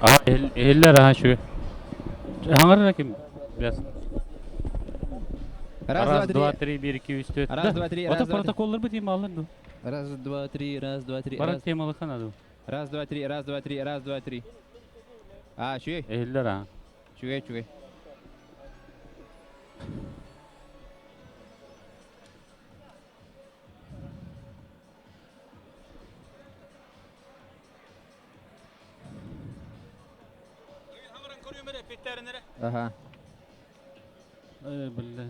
Aha eller aha şu. Hangar kim? Biraz. Раз, два, Раз, три. два, три, 1, 2, 3, 4. Раз, два, три, Ota раз, два, три. protokolları mı diyeyim alırdı? Раз, два, три, раз, два, три, Barak раз. temalı kanadı. Раз, два, три, раз, два, три, раз, два, три. Şu. Eller aha. Şu. Aha. Billahi.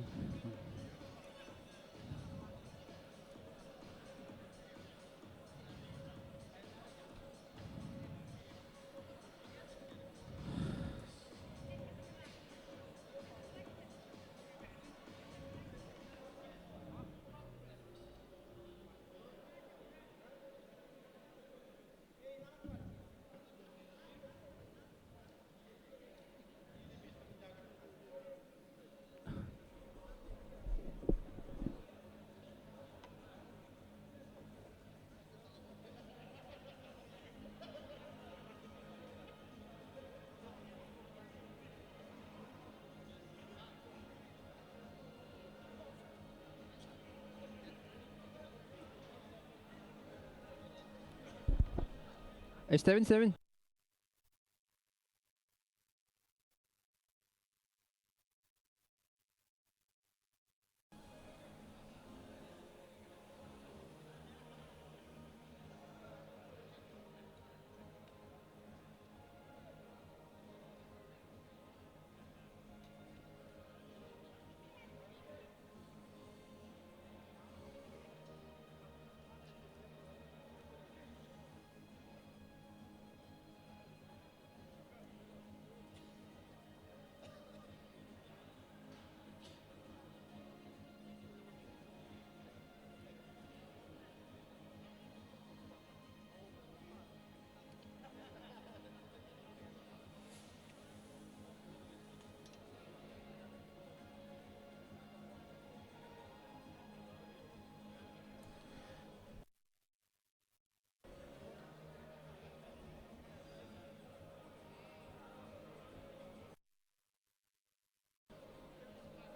Seven.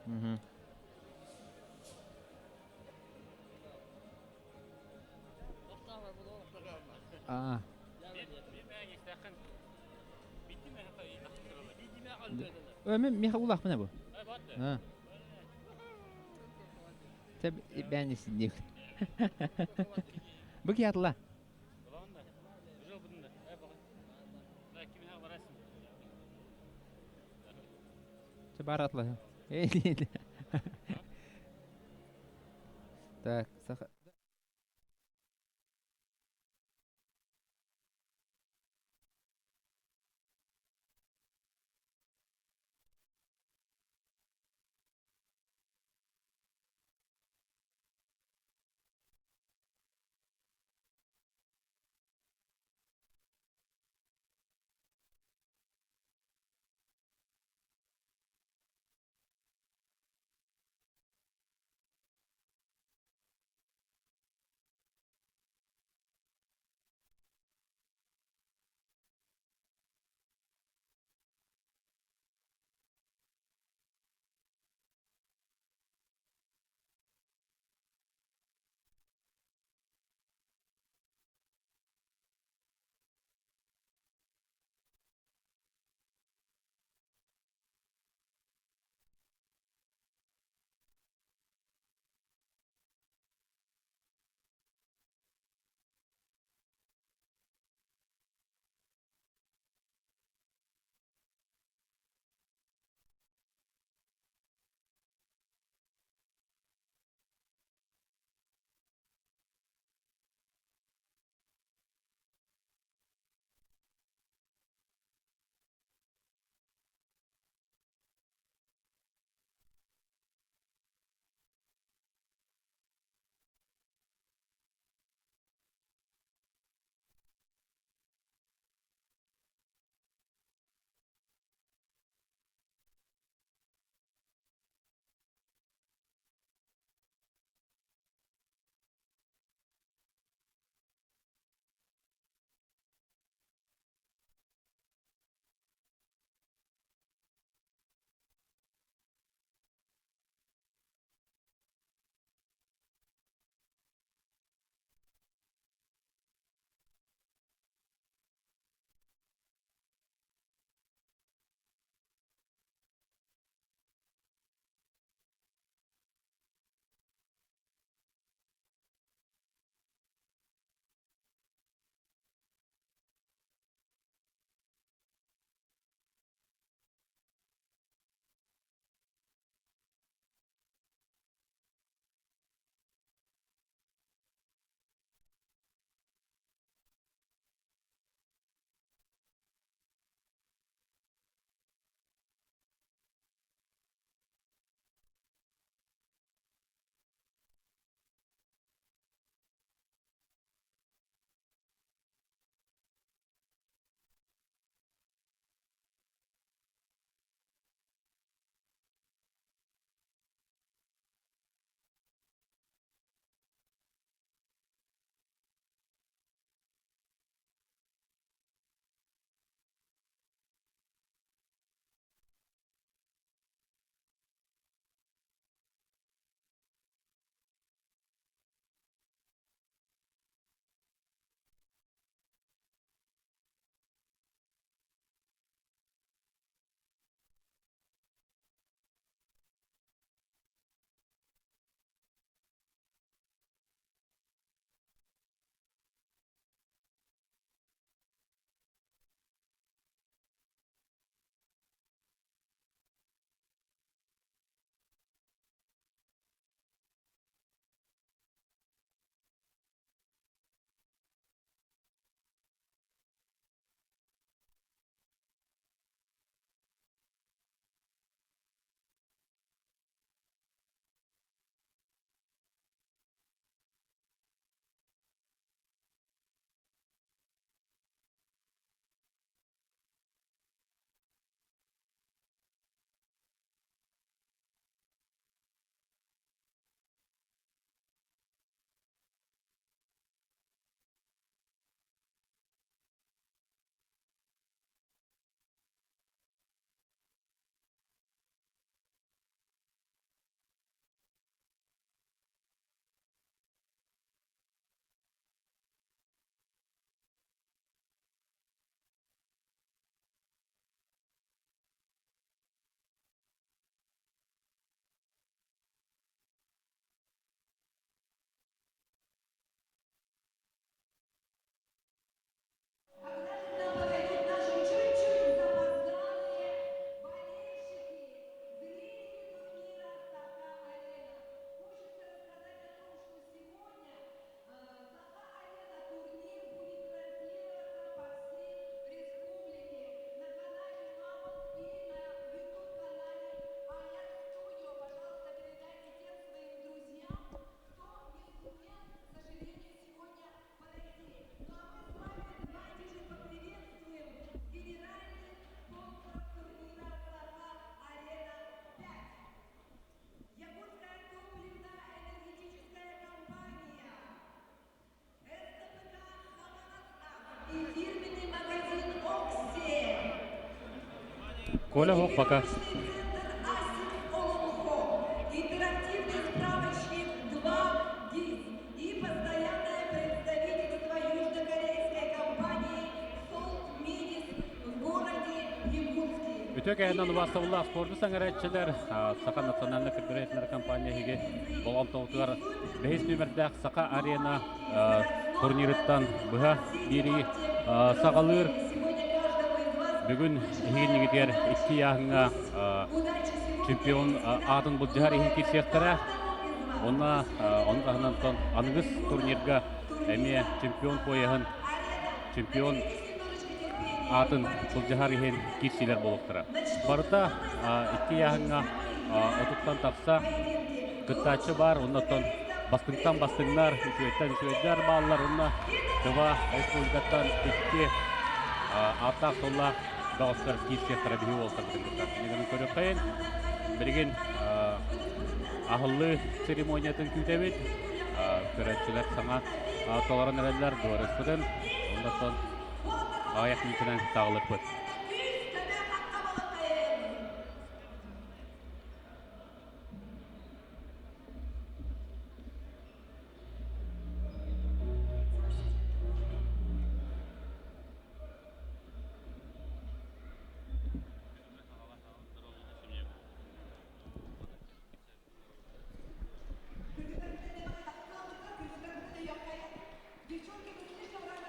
Mhm. Men ulaq mı bu? Ha. Tabi ben de sindim. Bu ki atla. Tabi atla. Так, Коля Хок пока. Интерактивный справочник 2GIS и постоянное представительство южнокорейской компании Salt Minis в городе Якутске. Үтө кәһеннән вастылла спорты саңарачылар Сака национальный федерация компанияге болгон тоғытығар бейс бимердәк Сака арена турнирыттан бұға бири сағалыр бүгін егеннегедер 2 яғыңа чемпион атын бұл жағар ехін керсектара оны ғанантан анығыз турнирға әме чемпион қойығын чемпион атын бұл жағар ехін керселер болуқтыра. Барыта 2 яғыңа отуттан тапса күттачы бар, оннан бастыңтан бастыңнар, үшөйттер балалар, онна тұва республикаттан 2 ата солла дауыстар керсектара бейі олтар бұдыңғыттар. Негінің көрі қайын, бірген ағылы церемониятын күйтәбет, көрәтшілер саңа толарын әрәлілер дуарыз бұдын, оннан аяқ мүмкінен тағылық бұд.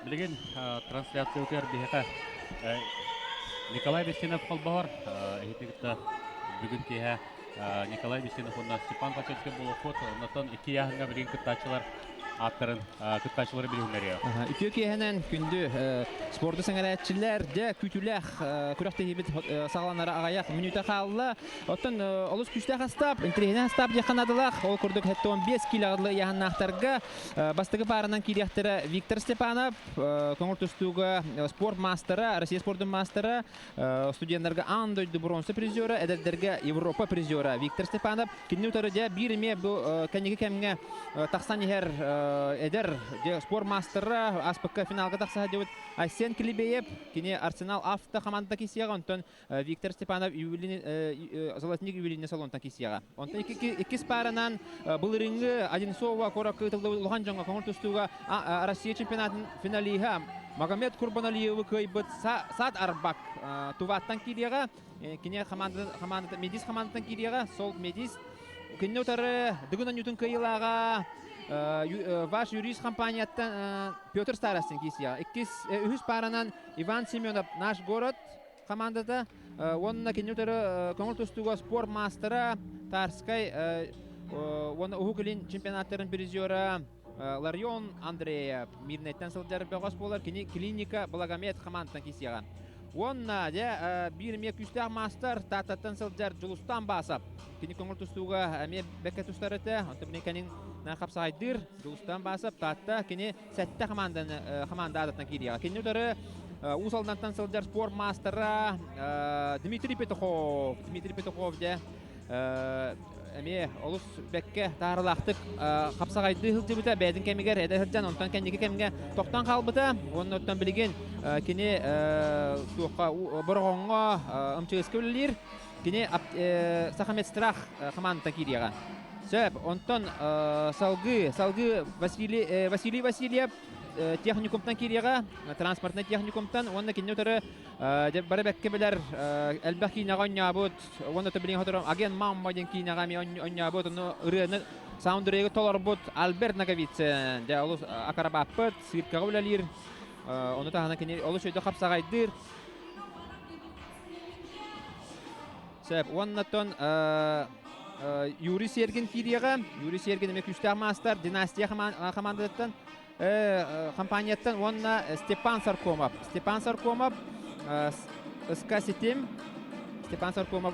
Білген трансляция өтер бейхі Николай Бестенов қалбағар. Әйтігітті бүгін кейі Николай Бестенов онна Степан Пачевский болу қот. Оннатан 2 яғыңа білген күттачылар аттарын күттачылары білгендер еу. Үтө кейінен күнді спорты саңарайатчылар де күтіләқ күрәқті ебет сағаланары ағаяқ минута қалылы. Оттан олыс күшті қастап, интерегіне қастап деқанадылақ. Ол күрдік әтті 15 килағылы яғын ақтарға. Бастығы парынан кейдектері Виктор Степанов, көңір түстуғы спорт мастері, Россия спорты мастері, студентлерге андойды бронсы призері, әдәлдерге Европа призері Виктор Степанов. Кенне ұтары де біріме бұл кәнеге кәмге тақсан егер эдер спорт мастері аспыққа финалға тақсаға деуіт Айсен Килибеев, кене Арсенал авто команда кесияға, онтан Виктор Степанов Золотник ювелирный салонтан кесияға. Онтан екіс парынан бұл рингі Одинцова қорақы тұлды ұлған жаңға қоңыр тұстуға Россия чемпионатын финалиға Магомед Курбаналиевы көйбіт Сад Арбак туваттан кирияға, кене Медис командатан кирияға, сол Медис кене ұтары дүгінен үтін көйілаға ваш юрист компанияттан Петр Старостин кисия. Үхіс паранан Иван Семенов наш город командада. Онна кенютері көңіл тұстуға спорт мастера Тарскай. Онна ұхықылин чемпионаттарын призері Ларион Андрея. Мирнеттен сылдары бәғас болар. Клиника Благомет командатан кисияға. Онна бірме күстәк мастер тататтан сылдар Жулустан басап. Кені көңіл тұстуға әме бәкке тұстарыты. Онты бірне кәнің Нахапсайдыр, Жулустан басып, татта кені сәтті команда адатынан кейдеға. Кені өтірі Усалдантан сылдар спорт мастера Дмитрий Петухов. Дмитрий Петухов де әме олыс бәкке тағырылақтық қапсағайды ғылды бұта бәдің кәмегер әді ғылдан, онтан кәнеге кәмеге тоқтан қалбыта. Оның өттен білген кені бұрғонға ұмчығысқа өлілер. Кені Сахамет Страх командатан кейдеға. Сөп, онтан салғы Василий Васильев техникумтан кирияға, транспортный техникумтан, онна кенне өтірі бары бәкке білер әлбәқ кейінеға оння бұд, онна төбілген ғатырым аген маммаден кейінеға ме оння бұд, оны ұрыны саундырегі толар бұд Альберт Наговицын, олыс ақарабап бұд, сыртқаға өлелер, оны тағына кенне олыс өйді қапсағайдыр. Сөп, оннаттан Юрий Сергин кирияға, Юрий Сергин эме күстәк мастер, династия командаттан, компанияттан, онна Степан Саркомов. Степан Саркомов, СК Сетим, Степан Саркомов,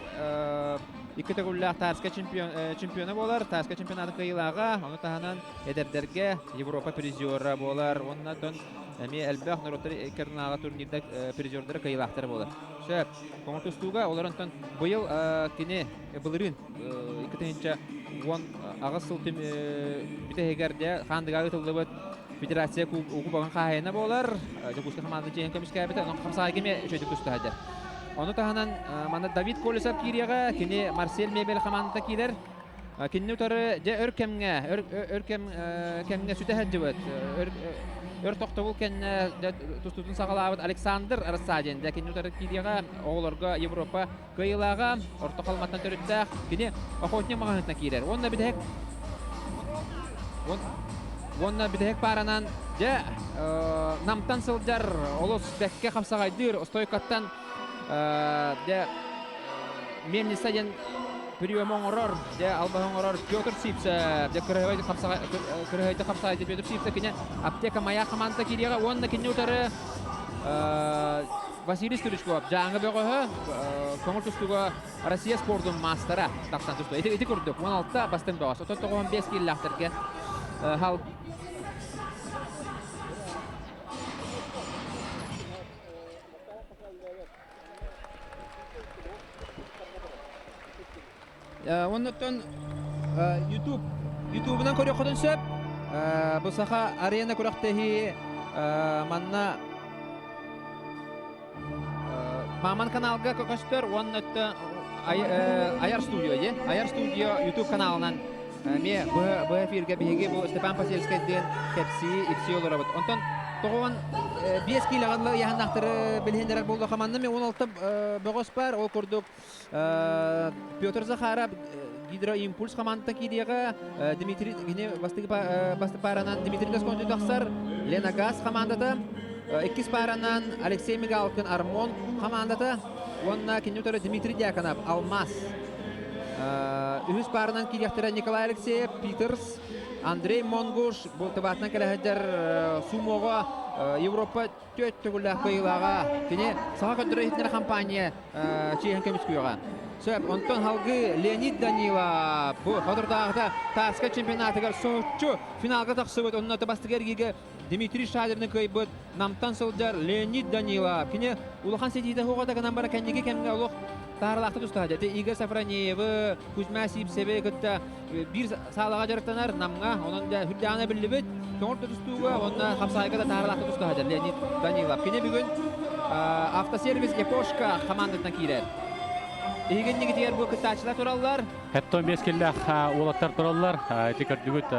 иккіті күлләқ Тарска чемпионы болар, Тарска чемпионатын қиылаға, оны тағынан әдердерге Европа призері болар, оннаттан әме әлбәқ Нұротыр кернаға турнирда призердері қиылақтары болар. Сөп, көңіл тұстуға, оларынтан бұйыл кене бұлырын, иккітінше ағыз сыл бітігерде қандыға ұтылды бұд федерация ұғы бағын қағайына болар, жүгіскі қамандың жейін көміскі әбіті, оның қамсаға кеме үшөйді күсті әдер. Оны таһанан мана Давид Колесов кирияга, кини Марсель Мебель командата килер. Кинне утары же өркем кемне сүтәһәҗбет. Өр тоқтовул кенне тустутун сагалабыт Александр Арсадин. Да кинне утары кирияга оголорга Европа кыйлага орто калматтан төрүттәк. Кини охотник магнитна кирер. Онна бидек паранан же намтан сылдар олос бекке капсагайдыр стойкаттан же Мельница прием оңорор же алба оңорор Петр Сипса же кырыйды капсагайды Петр Сипса кине аптека мая команда кирига онна кине утары Василий Стручков жаңы бөгөһө көңүл тустуга Россия спортун мастера тактан тусту. Эти көрдүк 16-та бастын бөгөс. 95 киллахтерге хал оннотон YouTube'дан көрөк ходон сөп бу саха арена көрөктеги манна Маман каналга көкөстөр оннотто Аяр студио Аяр студио YouTube каналынан ме бу эфирге биги бу Степан Пасельский ден кепси иксиолор абыт. Онтон тогон 5 килограммлы яһаннактыры билһендерек болду команда ме 16 бөгөс бар ол көрдүк Петр Захаров гидроимпульс командата кидига Дмитрий гине басты паранан Дмитрий Гасконды тахсар Лена Газ командата Эккис паранан Алексей Мигалкин Армон командата онна кинютары Дмитрий Дьяконов Алмаз Үһүс паранан кидияктыра Николай Алексеев Питерс Андрей Монгуш бул табатынан келәһәдер сумога Европа төттүгүлә кыйлага кине сага көндөрө хитнер компания чейен кемискуяга сөп онтон халгы Леонид Данила бу ходырдагы таска чемпионатыга соочу финалга таксыбыт онна табастыгергеге Дмитрий Шадырны кыйбыт намтан сылдар Леонид Данила кине улахан сетиде хогада гынан бара кеннеге кемге улук тарлакты тустады те Игорь Сафронеев Кузьма Сипсебе кытта бир салага жарыктанар намга онун да хүрдәне билибит тоңорто тустууга онна хапсайга да тарлакты тустады Леонид Данила кине бүгүн автосервис Япошка командасына кирер Игенне гитер бу кытачылар тураллар Хәтта мескелләх улаттар тураллар тикер дүгүт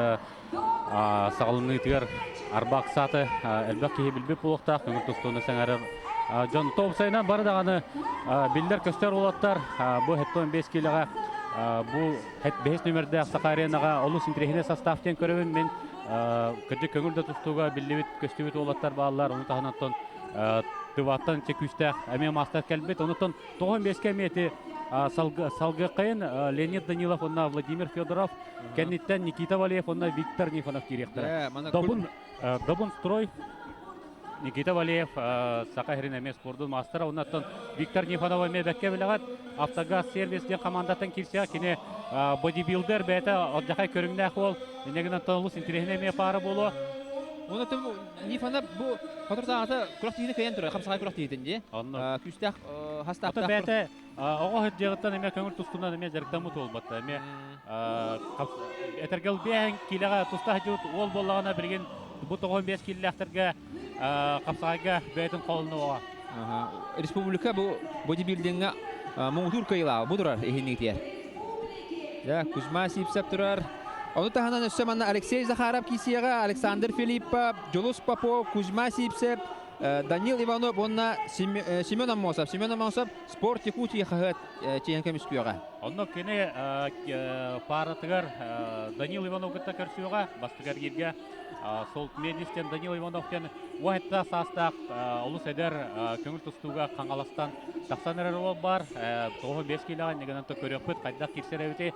сагалыны тигер арбак саты элбак ки билбеп булакта көңүл тустуны саңарыр Джон Топсайна бар даганы биллер көстөр улаттар бу хәтта 5 килога бу 5 номерде Сакаренага олус интерехине составтен көрөбүн мен кыжы көңүлдө тустууга билбет көстөбүт улаттар баалар уну таханаттан тываттан чекүстә әме мастер келбет онутон 95 метр салгы кайын Леонид Данилов онна Владимир Федоров кенниттен Никита Валеев онна Виктор Нифонов киректер добун строй Никита Валеев Сакахрин әме спортун мастера оннан Виктор Нифонов әме бәкке билегат автогаз сервисте командатын кирсе кине бодибилдер бәте отжакай көрүнгнәк ол негенен толус интерехне әме пары болу Оны тем Нифонов бу фотосааты курактыгы кыян тура, хамсагай курактыгын же. Күстәк хастапта. Бәте ого һәҗәгәттән эме көңүл тустунан эме зәрктәмут олбатта. Эме этергел бән киләгә туста һәҗүт ол боллагына билген бу 95 килләхтәргә хамсагайга бәйтен калыныга. Республика бу бодибилдингә моңтур кыйла, бу турар ehиннектер. Я Кузьма Сипсеп турар. Оны таханан өссөманна Алексей Захаров кисияга, Александр Филиппов, Жолус Попов, Кузьма Сипсеп, Данил Иванов, онна Семен Амосов. Семен Амосов спорт текучий хагат чейен кемискуяга. Онно кине паратыгар Данил Иванов гытта көрсүгә, бастыгар гирге сол медистен Данил Ивановтен уайтта састак улус эдер көңүл тустууга каңаластан таксаныры бар. 95 килограмм негенен көрөкпөт кайда кирсеребити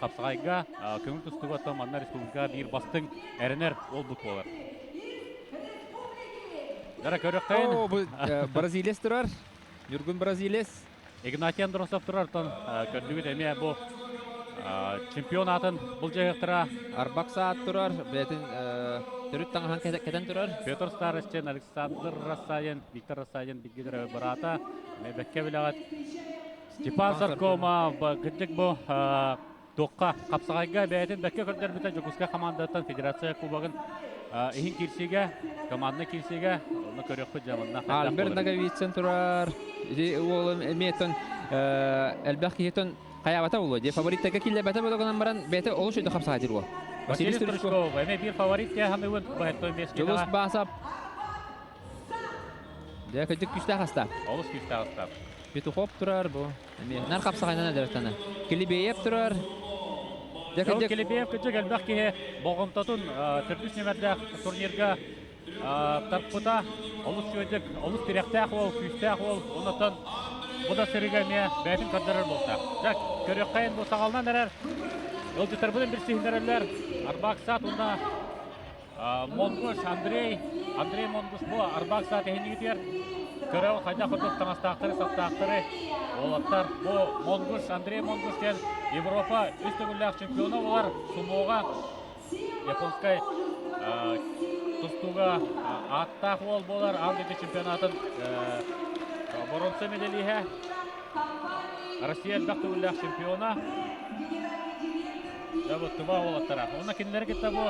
Капсагайга көңүл тустууга таманна республика бир бастың эренер ол бут болар. Дара көрөк кайын. О, бу бразилец турар. Юргун бразилец. Игнатий Андросов турар тон көрдүгүт эме бу чемпионатын бул жагыктыра Арбак саат турар. Бетин төрүт таңхан кетен турар. Петр Старостен, Александр Рассаян, Виктор Рассаян бигидер барата. Мебекке билагат Степан Саркома гыдык бу тоққа қапсағайға бәйтін бәкке көрдер біті Жокуска командаттан федерация кубогын ихин кирсиге, командны кирсиге, оны көрөкпү жаманна. Альберт Наговицын турар. Ол метон әлбәқ кейтон қаябата болу. Де фавориттәге келі бәті болуғынан баран бәті олы шөйді қапсаға дир ол. Василий Стручков, әме бір фаворит те ханы өн бәйттон беске Жолыс басап. Де көдік күшті қастап. Олыс күшті ағыстап. Петухоп турар бұл. Нар қапсағайнан әдіріқтаны. Келебеев турар. Жол Келебеев күтік әлбәқ кейі болғымтатын түрдіс немерді турнирға тарпыта. Олыс жөйдік, олыс тіректәқ ол, күштәқ ол. Онытын бұда сіріге ме бәйтін көрдірір болса. Жак, көрек қайын бұл сағалынан әрер. Өлжітер бұдың бір сүйіндерілер. Арбақ сат, онда Монгуш, Андрей Монгуш бұл Арбақ сат ехін егітер. Көрек қайда құдық таңастақтыры, саптақтыры. Олаттар бұл Монгуш, Андрей Монгуш кен Европа үстігілләқ чемпионы олар сумоға японскай тұстуға аттақ ол болар. Андеті чемпионатын Боронса медалиге Россия әлбәқті үлләқ чемпиона. Бұл тұба олаттара. Оны кенілері кетті бұл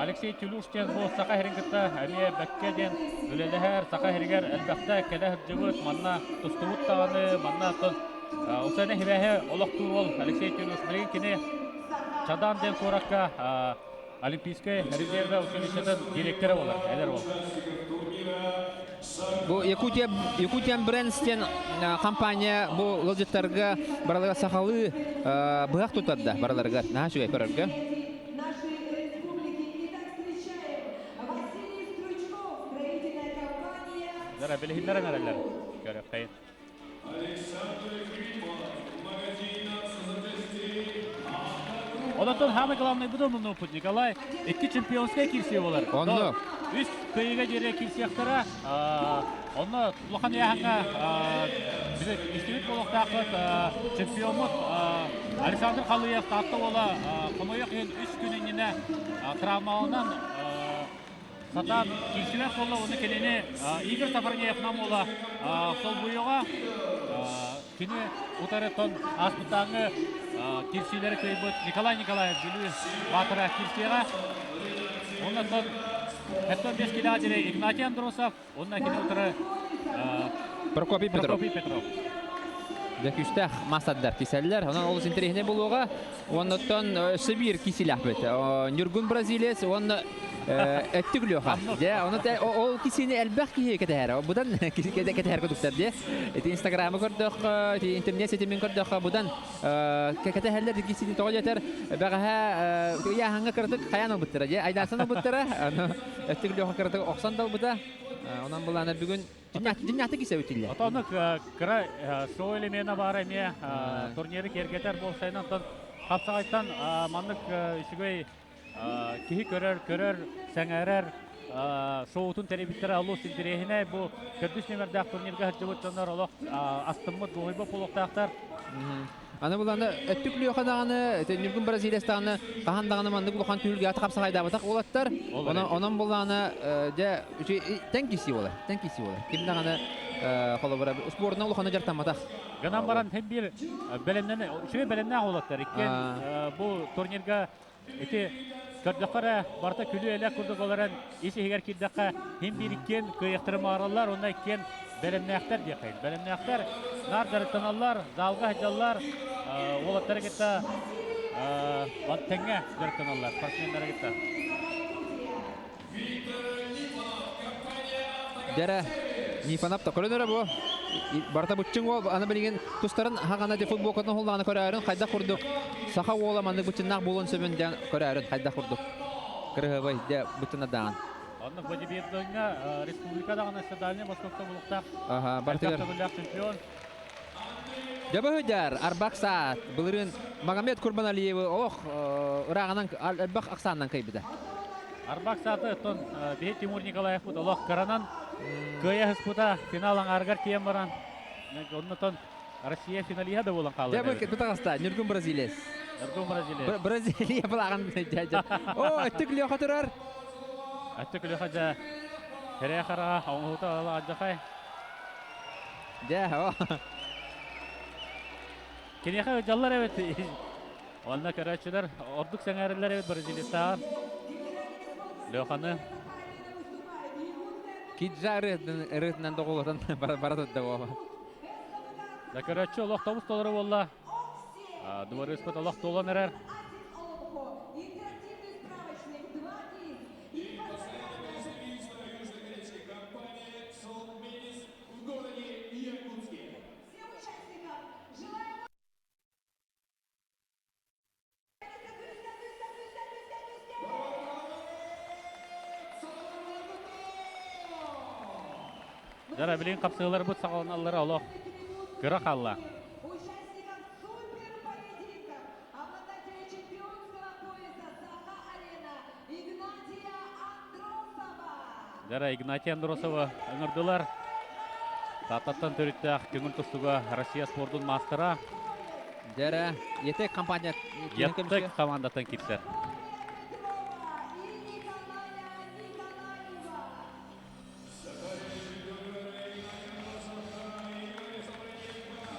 Алексей Тюлюштен бұл сақа херін кетті. Әме бәккеден үлелігер, сақа хергер әлбәқті кәді жүгіт, манна тұстуыт тағаны, манна тұн. Осыны хебәхе олақ тұр ол Алексей Тюлюш. Білген кені Чадан ден қораққа Олимпийскай резерві училищетін директоры олар, әлер ол. Бұл Якутиян Брэнстен компания бұл лоджеттарға бараларға сақалы бұғақ тұтады бараларға. Наға шүгай көрерге? Нашей республики. Итак, встречаем Василий Стручков, строительная компания. Зара білігіндерін әрелер. Көріп қайын. Ondan hamı kalanlığı bu da mı Nuput Nikolay? İki çempiyonskaya kirsiye olar. Onu. Üst kıyıga jere kirsiyaktara. Onu Tulukan Yahanga bize istibit boluq taqıt çempionluk Alexander Kalıyev tatlı ola konoyak en üst gününe travmalından Satan kirsiler solla onu kelini Igor Safarneyev nam ola sol buyuğa kini utareton aspıtаңы кирсилері көйбөт Николай Николаев Жүлі Батыра кирсиға. Ондан сон 5 километр Игнатий Андросов, ондан кені ұтыры Прокопий Петров. Дөкүштәх масаддар киселләр. Онан олыс интерехне булуга. Оннан Сибир киселәх бит. Нюргун бразилец, онны эттүглөха. Де, оны ол кисене әлбәх кие кетәһәр. Будан кетәһәр көтүктәр де. Эти Инстаграмы көрдөх, эти интернет сетемен көрдөх, будан кетәһәрләр кисене тоҗатар. Бәгәһә я ханга кырдык каян буттыра де. Айдасына буттыра. Аны эттүглөха кырдык оксан да буда. Онан буланы бүгүн диньяты кисе үтилләр. Атаны кыра шоу элемена бар эме турниры кергетер болсайнан тон капсагайттан мандык ишигей кихи көрөр сәңәрәр шоутун телебиттер алу синтерехине бу көрдүш немердак турнирга хәҗҗәбөттәннәр алак астыммы дуйбы полуктактар. Аны буланда өттүклү хадаганы, Нюргун Бразилиястаны, кахандаганы мандык булган түлгә капсагайда батак олаттар. Онан буланы дә тәнкиси була. Кимдаганы холобара спортны улханы жартаматак. Ганам баран һәм бир белемнәне, шуй белемнән олаттар. Икән бу турнирга эти көрдөхөрә барта күлү эле күрдүк оларын ише һигәр киддәккә һәм бир икән кыяктырма аралар, онда икән белемнәхтәр дияқай. Белемнәхтәр нардар таналар, залга һәҗәлләр, олаттар гетә ваттәңгә дәртаналар, спортсменнәр гетә. Дәре Нифанап та көрөнөр бу. Барта бутчың ол аны билген тустарын хагана де футбол котны холланы көрәрен кайда курдук. Саха ола мандык бутчыннак болон сөбөндән көрәрен кайда курдук. Кыргыбай де бутынадан. Аны бодибилдингә республикадагы национальный Востокта булыкта. Ага, бартыгар. Чемпион. Дәбәһүдәр Арбаксат булырын Магомед Курбаналиев ох урагынан Арбак Аксаннан кайбыда. Арбаксаты тон Бехет Тимур Николаев бут Аллах Каранан кыя хыспута финалан аргар кием баран. Оннотон Россия финалига да болан калды. Дәбәк тутагаста Нюргун Бразилияс. Нюргун Бразилия. Бразилия булаган җаҗа. О, өттүкле хатырар. Өттүкле хаҗа. Хәрә хара оңута ала аҗахай. Дә, о. Кенеха жаллар эбет. Онна көрәчілер, ордық сәңәрілер ебет Бразилистағар. Леханы. Киджа рытынан доголотан баратыд да баба. Да көрәчі олақ табыс толары болла. Дұбар өспет олақ толан әрәр. Интерактивный справочник 2 из всем участникам желаем Жара білейін қапсығылар бұд сағаланалары олақ. Кыра қалла. участникам суперпоединков, обладателя чемпионского пояса Саха-Арена Игнатия Андросова. Жара Игнатия Андросова өңірділер. Таттаттан төріттіғ көңіл тұстуға Россия спордың мастыра. Жара етек компания Еттік командаттан кетсер. И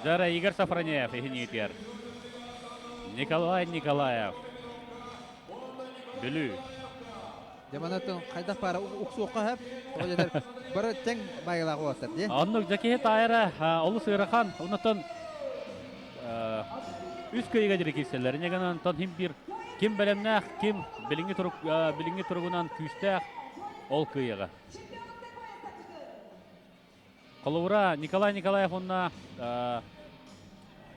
Николая Николаева. Жара Игорь Сафронеев, ехінетер. Николай Николаев. Бүлі. Жаманаттың қайдақ бары ұқсуққа әп. Бары тәң байылағы оғастыр, де? Онның жәкеет айыры олы сыйрақан. Оннатын үз көйге дері келселер. Негін онтан кім бәлемнәқ, кім біліңгі тұрғынан күстәқ ол көйеға. Қолуыра Николай Николаев онна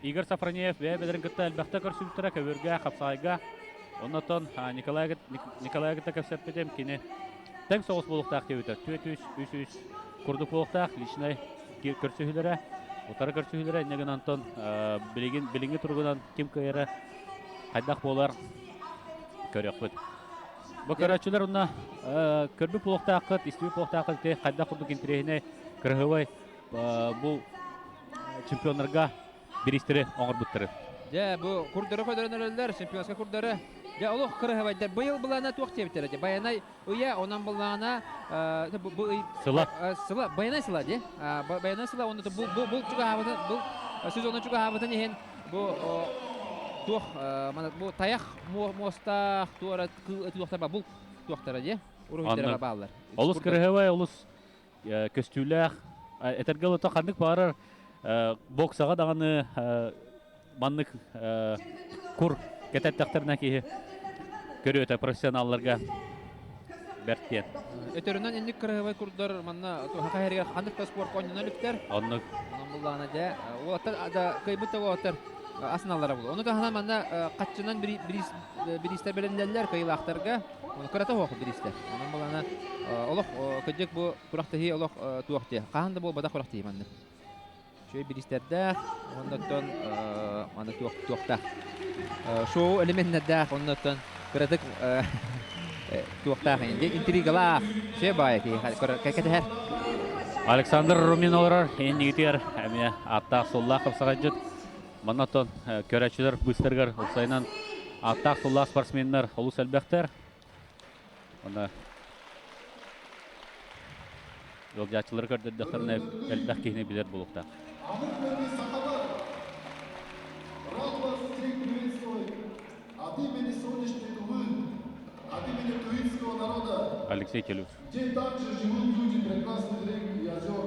Игорь Сафронеев бәлерін күтті әлбәқті көрсілттірі көверге, қапсағайға. Оннатон Николайға да көпсәп бетем кені тәң соғыс болуқтақ кеуітер. Түет-үш күрдік болуқтақ, личнай көрсігілері, отары көрсігілері, неген антон біліңгі тұрғынан кем көйері қайдақ болар көрек бұд. Бұл көрәтшілер онна көрбі болуқтақ қыт, істеуі болуқтақ қыт, қайдақ құрдық интерегіне кірғывай бұл чемпионларға берістері оңыр бұттыры. Жа, бұл күрдері қойдарын өлілер, чемпионска күрдері. Жа, олық қырығы байдар. Бұйыл бұлағына туақ тебітер. Баянай ұя, онан бұлағына Сыла. Баянай сыла, де? Баянай сыла, онды бұл чуға хабытын, бұл сөз оның чуға хабытын еген бұл туақ, бұл таяқ мостақ туара туақтар ба, бұл туақтары, де? Урухиттері бағалар. Олыс кірғывай, олыс көстүүләқ. Әтергел ұта қандық барыр боксаға дағаны маннык кур кететтәқтіріне кейі көрі өті профессионалларға бәрттен. Өтөрүнөн инник кырыгыбай курдар манна хакайрга хандыкта спорт ойнона лүктер. Онны Буллана да оттар ада кыйбыта оттар асналары бул. Оны тахана манна катчынан биристер белендерлер кыйлактарга. Оны карата хок биристер. Онун булана олох көдек бу курактахи олох туакты. Каханда бул бада куракты манна. Шөй биристердә оннан манна туакта. Шоу элементнәдә оннан кыратык туақтағы енді интригалар все байки кәкәтәр. Александр Румин олар еңнігітер әме аттақ соллақ қыпсаға жүд. Манатон көрәтшілер бұстырғыр ұлсайынан аттақ соллақ спортсменлер олыс әлбәқтер. Оны жолжатшылар көрдірдіқтеріне әлбәқ кейіне білер болуқта. Алексей Телюс. Где также живут люди прекрасных рек и озер,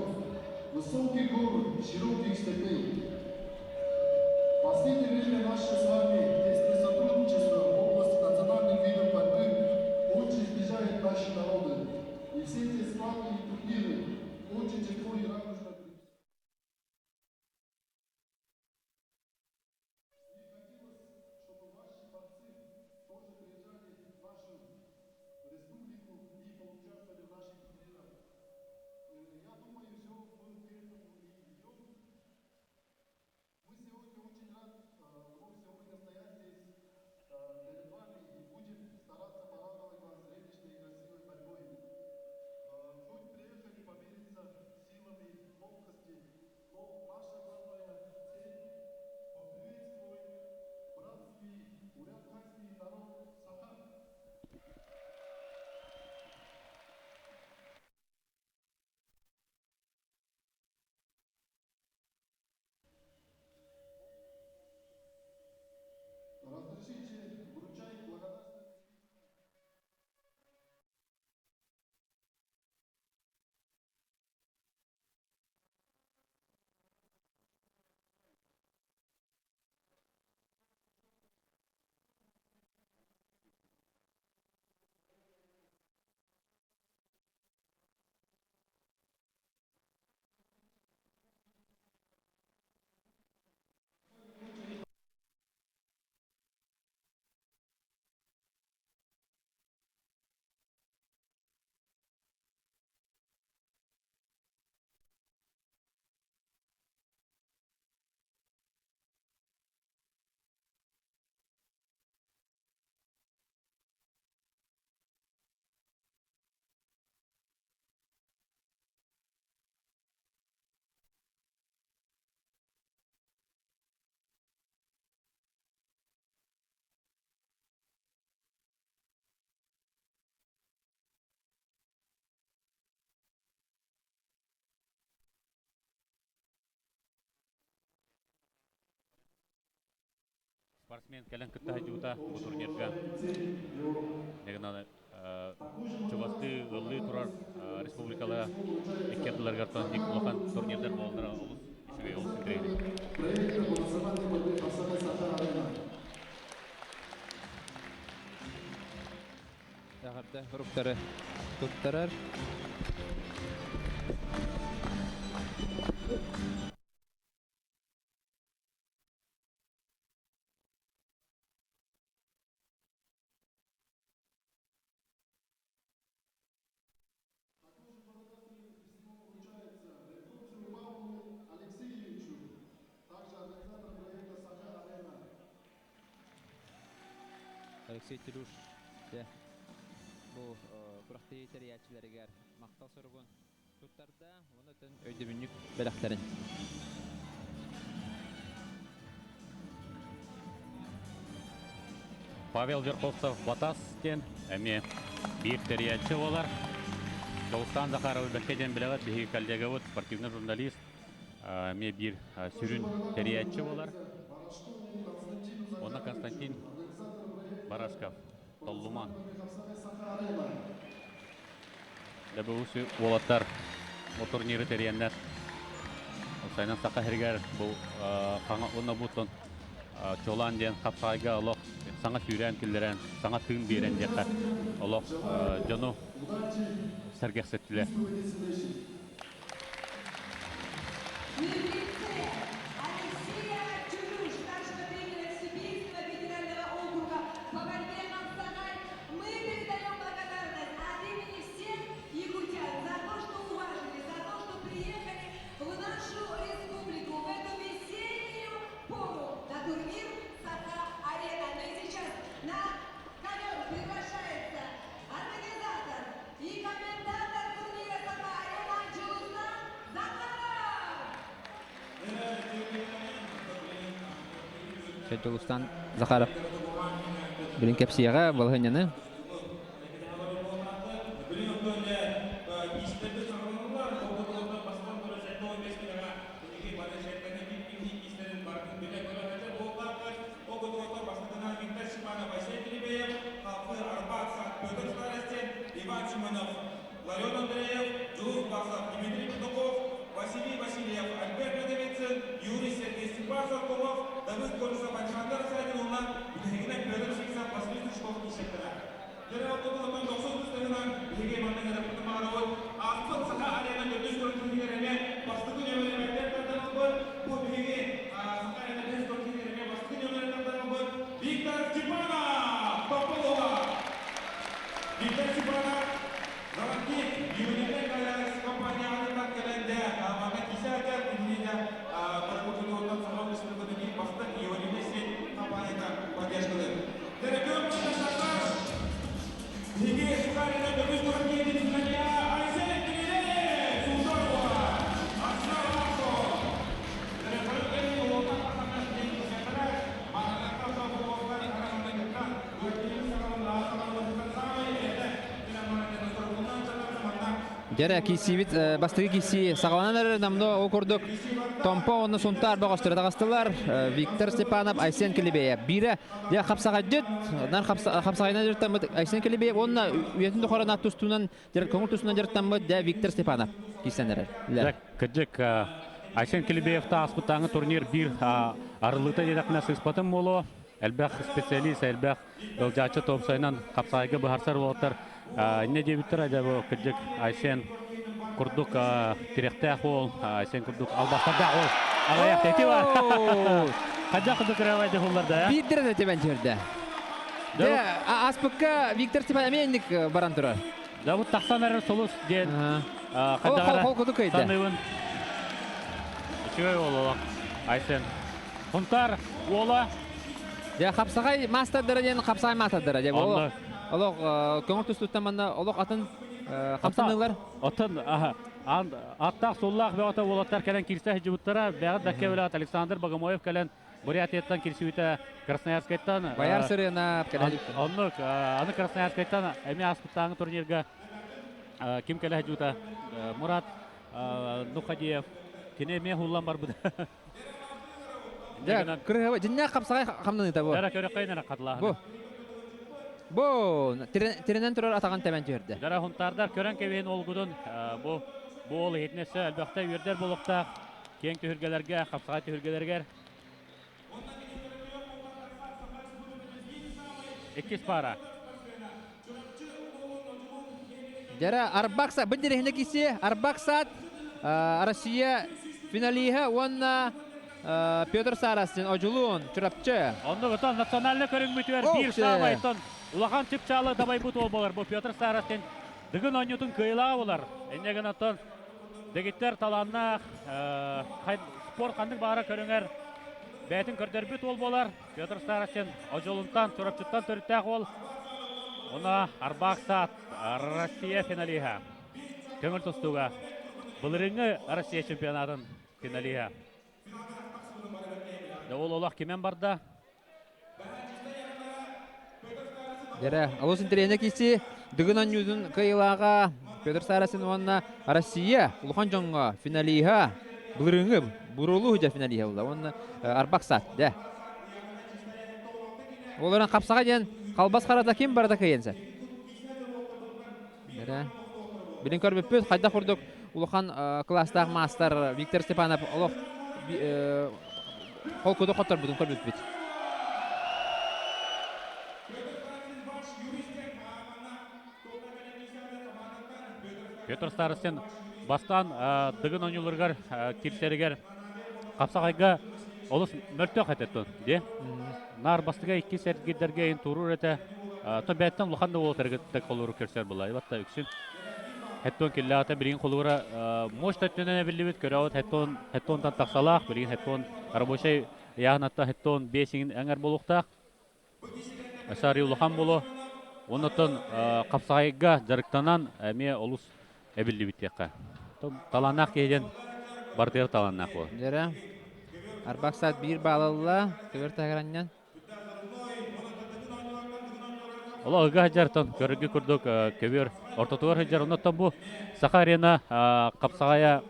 высоких гор, широких степей. В последнее время наше с вами тесное сотрудничество в области национальных видов борьбы очень сближает наши народы. И все эти схватки и турниры очень тепло и радостно. спортсмен келен кытта хажута бу турнирга. Негна чувасты ыллы турар республикала экеплер гартан ник улахан турнирдер болдыра улус ишуе улус интерейди. Проект голосования борьбы посады Саха-Арена. Яғырда руктары туттарар. Алексеевичу, также организатор проекта Саха-Арена. Алексей Телюш бұл құрақты етер мақтал сұрғын туттарда оны түн өйдебінік бәліқтерін. Павел Верховцев батастен әме бир тәриячы олар. Дауыстан Захаров бәккеден біліғат бейгі коллега вот, спортивный журналист. Әме бир сүрін тәриячы олар. Оны Константин Барашков, Толлуман. Дәбі өсі олаттар бұл турниры тәрияндер. Сайнан сақа хергер бұл қаңа ұнна бұтын чолан ден қапсайға олық саңа сүйрен кілдерен, саңа тың берен деқі олық жону сәргексеттілер. Алексея Чулюш, старшего тренера Сибирского федерального округа по борьбе Махсагай. Мы передаем благодарность от имени всех якутян за то, что уважили, за то, что приехали в нашу республику в эту весеннюю пору на турнир Саха-Арена. Ну и сейчас на ковер приглашается организатор и комментатор турнира Саха-Арена Чулустан Захаров. Шәйтулустан Захаров білін кәпсияға балғыняны. Иван Шиманов, Ларен Андреев, Джулов Басов, Дмитрий Петухов, Василий Васильев, Альберт Медовицын, Юрий Сергей Степасов, Давыд Горсов, Александр Сайдуловна, Билегина Петр Шиксов, Василий Сушков, Ишектара. Генерал Тодолотон 90 үстігінен Билеге Мандагада Путамарауы, Астық Саха-Арена Гөрдіш Көртілгеріне, Бастығы Нөміріметтер Тартанылбы, бұл Билеге Саха-Арена Гөрдіш Көртілгеріне, Бастығы Нөміріметтер Тартанылбы, Виктор Степанов, Тополова. Виктор Степанов, Золотник, юнитет компания Адырбат келенде, мана кисәтер, инде паркурсында отан сағау республикадагы бастық юнитет компанияда поддержкалы. Дәрәгәм кандидаттар, Неге Сухарина Бөкөз Көрәккә Динсания, Айсен Килеле, Султанова, Асар Ласо. Дәрәгәм Олтан Асамнан Дин Сәфәрә, Манакта Сафуовтан Карамандагыттан, Гөркилин Сағалында Асаманлыктан самай әдә, Динаманада Соргуннан Сәфәрә Жәрі кейсибет бастығы кейси сағаланар намды окурдық Томпо оны сонтар бағыстыры тағыстылар. Виктор Степанов, Айсен Келебеев. Бірі де қапсаға жүт, қапсағайна жүрттен бұд Айсен Келебеев. Онына үйетін тұқырын ат тұстуынан, көңіл тұстуынан жүрттен бұд де Виктор Степанов кейсенері. Кәджік Айсен Келебеевті аспыттаңы турнир бір арылыта дедақына сыспатым болу. Әлбәқ специалист, әлбәқ өлжачы топсайынан қапсағайға бұхарсар болаттар. Не дебіттір әді бұл кәджік Айсен Курдук тиректәк ол, Айсен Курдук албастарда ол. Алаяқ тәке бар. Қаджа қыдық рәвайды оларда? Биддірді әтебен жерді. Аспыққа Виктор Степанов әмендік баран тұрар. Да бұл тақсан әрі солыс ден. Қол құдық өйді. Саныйын. Үшеуі ол олақ. Айсен. Құнтар ола. Қапсағай мастардыры ден, қапсағай мастардыры ден. Олық көңіл тұстықтан манда олық атын қапсанылар. Атын аттақ соллақ бе ота олаттар кәлен кирсе хиджибуттара бәғат бәкке өләт Александр Богомоев кәлен Бурятияттан кирсе үйті Красноярскайттан. Баяр сырына кәлен. Аны Красноярскайттан әме аспыттаңы турнирға кем кәлі хиджибута? Мурат Нухадиев. Кене ме хуллан бар бұда. Да, кырыгы жинна капсагай камныны да бу. Дара көрөккайнара катылаһын. Бу. Бу теренен турар атаган тәмән жерде. Дара хунтардар көрөн кебен олгудун бу ол хетнесе албакта үйөрдер болукта кең төһүргелерге, капсагай төһүргелерге. Эккис пара. Жара Арбакса бу дерехне киси Арбаксат Россия финалиха онна Петр Сарастин ожулун чурапчы. Онда готон национальный көрүнгүтөр О, бир се. сабайтон улахан чыпчалы дабай бут ол болар. Бу Петр Сарастин дыгын онютун кыйла болар. Энеген отон дегиттер таланна спорт кандык бара көрүңөр. Бәтин көрдөрбүт ол болар. Петр Сарастин ожолунтан чурапчыттан төрүттәк ол. Она Арбаксат Россия финалиха. Көңүл тустуга. Былырыңы Россия чемпионатын финалиха. Да ол олақ кемен барда? Жара алусын терехне киси дыгын онюдун кыйлага Петр Сарастин онна Россия улухан жоңга финалиха булырыңы бурулу жа финалиха болду. Онна Арбаксат да. Олардан капсага ден калбас карата ким барда кыйынса. Жара билин көрбөппүт кайда курдук улухан класстагы мастер Виктор Степанов олох Холкуду коттор будун көрбөппүт. Петр Старостин бастан дыгын онюлыргар кирсеригер капсагайга олус мөлтөк этеттон, де? Нар бастыга 2 сергидерге ин турур эте. То беттен луханда ол тергеттек колуру керсер була. Ибатта үксүн. Хеттон киллата бирин колура моштаттыны билибит көрөт хеттонтан таксалак, бирин хеттон рабочий ягнатта хеттон бесин эңер болуктак. Асари улухан болу. Онотон капсагайга жарыктанан эме олус эбилибитекка. Таланак кеден бартер таланак бол. Жара Арбаксат бир балалла көвөр тагыраннан. Ола ыга жартан көрүгү курдук көвөр ортотуар жар онотон бу Сахарина капсагая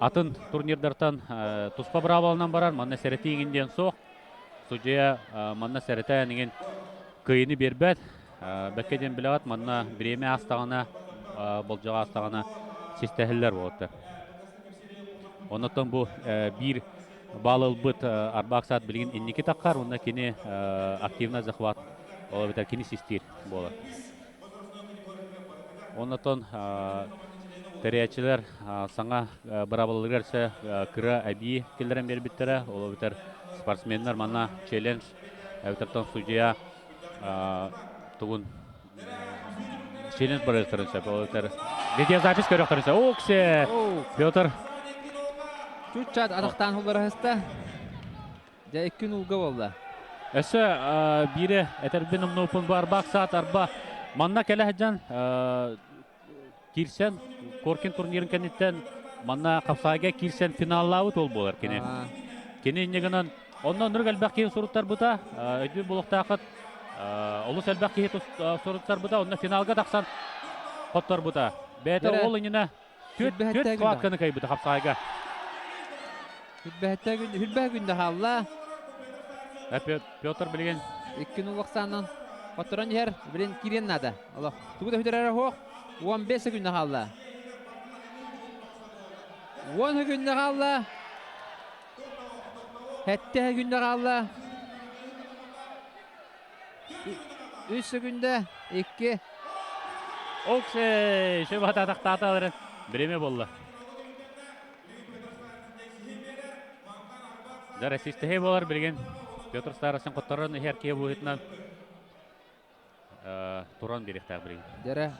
атын турнирдартан туспа бравалынан барар манна серетигинден соқ. Судья манна серетайнеген кыйыны бербет. Беккеден билегат манна биреме астагына болжага астагына систехиллер болду. Онотон бу бир балыл быт Арбаксат билген инники таккар, онда кини активна захват ол битер кини систир болот. Онотон териячилер саңа барабалыгырсы кыра аби келдерен бербиттере, ол битер спортсменнер манна челлендж эвтертон судья тугун челлендж барыктырынса, ол битер видеозапись көрөктөрүнсө. Оксе Петр Чучат атактан hullara hasta. Ja 2 күн улга болду. Эссе бире этербин умнопун бар Арбаксат арба манна келехжан кирсен коркин турнирин кенеттен манна капсайга кирсен финаллабыт ол болар кене. Кене негенен оннон нургал бакки суруттар бута өдү булуктакыт олус элбакки суруттар бута онна финалга таксан коттор бута. Бете ол инина төт кватканы кай бута капсайга. Хүлбә күндә халла. Петр билген 2.90-нан Которан жер билен кирен нада. Аллах. Тугуда хүдәрәре хок 15 күндә халла. 10 күндә халла. Хәтта күндә халла. 3 күндә 2. Оксе шөбата тактаталар биреме болду. Дара систехе болар билген Петр Старостин котторон херке буйтнан туран беректер билген. Дара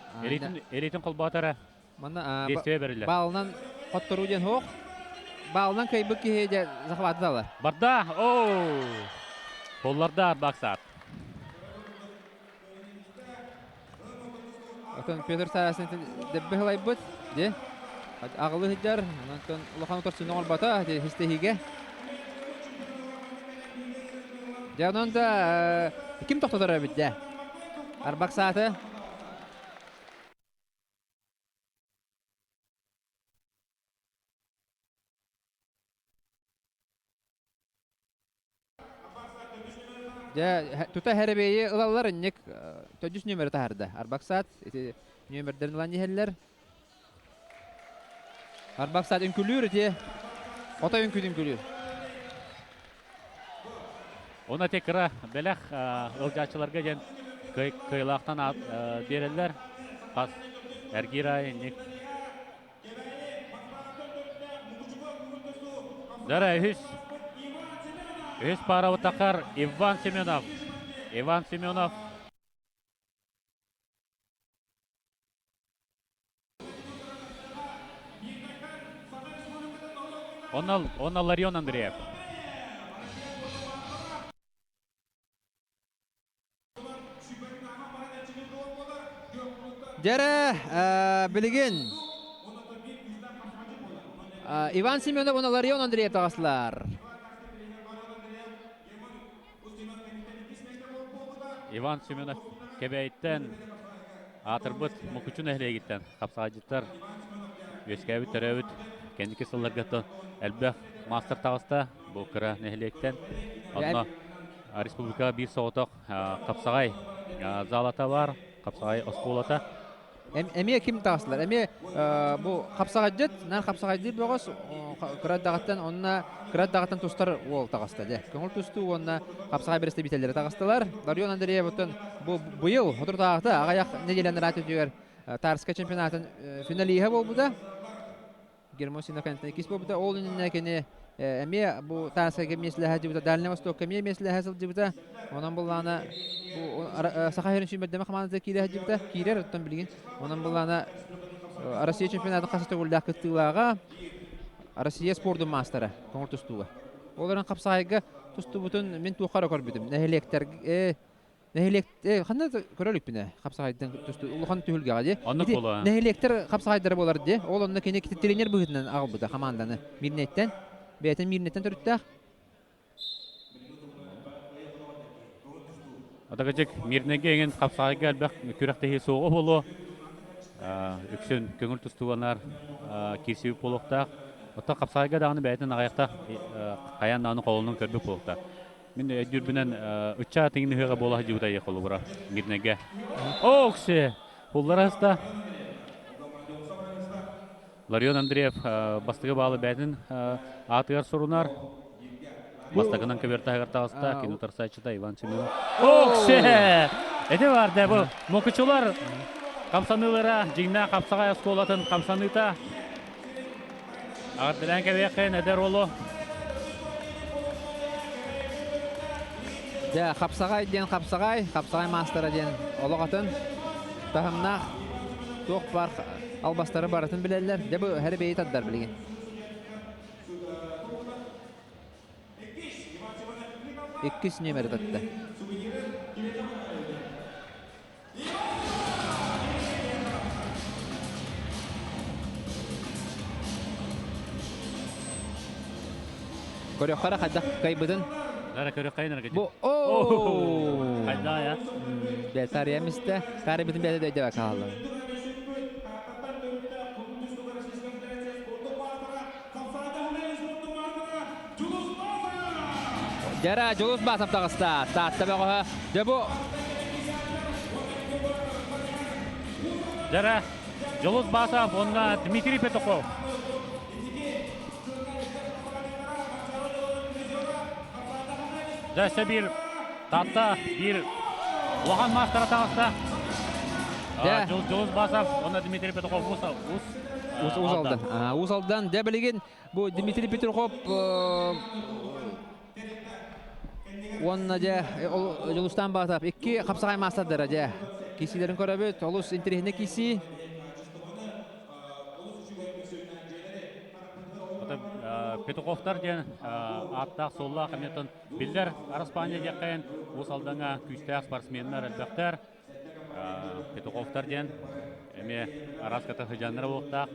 Элитин колбатара мана действие берилер. балынан коттору ден хок. Балынан кайбы кеже захватдалар. Барда, Колларда Арбаксат. Отон Петр Сарастин деббелай бут, де. Агылы хиджар, онтон улахан торсын бата, де хистехиге. Жанында ким тоқтатар бит, де. Арбаксаты тута хәрбейе ылалар иннек төдүс номер тахарда. Арбаксат номердерин улан ехеллер. Арбаксат үнкүлүр те. Ота үнкүлүр. Ona tekrar belek ılcaçılarga gen kıylaqtan bererler. Pas Ergiray nek. Dara hüs para utakar Ivan Semyonov. Ivan Semyonov. Onal Larion Andreev. Jere bilgin. Иван Семенов оны Ларион Андреев тағасылар. Иван Семенов кебейттен атырбыт мукучун эхлегиттен капсагыттар өскәбит төрөбүт кендики сылларга элбэх мастер тагыста бу кыра нехлектен одно республика бир сооток капсагай залата бар капсагай осколата. Эме ким тағасылар? Эме бу капсагыдыт, нар капсагыдыр бөгөс кыраддагаттан онна кыраддагаттан тустар ол тағаста де. Көңүл тусту онна капсагай бересте бителер тағастылар. Ларион Андреев отон бу быйыл отур тагыта агаяк неделенер атыгер Тарска чемпионатын финалиһе болбуда. Гермосина кантын кис болбуда. Ол инне кене эме бу Тарска кемеслеһе дибуда, Дальний Восток кемеслеһе дибуда. Онан буллана бу Сахарин шимбердеме командада кирәһе дибуда. Кирер оттан билген. Онан буллана Россия чемпионатын касыты гулдак кыттылага Россия спорты мастера көңүл тустуга. Оларын капсайга тусту бутун мен туқара көрбүдүм. Нехелектер кандай көрөлүк бине капсайдын тусту улхан түлгөгө де. Нехелектер капсайдыр болар де. Ол онда кене тренер бүгүнөн агылбыда команданы Мирнеттен. Бетен Мирнеттен төрүттө. Адагачык Мирнеге еген капсайга албак күрәктеһи соого болу. Үксүн көңүл тустуганар кирсип болуктак. Ота капсайга дагы бәйтен аякта каян аны колунун көрбүк болуктак. Мен дүрбүнен үчча теңнеге бола жууда якылы бура Мирнеге. Оксе буллараста Ларион Андреев бастыгы баалы бәйтен атыгар сурунар. Бастыгынан кебертагар тагыста кинотар сайчыда Иван Семенов. Оксе! Эде бар да бу мокучулар камсанылара жигна капсагай осколатын камсаныта. Ардыран кебекен эдер олу. Да, капсагай мастера ден ологатын. Тахымна тоқ бар албастары баратын билелер. Де бу һәр бейт аддар билген. Иккис номер татта. Көрөккара хадда кайбыдын. Дара көрөккайнар гыжы. Бу Хайда я. Бетар ямисте, карыбытын бете дөйдө калды. Жара жолус басып тагыста. Саатта бөгө. Дебу. Жара жолус басып онна Дмитрий Петухов. Дәсте bir татта bir Лохан мастера тағыста. Жолус басып онна Дмитрий Петухов Узалдан. Узалдан дебелеген бу Дмитрий Петухов онна же жолустан басып икки капсагай мастардыр же. Кисилерин көрөбүт, олус интернетне киси. Петуховтар ден аттақ солла қаметтен билдер Араспания жақайын осалдаңа күштәқ спортсменнер әлбәқтер Петуховтар ден әме Араската хыжанлары оқтақ.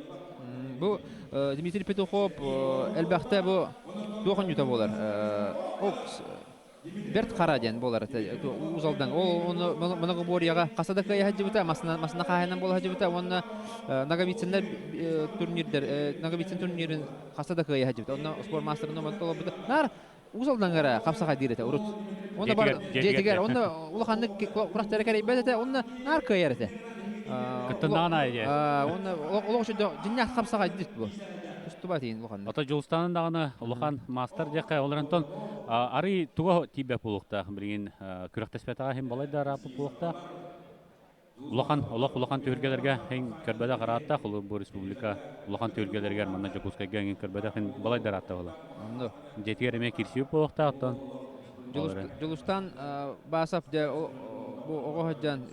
Бу Дмитрий Петухов әлбәқті бу тоқын юта болар. Берт Хараден болар узалдан. Ол мұнығы борияға қасада кайы хаджибыта, масына қайынан бол хаджибыта, оны Наговицинлер турнирдер, Наговицин турнирин қасада кайы хаджибыта. Оны спорт мастерын омады толы бұды. Нар узалдан ғара қапсаға дейреті, ұрыт. Onda bar jettiger, onda ulaqandı kuraqtara kereyбет, onda arka yerete. Кыттынан айде. Onda улaq şu dinyak kapsağa dit bu. Üstüba deyin ulaqandı. Ата Жолстанын дағаны Улахан мастер жаққа оларантон ары туға тибе пулықта бірген күрақтеспетаға хем балайда рапы пулықта Улахан түйіргелерге хен көрбеді қаратта құлы бұл республика Улахан түйіргелерге манна Жакускайға хен көрбеді хен балайда ратта олар. Жетігер еме кирсию пулықта оттан. Жолустан басап де оғы хаджан,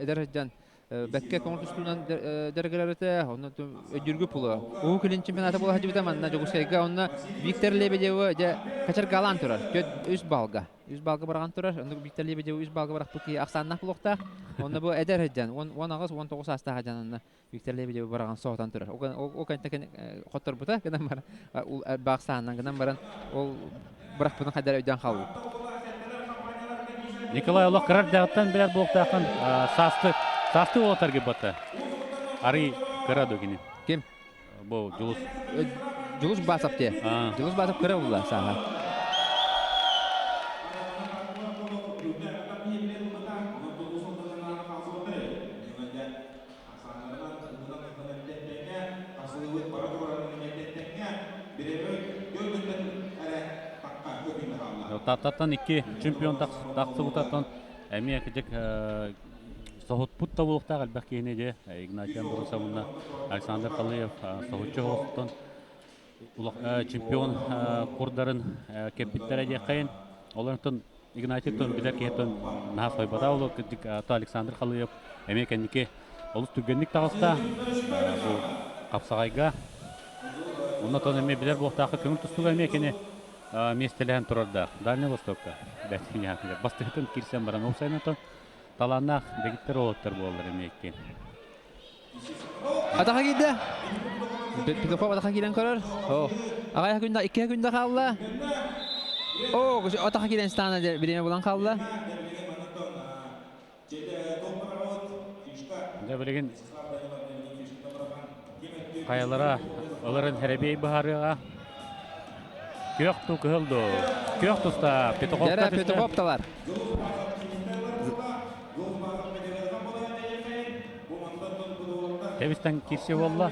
эдер хаджан Бәкке конкурстунан дәргеләрете, онна өдүргү пулы. Уу килин чемпионаты була хаҗибета манна Жогускайга, онна Виктор Лебедев же качар галан турар. Үз балга. Үз балга барган турар. Онда Виктор Лебедев үз балга барак буки Аксаннак булыкта. Онда бу эдер хаҗан. 10 агыз 19 аста хаҗан онда Виктор Лебедев барган соғдан турар. О кантакен коттор бута, гынан бар. Ул Баксаннан гынан баран ол барак будан хаҗар өйдән калу. Николай Улах кырар дагыттан билер булыктакан Састы олатарги бата. Ари кыраду кини. Ким? Бу Жулус. Жулус басап те. Жулус басап кыра була саха. Таттан 2 чемпион тақсы бутаттан әмия кежек Соғыт путта болуқтақ әлбәқ кейіне де Игнатиян Борусамына Александр Қалыев соғытчы олықтан чемпион құрдарын кеппеттері де қайын. Оларынтын Игнатиян білер кейттен нағас ойбада олы Александр Қалыев әмекендіке олыс түгенлік тағыста бұл қапсағайға. Оннатон әме білер болуқтақы көңіл тұстуға әмекені местелән тұрарда Дальний Востокка. Бастығытын кирсен баран олсайнатон Таланақ бегиттер олаттар болалар емеккен. Атаға келді. Петухов атаға келен көрір. Ағая күнді, 2 күнді қалды. Атаға келен станы білеме болан қалды. Білеген қаялара оларын әребей бұхарыға көқту күхілді. Көқтуста Петуховталар. Тевистен кирсе болла.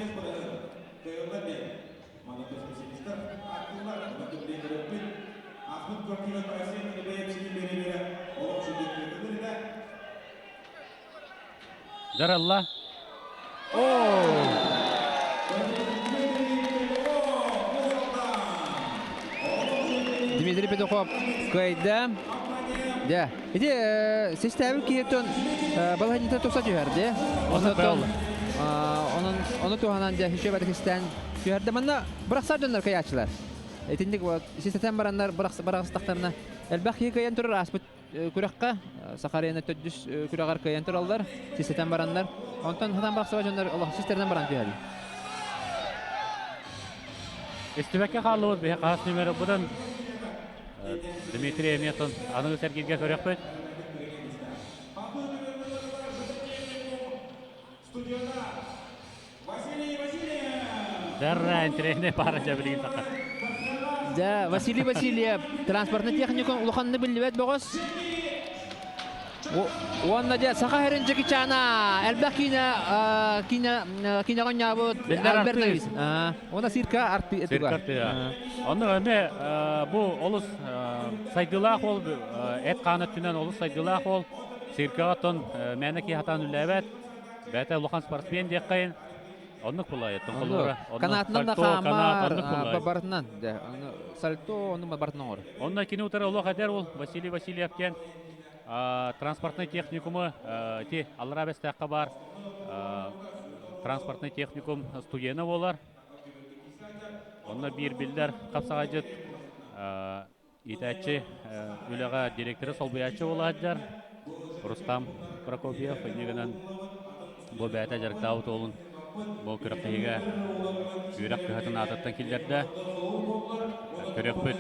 Даралла. Дмитрий Петухов кайда. Да. Иде систем киетон балахинта тоса жіберді. Onu tuhananca hücre badakistan şehirde manna bıraksar dönler kayaçlar. Etindik o sistem baranlar bırakstaklarına. Elbaki kayan turur asbut kurakka Sakarya'na tödüs kurakar kayan turallar. Sistem baranlar. Ondan hadan bıraksar dönler Allah sistemden baran tüyeli. İstibekke kalıyor bir kas numara budan. Dmitri Emyaton anı sergilge körek bet. Дарра интересный пара жабилин тақа. Да, Василий Васильев транспортный техникум улаханны билбет богос. Онна да сахарынчы кичана, элбакина кина гонябут Альберт Левис. Она сирка арты этуга. Онна эме бу олус сайдылах ол эт канатынан олус сайдылах ол сиркатон менеки хатан үлебет. Бәте улахан спортсмен деккайын. Оннук булай тонголора. Канатынан да хамар бабартынан. Сальто онун бабартынан ор. Онна кини утара улах адер ол Василий Васильев кен транспортный техникумы ти Алрабестакка бар. Транспортный техникум студияны болар. Онна бир билдер капсагажыт итәче үләгә директоры Солбуячы буладыр. Рустам Прокопьев негенен бу бәтә жарктау толун. Бу көрәктәгә юрак кыһатын ататтан килдердә. Көрәкбет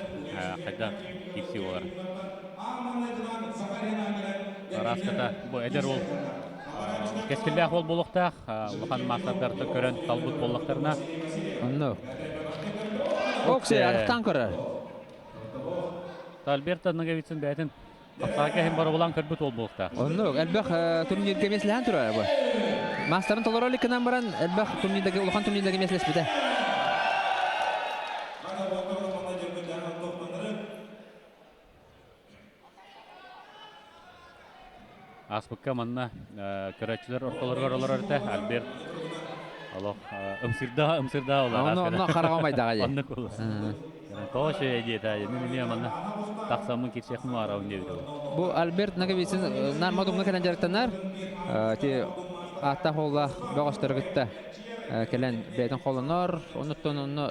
хәдә киси булар. Раската бу эдер ул кескелләх ул булыкта, улхан максаттарда көрән талбут буллыктарына. Онно. Оксе аттан көрә. Альберт Наговицын бәтен Капсаға hem бары болан көрбіт ол болықта. Онно әлбәк турнирге месләһән турар бу. Мастарын толороликынан баран әлбәк турнирдәге улхан турнирдәге месләс бите. Аспыкка манна көрәтчілер орталарға олар өрті. Альберт ымсырда олар. Онно қарағамайдаға же. Онны қолы. Тошы әдеті әде. Мен манна тақсамын кетсеқін арауын деуді. Бу Альберт нагабиsin нармадумны калан жарыктанар. Ти атта холла бөгөстөргүттө. Келен бетин холонор, онуттон онну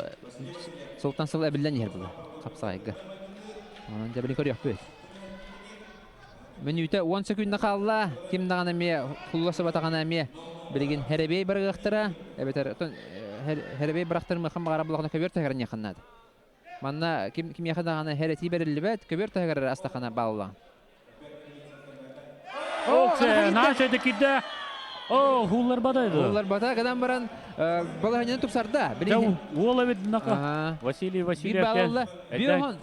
Султан сыл әбилден ер бу. Капсайга. Анан жабили көрөк бу. Минута 10 секундна калла. Ким дагана ме хулласы батагана ме билген Херебей биргыктыра. Эбетер Херебей бирактырмы хамгара булакны көбөр тагырын якыннады. Манна ким якындагана Херети берилбет көбөр тагыр астахана балла. Оксе, нашайды кидді. Хуллар бадайды. Олар бата кадан баран балаһанын тупсарда. Ол әбет нақа. Василий Васильев. Биохон.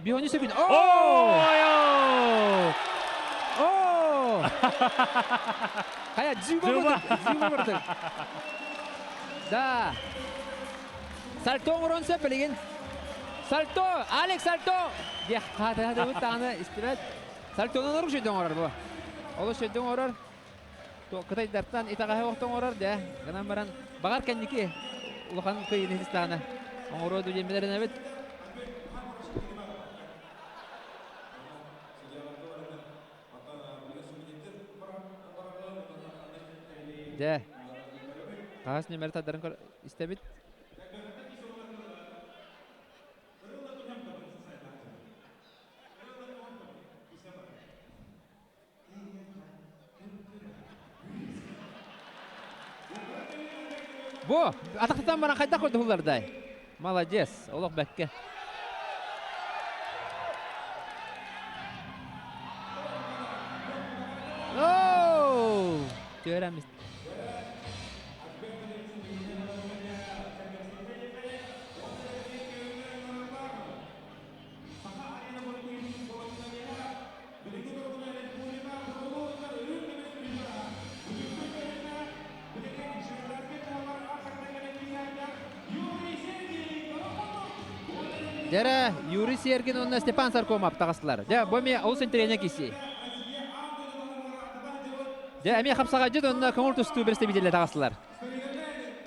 Биохон секунд. Кая жуба барды. Да. Сальто уронса билген. Сальто, Алекс Сальто. Я хата утаны истебет. Сальтонун ору жөдөн орар бу. Ол жөдөн орар. То кытай дартан итага октон орар да. Ганан баран багар кендики. Улхан кыйын истана. Оңоро дүйемелерин эбет. Да. Каас номер тадарын көр истебит. Бу, атактан баран кайда көрдү булардай. Молодец, Олоқ бәкке. Görəmiz. Дәрә Юрий Сергин онна Степан Саркомов тагыстылар. Дә бу ме ул сентренә киси. Дә әме хапсага җит онна көңүл тусту берсе биделе тагыстылар.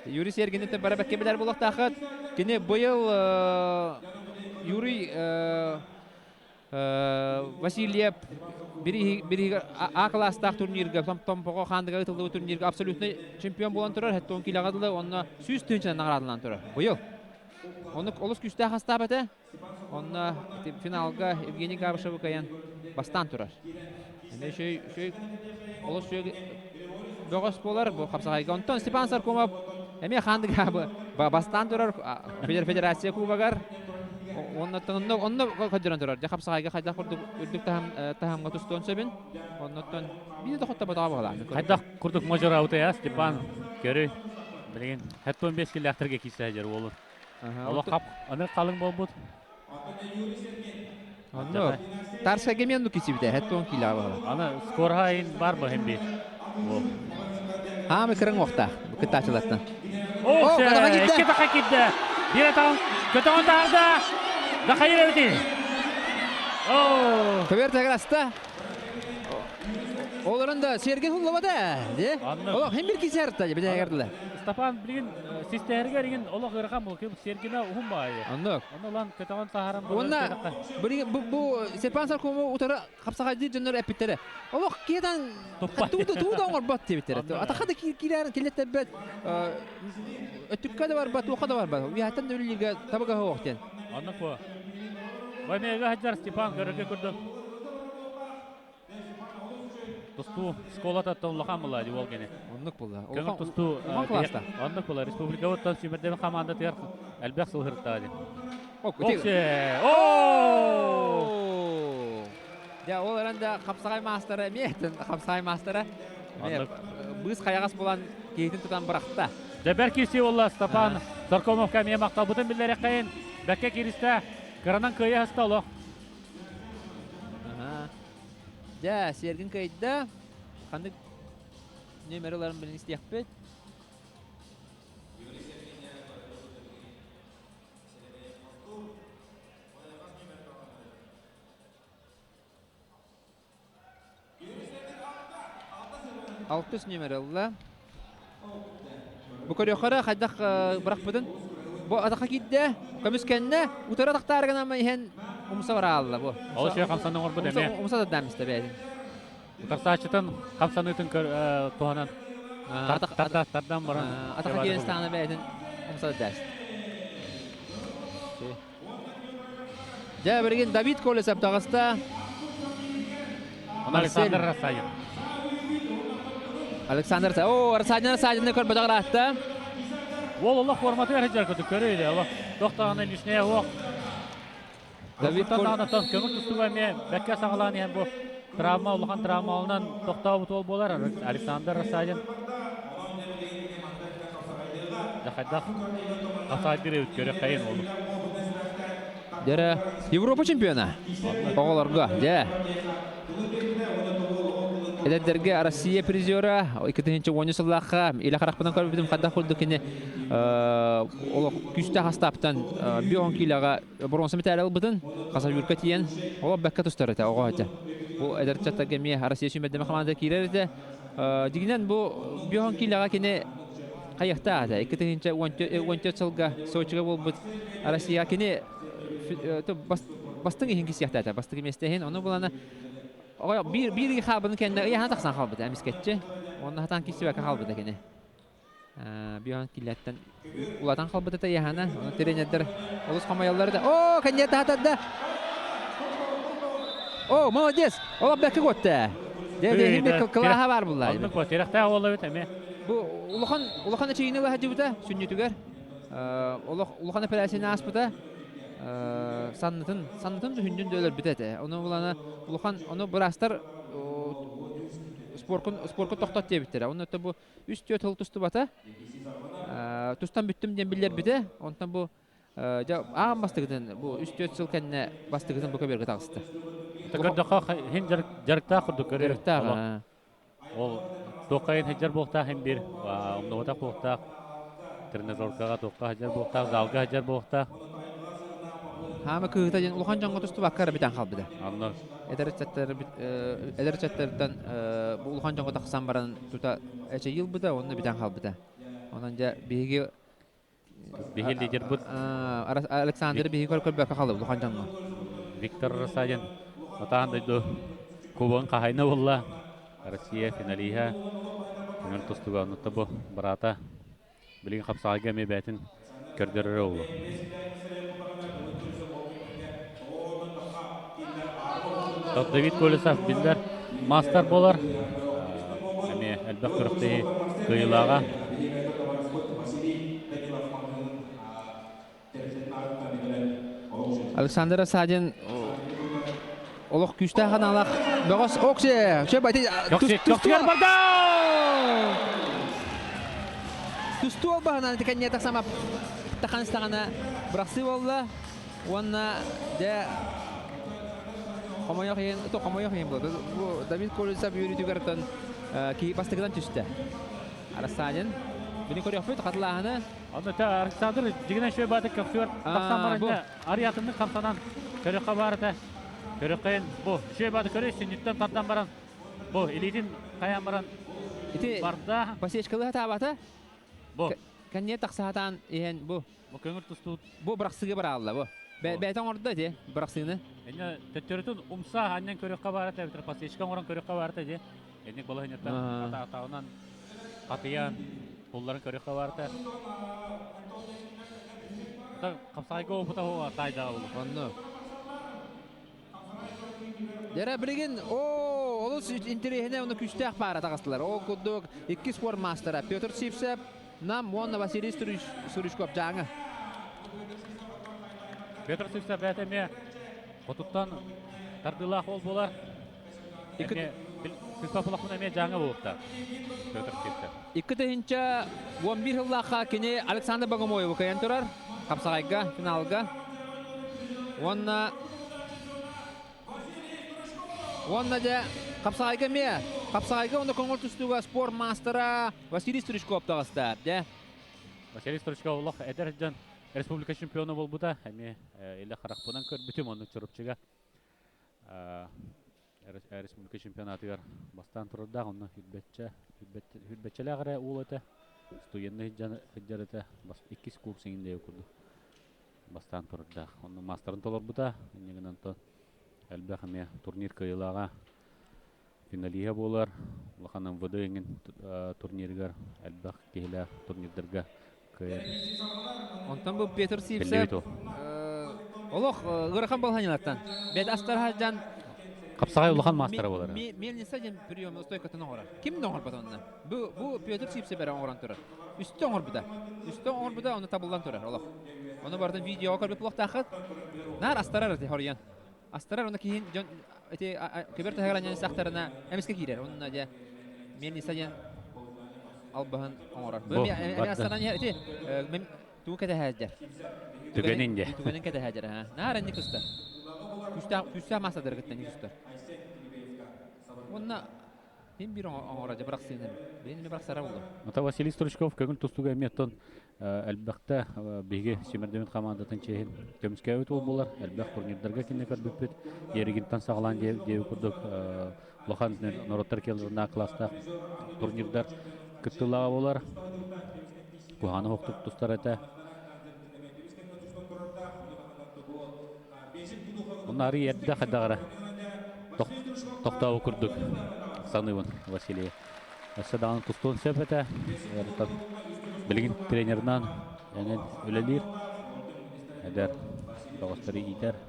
Юрий Сергинне тә барабакка беләр булак тахат. Кине быел Юрий Васильев бери А класстагы турнирге Томпого хандыга ытылды турнирге абсолютно чемпион булган турар. Хәтта 10 килоградылы онна 100 төнчә наградылан турар. Быел оны олыс күстә хастабыты. Онна финалга Евгений Габышев каян бастан турар. Әне шөй олыс шөй бөгөс болар бу хапсагайга. Онтон Степан Саркомов әме хандыга бастан турар. Федерация кубагар. Онна кадыран турар. Хапсагайга кайда курдук үрдүк тахамга тустон сөбен. Оннотон биде хатта бата була. Кайда курдук мажара ута Степан көрү. Билген 15 километрге кисе жер болот. Ола қап, аны қалың болбуд. Аны тарска геменду кисибде, хәтта 10 кило. Аны скорхайын бар бу хемби. Ами кырын вакта, бу кытачылаттан. О, ике тақа китте. Бир атан, көтөн тарда. Да хайыр өтү. О, Көбөр таграста. Оларында Сергей Хулловада, де? О, хем бир кисәртә, биде ягырдылар. Степан билген системге деген олог ыргам бул кем Сергина ухумбай. Аны. Аны лан көтөн тахарам. Онна бу Степан Саркомов утара хапсага дижнер эпиттери. Олог кедан туу оңор бат дебиттери. Атакада киләрен келеттебет. Өтүккә дә бар бат, ока да бар бат. Уятан өлүлүгө табага хоктен. Аны ко. Бай мега хаҗар Степан көргө күрдү. Тусту школата тонлахан була ди волгене. Оннук булды. Кем тусту оннук була республика оттан симерден команда тер Әлбәк сылгырта ди. Оксе. О! Я оларында Хапсагай мастера мехтен, Хапсагай мастера. Быз хаягас булан кейтин тутан быракта. Дәбәр кисе улла Степан Саркомов каме мактал бутын билләре кайын. Бәккә киристә кыранан кыя хасталык. Ja, Sergin kayda. Kandık nömerlerin birini isteyecek. Altız nömerli. Bu körüqara haydaq bırak budun. Bu ataqa giddi. Kömüskenne utara taqtargan ama ihan umsa var alla bu. Ол ше қамсанның орбы деме. Umsa da damiste beydi. Утарсачытын қамсанытын туһанан. Тардан баран. Ataqa gelistana beydin umsa da dast. Ja birgin David Kolesap tağısta. Александр Расайын. Alexander Sa. O Arsajan kör bacak rahatta. Ол Allah форматы әржер көтіп көрейді. Allah тоқтағаны лишнее оқ. David Давидтан көңіл тұстуға ме бәкке сағалан ең бұл травма, ұлған травма олынан тоқтау бұт ол болар. Александр Расайын. Жақайдақ қасайдыры өткері қайын олы. Дера Европа чемпиона. Оғаларға. Ja. Эдерге Россия призеры 2-нче ойнышыллаққа илә қарақпынан көріп бітім қадда құлды кені олы күшті хастаптан бион килаға бронсы металл бітін қасап жүркі тиен ола бәкке тұстар еті оға еті. Бұл әдер чаттағы ме Россия чемпиондамы қаманда кейлер еті. Дегенен бұл бион килаға кені қаяқта еті. 2-нче 14 жылға Сочиға бол бұд Россия кені бастың ехін кесияқта еті. Бастың еместейін. Оны бұланы bir xalbını kendine yana taksan xalbıdı emisketçi. Onu hatan kişi vaka xalbıdı kene. Bir an killetten ulatan xalbıdı da yana. Onu trenerler oluz kamayalları da. Oo kendine hatadı. Oo молодец. Ola bekki gotta. Devde bir klaha var bunlar. Aldık o terakta ola öteme. Bu ulakan çeyini ve hacıbıda sünnetüger. Ulakan pelasini aspıda. Sanatın hündün dölür bitete. Onu bulana ulukan onu burastar sporku toxtat diye bitir. Onu da bu üst yöt tustu bata. Tustan bittim diye biller bite. Ondan bu ağam bastıgıdan bu üst yöt sılkenine bastıgıdan bu kaberge tağıstı. Takırdaqa hen jarıkta kurduk görür. Jarıkta. Ol toqayın hajar boqta hem bir umnota boqta. Trенировкага тоққа hajar boqta, залга hajar boqta. Hama kıhta jen ulukan jango tustu bakkara bitan xalbıda. Anlar. Eder chatterdan bu ulukan jango taqsan baran tuta eçe yıl bıda onu bitan xalbıda. Onanca bihigi Bihil lider bud. Alexander bihigi kol bakka xalbı ulukan jango. Виктор Расайын. Отаан дойду. Кубан қахайна болла. Россия финалиха. Көңіл тұстуға ұнытты бұл барата. Білген қапсаға кәме бәтін көрдірірі олы. Давид Колесов билдер мастер болар. Әме әлбәқ күріқті қиылаға. Alexander Sajan Олық күшті қаналақ Бәғас Оксе Шөп айты Көктігер барды! Түсті ол бағынан текенне тақсама тақаныстағана бірақсы болды. Онна де қамайық ең болды. Давид Колесов үйретігерден кейіп бастығыдан түсті. Арасаден Бені көрек бөйт қатылағаны. Анда Александр жігінен шөй бады көктігер тақсан барында ариятымның қамсанан көрекқа барыды. Көрекқайын бұл шөй бады көрейсін үттен тардан баран. Бұл елейтін қаян баран барда. Басешкалы табаты? Бұл. Кәнне тақсағатан еген бұл. Бұл көңір тұстуд. Бұл бірақсығы бар алды бұл. Бәйтен орды де бірақсығыны. Әне төттөрітін ұмса аннен көрекқа барыды. Басешкан оран көрекқа барыды де. Әне бұл хынеттен атағынан қатыян. Пулларын көрекқа барыды. Қапсайғы опыта оға тайда олы. Онны. Дәрі білген, олыс интерехіне оны күшті ақпары тағыстылар. Ол күдік 2 спорт мастера Петр Сипсеп, нам онна Василий Стручков жаңы. Петр Сипсеп әтеме құтыптан тардылақ ол болар. Сыспапылақын әме жаңы болыпта. Петр Сипсеп. 2-тігінші 11 жыллаққа кене Александр Богомоев көйен тұрар. Қапсағайға, финалға. Онна да Капсайга ме. Капсайга онда коңгол түстүгө спорт мастера Василий Стручков тагыстар, да? Василий Стручков улах эдер жан республика чемпионы болбута. Эми эле харакпынан көрбүтүм оны чурупчуга. Республика чемпионатыгар бастан турда онна хүлбетчелегере уулата. Студентный жан хыджарыта бас 2 клуб сеңинде окурду. Бастан турда. Онны мастерын толорбута. Негенен то элбехме турнир кыйлага финалия болар. Улаханын ВД еңин турниргар элбех кehile турнирдерге кыйыр. Онтан бу Петр Сипсев. Белебит Олох гырахан балханилаттан. Бет Астархаджан Капсагай улахан мастера болар. Мельница ден прием стойкатын оңора. Ким доңор батонна? Бу Петр Сипсев бере оңоран турар. Үстө оңор буда. Үстө оңор буда аны табылдан турар. Олох. Аны бардан видео көрүп булактахат. Нар Астарар те хориян. Астарар оны кейін жон эти киберте хагаранын сактарына эмеске кирер. Онна же Мельница ден албахан оңорар. Бу эми Астаран эти мен тукете хаҗар. Түгенинде. Түгенин кете хаҗар. Нар энди кыста. Күстә масадыр гыттан күстә. Онна Hem bir oğraca bıraksınlar. Benim bırak sarar oldu. Ата Василий Стручков көңіл тұстуға меттон әлбәқті беге Семердемет командатын чейін көміске өт ол болар. Әлбәқ турнирдарға кенде көрбіппет. Ерігінтан сағылан деу күрдік. Лохан Нороттар келдірна класста турнирдар күттілаға болар. Куханы хоқтық тұстар әті. Онары ерді қадағыра. Тоқтауы күрдік. Санывын Василий. Әсседағын тұстуын сөп әті. Білген тренерінен әнен өлелер. Әдер дағыстары етер.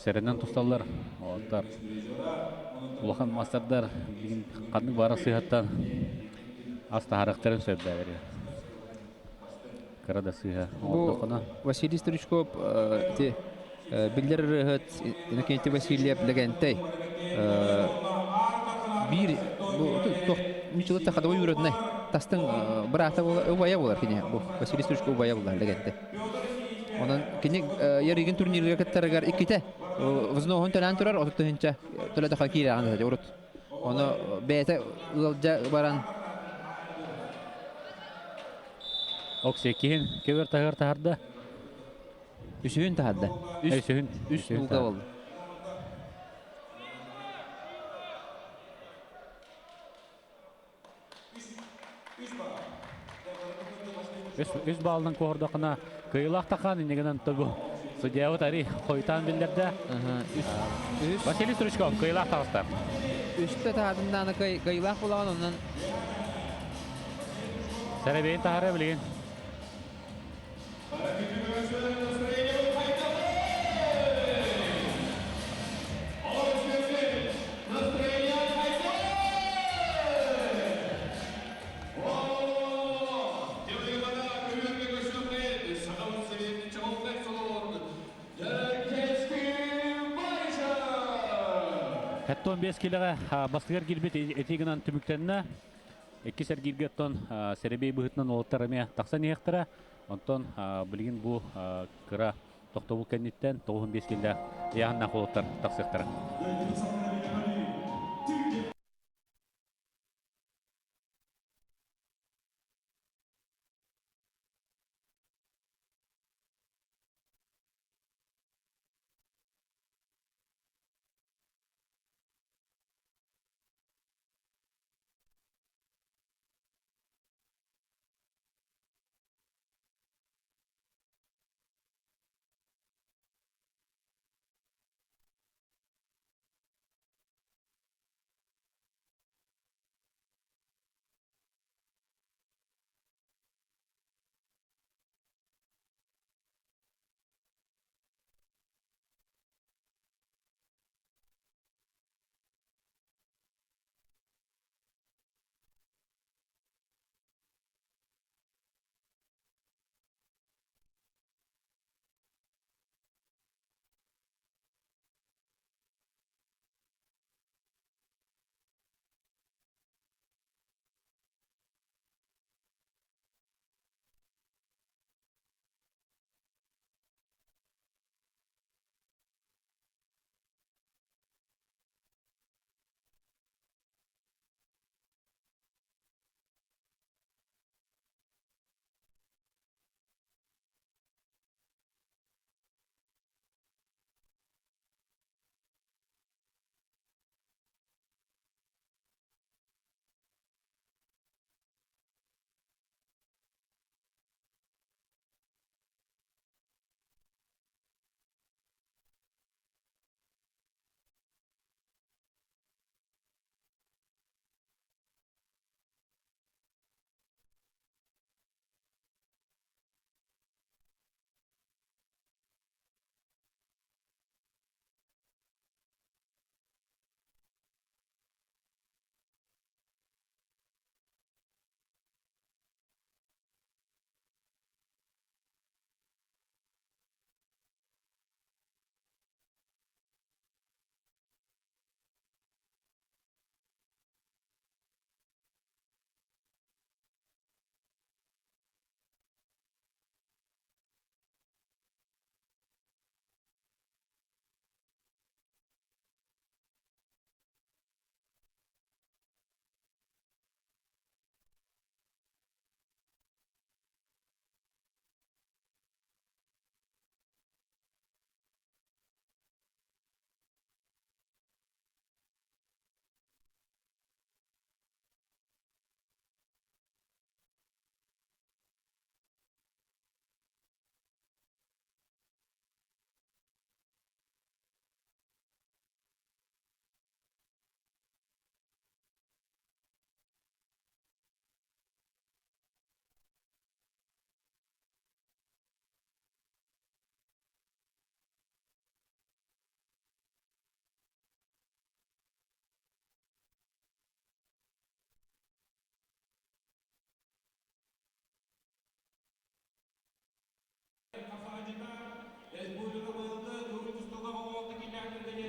Серенен тұсталар, олар улахан мастердар қадның бары сыйхаттан аста характерін сөп бәвері. Қырада сыйха. Василий Стручков білдер рыхыт, инокенті Василия білгентай. Bir müçülü taxadavı yürüdünə. Tastın bir ata uvaya bolar kine. Bu Василий Стручков uvaya bolar legende. Onun kine yarıgın turnirlere katargar ikite. Vıznoğun tölen turar, oturtuğunca töle daxal kiyre ağında urut. Onu beyte ılca baran. Oksekihin kever tahar taharda. Üsühün taharda. Üst bulga oldu. Üç baldan kohordaqına kıyılaq taqan inegenen tobu. Судья тари қойтан билдерді. Василий Стручков кыйлақ тағыстар. Үсті тағадымданы кыйлақ болаған онын. Сәребейін тағары білген. Хәттон 5 килоға бастығар келбет етегінен түміктеніне 2 сәргелгеттон сәребей бұғытынан олаттарыме тақсан еқтіра. Онтон білген бұл қыра тоқтабыл кәнеттен 95 килоға яғынна қолаттар тақсықтыра.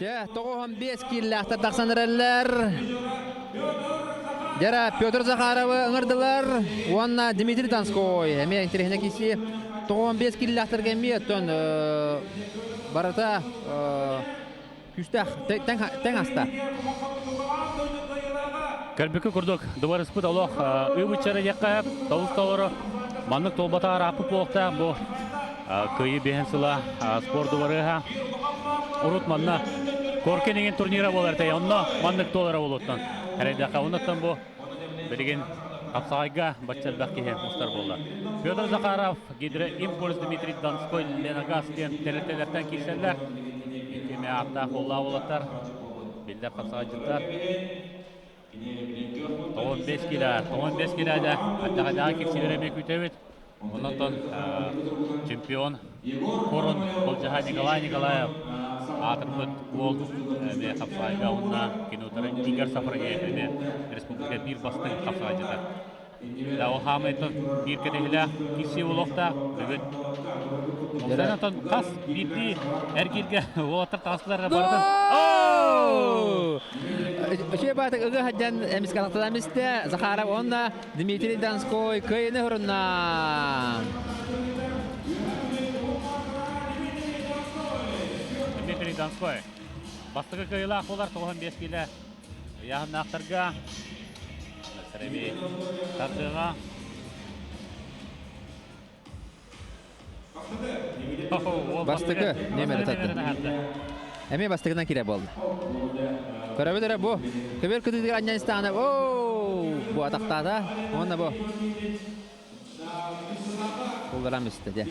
Те, 95 киллахтар тақсаныралар. Жара Петр Захаровы ыңырдылар. Уанна Дмитрий Донской. Әме интерехіне кесі 95 киллахтар кәмей. Тон барата күстақ тәң аста. Кәрбекі күрдік. Дұбар іспіт олық үбітчері еққа әп. Толысталары маннық толбата арапы болықта. Бұл күйі бейін сыла спорт дұбарыға. Урут манна Коркен деген турнира болар тәй. Онна маннық толары болуттан. Әрейді қауынаттан бұл білген Апсағайға батчар бәккеге мұстар болды. Петр Захаров, Гидре Импульс, Дмитрий Донской, Ленагас кен тәрелтелерден келсерлер. Екеме артақ олла олаттар. Белдер Апсағай жылдар. 15 килада. Аттағадағы кепселереме күтәует. Оннан чемпион Корон Болжаха Николаев. Атырпыт ол Апсағайға онна кинотары Игорь Сафронеев республика бір бастың Апсағай жылдар. Ол хамайтын бір кәдегілі кесе олықта бүгін. Осынатын қас бірді әргелге олатыр тасыларға бардын. Үші батық ұғы хаджан әміз қалықтадамызды. Захаров онна Дмитрий Донской көйіні ұрынна. Дмитрий Донской. Бастығы көйлі ақылар 95 келі. Яғын ақтырға. Сәрәбей тардыға. Бастығы немері татты. Әме бастығынан кере болды. Көрәбі дәрі бұ. Көбер күдігдегі Аньянистаны. Бұ атақтада. Онна бұ. Қолдырам үсті де.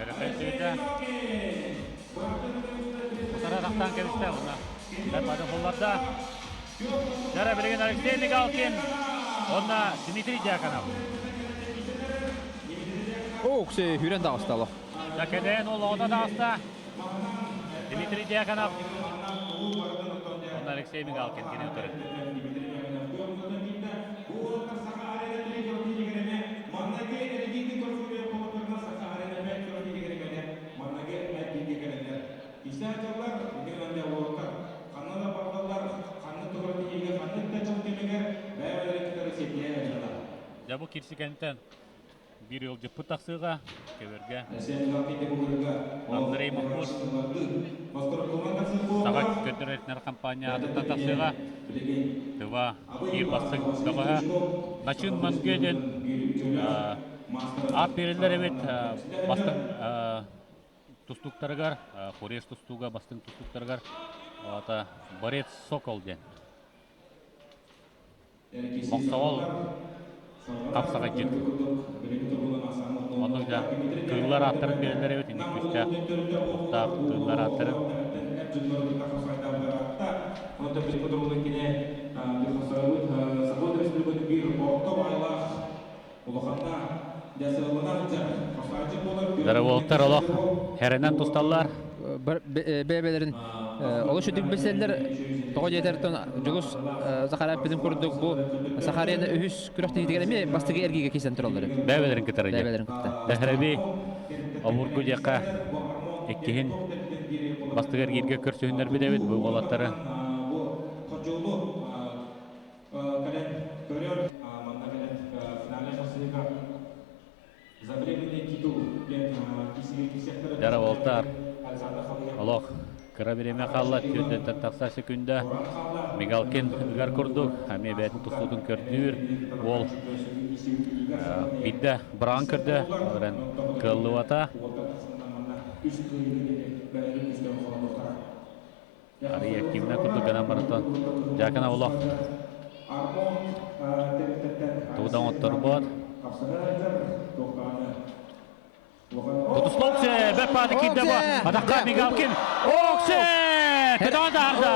Кәріпен сөйді. Бұтара рақтан кәбісті бұна. Бәпадың қолларда. Жара білген Алексей Мигалкин. Онна Дмитрий Дьяконов. Күсі хүрен дағысталы. Жакеден ол ода дағыста. Дмитрий Дьяконов. Онна Алексей Мигалкин кене өтірі. Жабу кирси кәнттен bir yıl jıppı taqsıға көберге. Андрей Махмуд сағат көндіретінер компания адыттан тақсыға тыва бір басың дұғыға начин мангеден ат берілер әбет бастың тұстуқтарығар Хорес тұстуға бастың тұстуқтарығар Борец Сокол ден Мақсавал қапсаға жет. Оның да тыйлар аттырын берілер өт, енді күшті ұқтақ тыйлар аттырын. Дәрі болықтар олық, әрінен тұсталар. Бәбелерін олы шүдік бәселер тоғы жетерден жүліс Захаров бізім көрдік бұл Сахарияны үхіс күріқті кетеген әме бастығы әргеге кесен тұралары. Бәбелерін кітары. Бәбелерін кітті. Дәхірәбей Амургу дияқа еккеген бастығы әргеге көрсігіндер бедәует бұл қолаттары. Дәрі болттар. Олық кірабереме қалат, көнден тақсасы күнді Мигалкин үгар күрдік, әме бәтін тұстудың көрдір. Ол бидді біран күрді, оларан қылы вата. Ары ективіне күрдік, ғанан барытан жақына олық. Туғдан оттар бұд. Тұтыслоқсы, бір пады кенде ба. Адаққа Мигалкин. Оқсы! Күдан дарда!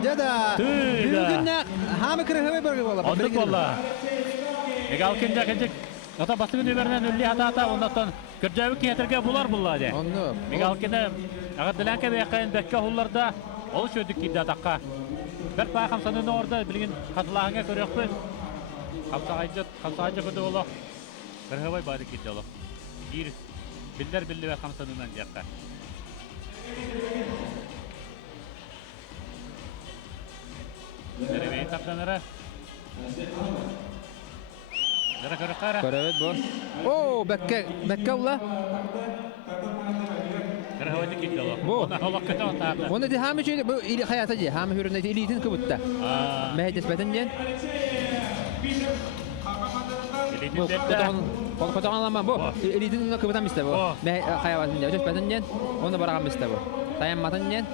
Деда, бүгінне хамы кіріғі біргі болар. Ондық болла. Мигалкин жәкінжік. Ота бастығын өберінен үлі ата-ата, ондақтан күрджәуі кетерге бұлар бұлла де. Мигалкин'і ағаддыланка бәйқайын бәкке ғулларда олы шөдік кенде адаққа. Бір пай қамсанын орда білген қатылағыңа көріқпіз. Қамсағайжы күді олық. Кірғыбай байды кенде олық. Bir biller billi ve kamsanından yakka. Abdanara. Jara körüqara. Көрөбөт бу. О, бәккә ула. Кыргыты китело. Бу. Она холок кетен таапта. Оны де хамы жүйде бу или хаята же, хамы хүрүнө илитин кыбытта. Мәһәдес бәтен ден. Бу котон алама бу. Илитин кыбытан бисте бу. Мәһә хаябатын ден, өчөс бәтен ден. Оны бараган бисте бу. Таянматын ден.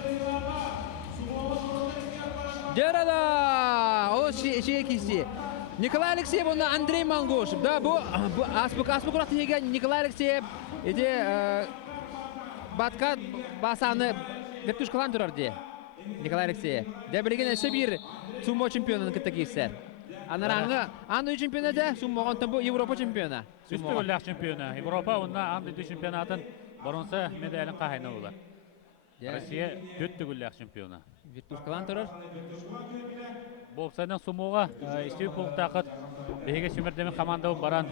Жарада! О, шекиси. Николай Алексеев, он Андрей Мангуш. Да, бу аспык рахтыга Николай Алексеев. Эти батка басаны вертушкалан турар ди. Николай Алексеев. Да билген эше бир сумо чемпионын кытакисер. Анараңы анды чемпионада сумо онтан бу Европа чемпиона. Үстүгүлләк чемпиона. Европа онна анды чемпионатын боронса медалын кайна була. Россия төттүгүлләк чемпиона. Вертушкалан турар. Бу сенен сумуга истеп пунктакыт беге шимердеме команда баран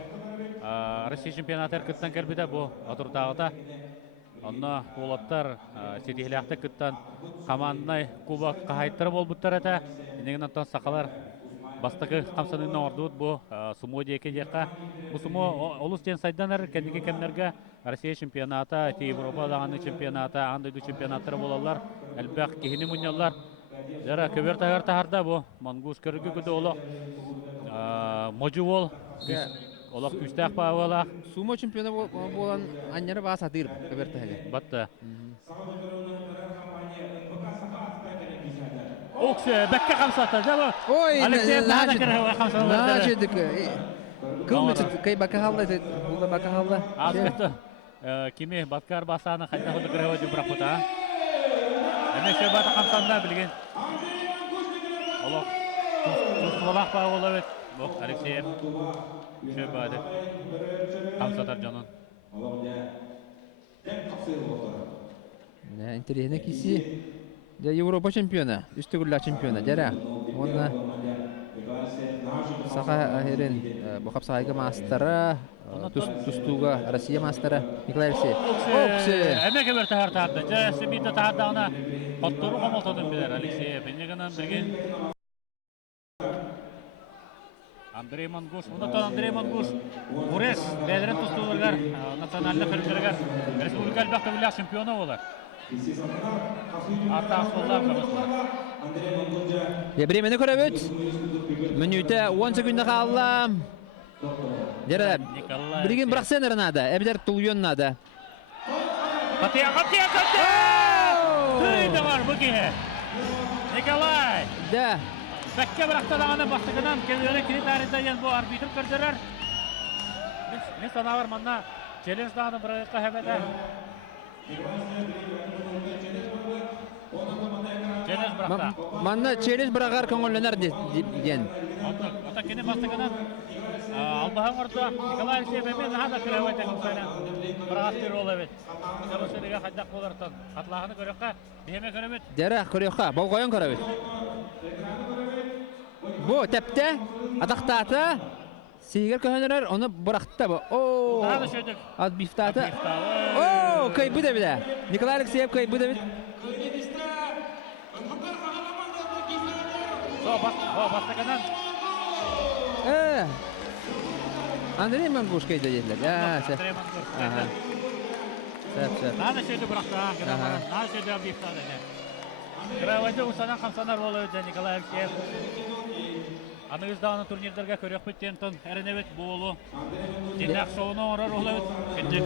Россия чемпионаты кыттан кербиде бу атуртагыта. Онна улаттар сетихлякты кыттан командный кубок кайттырып болбуттар эте. Инеген тон сакалар бастыгы камсанын ордут бу сумо деке жакка. Бу сумо олус тен сайданар кендиге кемнерге Россия чемпионаты, Европа даганы чемпионаты, андай чемпионаттар болалар. Элбек кихини муньялар. Жара көбөр тагырда бу мангус көргү күдө олок можувол олок күстак баала Сумо чемпиона болан аннары баса дыр кебертеге. батта оксе бекке камсата жабы Ой, Алексей нада кире камсата Начедик. Кылмыт кай бака халды, булда бака халды. аската киме баткар басаны кайда ходы кире деп бракута эмесе бата камсанда билген олок тустулак баала бет бу Алексей Шебады камсатар жанын Ne интересно киси. Да Европа чемпиона, үстүгүлләк чемпиона. Жара. Онна Саха Ахерин бу капсайга мастера, тустуга Россия мастера Николай Алексеев. Оксе. Эмеге бер тахартарды. Жасы бите тахардагына коттуру комолтодун билер Алексей. Бенегенен билген Андрей Мангуш, ондан Андрей Мангуш, Бурес, бәдерен тустуларгар, национальный көргөргөр, республика албакта билер чемпионы болар. Арта солдар кабыслар. Бремени көрөбөт. Минута 10 секунд калды. Жара. Билген бирок сен надо. Эбдер тулуен надо. Катия. Тыйды бар буге. Николай. Да. Бәкке бирактаганы баштыгынан келгеле критерийда ен бу арбитр көрдөрөр. Мен санавар манна челлендж дагы бир кахабада. Челлендж бракта. Манна челлендж брагар көңүлөнөр деген. Ата кене баштыгынан албахан орда Николай Алексеев мен хада кирәвәтә кылсана. Брактыр олабет. Жабысыга хадак болартан. Атлаганы көрөккә, беме көрөбөт. Жара көрөккә, бол коен көрөбөт. Бу тепте атактаты сигер көһөнөр оны бракта бу. О! Дагы шөдүк. Ат бифтаты. О, кай буде биде. Николай Алексеев кай буде бит. Баштыгынан Андрей Мангуш кай дәделер. Я, сә. Ага. Сәп. Надо шөдүк бракта. Надо шөдүк бифтады. Кирәвәтә усана камсанар болу Николай Алексеев. Аны үздагы турнирлерге көрөк биттен тон эренебет болу. Динак шоуну орор болу. Кенде.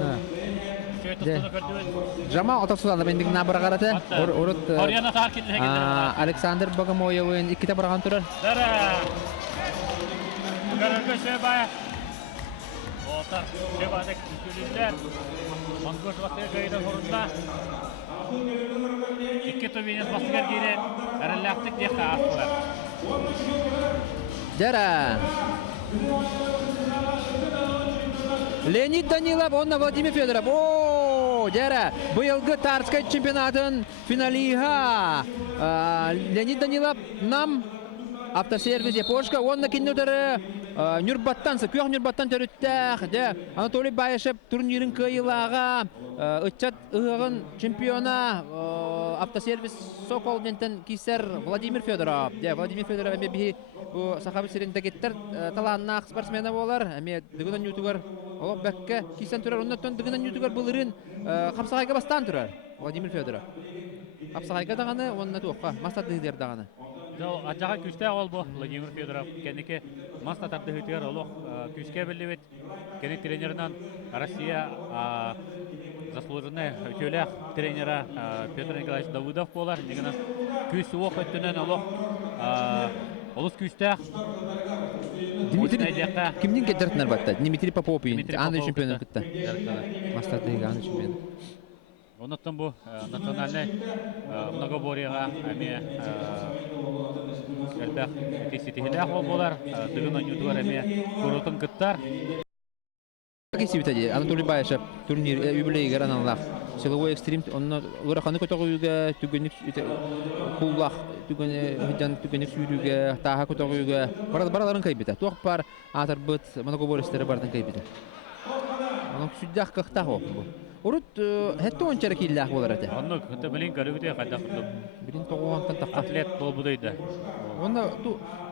Шөтүстүнө көрдүбүт. Жамал атасылады бендик набыргараты. Урут. Оряна таркет дегендер. Александр Богомоевын иките барган турар. Дара. Көрөккө Шебай. Отар Шебайдык күлүлөр. Мангуш вакыты гайда хорунда. Икки тобинес бастыгар кире. Эреллактык дека аслар. Жара. Леонид Данилов, онна Владимир Федоров. О, жара. Быйылгы Тарскай чемпионатын финалига. Леонид Данилов нам Автосервис Япошка, он на кинотары Нюрбаттан, Күйөх Нюрбаттан төріттәқ, де Анатолий Байышев турнирин кайылаға, ұтчат ұғын чемпиона автосервис Сокол дентен кисер Владимир Федоров. Де Владимир Федоров әме бі сақабы сирендагеттер таланнақ спортсмена болар, әме дығынан ютугар олық бәкке кисен тұрар, оннаттан дығынан ютугар бұлырын қапсағайға бастан тұрар Владимир Федоров. Қапсағайға дағаны, онына туаққа, мастат дығдер дағаны. Ажаға күште ол бұл Владимир Федоров. Кенеке маста тапты хүтігер олық күшке білі бет. Кене тренерінен Россия заслуженный өтелі тренера Петр Николаевич Давыдов болар. Негінен күші оқ өттінен олық олыс күште. Кімден кеттердін әрбатта? Дмитрий Попов, аңды чемпионын күтті. Мастат дығығы аңды чемпионын. Оннаттан бұл национальный многоборьеға әме әлбәқ кесетігілі ол болар. Дығынан ютуғар әме көрітін күттар. Кесебітәде Анатолий Байышев турнир юбилейгер аналақ. Силовой экстрим, онны ұрақаны көтіғүйіге, түгенік құллақ, түгенік сүйріге, таға көтіғүйіге. Бараларын кайбеті. Тоқ бар атыр бұт, многоборьестері бардың кайбеті. Оның сүддақ қықтақ ол. Урут хетто ончара киллах болар ате. Онны күнті білін көрігіде қайда құрдым. Билин тоғуантан таққа. Атлет бол бұдайды. Онда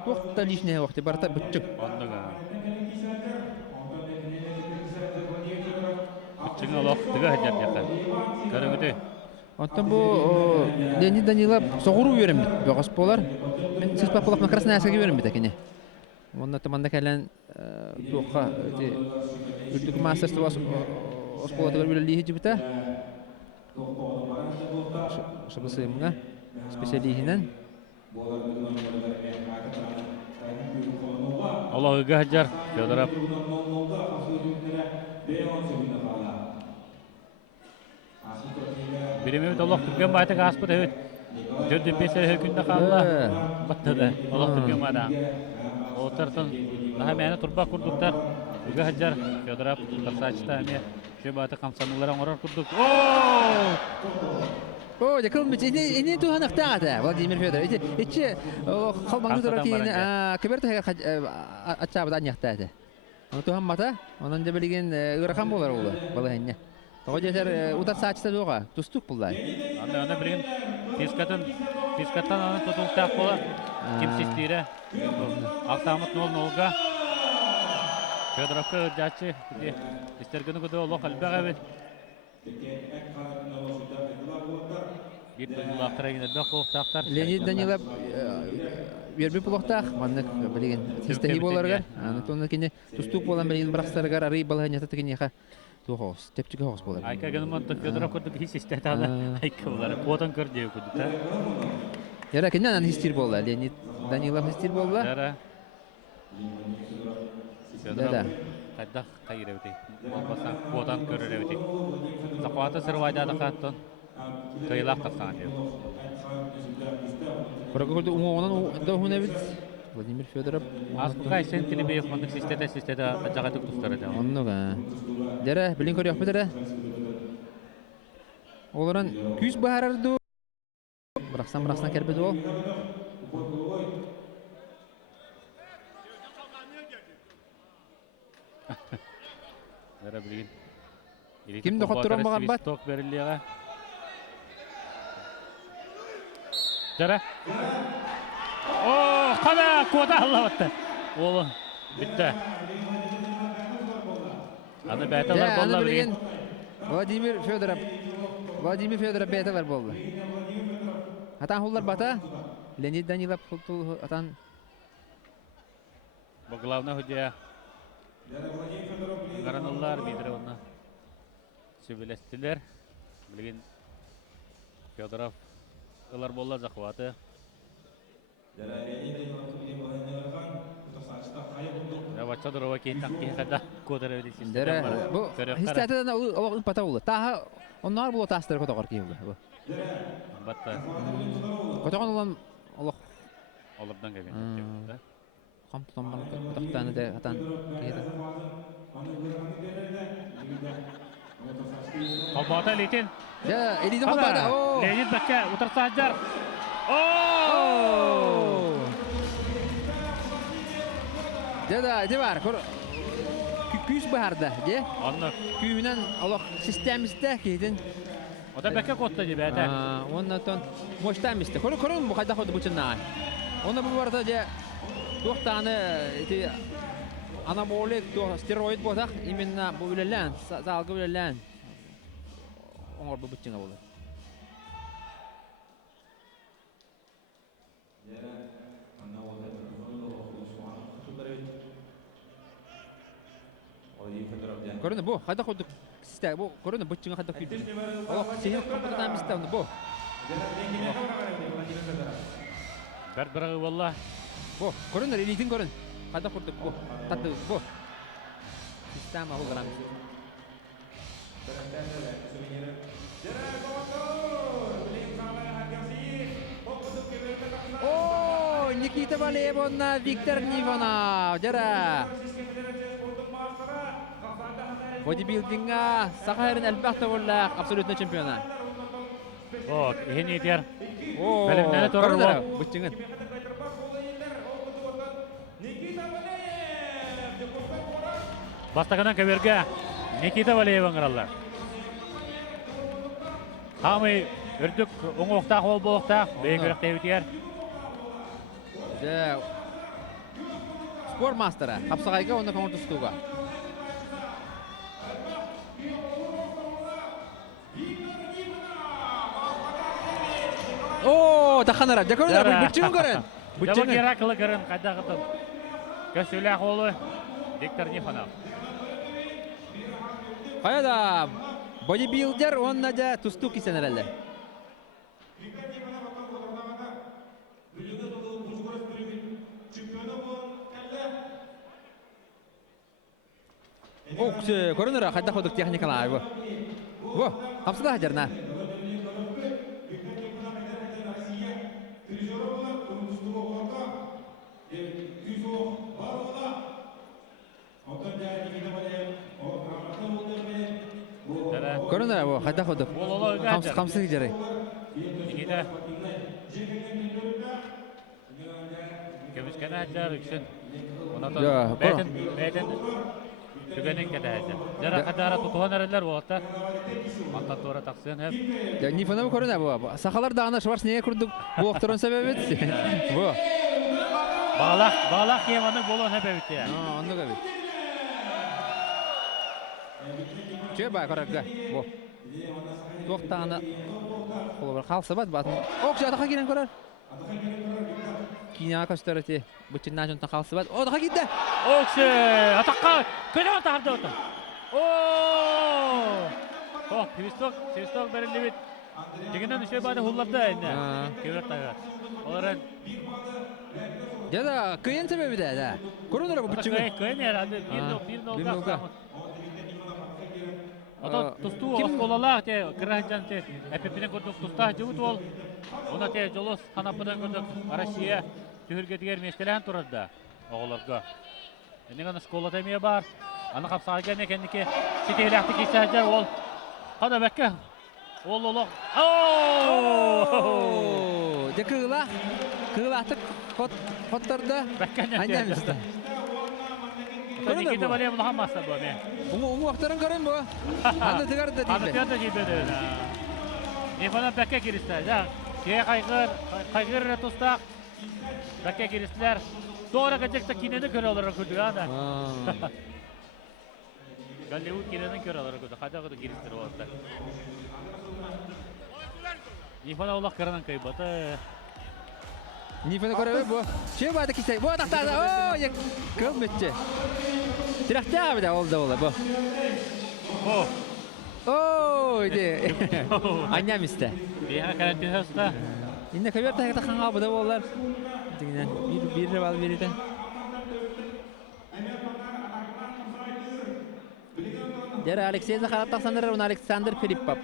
тоқта лишнее вақты барта бүтчік. Онныға. Бүтчіңі олық түгі әдер деқа. Көрігіде. Онтан бұл Леонид Данилов соғыру үйерім бит. Бұғыс болар. Мен сыспақ болақ на Красный Асаға үйерім бит әкене. Онда таманда кәлін тоққа үрдігі мастерство Осколатыгар білілігі жібіті. Шабысымға специалигінен. Олағыға әджар Федоров. Беремеуді олақ түрген байтық аспыды өт. Жөрді бесері хүнді қалыла. Баттады. Олақ түрген бада. Олтартын наға мәні тұрба күрдіктар. Үгі әджар Федоров. Тарсачыта әме. Şu batı kamsanlılara orar kurduk. О, да кылмыч. Эне туған ақтағады, Владимир Федоров. Ечі қалмаңыз ұрар кейін көберті атшабыда анияқтады. Оны туған мата, онын да білген ұрақан болар олы, балы әнне. Тоғы жетер ұтар сачыта доға, тұстық бұлдар. Оны білген фискаттан оны тұтылықтақ болар. Кемсестері. Ақтамыт нол-нолға. Федоровка жачы, истергені күді олық әлбәқ әбет. Bir duyulaqtıra giden de qoğuqtaqtar. Леонид Данилов вербі бұлықтақ, маңнық білген тестахи боларғар. Анатолий кені тұстық болан білген бірақстарғар арый балғанята тіген еқа туғыз, тепчігі қоғыз болар. Айка геніманты Федоров күрдік хис істетады. Айка болар, қуатан көрдеу күрді. Яра кені анан хистер болар, Леонид Данилов хистер болар. Яра. Федоров қайдақ қайыр өте. Болбасан қуатан көрір өте. Зақуаты сырвайдады қаттын. Кайылақ тақсан деп. Құрығы оңынан дауғын әбіт. Владимир Федоров. Асқұға сен тілібейік мұндық систеті жағатық тұстары да. Онныға. Дәрі, білін көрі өкпі дәрі. Оларан күз бағарарды. Бірақсан кәрбеді ол. Дәрі білген. Кімді қоттырын маған бат? Ток беріліға. Жара. О, қана қуата алла батты. Олы, бітті. Аны бәйталар болла білген. Владимир Федоров бәйталар болды. Атан хуллар бата? Леонид Данилов хултул атан. Бұл главна худия. Гарануллар бейдірі оны. Сөбелестілер. Білген Федоров. Олар болла зақуаты. Вача дұрова кейін таққи қада көдір өдесін. Дәрі, бұл хистәтідан олағын пата олы. Тағы онлар бұл тастыры көтіғар кей олы. Батта. Көтіған олан олақ. Олардан кәген. Қамтылан бар көтіқтаны да атан кейді. Қалбата лейтен. Элиді қолбада. Леонид бәкке ұтырса аджар. Жада, де бар. Күз баарда, же? Онны Күйүнен олох системисте кейден. ота бәкке котта деп әтә. Оннан моштамисте. Көрün bu кайда ходы бучунна. Оны бу барда же тоқтаны эти анаболик стероид болсақ, именно bu үлелән, залгы үлелән. Оңор бу бучунга болот. Көрүнө бу кайда ходы система бу көрүнө бучунга кайда күйдү. Олох сенин компьютердамисте оны бу. Бер-бирәгә валла. Бу көрүнө релизин көрүн. Кайда курдук бу. Таты бу. Система бу грамм. О, Никита Валеевна, Виктор Нивонов. Жара. Бодибилдинга сахайрын әлбәттә буллак абсолютно чемпиона. О, иһин итер. О, Бәлемнәне торыр бу. Бутчыңын. Бастагынан кеберге Никита Валеев аңгыралар. Хамы үрдүк оңоқта қол болықта бейгірек тәйбітер. Спор мастера. Хапсағайға оны көңір тұстуға. О, тақанара. Жакөрінер, бұтчыңын көрін. Жабы керақылы көрін, қайда қытын. Көсілі қолы Виктор Нифонов. Қайда, бодибилдер онна да тұсту кесенер әлі. О, көрінер, қайда қодық техникалар бұ. Бұ, қапсыда жарна. Көрінер, бұ, қайда қодық. Қамсы жары. Никита. Кемішкен әттер үшін. Бәйтін түгенен кәді әттер. Жара қадара тұтуған әрелер болатта. Антан тура тақсын әп. Нифонов көрінер, бұ. Сақалар дағына Шварценеггер күрдік. Бұ оқтырын сәбәбет. Бұ. Bağlaq kiyemaның болуын әп әбітті ya. Onu da bir. Çöp bay korakta. Bu. Toqtağını olur qalsa bat batın. Oqşa ataqa giren korar. Kina koşturati. Bıçından jontan qalsa bat. O ataqa gitti. Oqşa ataqqa köle ataqda otur. Oo! Oh, Kristok berildi bit. Jigenden düşe bada hullarda indi. Kebert tagat. Olaran Jada kıyın sebebi de. Korunur bu bıçığı. Kıyın herhalde 1-0 Ata tustu oskolalar te kırajan te epipine kurduk tusta jubut ol. Ona te jolos hanapıdan kurduk Россия tühürge diğer meştelen turarda oğullarga. Enegen skola temiye bar. Ana kapsağa gelme kendiki siteylakti kisajar ol. Hada bekke. Ol. Oh! De kığlatık hotlarda. Annemiz de. Nikita Valeyev Muhammed'sa bu ne? Umu aktarın karın bu. Anı tıgar da değil. Anı da gibi de. Ne falan bekke girişler. Ya, şeye kaygır retustak. Bekke girişler. Doğru kaçacaksa kineni köre olarak gördük ha da. Gallewood kineni köre olarak gördük. Hadi kadar girişler o orada. Ne falan Allah karadan kaybatı. Nifene göre bu. Şey vardı ki bu atakta. Oo, ya kılmışçı. Direkte abi de oldu bu. Oh. Oo, idi. Annem iste. Bir karantina usta. Yine kabir tahta kan abi de ollar. Dinen bir rival biriden. Jara Alexey Zakharov taqsanlar on Alexander Filippov.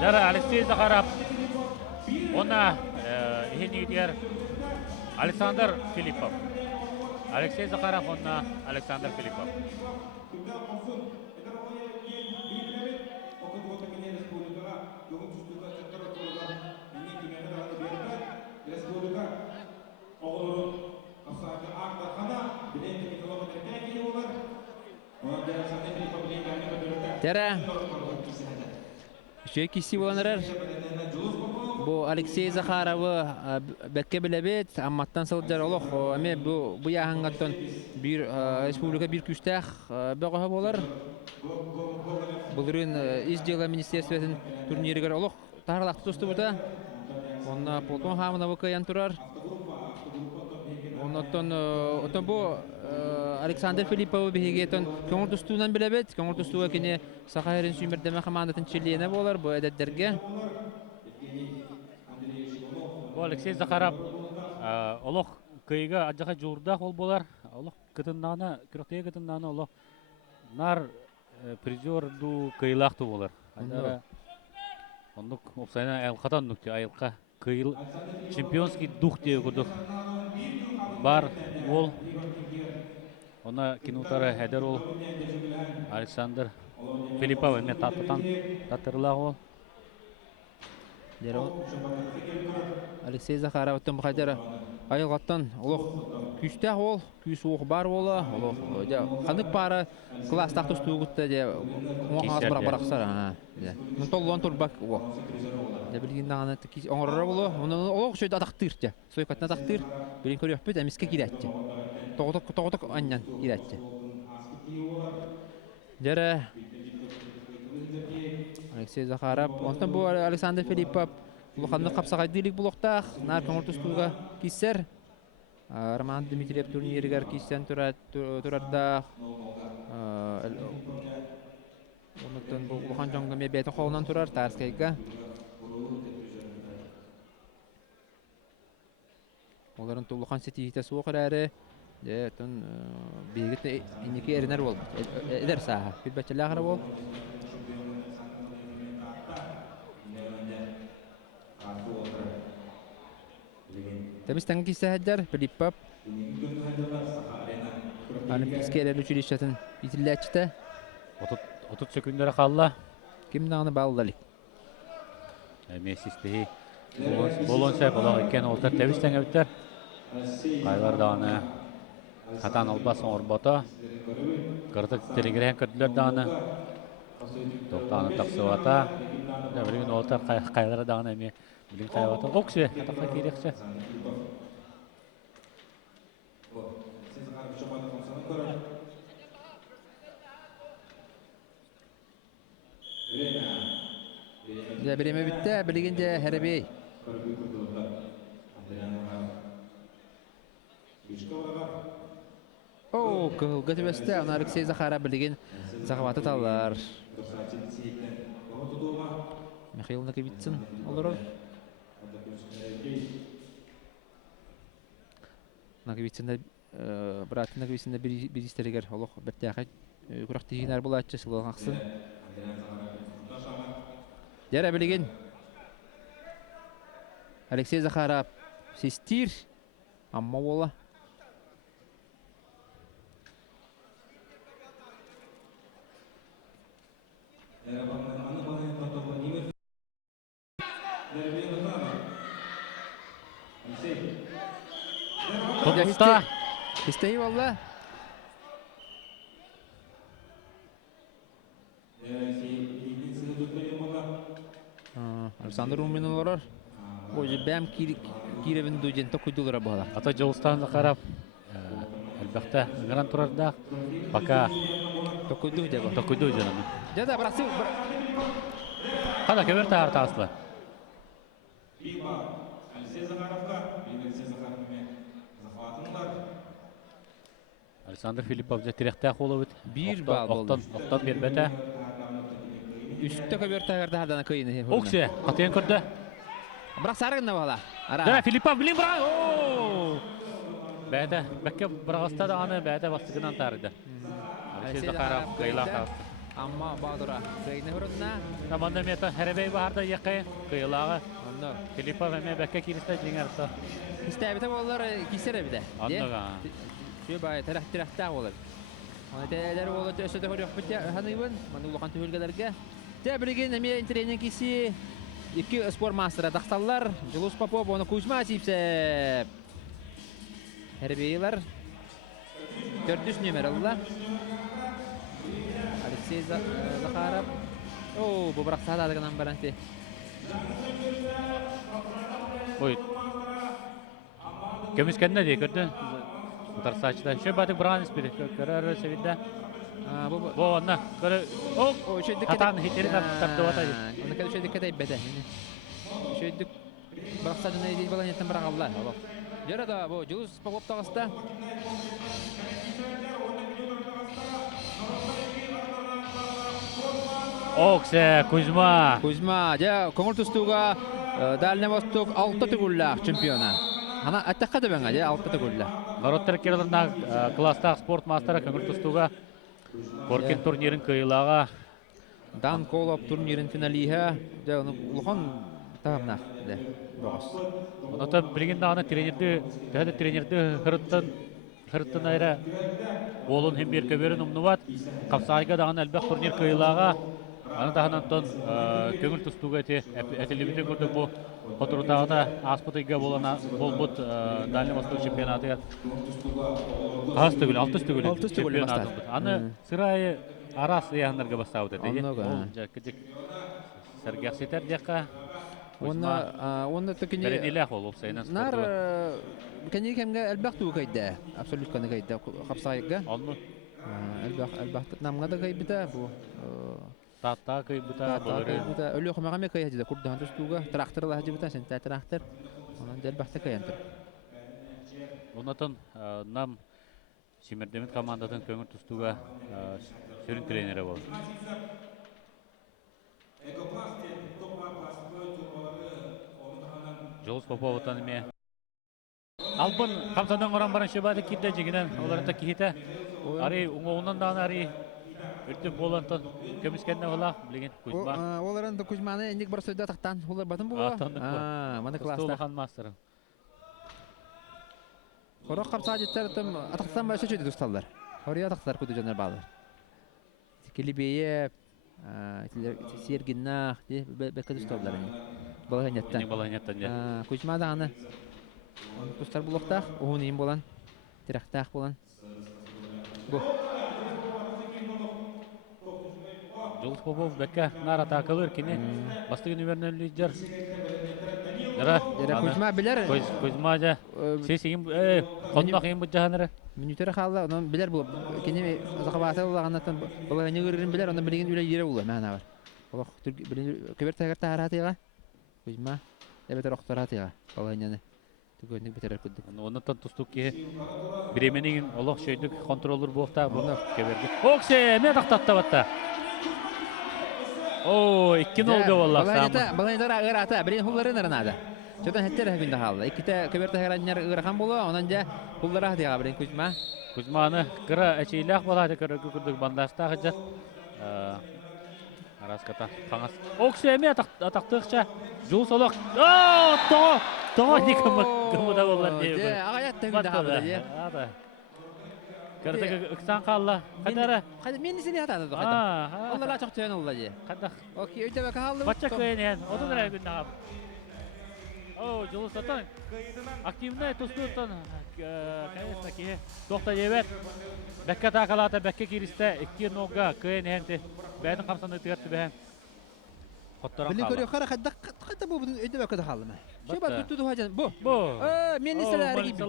Jara Alexey Zakharov. Ona ihini diğer Alexander Filippov. Alexey Zakharov ona Alexander Filippov. Тера. Шөй киси боланырар. Бу Алексей Захаровы бәкке білебет, амматтан сылджар олық. Әме бу яғыңғаттан bir республика bir күштәқ бәғаға болар. Бұлырын из дела министерстветін турнирігер олық тағырлақты тұсты бұта. Онна Полтон Хамына бұқаян тұрар. Оннан бұл Александр Филипповы бігегетін көңір тұстуынан білебет. Көңір тұстуға кене Сақайрын сүймірдеме командатын черлейіне болар бұл әдеттерге. Алексей Захаров олох кыйга аджаха журдах ол болар. Олох кытыннана, күрөктеге кытыннана олох нар призер ду кыйлахты болар. Айдара ондук опсайна айлкатан нукте айлка кыйл чемпионский дух деги курдук. Бар ол она кинутары хедер ол Александр Филиппов эме тататан татырлах ол. Алексей Захаров өттен бұқайдары айылғаттан олық күстәқ ол, күс оқ бар ола, қандық бары класстақ тұсты өгітті де оңағыз бірақ-барақсар. Мұнтолуан тұрбақ ол. Білген дағаны оңырыра болу, олық шөйді атақтыр. Сойқатына атақтыр, білген көрі өппет әмеске керетті. Тоғытық аннан керетті. Жәрі Алексей Захаров. Онтан бұл Александр Филиппов. Луханны қапсағай дейлік бұлықтақ. Нар көңір тұстуға кесер. Роман Дмитриев турнирігер кестен тұрардақ. Онтан бұл Лухан жоңғаме бәті қолынан тұрар. Тарскайға. Оларын Лухан сетихіті суық әрі. Бейгіт енеке әрінер бол. Әдер саға. Күлбәтчілі ағыры бол. Temizten kişiler Filipov Olimpiyskiler uçuruşatın bitirleçte 30 sekundere kalla. Kim nağını bağlıdır? Mesistehi bolonsa bola iken oltar temizten eviter. Kaylar dağını hatan olbas orbota. Kırtık telegren kırdılar dağını. Toptanı taksıvata. Devrin oltar kaylar dağını emi. Bilin kayvata. Okse atakta kirekse. Bireme bitti, bilgince Herbey. Oo, kılgıtı beste, onu Alexey Zakharov bilgin Zakhavatı tallar. Mikhail Nakivitsin olur. Nakivitsin de Bıratın Nakivitsin de bir isteriger. Allah bertiyakı kurak tihiner bulatçı sılığın aksın. Jara bilgin Alexey Zakharov sistir amma bola. Topta. İsteyi valla. Alexander Rumin olur. O yüzden Kirev'in duyacağını tokuydular bu hala. Ata Joğustan Zakharov elbette garan turarda. Baka Tokuydu diye bu. tokuydu canım. Jada bıraksın. Kada kemer tarta asla. Alexander Filipov direkte kolu bit. Bir bal oldu. Oktan bir bete. Üstte kabir tağırda hardana kıyını. Okse katiyen kurdu. Bırak sarıgın da bu hala. Da Filipov bilin bırak. Bete bekke bırakasta da anı bete bastıkından tarıdı. Alexey Zakharov kıyla kaldı. Amma Badura kıyını hırında. Tamamda meta Herbey baharda yakı kıylağı. Anladım. Filipov eme bekke kiriste jingersa. İstebite bollar kisere bir de. Anladım. Şu bay tarafta olur. Ona değerler olur ösede hırıyor bitti hanıyın. Manu lokan tühülgelerge. Tebrigin emi trenin kisi iki spor master'a taksallar. Julus Popov onu Kuzma Sipsep. Herbeyler 400 numaralılar. Алексей Захаров. О, бу бирок саадагынан баранти. Ой. Көмүскенне де көрдү. Тарсачта. Ше батык бран испири. Көрөр севидде. Бо анна. Көрө. О, татан хитери таптыбата. Оны кәдә шөйдик кәдә бәдә. Шөйдик бирок саадына дейт балан еттен бирок алла. Ярада бу Жулус Попов тагыста. Оксе Кузьма. Кузьма, ja Коңгол тустуга Дальний Восток 6 түгүлләк чемпиона. Ана аттакка да бәңә, ja 6 түгүлләк. Народтар кердерна класстаг спорт мастера көңүл тустуга Коркин турнирин кыйлага. Дан Колоп турнирин финалиха, ja оны улхан тагына да. Богос. Онда билген дагы тренерди хырыттан айра олун hem bir көбөрүн умнубат. Капсайга дагы албак турнир кыйлага. Аны таханантон көңүл тустуга этилибите көрдүк бу Которутагда аспытыга болбут Дальний Восток чемпионаты. Кас түгүл, 6 түгүл. 6 түгүл бастады. Аны сырайы арас яңнарга бастабыт эти. Оннога. Жакыдык саргасетер жакка. Онда токине. Беренилах ол болсайнан. Нар кене кемге албак туу кайда. Абсолют каны кайда капсайга. Алмы. Албак намга да кайбыта бу. Тата кайбыта болары. Бу өлө хомагаме кайда курдан тустуга трактор ла хажыбыта сен трактор. Онан албакта каянтыр. Онотон нам Симердемет командатын көңүл тустуга сөрүн тренери болду. Жолус Поповтан эме. Албын камсадан оран баран шебады кидде жигинен оларда кихите. Ари уңоонан да ари өттүп болантан көмүскенде бола билген Кузьма. Оларын да Кузьманы эндик бар сөйдө тактан. Олар батын буга. Мана класста. Столхан мастер. Хорок капса жеттертим атактан башы чөйдү досталдар. Хория тактар күдү жанар баалар. Келибее Сергинна бекке досталдар. Балаганьяттан. Кузьма да аны. Кустар булоктак, уунин болан, тирактак болан. Бу. Жолус Попов бекке нарата кылыр кине. Бастыгын үбернен лидер. Жара Кузьма билер. Кузьма жа. Сесигин кондак ем бужанары. Минутера халла, онан билер бу. Кине закабаты улаганнан балаганья гырын билер, онан билген үле йере була мана бар. Олох көбөр тагыр таратыга. Кузьма эбетер октаратыга балаганьяны. Түгөнүк битерер күдүк. Оннан тустук ки биременин олох шөйдүк контроллер болта буну кеберди. Оксе мен тактаттабатта. О, 2-0 болла сам. Балаганьдар агырата, бирин хулларын арнада. Чөтөн хеттер күндө халла. Иките көбөртө агыраннар ыгырхан боло, онан жа хуллара дияга бирин Кузьма. Кузьманы кыра эчейлак болады көрөкү күрдүк бандастагы жат. Араската каңас. Оксе мен атактыкча жол солок. То никому да болар дейби. Агаят тегинде халла же. Ада. Кырдыгы ыксан калла. Кадара. Кады мен сени атады кайда. Алла чак тен алла же. Кадак. Окей, өйдөбө халла. Бачак көйнен. Одун күндө. О, жол сатан. Активный тустуттан. Конечно, ки тохта жебет. Бекке такалата, бекке киристе 2 нога көйненте. Бәйдин камсаны тыгырты бәһәм. Билин көрө кара кадда бу өйдөбө када халла. Шебат күттү хажан. Бу. Мен неселер гибит.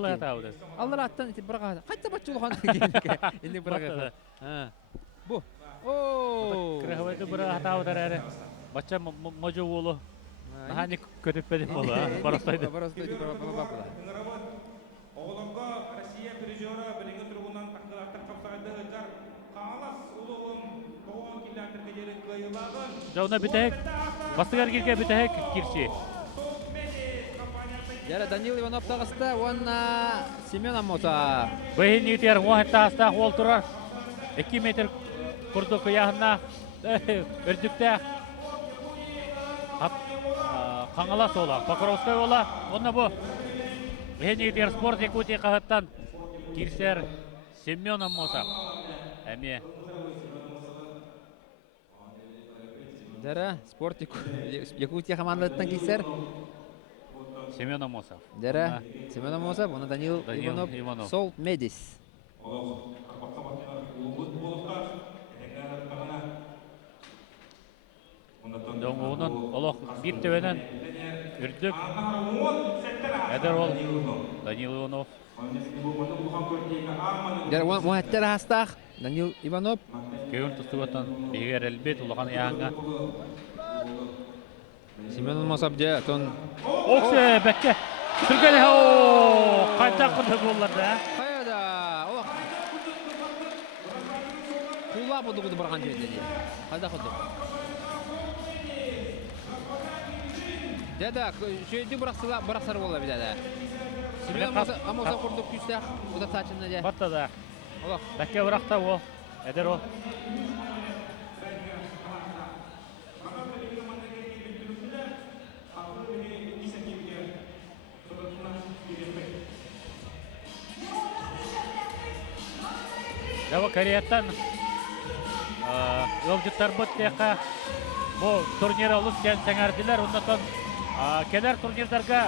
Алла аттан бирага. Кайда бачулган кийинке. Энди бирага. Бу. О. Крахавайда бирага хатаудар аре. Бача можу болу. Хани көтөппеди болу. Барастайды. Бабла. Оғылымға Россия пережора біліңі тұрғынан тақтылақтар қапсағайды ғыджар қаңалас ұлығым тоғын келдер кедерін қойылағын. Жауна бітәк. Бастығар келге бітәк кирши. Жара Данил Иванов тағыста, онна Семен Амоса. Бәйін етер, оғытта астақ ол тұрар. 2 метр күрді қияғына үрдікті. Қаңалас ола, Покровской ола. Онна бұл. Бәйін спорт Якутия қағыттан киршер Семен Амоса. Әме. Жара спорт Якутия командасынан киршер Семен Амосов. Жара Семен Амосов, оны Данил Иванов. Сол Медис. Доңуунун олох бир төбенен үрдүк. Эдер ол Данил Иванов. Жара муаттар хастах Данил Иванов. Көгін тұстығытын бігер әлбет ұлған яңға. Семен Мосабде тон Оксе бәкке. Түргелі қайта құнды болларды. қайда? Олақ. Құлла бұды бұрған жерде. Қайда құды? Дәді, сөйді бұрақсар бола бідәді. Семен Мосаб құрдық күстәқ, бұда сачынна де. Батта да. Олақ. Бәкке бұрақта ол. Әдер ол. Ява Кореяттан Йолжыттар бұт дейқа бұл турнир олыс сәңәрділер. Оннатон келер турнирдарға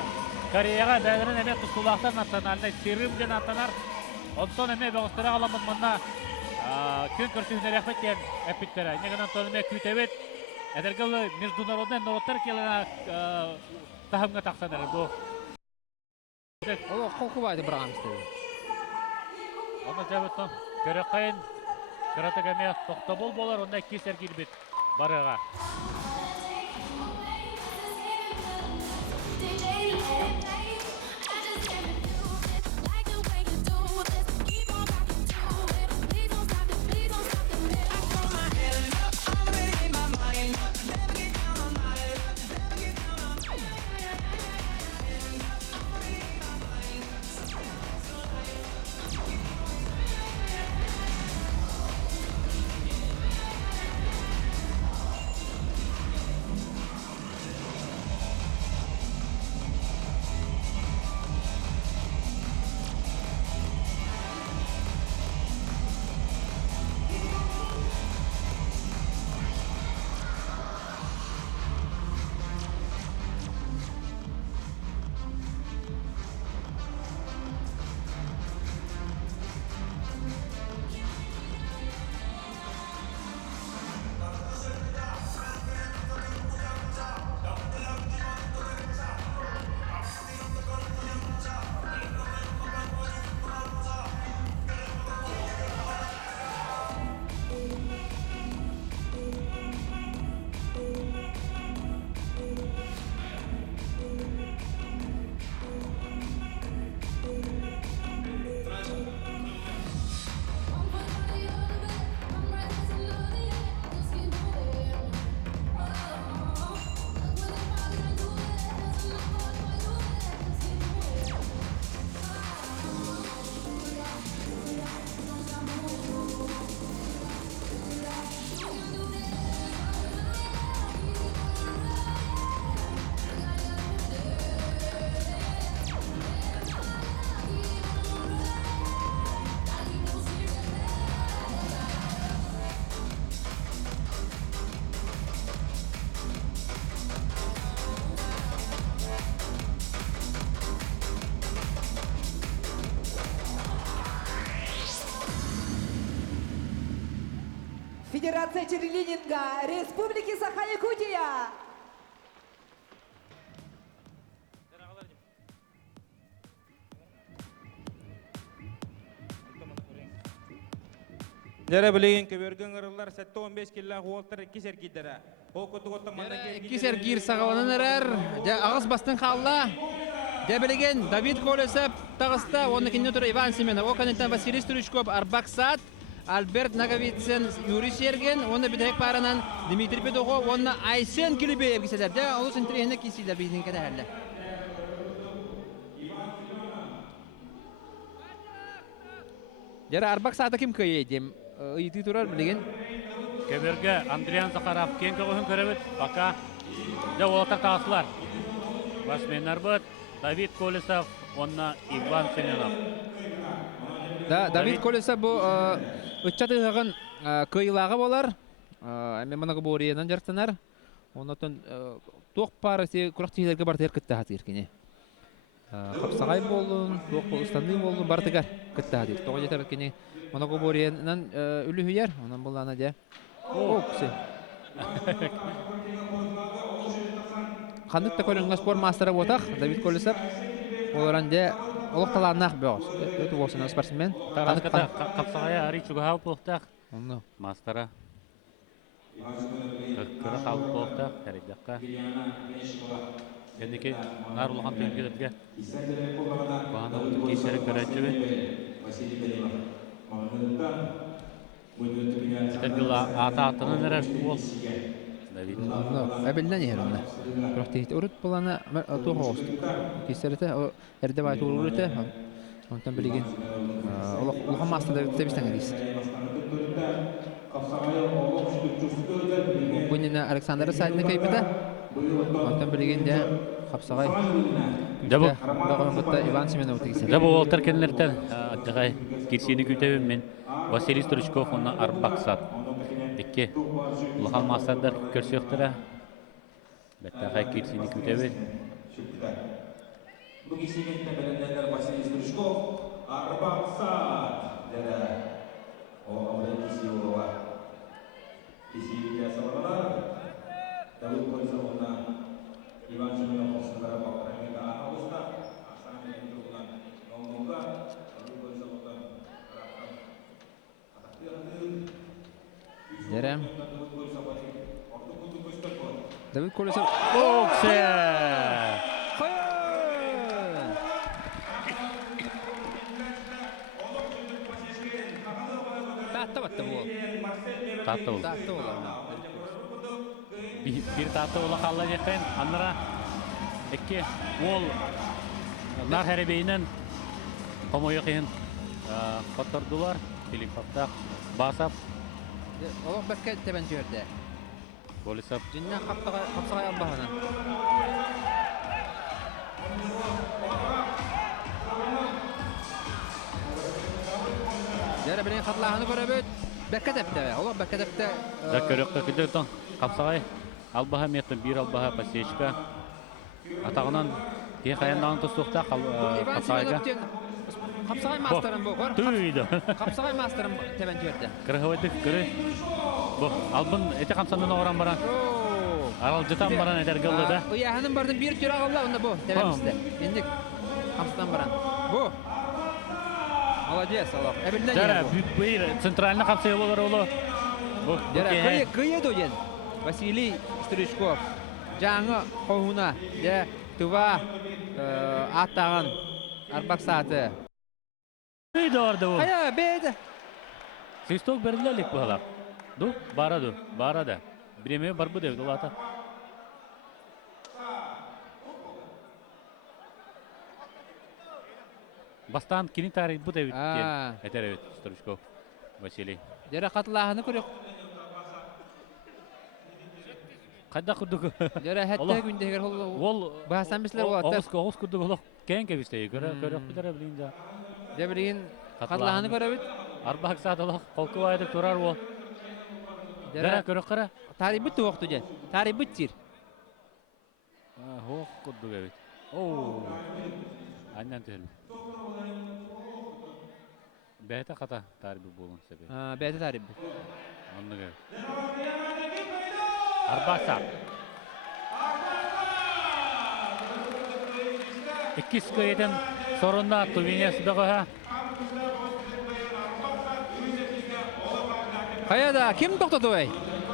Кореяға дәдірін әме тұстулақтар национальный сирым ден атанар. Онсон әме бағыстыра аламын мұнна күн көрсігінер әқпет ден әппеттері. Негінен тоныме күйтебет әдіргілі международный нороттар келіна тахымға тақсанар. Олақ қолқы байды бұрған істеді. Оны жәбіттің көрі қайын Кыратагаме тоқтабол болар, онда кесер келбет барыға. Федерация черлидинга Республики Саха-Якутия. Дәрі білеген көберген ұрылар сәтті 15 келі қуылтыр кесер кейдері. Кесер кир сағаланын әрәр. Ағыз бастың қалла. Дәбілеген Давид Колесов тағыста. Оны кенде тұры Иван Семенов. О канеттен Василий Стручков Арбаксат. Альберт Наговицын Юрий Серген. Оны бітірек парынан Дмитрий Педохов. Оны Айсен Келебеев кеселер. Олыс интерегіне кесілер бейден кәді әлі. Дәрі Арбаксаты кім көй едем? Үйті тұрар білеген. Кеберге Андриан Захаров кен көғын көребет. Бака да олатар тағысылар. Басменнар бұд. Давид Колесов, онна Иван Семенов. Давид Колесов бұл үтчаты ғығын көйлағы болар. Әме мұнағы бориядан жарықтанар. Онатын тоқ пары күрақтығыларға бар тәр күтті ғатыр кене. Қапсағай болын, тоқ бол ұстанды болын, бар тігар күтті ғатыр. Тоғы жетер кене мұнағы бориядан үлі үйер. Онан бұл ана де. О, күсі. Kandıkta kolonga spor masteri botak David Kolesov. Оларан де олық таланнақ бөғыз. Өті болсын спортсмен. Тағасқата қапсағая ари чугахау полықтақ. Онно. Мастара. Күрі қалып полықтақ. Кәрейдаққа. Кәндеке нар ұлған түйінкелерге. Бағана ұлты кейсері көрәтші бе. Тәбіл ата аттының әрәр ол. Давид. Онно. Әбілден ер онна. Құрақтейті ұрыт боланы туға оғысты. Кейсеріті әрді бай туғыр ұрыты. Онтан білеген ұлған мастырды тәбістен әрейсі. Бұнына Александр Сайдны кайбыда. Онтан білеген де қапсағай. Дәбі. Дағығынғытта Иван Семенов тегісер. Дәбі ол тәркенлерден ағай керсені күйтебім мен Василий Стручков оны Арбақсат. Екке ұлған мастардар көрсеқтіра. Бәтті ағай керсені күйтебім. Бүгін сегентті біліндендер Василий Стручков, Арбақсат. Дәрі оғылай кесеуі Кесеуі асылығалар. Дәуіт Колесов онына Иван Семенов қосындары бақыраңында ана ұста. Ақсан мен тұрғынан оңылға. Дәуіт Колесов ондан Дәрем. Давид Колесов. Оксе! Татты батты бұл. Татты ол. Татты ол. Bir tatlı ola kalla jepen anlara ekki ol nar herbeynен комойы кыйын коттордулар телефонда басап Олық бәкке тәбән жөрді. Колесов Жинна қапсағай албағынан. Жәрі білен қатылағыны көрі бәкке тәпті. Олық бәкке тәпті. да көрөккө күдөтөн капсагай албаха меттен бир албаха пасечка атагынан те каяндан тустукта капсагайга Қапсағай мастерын бұл. түйдө Қапсағай мастерын тәбән жөрді. кыргыбыдык кыры бу албын эте камсандан оран баран арал жытан баран этер кылды да Уяханың бардың бір түрі ағылла, онда бұл тәбәмізді. Ендік қамсыдан баран. Бұл. Молодец, Аллах. Әбілден жара ел бұл. бир центральный камсай болор оло бу Жара, күйе дөген. Василий Стручков. Жаңы қоғуна. Туva аттағын Арбақсаты. Бейді орды ол. Ая, бейді. Свисток берділелік бұғалар. Ду, бараду, барада. Біреме бар бұ девді олата. Бастан кені тарих бұ девді. Әтер өт, Стручков, Василий. Жара қатылағыны көрек. Қайда күрдігі? Жара әтті күндегер Ол бағасан бісілер олатты. оғыз күрдігі олық кән кәбістей. Көрек білдері білейін да. Жабілген қатылағыны көребіт. Арбақ саат олық қолқы байды тұрар ол. Жара көрек қара? Тарih біт оқты жен. Тарih біт жер. Оқ күрдігі әбет. Оу. Аннан түхіл. Бәйті қата тарих болын сәбе. Бәйті тарih біт. Онны кәбет. Арбақса. İkis köyden sorunla Tuvinyası da koha. Kayada kim toxtadı oy?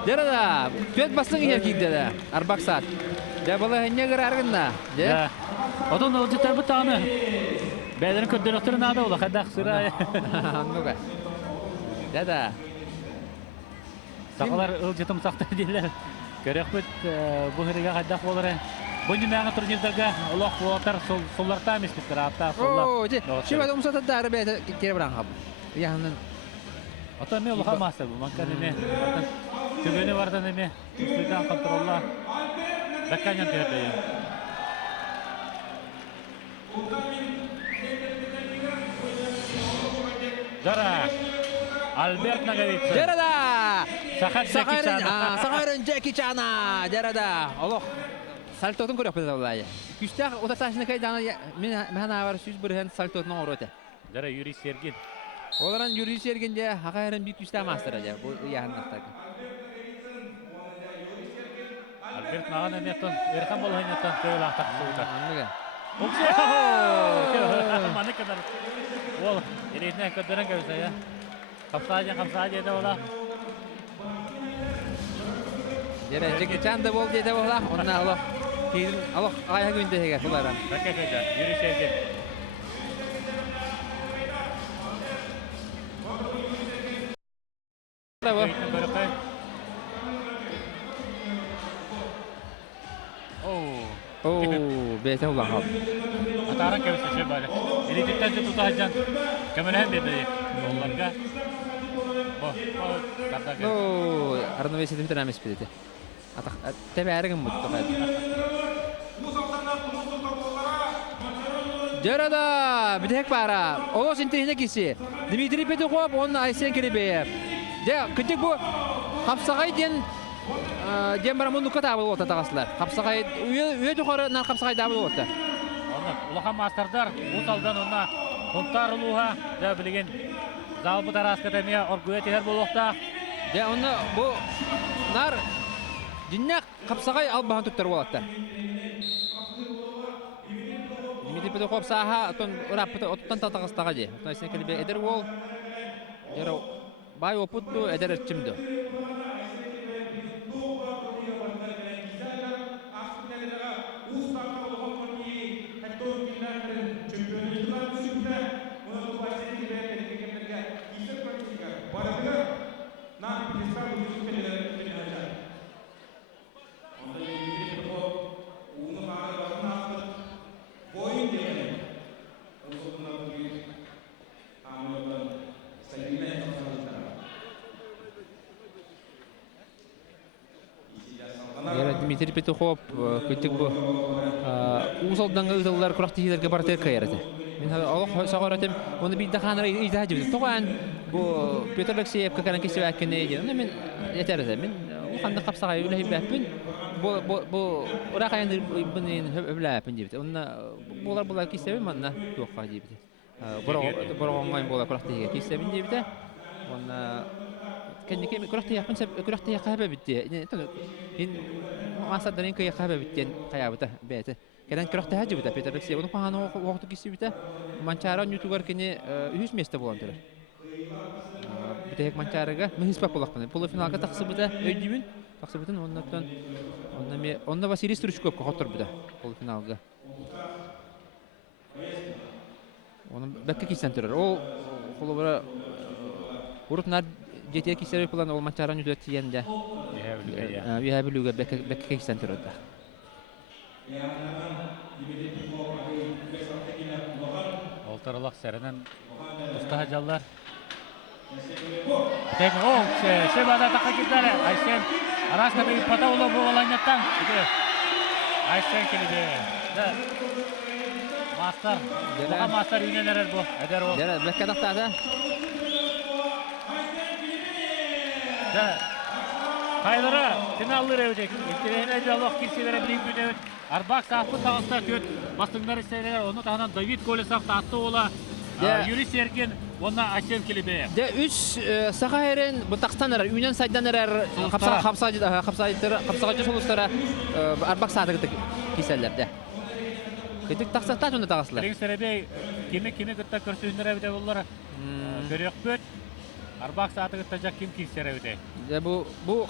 Derada töt basın erkek dedi. Arbaksat. De bala henne garargında. De. Odun olcıtar bu tanı. Beylerin kötülükleri nada ola kadak sıra. Annuga. Deda. Sakalar ılcıtım saktar değiller. Körek bit bu hırıga kadak olara. Bunun meğen turnirlerge Allah kulatar sollarta emislikler hatta sollar. Oo, şimdi adam satı darı beyte kere bırak abi. Yanın. Ata ne ola masa bu makar ne? Tübeni vardı ne? Tübeden kontrolla. Bakanya terde. Jara Albert Nagavitsa. Derada. Sakhayrın Sakhayrın Jackie Chan'a. Derada. Allah. Saltotun көріп беді олай. Күштақ отасашыны қайданы мен авар сөз бірген сальтотын оңыр Жара Юрий Сергин. Оларан Юрий Сергинде хақайрын бүй күштақ мастыры. Бұл яғын нақтағы. Берт маған әметтен, ерхан болған еттен көйел ақтақ суыта. Анныга. Маны кадар. Ол елейтіне көддерін көбісі, я. Қапсаға деді ола. Дере жеке чанды бол деді ола. Онна алақ. Кейдің алақ аяқ өнді егер бұларан. Бәкке көйді, юрі шерген. Көйтін көріп қой. Бейте ұлан қал. Атаран көбісі ше бәрі. Елейтіктен же тұта жан. Көмілен деді оларға. Қардағы. Арны весеті бітір әмес бедеті. Тәбі әрігім бұтты қайды. Жарада, бітек бара. Олос интеріне кесі. Дмитрий Петухов, оны Айсен Келебеев. Күттік бұл қапсағай ден бара мұндыққа табыл ота тағасылар. Қапсағай, үйе тұқарынан қапсағай табыл ота. Улаха мастардар, ұталдан онна құнтар ұлуға да білген залбы тараскатамия оргуя тегер болуқта. Оны бұл нар діннәк қапсағай албаған тұттар болаттар. Дмитрий Петухов саға оттан татағыстаға де. Айсен Келебеев әдір ол. Бай опытту әдір әртчімді. Дмитрий Петухов күттік бұл ұзалданғы ұзалылар құрақтығыларға бартер қайырады. Мен Аллах сағар әтім, оны бейді қаныры үйді әжібді. Тоған бұл Петр Алексеев көкәрін кесі әккені еді. Мен етер әді. Мен ұқанды қапсағай өлі бәппін. Бұл ұрақ айынды өбілі әпін дейбіді. Бұлар кесебі манна тоққа дейбіді. Бұрағанғайын бұлар құрақтығыға кесебін дейбіді. Кәнеке күрәхтә яқабы битте. Ин масадарын яқабы биттен қаябыта бәте. Кәдән күрәхтә хаҗы бита Петр Алексеев. Оны қаны вакыты кисе бита. Манчара нютугар кене 100 месте булган төр. Битек манчарага мехиспа булакны. Полуфиналга тақсы бита өйдибин. Тақсы битен онда Василий Стручков котор бита полуфиналга. Оны бәккә кисән төр. Ол холобра уртнар жетер кисәре план ол манчараны үтәт тигәндә. Я билүгә бәккә кисән торда. Олтарлык сәренен уста хаҗаллар. Тек шебада таққа киттәре. Айсен араска бер пата улы булганнан. Айсен килде. Мастер юнелер бу. Әдер ул. Бәккә тактада. Қайдыры, финаллы рәудек. Интерегіне диалог кирселері білейін бөтеуіт. Арбақ сақпы тағыста көт. Бастыңдар істейлер. Оны тағынан Давид Колесов тағытты ола. Юрий Сергин, онна Айсен Келебеев. Үш сақа әрін бұтақстан әрі, үйнен сайдан әрі қапсағачы солыстары арбақ сағыды кеселерді. Көтік тақсаттат оны тағысылар. Бірін сәребей, кеме күтті көрсүйіндер әуде олар. Көрек бөт. Арбақ сағыды күтті жақ кем кейсер әуде. Бұл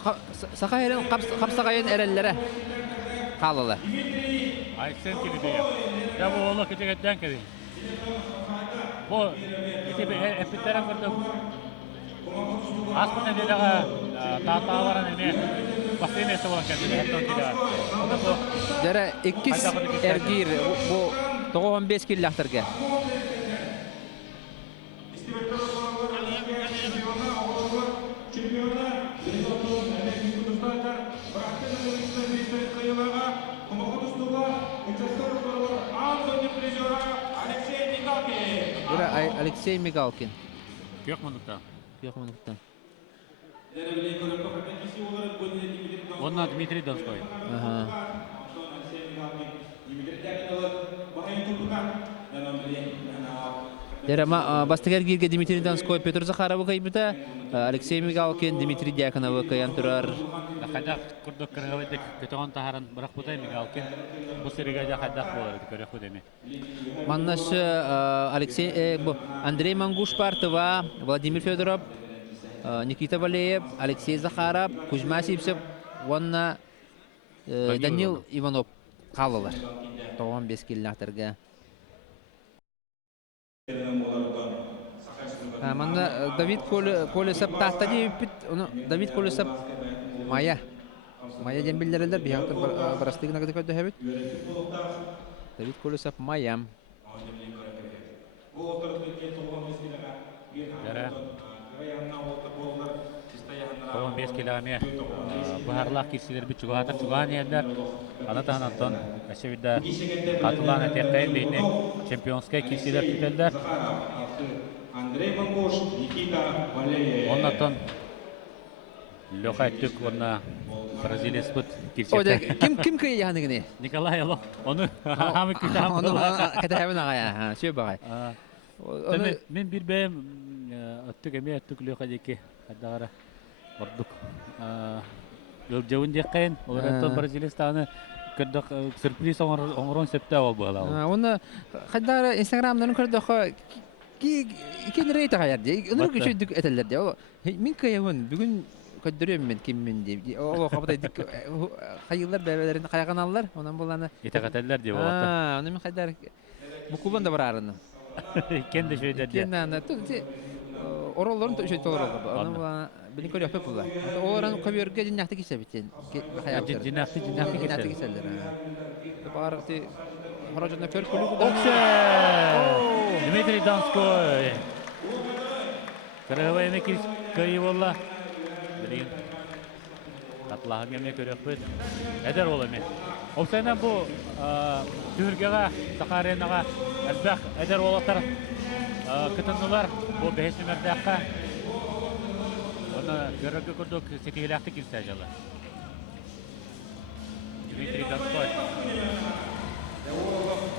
сақа әрін қапсағайын әрелері қалылы. Айсен Келебеев. Бұл олы көтек әттен кәді. Бұл әппеттерін көрдік. Аспын әделіға тағаларын әме басты емесі болан кәді. Жәрі 2 әргейір бұл 95 келлақтырға. Алексей Мигалкин. Күйек мұндықтан. Онна Дмитрий Донской. Дерема бастыгар гирге Дмитрий Донской, Петр Захаров кайбыта, Алексей Мигалкин, Дмитрий Дьяконов каян турар. Хадак курдук кыргабыдык көтөгөн тахарын бырак бутай Мигалкин. Бу серигада хадак болар көрөк будеме. Маннаш Андрей Мангуш Партова, Владимир Федоров, Никита Валеев, Алексей Захаров, Кузьма Сипсев, Ванна Данил Иванов қалылар. 95 километрге. Манна Давид Колесап тахтади бит, Давид Колесап Майя ден билдерелер бияктыр барастыгына кете көдө хебит. Давид Колесап Майя. Жара. 15 километр. Бахарлах кисилер бит чуган ендер. Анатан Антон Ашевида катылан этеккай бейне чемпионская кисилер күтелдер. Андрей Мангуш, Никита Валеев. Оннан Лёха Түк онна бразилиец бут Ода кирчетте. ким кый яныгыны? Николай Алло. Оны хамы күтәм Оны була. катабын агая, шö багай. Оны Мен бир бем өттүк эме өттүк Лёха деке хадагара бордук. Өлжөүн деккен, олар бразилиец таны кырдык сюрприз оңорон септе бол була. оны хадара Инстаграмдан көрдөх кен рейт аярды. Оны күчүдүк этелерди. Мен кайын бүгүн көддөрөм мен киммен деп. О хабатай дик хайылар бәбелерин кайганалар. Онан буланы Итекателлер деп алат. Аны мен хадар бу кубан да барарын. Кен де шөйдер де. Кен аны ороллорун төшөй толорго. Аны билин көрөп була. Олардан көбөргө жинакты кисебитен. Хаяттыр. Жинакты Жинакты кисер. киселер. Барыкты Хорожона көр күлүгү. Оксе! Дмитрий Донской. Кыргыбай эме кайы болла. Билин. Атлахын эме көрөк бит. Эдер ол эме. Оксайнан бу Түргега, Сахаренага элбах эдер олатар кытындылар. Бу 5 номердакка. Оны көрөккө көрдүк сетигилакты кирсе жала. Дмитрий Донской.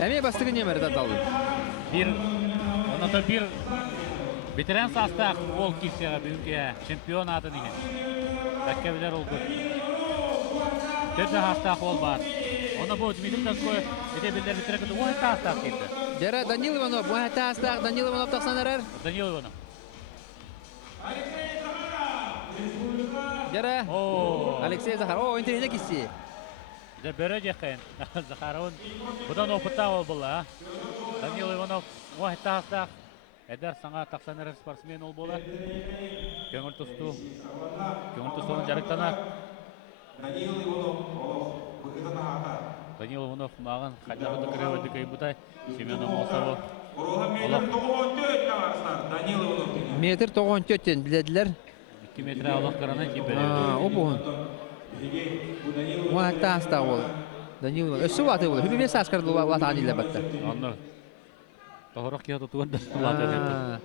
Эми бастыгы немер да дал. Оны да бир ветеран состав ол кирсега бүгүнкү чемпион атын иген. Таккебилер ол көп. Төрдө хастак ол бар. Оны бу Дмитрий Донской эдебилер битеректи ой тастак кетти. Дера Данил Иванов, буата астак Данил Иванов таксанарар. Данил Иванов. Дера Алексей Захар. О, интернет кисси. Да бере жакын. Захаров. Будан опыта ол була. Данил Иванов ой тастак. Эдер саңа таксанар спортсмен ол бола. Көңүл тусту. Көңүл тустуун жарыктана. Данил Иванов, выхода ата. Данил Иванов маған қайдағы кіреведі кайбытай. Семен Амосову. Уруга метр 94 тағарыстар. Данил Иванов. Метр 94-тен биледилер. 2 метр алақ қырана кебері. О буун. Буата астак ол. Данил Иванов. Өссү ваты бол. Хүбе саскарды ваты аниле батта. Онны. Тоғырық кия тұтуында лады.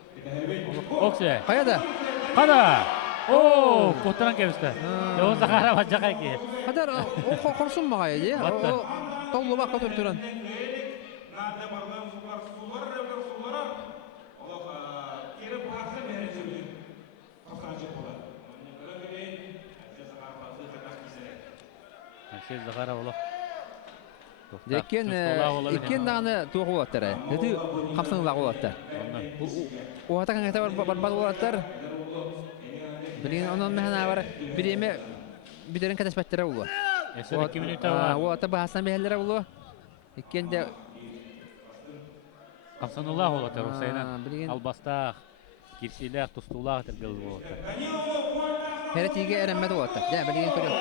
Оксе. Каяда? Қада! О, көттірін кебісті. Оғын Захара бат жақай ке. Хадар о корсун магай же. Батта. Толлу бак көтөр туран. Надо барған сулар. Олық кері бақсы бәрі жүрген. Қасанчы болады. Сез Захара олақ. Декен икен даны тугу аттар. Деди камсын лагы аттар. O atakan kata barbadolar. Bilin onun mehna var. Birime biderin kata spattere ulu. Eseri 2 minuta var. O ata bahasan behellere ulu. İkkende Kapsanullah olatır bilgin- Hüseyin'in. Albastaq, kirsiler, tustullah tırgıl olatır. heretiga eremedi o ata. Ya bilin körüp.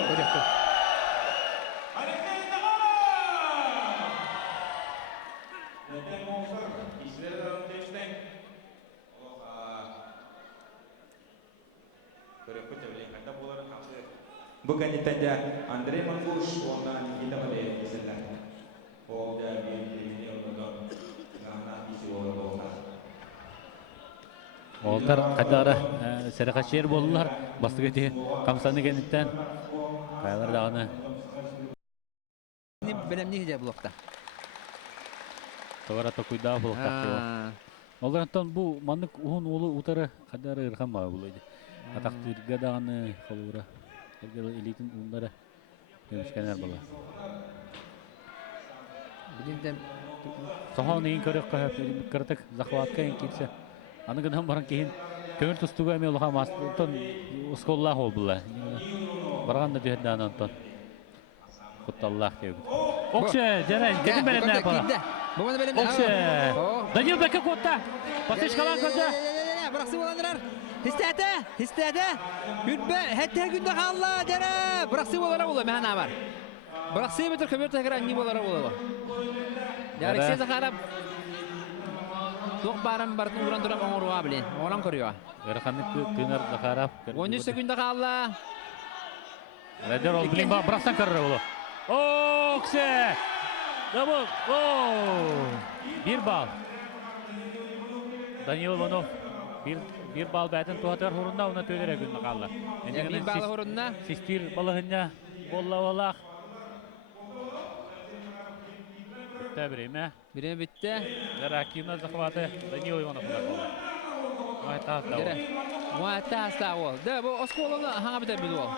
Bukan ditanya Andre Manggush, warna kita pada keselah. Oh, dah ini orang nak isi orang. Олтар қадары сәріға шер болылар. Басты көте қамсаны кенеттен. Қайлар дағыны. Benim ne hijab bulakta. Тоғыра тоқуйда болықтақ. Оларантан бу маннык уун улу утары кадары ырхан баа булайды. Атактырга даганы холура. Элитин ундары көмүшкенер бала. Билдем. Сохон ин көрөк кайып кырдык захватка ин китсе. Аны гынан баран кейін көңүл тустуга эме улаха мастын усколлах ол була. Барганда деддан антон. Кутталлах деп. Окше, жарай, кедим белемне бала. Бу мана белем. Окше. Данил Бекке котта. Патыш калан көзө. Быраксы боландырар. Хистәдә. Күрбә, хәтта күндә халла дәрә. Быраксы болара була, мәһәнә бар. Быраксы бетер көмөр тәгәр ни болара була. Ярыксы захарап. Ток барам бартын уран турап оңоруга билен. Оран көрүя. Эрханны тынар захарап. 13 секундда халла. Радер ол билин брастан көрөр боло. Оксе. Дабыл. Bir bal. Даниил Иванов bir bal бәтін туатар хурунда уна төдерә күнне калды. Bir bal хурунна. Систир балыгына болла. Тәбриме. Бире битте. Ракина захваты Даниил Иванов болды. Муата стаул. Да, бу осколаны хаңа битер бит ол.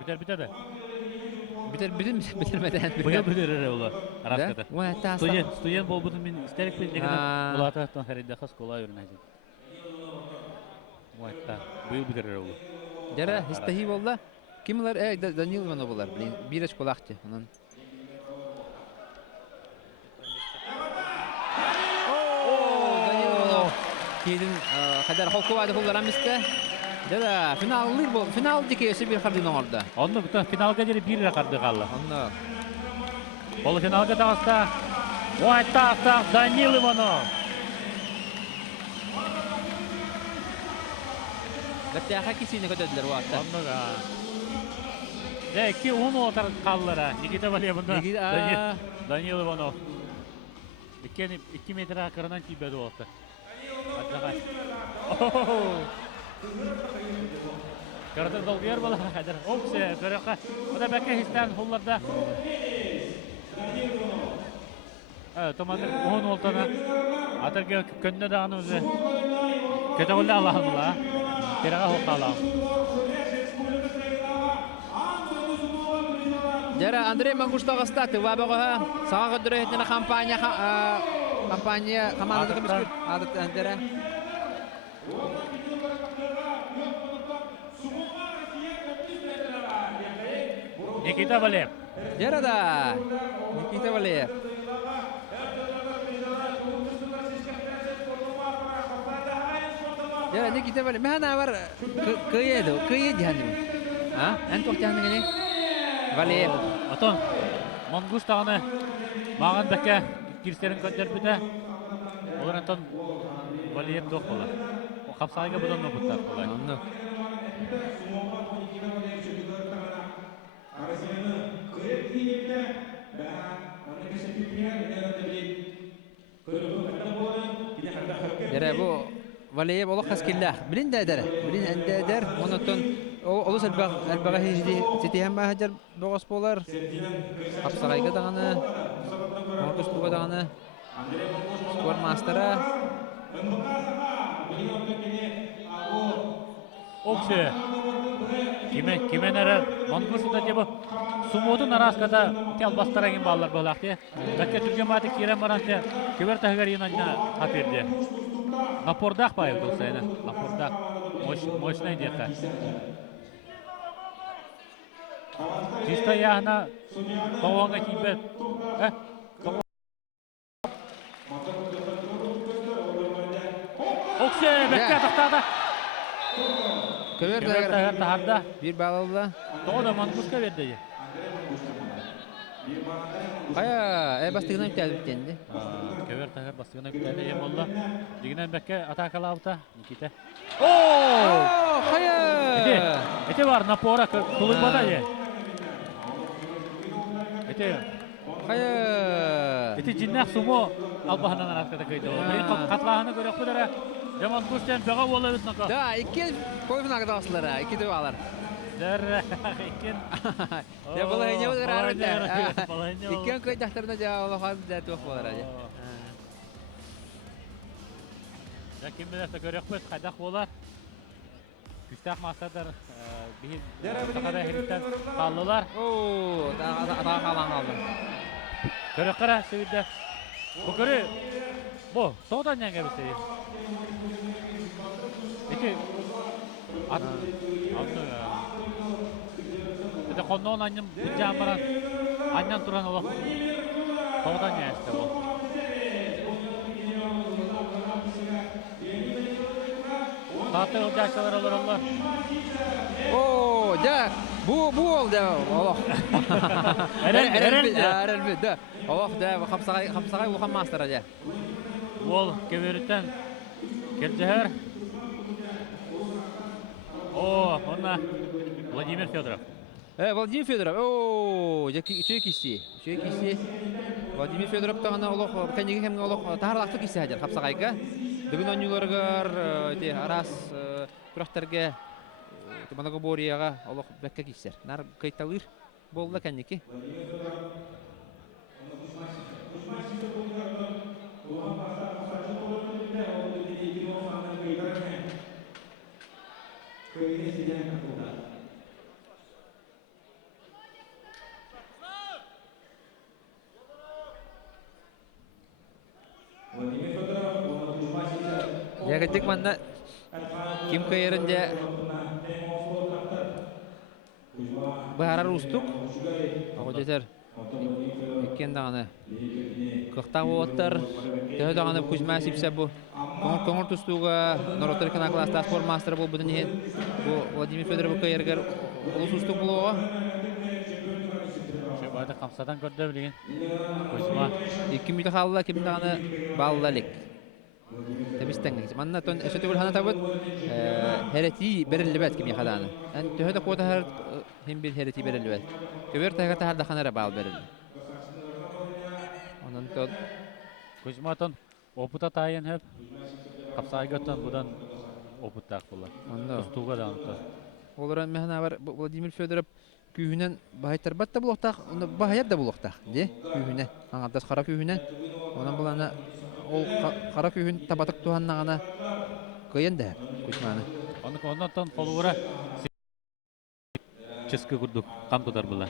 Битер. Битермеден. Быйыл битер улы. Раската. Муата Студент болбудун мен истерик билдигине улата хәридә хас кола үрнәҗи. Муата. Быйыл битер улы. Дәре истахи булды. Кимлер Даниил Иванов булар. Биреш колакчы. Анан Kedin kadar halkı bullar amiste. Dada final dikeysi bir kardın orada. Onu bütün finalga jeri bir kardı kaldı. Anna. Pol finalga dağısta. Vay tak Danil Ivanov. Gatta hakisini kadar vaata. Onu da. De ki onu otar kallara. Nikita Valiyev'in Danil Ivanov. 2 metre akarından tibedi oldu. Atlagan. Kardır dolguyor bala hadir. Okse göröka. O da bekke histan hullarda. Evet, tomadır on oltana. Atırga könne dağını özü. Kötü oldu Allah'ımla. Teraga hoqalam. Jara Andrei Mangusta stati wabaga saga kadre kampanye kamanda kemiskut adat antara Nikita Valev. Jara da Nikita Valev. Jara Nikita Valev. Mana var kıyı jahanım. Ha? Entok jahanım ne? Valev. Aton. Mangustağını mağan bekke kirserin könderpide. Olur Anton Valev dok bolar. O kapsayga budan mı buttar bolar. Anladım. Jara bu Valev ola kaskillah. Bilin de eder. Bilin ende eder. Ondan olus elbaga hizdi sitihem bahajar boğaz bolar. Kapsarayga dağını. Markus Tuba dağını. Spor mastera. Okse. Kime nere? Mangusu da jebo. Sumodun araskada tel bastaragin ballar bolaqti. Bekke türkemati kirem barante. Kiber tahgar yinanna hapirdi. Напордах паев долсайна. Напордах. Мощная дека. Чисто яхна каванга кибет. Оксе бекке тактада. Köver Кибер тахарда. bir bağlı. Тода мангуска берди. Aya bastığına bir bitendi. Кибер тахар бастыгына күтәле ем болду. Дигинен бекке атакалабыта Никита. Kaya. Эте бар напора тулыбада же. Kaya. Эте жиннак сумо албаханан араскада кайда. Бирин катлааны көрөк бүдөрө. Жаман куштен бага болобуз нака. Da iki koyun arkadaşlara iki de alır. Дер экен. Ya balayı ne olur arada. Балайны. İki koyun tahtarına cevap alan da tuh var ya. Kim bilir görüyoruz kaydak bolar. Küstah masadır bir takada heriften kaldılar. Oo, daha kalan kaldı. Görüyoruz kara sevide. Bu görü. Bu doğudan yenge bir şey. Peki anlıyor ya. Bir de konduğun annem bıcağın baran annem duran olur. Doğudan yenge işte bu. Saatler olacaklar olur. Oo, da bu oldu. Allah. Erel de. Allah da kapsagay Wuhan Master'a da. Ол кеберіттен келжер. О, онна Владимир Федоров. Владимир Федоров. О, чекиси. Владимир Федоров тагына олох кенеге хемге олох тарлакты кисе хадер капсагайга. Бүгүн онюларгар те арас күрәхтәргә Моногоборияга олох бәккә кисер. Нар кайталыр болла кенеке. Ягатик манда Ким Кайрынде Бахарар устук Агодетер Иккен дағаны Кықтақ оғыттар Төхі дағаны Кузьма сипсе бұ Коңыр тұстуға Нороттар Канакласта спорт мастер бұл бұдын ен Бұл Владимир Федоров Кайргар Олыс устук бұл оға Байды қамсадан көрді білген. Кузьма. 2 мүті қалыла кем дағаны балыла лек Табистен манна тон эсөтө бул хана табыт херети берилбет кими хаданы. Ан төһөдө кота хар хем бир херети берилбет. Көбөр тага та харда ханара бал берил. Онон тот Кузьматон опыта тайын хеп. Капсайгаттан будан опыттак булар. Тустуга да антар. олоран механа бар Владимир Федоров күйүнен байтар батта булактак, баһаяр да булактак, ди? Күйүнен. Аңатас кара күйүнен. Онан булана ол кара күйүн табатык туганнагана кыйында Кузьманы. Ондан тон колура чески курдук кам тутар була.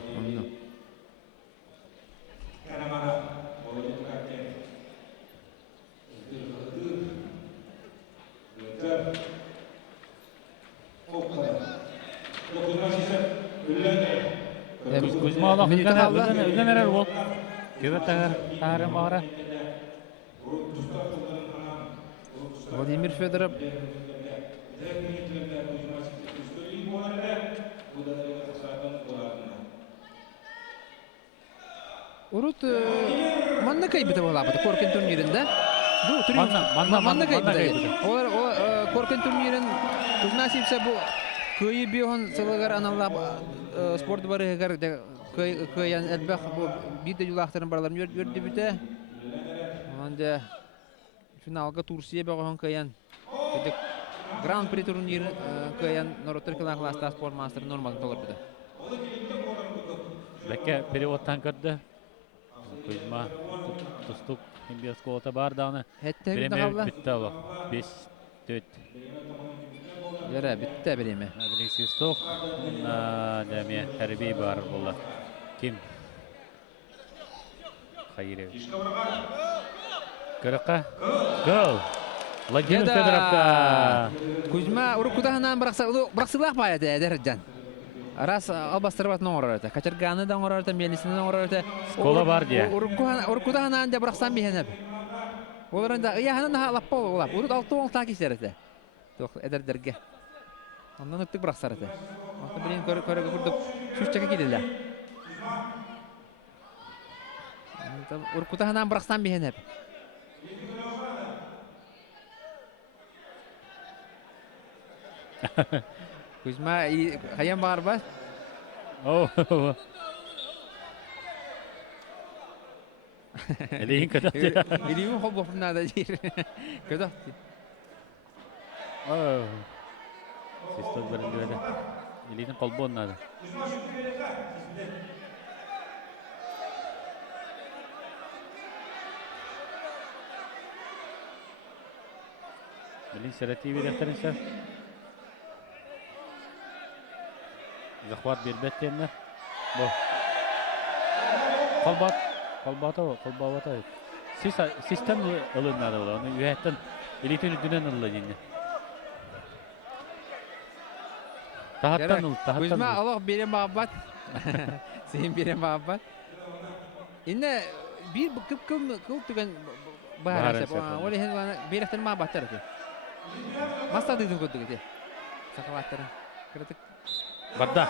Kuzma Allah üzerine neler bol. Göbekler tarım ara. Владимир Федоров Урут манна кайбыта болабыта Коркен турниринде. Манна кайбыта. Олар Коркен турнирин Кузьма сипсе бу кыйы бион сылыгар аналлап спорт барыгар кыян элбах бу биде юлактарын барларын өрдү бите. Онда финалга Турция баган кыян. Гран-при турнир кыян Нороттар класста спорт мастер нормал толор бите. Бәкке переводтан кырды. Кузьма тустук имбес колота бар даны. Береме битте ала. 5-4. Яра битте береме. Билин свисток на дәме хәрби бар була. Ким? Хайрев. Кырыкка. Гол. Владимир Федоровка. Кузьма урукудаханан браксылак баяды әдәрҗан. Раз албастырбат ноңората. Качырганы да ноңората, мелисini ноңората. Скола бар дия. Урукудаханан да браксан бихенеп. Оларында яһанан халап болап. Урут 6 та кисерете. Тох әдәрдәргә. Ondan öttük bıraksarıdı. Ondan birin körü kurduk. Şuşçaka gidiler. Urkuta hanan bıraksan bihen hep. Kuzma hayam bağır bas. Oh. Eliğin kadar. Eliğimi hop hop nada değil. Kadar. Oh. Sistok berende ada. Eliğin kolbon nada. Билин Серети беректеринсе. Захват бербеттенler. Бу. Колбата. Систем ылыннары була. Аны үһәттен элитен үдүнен ылы динне. Тахаттан. Кузьма алох берем бабат. Сен берем бабат. Инне bir kıl tügen bahar hesap. Oleh hen bereften ma batar ki. Masta dedin kodu ki. Sakavatlar. Kritik. Barda.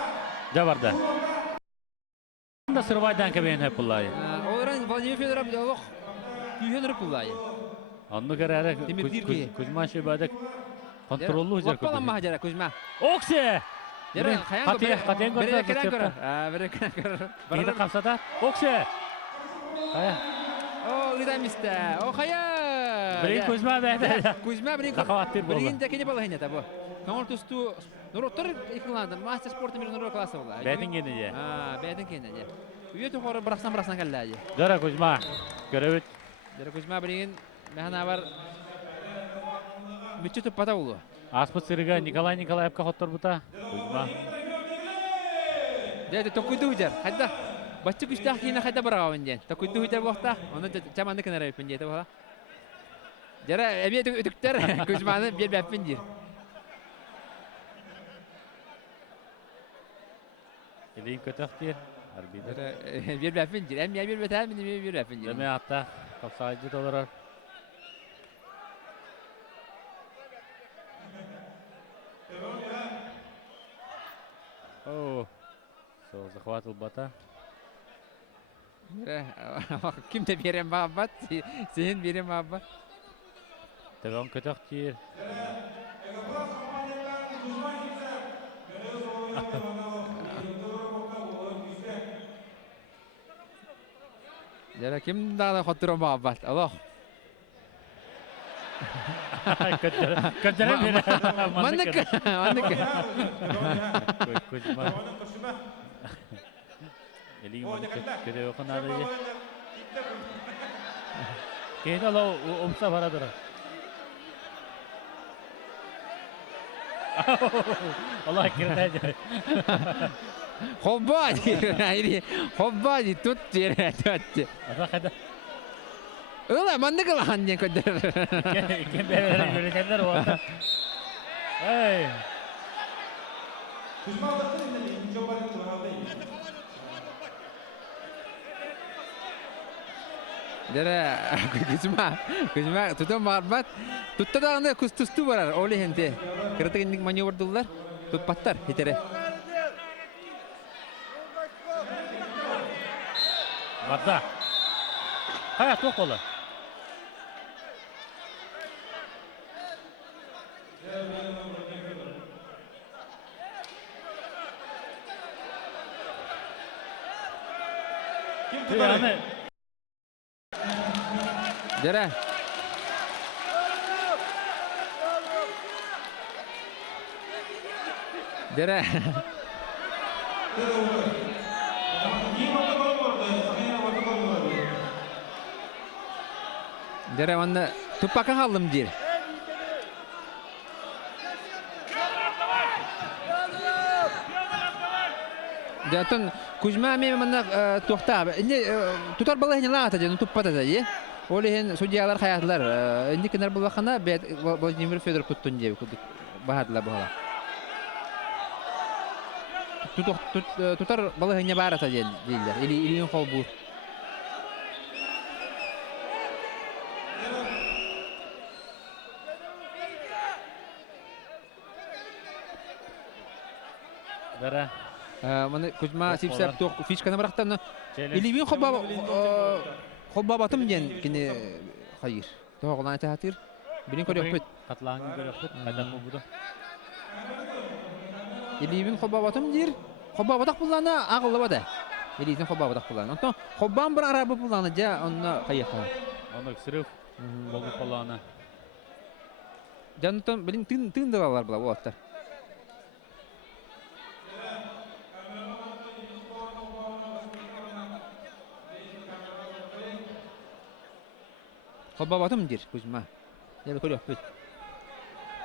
Jabarda. Da sırvaydan keben hep bulayı. Oran Vladimir Fedorov alох tühenir bulayı. Anlı kararı Demir Dirki. Kuzma şebadak kontrollü hüzer Lappalan kodu. mahajara Kuzma. Okse. Deren Katen Bere kontra keren çöpte. bere keren. Kıydı kapsada. Okse. Kaya. O gidemiste. O kaya. Birin Kuzma beyde. Kuzma birin Zakavattir bolla. birin tekini bala hine tabu. Nor tustu Nurottar iklandan master sportu bir nurot klası bolla. Beytin gene ye. Ha, beytin kene ye. Üyeti hor bıraksan kallaye. Dara Kuzma. Görevit. Dere Kuzma birin mehana var. Mütçü tupata ulu. Aspıt sırıga Nikolay Nikolayevka hottor buta. Kuzma. Dede tokuydu hücer. Hadda. Başçı güçtah yine hadda bırakavın diyen. Tokuydu hücer boğta. Onu çamandı kenara yapın diye tabi. Dere ebiye ötükler Kuzma'nı bir bepin diyor. Elin kötük diye. Harbidir. Dere bir bepin diyor. Emmiye bir beter mi bir bepin diyor. Deme hatta kapsayıcı dolar. Oh. Захватил бата. Kim de birem babat, senin birem babat. Devam kötük diye. Dere kim daha da xoturum babat. Allah. Kötülem biri. Mandık. Kuzma. Elin kötü yokun adı ye. Kehde la omsa paradır. Allah kirledi. Hobbadi tut diye tut. Asa kada. Öyle mandık lan diye kadar. Kim böyle görecekler o anda. Hey. Dere Kuzma tutum marbat. Tutta da anda kustustu var. Oli hente. Kritik indik manyover dullar. Tut pattar hitere. Hatta. Hayat yok ola. Yani Dere. Dere. Dere vanda tupaka halım dir. Jatun Kuzma me mana tohta. Ini tutar balah ni lah saja nutup pada saja. Oleh sudialar hayatlar. Ini kenar bulakana bet Vladimir Fedorov tuttun je bahadla bahala. Tutar balah ni bara saja dia. Ini yang kau bur. Dara. Mana Kuzma sip-sip tuh fish kana bıraktı. Çelik. Ili bin khobba batım diyen kini hayır. Tuh olan tahatir. Bilin koruyor pet. Katlağını görüp kadar mı bu da? Ili bin khobba batım dir. Khobba batak bulana ağıllı bada. Ili bin khobba batak bulana. Ondan khobban bir araba bulana ja onna hayır. Onu sırf bolu palana. Jantan bilin tın dalalar bula bu atta. Khobba batım dir Kuzma. Ya koruyor pet.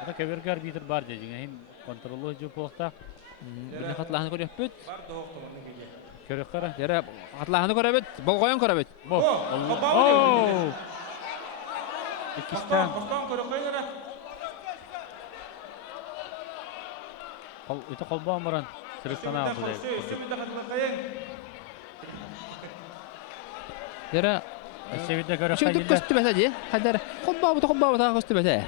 Ата кеберге арбитр бар дежиң. Хин контроллы жу полта. Били хатлааны көрөппүт. Бар доқтығының келе. Көрөккара. Жара хатлааны көрөбүт. Болгоен көрөбүт. Бо. О! Икистан. Қостан көрі қойдыра. Ите колбан баран. Сырыктана алды деп. Өсімінде қатылы қайын. Жара Севиде көрөк Çünkü köstübete diye. Kadar kolbağı da köstübete.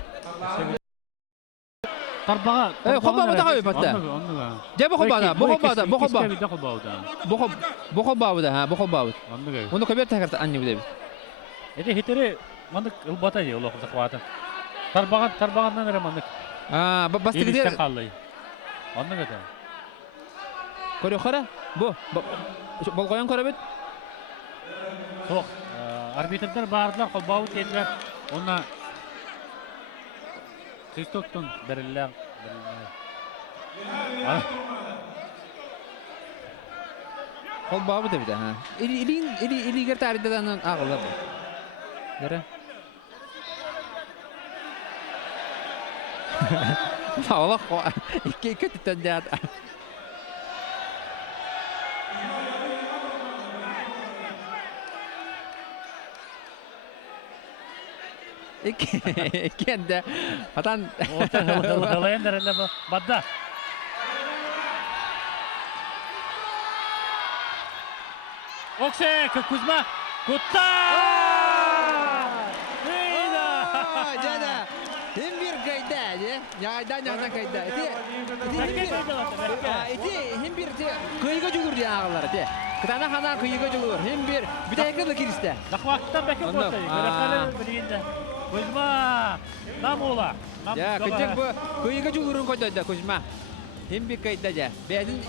Тарбага. Колбаа да бата. Оннуга. Же bu kolbağı, bu kolbağı, bu kolbağı. Севиде колбауда. Bu kolbağı da ha, bu kolbağı. Оннуга. Onu köber takart anne bu debi. Ите хитере мандык ылбата же улок захваты. Тарбагандан эре мандык. Bastı Илисте gider. калды. Оннуга да. Көрüyor kara. Bu. Bolgoyan köröbüt. Sok. Арбитрдар бардылар, колбау тетилер. Онна Кристоктон берилер. Kolbağı debi de ha. Ili ger taridadan ağılır. Yara. Allah iki tütten de. İki de atan Hılayan derler badda. Okse, Kuzma, Kutta! Jada. Hem bir kayda ya. Yaydan yana kayda. Iti hem bir kıyıga julur diye ağlar diye. Kıtana hana kıyıga julur. Hem bir de yakında kiriste. Dakvaktan bekle Ondan, koydu. Görekleri bileyinde. Kuzma, Namola. Ya kıcak bu kıyıga julurun koydu Kuzma. Hem bir kayda ya. Beğendin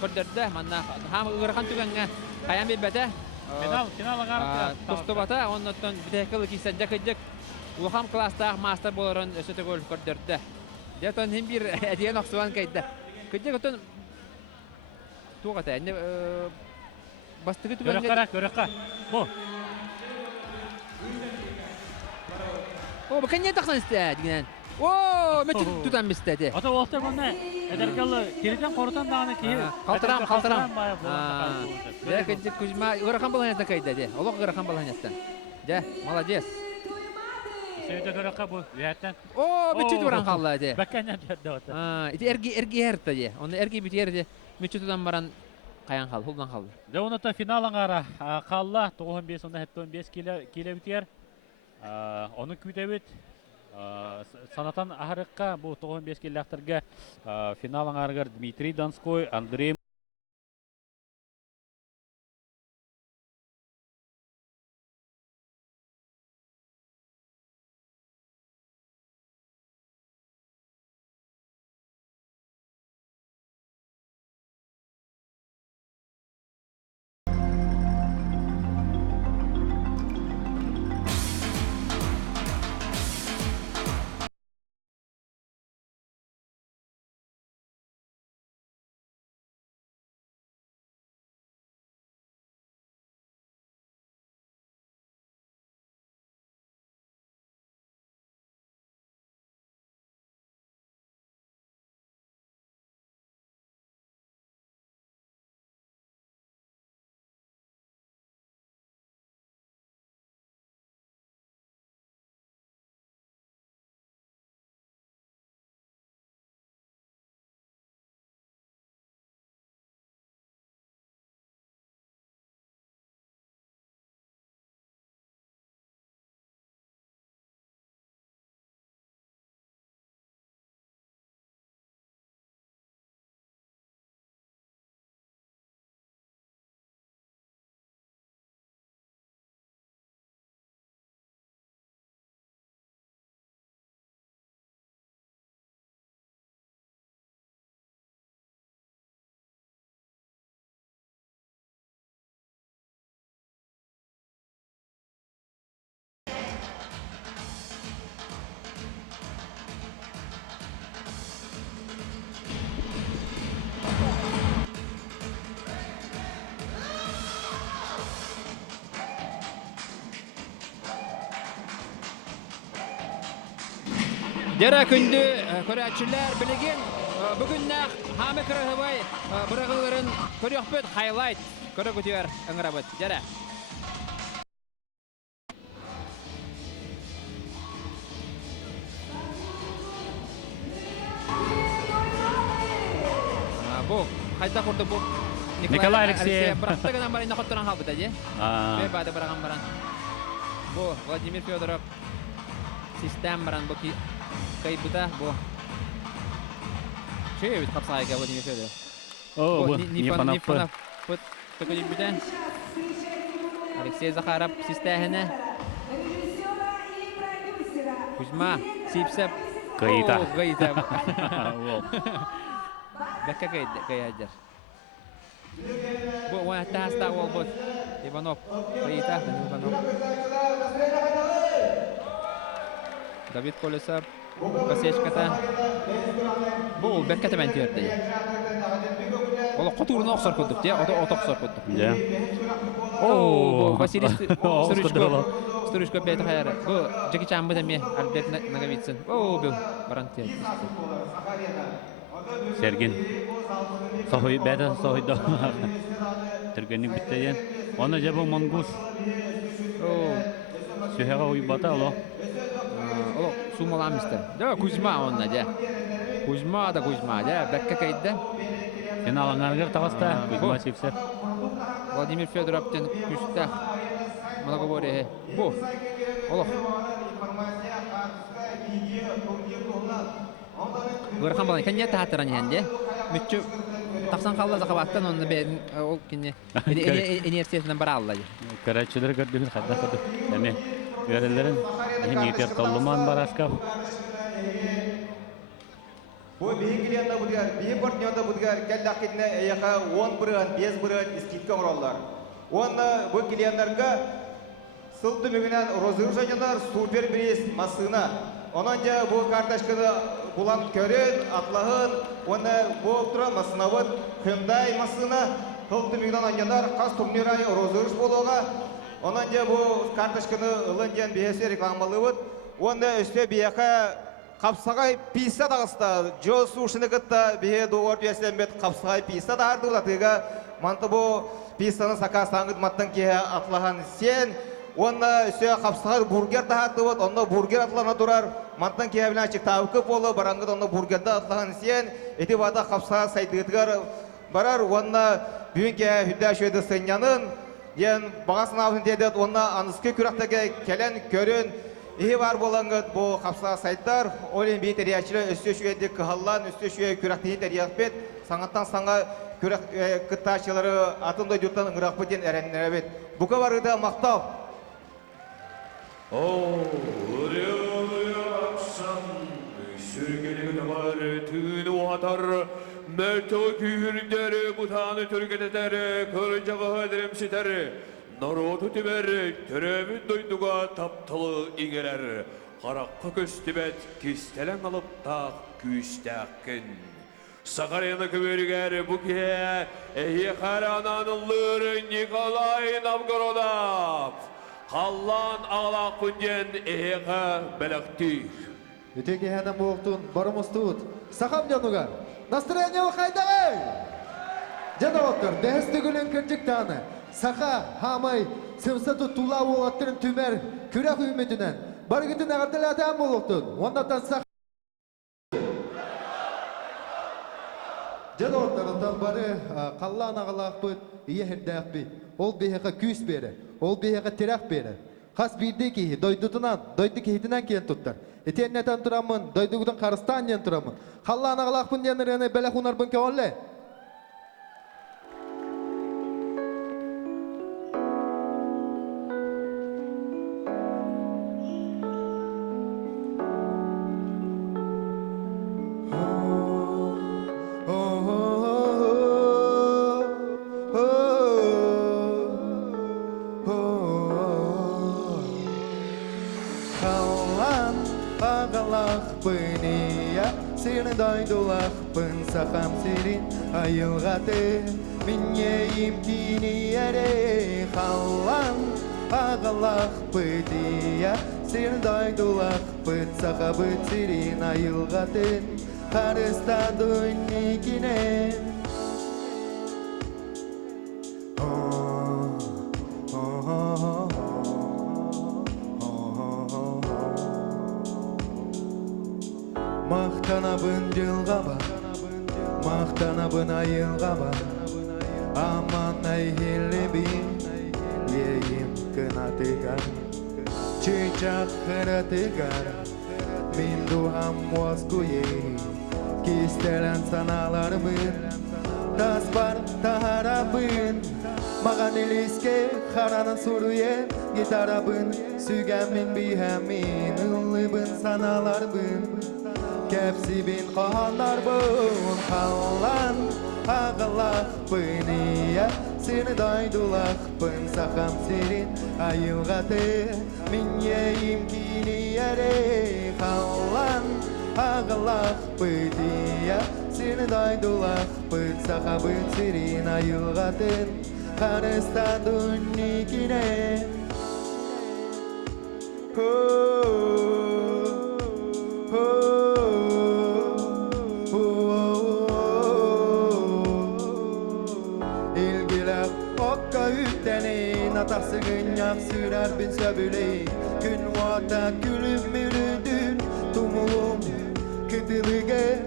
koydu manna. Ham ırakan tügenge. Kayan bir bete. Final agarı. Dostobata ondan bir de yakında kiriste kıcak. Улахам класстағы мастер боларын өсөтө гол көрдөрдү. Жатон hem bir ediye ноксуан кайда. Кыдык отон тугата эне бастыгы түгөн. Görekara. Bu. О, бакanya таксан исте деген. О, мөчү тутан бистеди. Ата Волтер бунда эдергалы териден корутан даганы ки. Калтырам. Я кыдык Кузьма ыракан баланятта кайда ди. Олок ыракан баланятта. Да, молодец. Sevde görekka bu. Yerden. О, мөчү туран калды ди. Bakanya diyordu ata. Ити эрги эрта ди. Оны эрги битер ди. Мөчү тутан баран каян калды, хулдан калды. De onu da final angara kalla 95 onda 15 kilo biter. Onu kütebit. Sanatan aharıkka bu 95 kilolarga final angarga Dmitriy Donskoy, Andrey Дера күнді көрәтшілер білеген бүгіннәқ хамы кірігібай бұрағыларын көріқпет хайлайт көрі көтер ыңырабыт. Дера. Бұл қайда құрды бұл? Николай Алексеев. Бірақтығынан барайын нақыттыран қалбыда, де? А, Бады бараған баран. Бұл Владимир Федоров систем баран бұл кайбыда бұл. Че өз қапсағайға Владимир Федоров? о, bu Нипанов Нипанов. бұд көкөнен бүді. Алексей Захаров системіне. Режиссера и продюсера. Кузьма Сипсеп. Кайта. О, Кайта. Ол. Бәкке кайадыр. Бұл уақытта хаста ол бұд. Иванов. Кайта. Иванов. Давид Колесов. Косечката. Бұл бәкке тәмен терді. Ол қотуырын оқсар көдік, де? Отоқсар көдік. Ja. О, Василий Стручко. Стручко бәйті қайары. Бұл Джеки Чан бұда ме Альберт Наговицын. О, бұл баран тер. Sergin. Sohoy beda sohoyda. Түргенник биттеген. Оны жабы Монгус. О, Сөйеға ойбата оло. ол сумаламысты. Да, Кузьма онна, да. Кузьма, да. Бәкке кайдды. Финал аңарғыр тағаста. Бұл. Кузьма Сипсеп. Владимир Федоровтен күстәк. Многоборье. Бұл. Олық. Ғырхан балан, кәне тағаттыран енде. Мүтчі тақсан қалла зақабаттан онны бәдің ол кене инерсиятынан бара алла. Карачылар көрдіңіз қадда қадды. Әме өрелерін. Әне етер толлыман бар аскап. Бу биһи килиянда будгар, биһи портнёнда будгар, келдакитне яка 10 бырын, 5 бырын искитке ораллар. Онна бу килияндарга сылды мөгүнен розырушандар супер бриз масына. Онан жа бу карташканы булан көрөн, атлахын, онна бу тура масынабыт, Hyundai масына, сылды мөгүнен анjanдар кас турнирай розыруш болуга. Онан жа бу карташканы ылын жан биһисе рекламалыбыт. Онда өстө бияка Қапсағай писа дағыста, жо сушыны күтті бейе доғыр бейсенбет қапсағай писа дағырды ұлатыға манты бұл писаны сақа саңғыд маттан кеге атлаған сен, онда өсе қапсағай бургер дағырды бұд, онда бургер атлана тұрар, мантан кеге білін ашық тауқып болы, бараңғыд онда бургерді атлаған сен, еті бада қапсағай сайдығытығар барар, онда бүйін кеге хүдді шөйді сынянын, ен бағасын аусын дедет, онда анысқы күрақтаға келен көрін, İyi var bolangıt bu kapsa saytlar, olin bir teriyatçılı üstü şüyede kıhallan, üstü şüye küraktini teriyatpet, sanattan sana kürak kıtaçıları atında yutan ırakpeten erenlere bet. Bu kadar da maktav. Akşam sürgeli var tüyünü atar, merto kühürleri butanı türketeder, kırınca kahederim siter. Narodu tiber, törevin doyduğa taptalı igerer. Qarakka köstibet, kistelen alıp da küstekkin. Sakaryanı kübürger bu kihe, ehi karananılır Nikolay Novgorodov. Kallan ağlaq püncen ehiqa belaktir. Öteki hedem boğuktun, barımız tut. Sakam canıgar, настроение қайдағай? Жанаваттар, дәсті күлін кірчік таны. Сақа, хамай, сымсату тула олаттырын түмер, күрек үмітінен. Бары күтін ағыртылы атан болуқтын. Ондаттан сақа. Жанаваттарынан бары қаллан ағалақ бұд, ехірдәқ бі. Ол бейіға күс бері, ол бейіға тирақ бері. Қас бірді кейі, дойдутынан, дойды кейтінен кейін тұттар. Етеннетен тұрамын, дойдығыдан қарыстан ен тұрамын. Қаллан ағалақ бұн деніріне бәлі құнар бұн ке олы. Sakam serin ayılgatı Minyeyim kini yere Kallan Ağalaq bıdiya Sir doydulaq bıt Saqa bıt sirin ayılgatın Karısta dönnikine Maqtanabın jılğaba Maqtanabın ayılğaba Aman ayhilli bin Yeyim kınatıgar Çiçak kıratıgar Min duham vazguye Kistelen sanalarımın Tasbar taharabın Mağan iliske haranın suruye Gitarabın Sügemin bihemin Ünlübün sanalarımın Kepsi bin kahanlar bun Hallan Ağalaq bıniya Seni doydulaq bın Sakam sirin ayılgatı Min yeyim kini yere Hallan Ağalaq bıdiya Seni doydulaq bın Sakabın sirin ayılgatın Karısta dönnikine İlgiler okka ütteni Natası günyak sürer bin söbüleyi Gün vata gülüm mürüdün Tumulum kıdılıge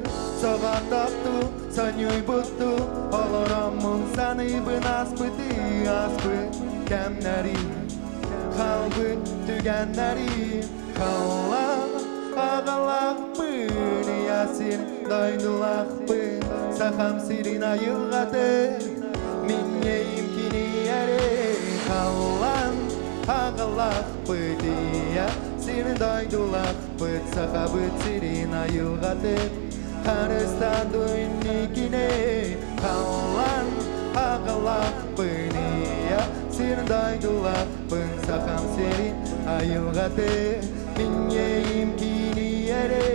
Soğan taptu Sanyoy buttu Oloramın sanıybın aspıtı Aspıt kemleri Kalbıt tügenleri Kalla Ağalaq bın Yasin doydulaq bın Sakam sirin ayılgatı Min yeyim kini yere Kallan Ağalaq bıdiya Seni doydulaq bıt Sakabıt sirin ayılgatı Karısta dönnikine Kallan Ağalaq bıniya Seni doydulaq bın Sakam sirin ayılgatı Min yeyim kini yere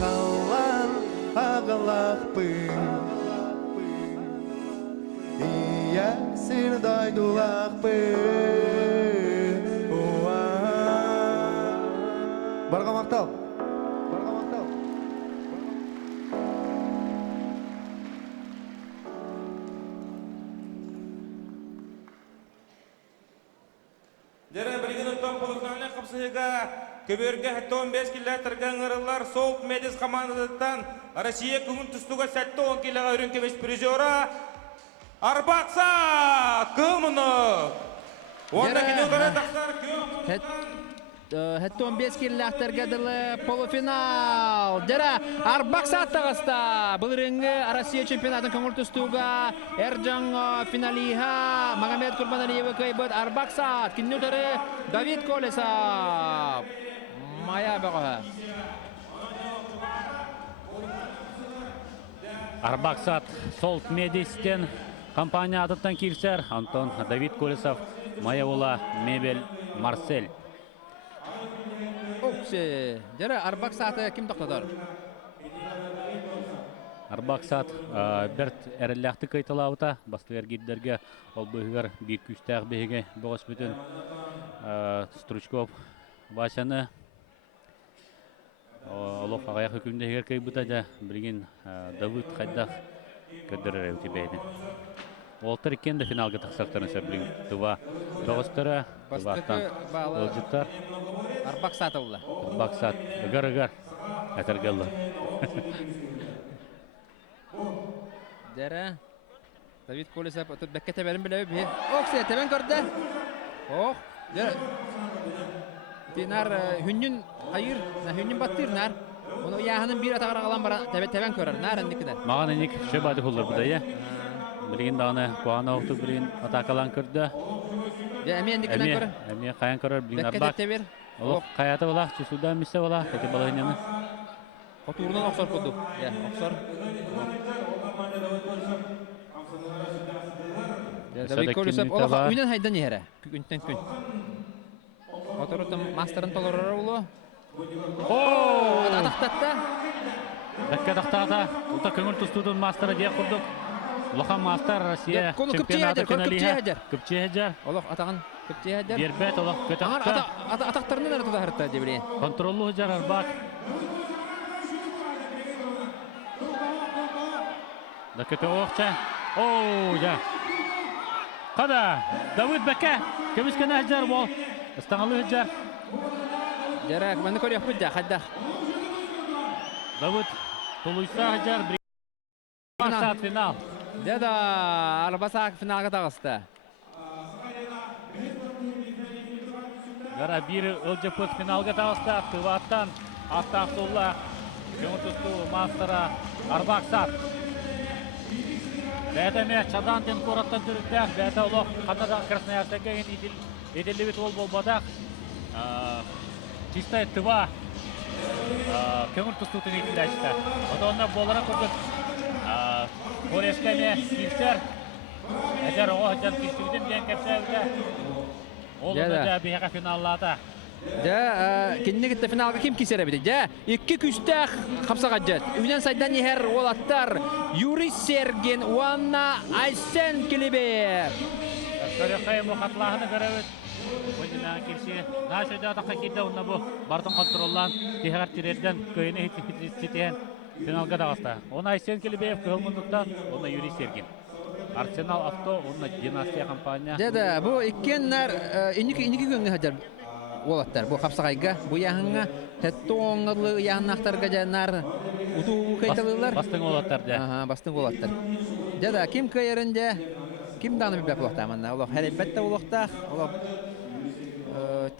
Kallan Ağalaq bın Iya seni doydulaq bın Barga maqtal Дәрә білген ұттан полуфиналіне қапсыға көберге 15 килі тұрған ұрылар Солт Медис командадықтан Россия күмін тұстуға сәтті 10 киліға үрін кемеш призера Арбақса күміні. Онда кені ғана тақсар күміні. Хәтті 15 килләхтәргә дылы полуфинал. Дәрә Арбаксат тагыста. Бұл ринге Россия чемпионатын көңіл тұстуға Эрджан финалиха Магомед Курбаналиева көйбіт Арбаксат. Киннутары Давид Колесов. Мая баға. Арбаксат Солт Медистен компания атыттан килсер. Антон Давид Колесов, Майаула Мебель Марсель. Оксе. Дәрә Арбаксаты ким тоқтатар? Арбаксат берт әрелләхті кайталауыта. Бастығар гиддерге ол бұғығар бір күстәғ бейге бұғыс бүтін Стручков башаны олық ағаяқ үкімді егер кей бұта да бірген Давыд қайдақ көдірір әуті бәйді. Олтыр екен де финалға тақсақтарын сөбілген. Тұва тоғыстыры, тұвақтан ұлжыттар. Арбаксат олды. Арбаксат, ұғар-ұғар, әтіргелі. Дәрә Давид Колесов отып бәккә тәбәрін біләбі бе. Оксе, тәбән көрді. Ох, дәрә. Динар хүннін қайыр, хүннін баттыр, нар. Оны яғының бір атағар қалан бара тәбән көрір, нар әндікідер. Маған әнек шөп ады құлыр бұдай, Білген дағыны қуағына оқты білген атақалан көрді. Әме әндікіден көрір. Әме қаян көрір, білген Бәккә арбақ. тәбер. Олық қаяты болақ, чесуда месе болақ, кәте балығынені. Отурынан оқсар құлды. Оқсар. Давид Колесов олық үйнен хайдан ехәрі. Күнтен күн. Отурытым мастерын толырыр ұлы. Атақтатта. Бәкке тақтағыда, ұлта көңіл тұстудың мастері де құрдық. Лохан мастер Россия чемпионаты финалиға. Күпче әдер. Олық атағын Көптеһәдер. Дербет олох Аңар көтөккө. атактарынан ары тутахырта дебиле. Контроллу жар арбак. Да көтө оқча. Оу, ja. Қада, Давид Бәкә, көміскені әджар бол. Ұстаңылы әджар. Жарак, мәні көрек бүдді, қадда. Давид, Тулуйса әджар. Саат финал. Деда, арбасақ финалға тағысты. Гара бирі ылжыпыз финалға тағысты. Тываттан аттақ солла. Көміртісті мастера Арбак сат. Бәтәме чадан ден кораттан түріктәк. Бәті олық қанада Красноярсаға еделі бет ол болбадақ. Чистая тыва. Көміртістің етілі әшті. Ода болара көрдік. Корешкәне килсер. Әдер оға жан килсігіден ден кәпсәуді. Ол да бейға финаллада. Кенне кетті финалға кем кесері біді? Екі күстәқ қапсаға жет. Үйнен сайдан ехер олаттар Юрий Серген, Уанна Айсен Келебе. Көріқай мұқатлағыны көрәуіт. Өйдінен келсе, нашыда атаққа келді онына бұл бардың контроллан тегар тирерден көйіне хитетен финалға дағыста. Оны Айсен Келебеев көлмұндықтан, оны Юрий Серген. Арсенал авто, оны династия компания. Деді, бұл еккенлер үнікі көнгі хаджар олаттар. Бұл қапсағайға, бұл яғынға тәтті оңғылы яғынақтарға жанар ұту қайталылар. Бастың олаттар да. Бастың олаттар. Деді, кем көйерінде, кем даны білбәк олақта аманна. Олақ әрелбәтті олақта, олақ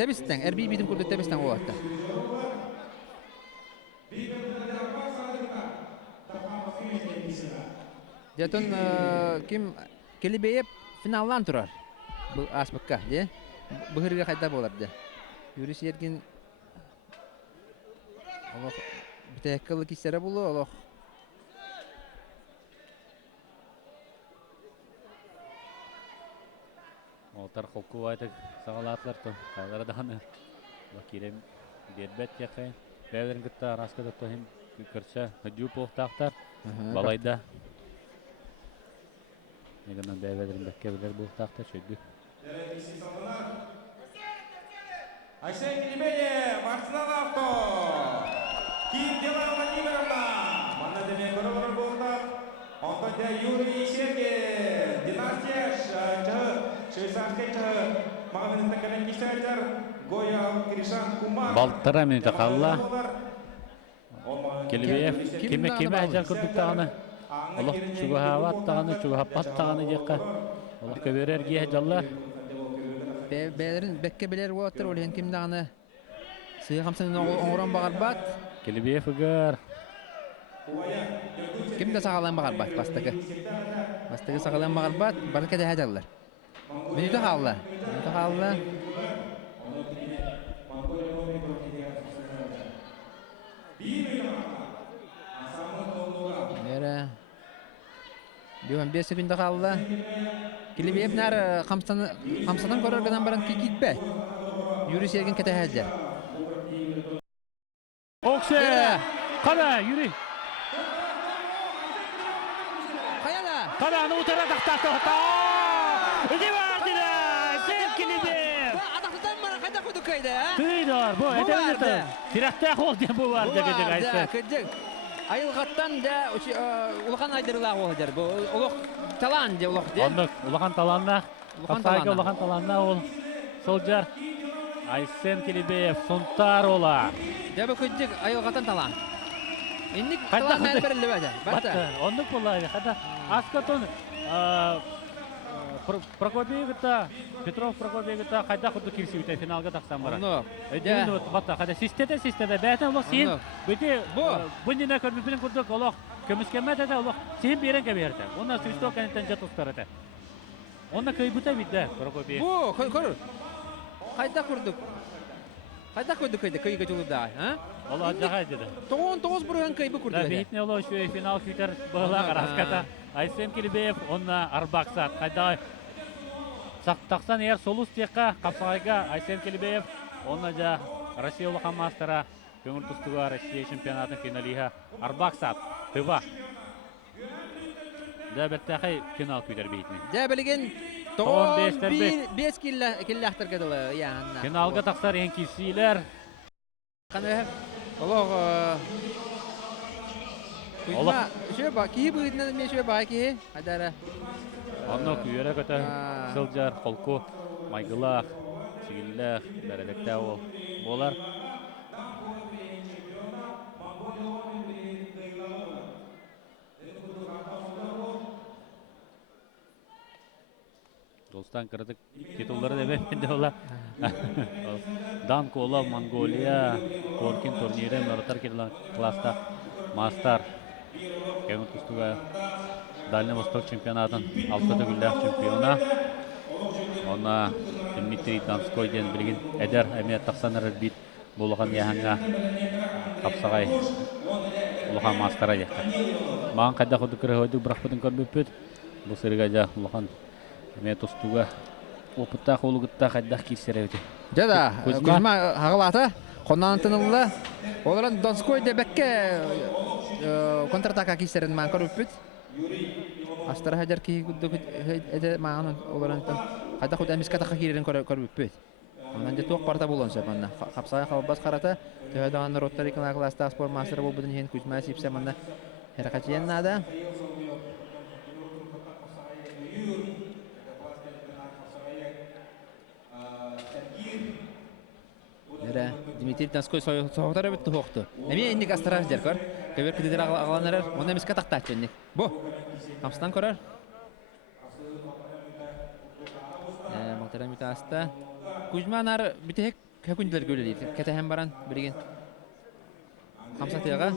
тәбістен, әрбей бейдің көрді тәбістен олақта. Дәтін кем Келебеев финаллан тұрар. Бұл аспыққа, де? Бұғырға қайда боларды. Юрий Серген олақ бітәккілі кестері болу, олақ. Олтар қолқу айтық сағалатлар тұр. Қайдарадағаны керем дербет яқай. Бәверін күтті араскада тұхим көрші үдю полықтақтар. Балайда. Егінен бәверін бәкке білер полықтақтар шөйді. Айсен Келебеев, Арсенал авто. Ким Дела Владимировна. Мана деме көрі болдық. Онтан Юрий Серген. Династия швейцарский мағамынында кәлен кештердер. Гоя Кришан Кумар. Балтыра минуты қалла. Келебеев кеме әжар көрдік тағаны. Олық чуғағават тағаны, чуғапат тағаны деққа. Олық көберер геhe жаллар. Бәлерін бәкке білер олаттар, олеген кем дағаны сыйы қамсының оңыран бағар бат. Келебеев үгір. Кем де сағалан бағар бат, бастығы. Бастығы сағалан бағар бат, барлық әді әдалар. Минуты қалды. Минуты қалды. Бүйін 5 секунда қалды. Келебеев нәрі қамсадан көрергенен баран кетпе. Юрий Серген кәті әдер. Оқсы! Қада, Юрий! Қаяда? Қада, аны ұтара тақтақты ұта! Үзе бар деді! Сен Келебеев! Атақтыдан бара қайда қойдық қайды, ә? Түйді бар, бұл әтемізді тұр. Тирақта қол дем бұл бар, дегедек айсы. Айылғаттан да ұлған айдырыла олыдыр. Ұлық талан де ұлық де. Ұлған таланна. Қапсайға ұлған таланна ол. Солжар. Айсен Келебеев, сонтар ола. Дәбі көйдік айылғаттан талан. Инник талан мәл бірілі бәді. Батты. Ондық болайды. Қада Аскатон Прокопиевіта, Петров Прокопиевіта қайда құрды келсі өте финалға тақсан бара. Оны бата қада систеде бәтін олық сен өте бұндина көрмепілін күрдік олық көміскемет әді олық сен берен кәберді. Оны свисток әнеттен жат ұстар әді. Оны көйбіта бейді Прокопиев. Бұ, көрір. Қайда күрдік? Қайда көрдік көйге жолыда? Олы жағай деді. 9 бұрған көйбі күрді. Бейтіне олы финал күйтер бұғылақ араската. Айсен Келебеев, онна Арбак сат. Қайда тақсан ер солус текқа қапсағайға Айсен Келебеев, онна жа Россия олыған мастера көңір тұстыға Россия чемпионатын финалиға Арбак сат. Тыва. Да бәттәқай финал күйтер бейтіне. Да білген 15 бит. 5 киллахтар кадылы яңна. Финалга тақсар ең кисилер. Қаны олог Кузьма шөба ки бүгүннән мен шөба ки адара. Анны күйері көті сылжар, қолку, майгылақ, сигілләқ, бәрелікті ол болар. Достан кірдік титулары да бәмінде ола. Данко ола Монголия, Коркин турнирі, Нұрытар келі класста мастар. Кәміт күстіға Дальний Восток чемпионатын алты түгілдәк чемпиона. Она Дмитрий Донской ден білген әдер әмет тақсаныр бит болған яғанға қапсағай ұлған мастара декті. Маған қайда құды кірі өйді бұрақ бұдың көрбөппет. Бұл сырға жа ұлған әмет ұстуға опыттақ олығыттақ қайдақ кесері өте. Жада, Кузьма ағылаты, қоннан тынылы. Оларын Донской де бәкке контратака кесерін маған көрбөппет. Астара хаджар ки гудду эде маанын оларантан кайда худ эмис катака кирен көрбөппөт. Анан же тоқ парта болонса манна. Капсая калбас карата төһөдөгөн роттар икна класста спорт мастер болбудун хен Кузьма сипсе манна херакатиен нада. Эре Дмитрий Донской соғытар өбітті хоқты. Әме ендік астара хаджар көр. Көбер кедер ағаланырар, оны эмис катакта атченник. Бо, Камстан көрөр. Малтара митаста. Кузьманар битек көкүнділер көлелейді. Кетәһен баран бірген. Камсатыға.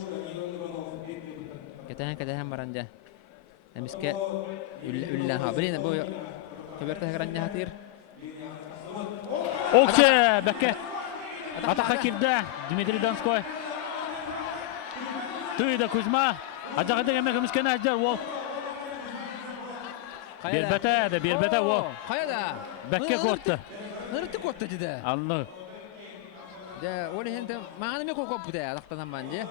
Кетәһен баран жа. Әміске үллән ха. Бірен бұл көберті ғыран жағатыр. Олче, бәкке. Атақа кирді Дмитрий Донской. Түйді Кузьма. Ажағыды кәмек өміскені әждер ол. Бербәті ол. Қаяда? Бәкке көтті. Нұрытты көтті деді. Анны. Олы хенті мағаны ме көкөп бұды ағақтанан бән де?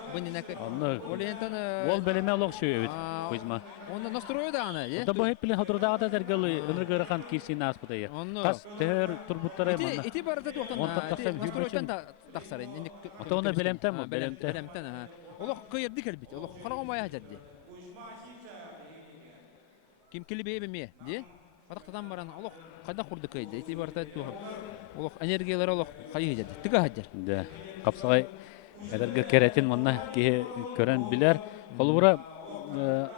Анны. Ол бәлеме олық шөй өт, Кузьма. Онда настройы да аны, е? Ота бұл хеп білін отырдағы да тәргілі үніргі ұрықан кесін ас бұды е. Қас тәр тұрбұттары мұнда. Ити барыда тоқтан, настройдан тақсар. Ота оны бәлемтен мұ? Бәлемтен. Олық көйерді кәлбет, олық қарағын бая жадды. Кем келі бейбі ме, де? Атақтадан баран, олық қайда құрды көйді, ити барыда тоғып. Олық энергиялары олық қайы жадды, тігі хаджар. Да, қапсағай әдіргі кәрәтін мұнна кейі көрін білер. Ол бұра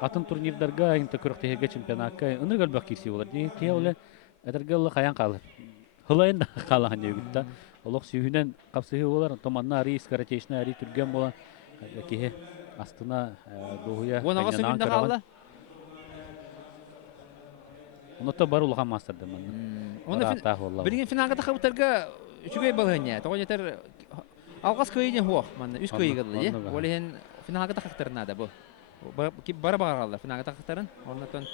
атын турнирдарға, инта көріқтеге чемпионатқа ұныр көлбәк кесі олар. Кейі олы әдіргі олы қаян қалыр. Хылайын да қалаған егітті. Олық сүйінен қапсығы олар, томанна ари, скаратешіна ари түрген болан. Кейі астына доғуя Онаға сөйінде қалды? Онытта бар ұлған мастырды мұнда. Бірген финалға тақабыттарға үшігей балығыне. Тоғын етер алғас көйіне хуақ, үш көйі қылды. Олы хен финалға тақақтарын ады бұл. Бары бағар қалды финалға тақақтарын. Онытын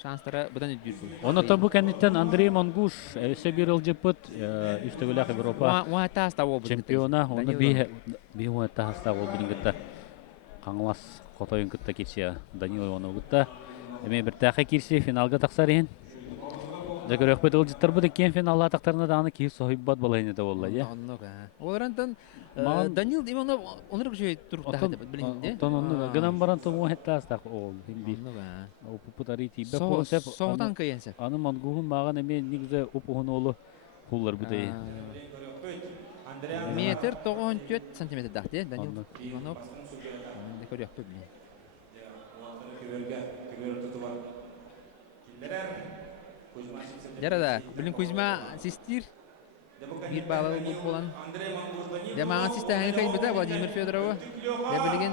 шанстары бұдан үддір бұл. Онытта бұл кәнеттен Андрей Монгуш өсі бір ұлжыпыт үстігілік Европа чемпиона. Оны бей уайта хаста ол бірін күтті. Қаңылас қотойын күтті кетсе Данилов оны күтті. Әме бір тәқі керсе финалға тақсар ең. Жәкөр өкпет ұлжыттар бұды кен финалға тақтарына да аны кейіп соғиббат болайын еді олай, е? Оларантан Данил именно оныр күшей тұрықтағы білінде? Гынан баран тұму әтті астақ ол. Опыпыт ари тейбек болсап. Соғытан көйенсеп. Аны мангуғын маған әме негізі опуғын олы құллар бұды. Метр 94 сантиметр дақты, Данил Иванов. Көрі өкпе біле. Жарада, білін Кузьма систер. Bir bağlı olan. Demağın sistemi kaybeder Vladimir Fedorov. Ne bilgin?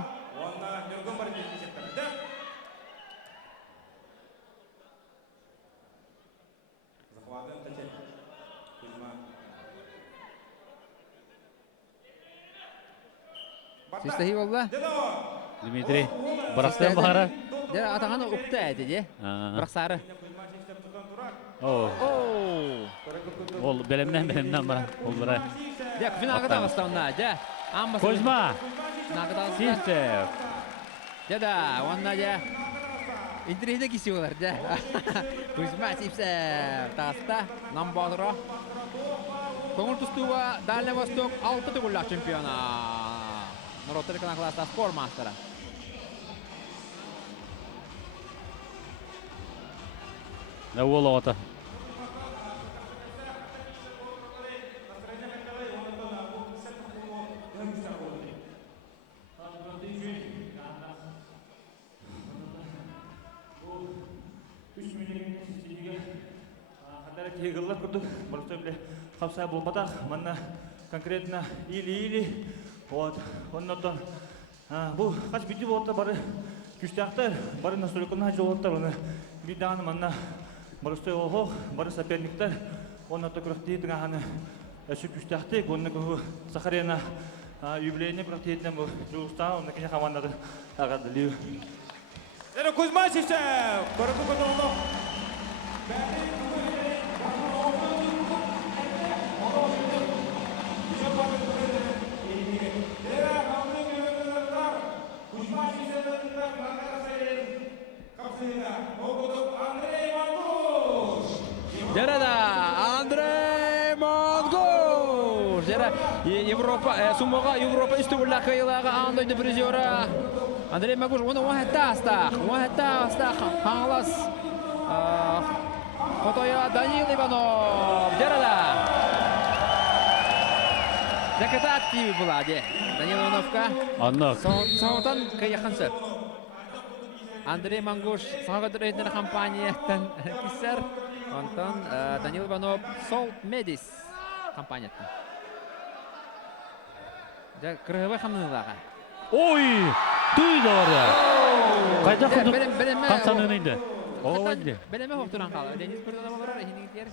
Sistemi valla. Dmitri, bıraktın bahara. Ya atağını ukta edeceği. Bırak sarı. Ol belemden bara. Ollara. Ya finalga da bastığında ya. Kuzma. Finalga da Sister. Ya da onda ya. Интернетте киси олар, да. Кузьма Сипсев, таста, Намбадыра. Көңіл тұстуға Дальний Восток 6 түгіллақ чемпиона. Нұрот телеканал класста спор мастера. Ол ота. Кегіллар күрді, бұрысты біле қапсай болмадақ, манна конкретно или. Вот, оннан бұл қаш бүйті болатта бары күштақтар, бары настройканы хажы болаттар, оны бидағаны манна бұрысты оғы, бары соперниктар, оннан күріқті етің ағаны әші күштақты, онны көгі Сахарена юбилейіне күріқті етінен бұл жұғыстағы, онны кене қамандады ағадылы. Кузьма Сипсев, көрікі көті олды. Жарада Андрей Монгуш. Жара Европа суммаға Европа үстігілі қиылағы андойды призера. Андрей Монгуш оны уақытта астақ. Қаңылас. Фотоя Данил Иванов. Жарада. Закатат тиви болады. Данил Ивановқа. Аннақ. Сауытан қияқынсы. Андрей Монгуш саңға дүрейдер компанияттан кесер. Антон Данил Иванов Солт Медис компанияттан. Кырғыбай қамнылаға. Ой! Түйді орда! Қайда құдық? Білеме... Қамсанын енді? Оға өйді? Білеме хоқтыран қалы. Денис көрді болар, ехінігер.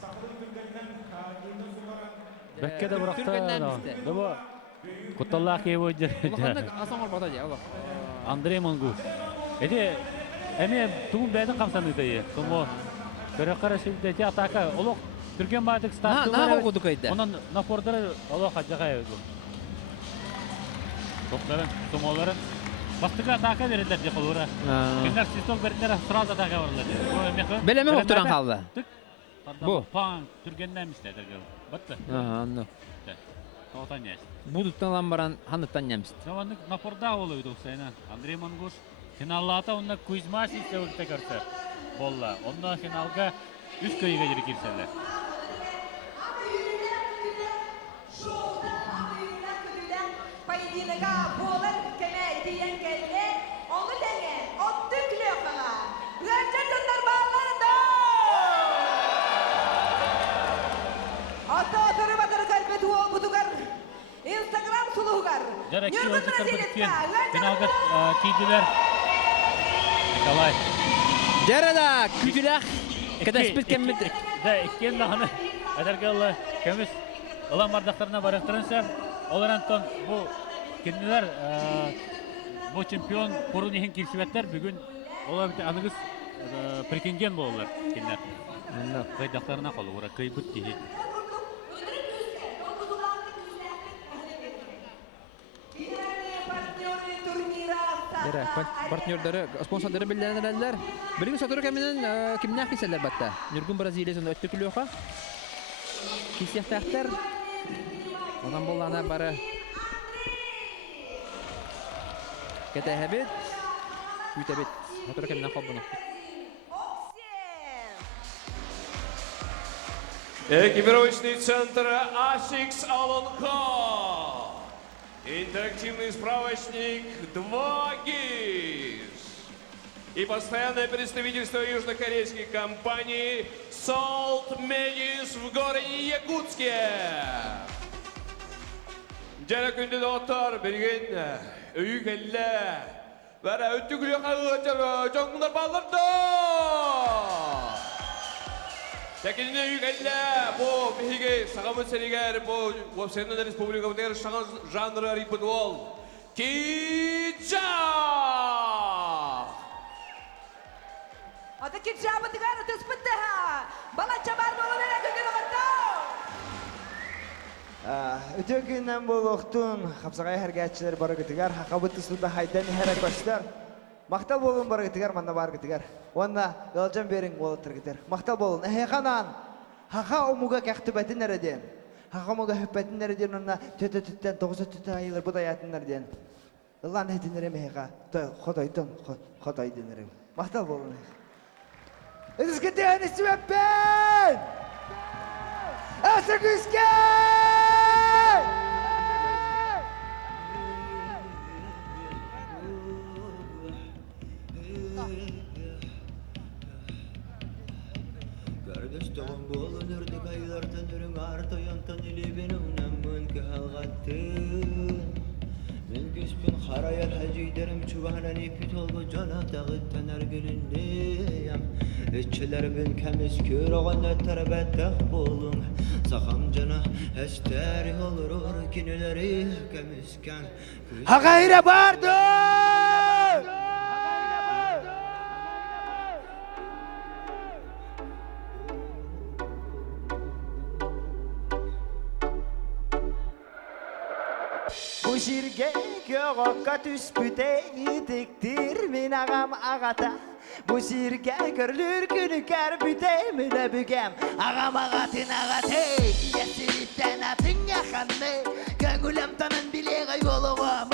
Бәкке де бұрақта. Дұбы құтталлақ ев өйді. Ұлықанды асан ор бата де, ұлық. Андрей Монгуш. Әде, әме тұғын бәдің қамсаны дайы. Тұмы көріққара шөлдеті атақа. Олық түрген бадық стартты На қолғыды көйді. Онан нафордары олық аджаға өйді. Тоқтарын, тұмаларын. Бастыға атақа берілдер де қолуыра. Кендер систок берілдер сразу атақа барылады. Білеме хоқтыран қалды. Бұ? Паң түргеннен істеді. Бұтты? Анны. Тоқтан еш. Будуттан ламбаран ханныттан неміст. Жаванның нафорда олы өйді ұқсайна. Андрей Монгуш. Финаллата онна Кузьма Сипсев өлті көрті. Болла. Онна финалға үш көйіге жері керселі. Поединка болар кеме тиен келе, оны тәңе, отты күлеқаға. Ғанча жондар бағларында! Ата отыры батыры кәрбеті ол бұтығар. Инстаграм сұлығығар. Жарекки өлті көрбіткен. Финалға кейділер. Николай. Жарада күтіләқ. Кәдәспет кәммедік. Да, еккен дағаны. Әдәрге олы көміс. Олан бардақтарына барықтырынса. Олар Антон, бұл кенділер, бұл чемпион қорын ехін келсібеттер, бүгін олар біті анығыз претендент болылар кенділер. Қайдақтарына қолы, ора қай бұт кейі. Партнердары, спонсордары білдерін әлдер. Білген сатыры кәмінен кімнен қиселер бәтті? Нүргін Бразилиясын өтті күліоқа. Кесияқтақтар. Ondan bolana bara Кетәһәбет Үтәбет Хатыр кемнән кабына Экипировочный центр Асикс Алонко. Интерактивный справочник 2 ГИС. И постоянное представительство южнокорейской компании Salt Medis в городе Якутске. Жара күнді доктор берген өйі кәлі. Бәрі өтті күлі қағылы жоңғындар балырды. Тәкеліне өйі кәлі. Бұл бейге сағамын сәрігер, бұл Вапсернен Республика бұтығыр шағын жанры рипыды ол. Кича! Ата кича бұтығар тұспытты ха. Балача бар болу бере күгіл ғырды. Өте күннен бұл оқтun, қапсағай әргәтшілер бары күтігер, хақабыты сұлда хайдан әрі көштер. Мақтал болуын бар гитигер, манна бар гитигер. Онна галжан берин болуттыр гитер. Мақтал болуын. Эханан хаха омуга кәхтүбәтин нәреден. Хаха омуга хөпбәтин нәреден онна төтө-төттен 9 айылыр бұдай атын нәреден. Ылан әтінерем еға. Хотайдың, хотайдынерем. Мақтал болуын. Үзгіден істібәппен! Әсі күскен! Kardeş doğum bolun ürdük aylardan ürün arta yantan ilibin unamın kalgattın. Men küspün harayal haciderim çuvanan ipit olgu cana dağıttan ergilindeyim. Etçiler bin kemiz kör oğanna tarabettah bolun. Sakam cana esteri olur orkineleri kemizken. Hagayra bardı! Bu şirge göğokka tüspüte yitiktir min ağam ağata. Bu şirge görülür günü kerbüte mine bügem ağam ağatın ağate. Yesilitten atın yakanne gönülüm tanın bileğe yoluğumu.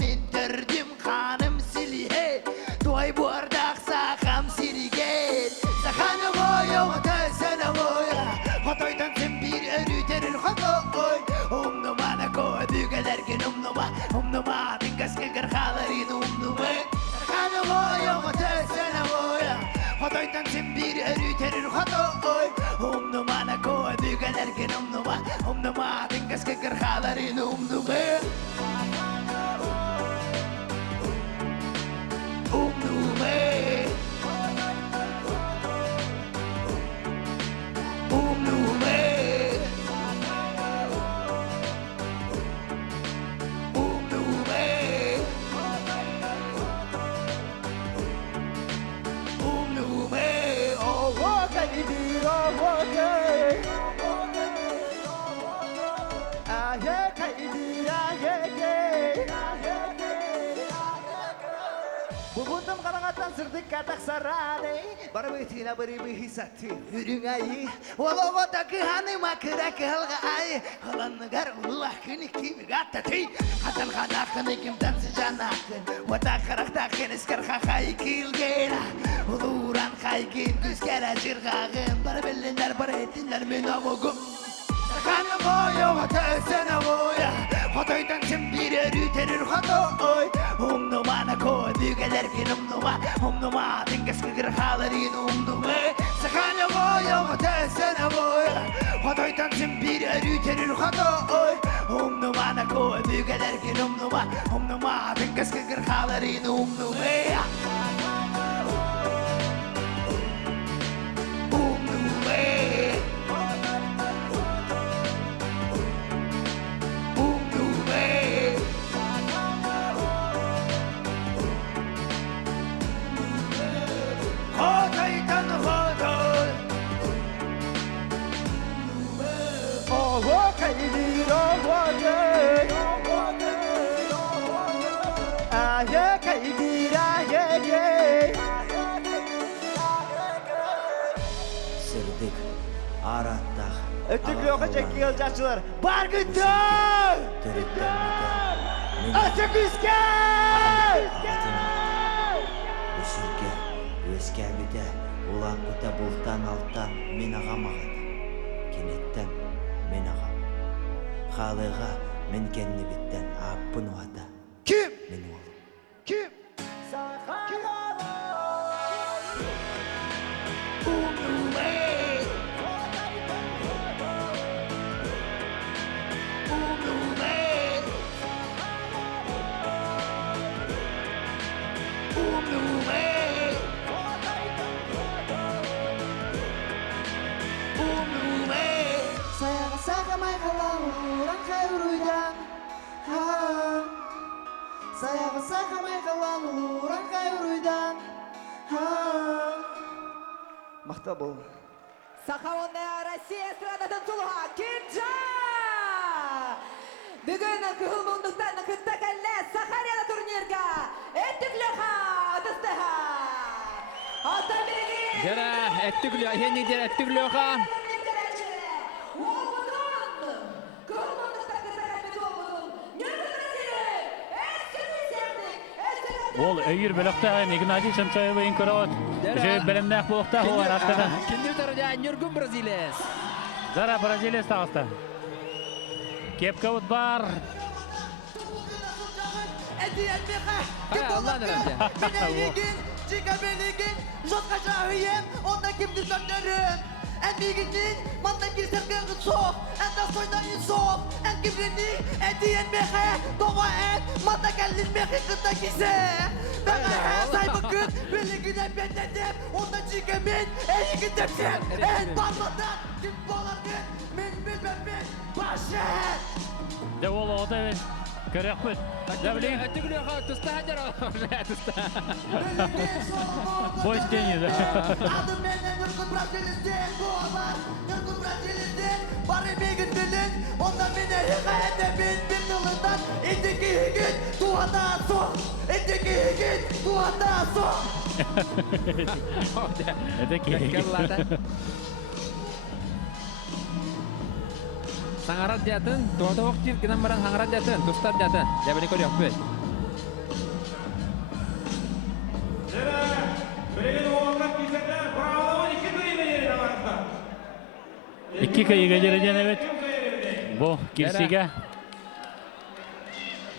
Min tördüm kanım silihe Duay bu ardak sakam siligen. Sakanım oyu tözsene oya Hotoydan sen bir örüterin hotoy. Umnumana koy bügelerken umnuma dingas kekar halarin umnuma. Sakanım oyu tözsene oya Hotoydan sen bir örüterin hotoy. Umnumana koy bügelerken umnuma dingas kekar halarin umnuma. Bubuntum kalangatan sırdık katak sarane. Bara betina bari bihisati ürüngayi. Walogo takı hanıma kırak halga ay. Halan negar Allah kini kimi gatati. Hatal kadakını kimden sıcanakın. Wata karak takın iskar kakay kilgena. Uluran kaykin küskere çırgağın. Bara bellinler bara etinler minamugum. Sakanım oyu ötesene oya. Hotoydan sen bir erüterir hotoy. Umnumana koy bügelerken umnuma dingas kıgır halarin umnuma. Sakanım oyu ötesene oya. Hotoydan sen bir erüterir hotoy. Umnumana koy bügelerken umnuma dingas kıgır halarin umnuma. Sırdık arattah. Ötükle oka çekki yılcakçılar. Bar güttü! Açık üsker! Bu sirke öskebide ulan kuta bultan alttan men ağam ağadı. Kenetten men ağam. Halığa men kenni bitten apın vada. Kim? Men oğlum. Kim? Мақта бол. Сахаонная Россия эстрадатын тұлға Кенжа! Бүгін күхіл мұндықтан күтті кәлі Сахарияна турнирға әттікліға Жара эттүглө хеннидер эттүглөха. Ол өйір бөліқті Игнатий Шамчаевайын көріот. Жөй білімнәк болықта олар астыды. Киндер тарыда Нюргун Бразилес. Зара Бразилия тағысты. Кепка ұт бар. Аллан әрәмде. Чика Белигин, жотқа жауыем, онда кімді сөндірім. Ән бігінен, манда кесерген соқ, ән дастойнайын соқ, ән кімрені, әдейен меқе, тоға ән, манда кәлін меқе қыта кесе. Бәңі ән сайбы күн, Белигін әпендедім, онда чика мен, әйігін депсем, ән барлыдан, кім болар күн, мен білмемен, башын. Де ол оғыда мен көрек бүт. Дәбілейін. Эттүглөха туста хәдер ол. Туста. Бой істейін. Adım benden Nurgul Braziliz'den bu olan Nurgul Braziliz'den Bari bir gün bilin Ondan beni hikayete bin yılından İndiki higit duada sok İndiki higit duada sok Әдеке. Саңарат дятын, туата оқтир гынан баран саңарат дятын, тустар дятын. Дәбілі көрек бөт. Біреген оғылған кезерден бұрауылы 2 көйіне ерін аларында. 2 кайыға жереден әбет. Бұ кирсиге.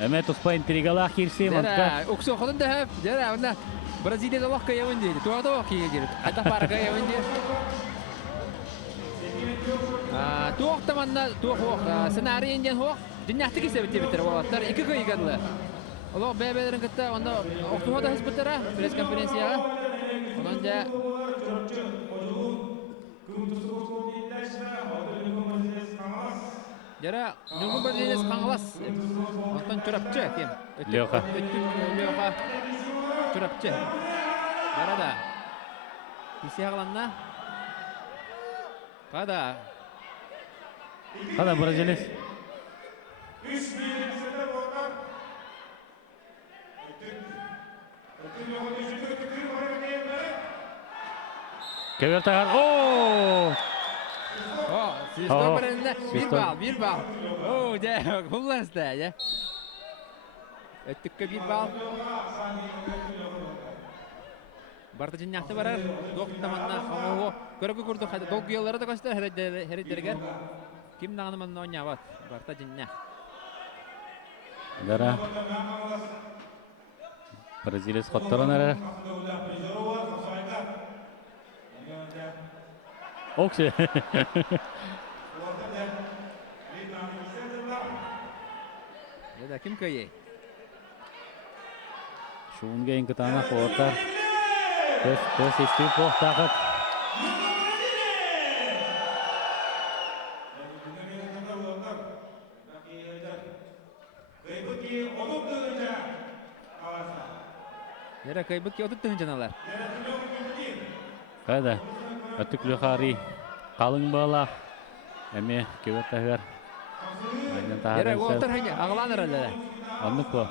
Әмет ұспа интригала кирси. Жара, ұқсы оқыдын да әп. Жара, онда Бразилияда оқ кайауын дейді. Туата оқ кайы дейді. Ата пара кайауын дейді. Туох таманна туох сценарий инден хоқ диняхты кесе битер болаттар 2 кайгадылы. Олар бәбелерин кытта онда оқтуға да хисбеттера пресс конференцияға. Онан жа Жара Нургун Бразилес қаңылас. Онтан чурапчы кем. Леха. Леха. Чурапчы. Жара да. Кесе ағыланна. Қада. Қада Бразилес. 3 birlikte bolgan. Көвертағар. Ооо! Свисток бірінде. Bir bal. Ооо, жа, бұлласта, жа. Өттікке 1 бал. Барты жинняқты барар. Доқтаманна қамауы. Көрігі күрді қайды. Долғы еллары да көстер хәреттергер. Ким нағынымын ойна бат. Барта жиння. Дара. Бразилес қоттырын әрі. Оксе. Еда, кім көйе? Шуынға инкітана қуаттар. Төс істейіп боқтақыт. Жара кайбыкке отыт тыгын жаналар. Қайда? Өттіклі қари. Қалың бала. Әме көветтағар. Жара оқтар хайне, ағыланыр әлі. Аннық бұл.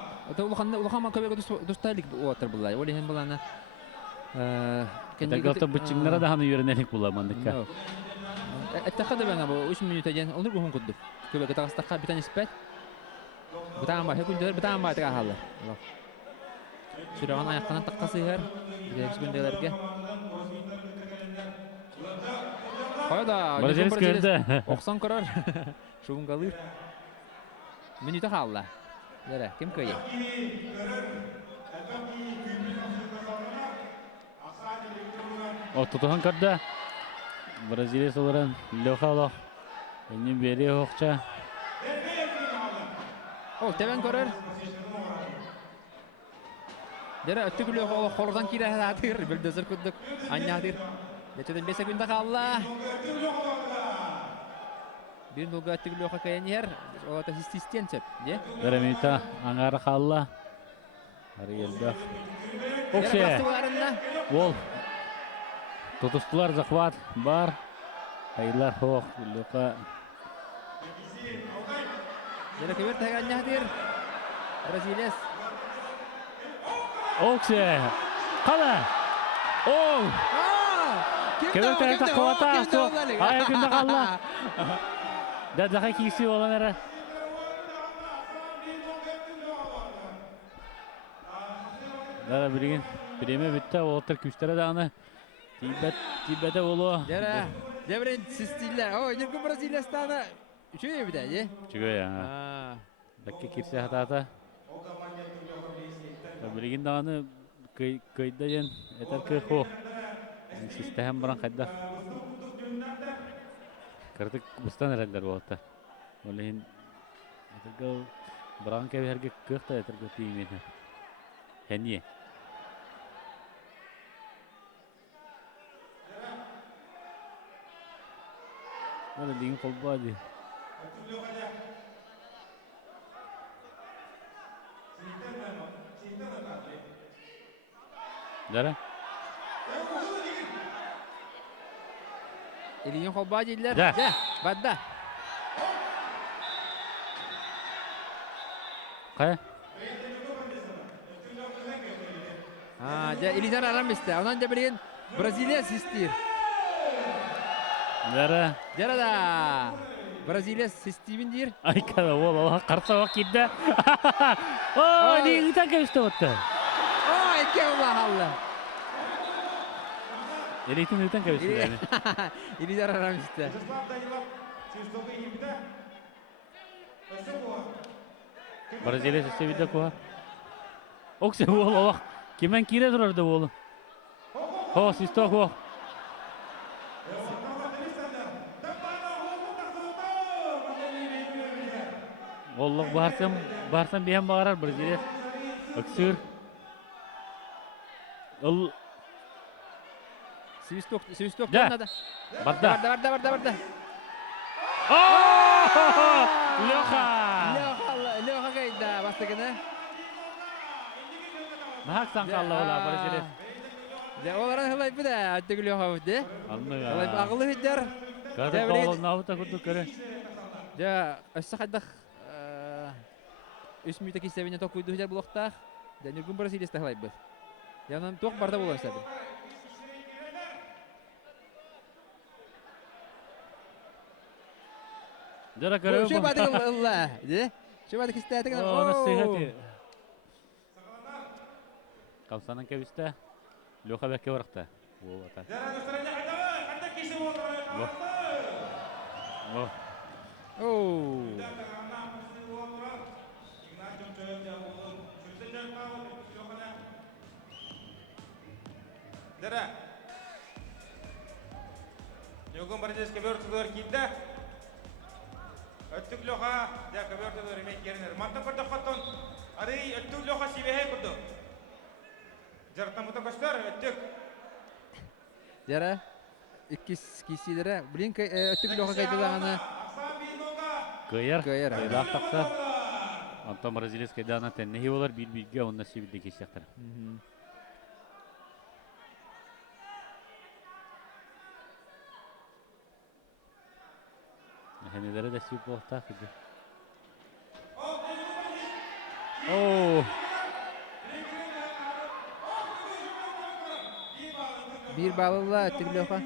Улахама көбеге дұстайлық оқтар бұлай. Олеген бұланы. Тәгілті бұтчыңлара да ханы үйренелік бұла мандыққа. Әттіқады бәңі бұл 3 минута ден олыр бұхын күдді. Көбеге тағыстаққа бітан іспәт. Бұтаған бар, бұтаған бар тіға қалды. Шыраған аяқтанан таққасы ер. Бірекс күнделерге. Қойда, Бразилес көрді. Оқсан көрір. Шуын қалыр. Минута қалды. Жара, кем көйе? Тұтыған көрді. Бразилес оларын лөқа олақ. Өнен бері оқча. О, тәбән көрір. Жара, өтті күлі қорған кейді атыр. Білдізір күддік. Анна атыр. Дәчеден 5 секунда қалла. Bir nolga ötті күлі оқа кәйен ер. Олата систен сөп. Дәрі минута аңары қалла. Әрі елді. Оқсе. Ол. Тұтыстылар захват бар. Қайылар хоқ. Лөқа. Жара көбер тәген нәдір. Бразилес. Оксе. Қала. Оу. Köbürtü takıvata. Ay günde kalla. Da daha kisi olan era. Da bilgin. Bireme bitti. Oltır küçtere dağını. Tibete olu. Jara. Jabrin sistiller. O Nurgun Brazilistan'a üçüncü bir de. Çıkıyor ya. Ha. Dakika kirse hatata. Bilgin dağını kıyda yen. Eter kıyho. Sistem baran kayda. Kırtık bustan erenler bu hatta. Olehin. Etergal. Baran kebi herge kıyıkta etergal tiyimini. Heniye. Böyle dingin kolba hadi. Dara? Elini kolbağa değiller. Ja. Ja. Badda. Kaya? Ha, ja elinden aramıştı. Ondan da bilgin Brezilya sistir. Dara? Jara da. Brezilya sistimin dir. Ay kada ola karsa vakitde. Oh, dingin tak işte otta. O etke Allah Allah. Elitin elitin kavuştu yani. Elinden aramıştı. Вячеслав Данилов, Сюждовый Египта. Спасибо. Brazilya sesi bir de koha. Okse oğlu bak. Kimen kire durardı oğlu. Ho sisto ho. Oğlum bağırsam bir hem bağırar Brezilya. Öksür. Ol. Sivstok Ja. da. Badda. Barda. Oh! Loha. Loha kayda bastıkını. Nahak sankallı ola Brezilya. Ja olarak halay bu da attık loha bu de. Anlı Halay ya. ağlı hidder. Kadar oğlum navuta kurduk kere. Ja össahadak üç müte ki sevine tokuydu hidder bulakta. Ja Nurgun Brasilya'sta halay bu. Yanım tok barda bulan sabi. Jara kere. Şu badık Allah. De. Şu badık istedik. Oh, nasihati. Kalsanan keviste. Loha bekke varakta. Wo ata. Jara dostlarına hatta kisi olur. Oh. Oh. Dara. Nurgun Brazilias köbürtüler kilde. Öttük loha. Ja köbürtüler emek yeriner. Mantap kurdu fatton. Arı öttük loha sibehe kurdu. Jarta muta koştar öttük. Jara ikis kisilere bilin ötük loha kaydılağını. Kıyar. Kıyar. Kıyar taksa. Antam Brezilya kedana tennehi olar bilge onna sibilde geçecekler. Henelere de sip olta kıdı. Oh. Bir bağlıla ötük loha.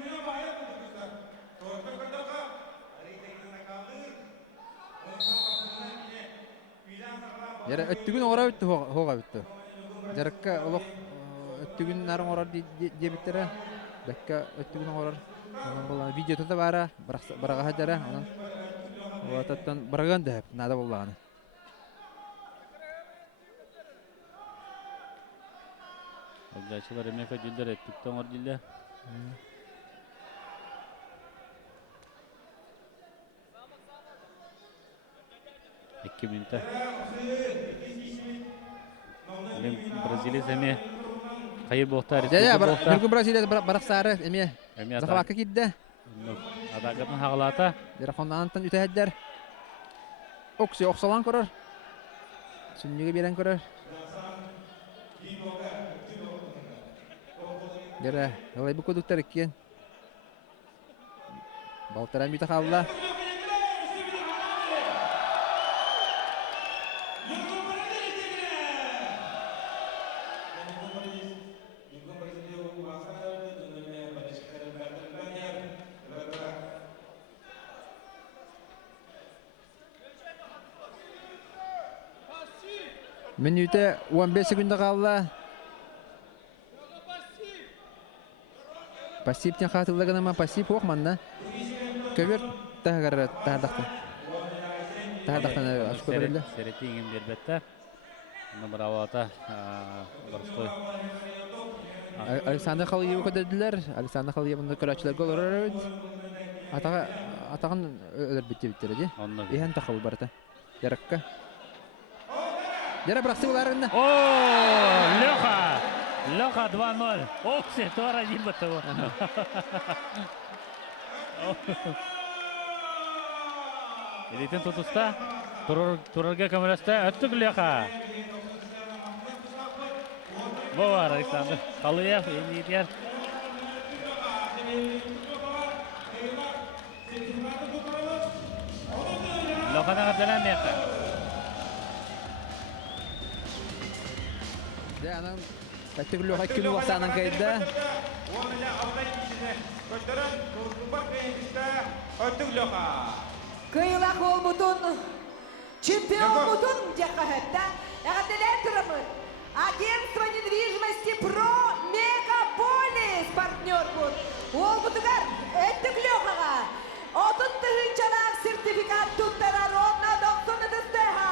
Jara öttügün ora bitti hoga bitti. Jarakka olok öttügün narın orar diye bittere. Dakka öttügün orar. Ondan bolan video tuta bara baraga hajara ondan. Watattan baragan da nada bolan. Oldaçılar emeka jilder ettikten or jilde. 2 minute. Brezilya semi hayır bohtar. Ya Nurgun Brasilya'da barak sarı emi. Emi Zaka vakka gidde. Adakatın hağlata. Jara kondantan ütehedder. Oksi oksalan korar. Sünnüge biren korar. Jara halay bu koduktar ikken. Baltaran müte kalla. Минута 15 секунда қалла. Пассивтен қатылдығына ма пассив оқманна. Көбір тағардақтан. Тағардақтан ашқы бірілі. Серети еңін бербеттер. Номер авата Борской. Александр Халиев көдеділер. Александр Халиев бұнда көрәтшілер гол ұрыр. Атағын өлір бітті-біттері де. Ехен тақыл барыта. Ярыққа. Яра бұрақсы боларында. Леха! Леха 2-0. Оксе, тора не бітті. Елейтін тұтыста. Тұрырға көміресті. Өттік Леха. Бар, Александр. Қалыев, енді етер. Леханың әбділен меқі. Анан Тәттік Леха күні уақсанын қайда. Кыйлах ол бұтын, чемпион бұтын жаққа хәтті. Әғателер тұрымын. Агентство недвижимости ПРО Мегаполис партнер бұд. Ол бұтығар әттік Лехаға. Отын тұхынчалақ сертификат тұттарар онна 90 дыстыға.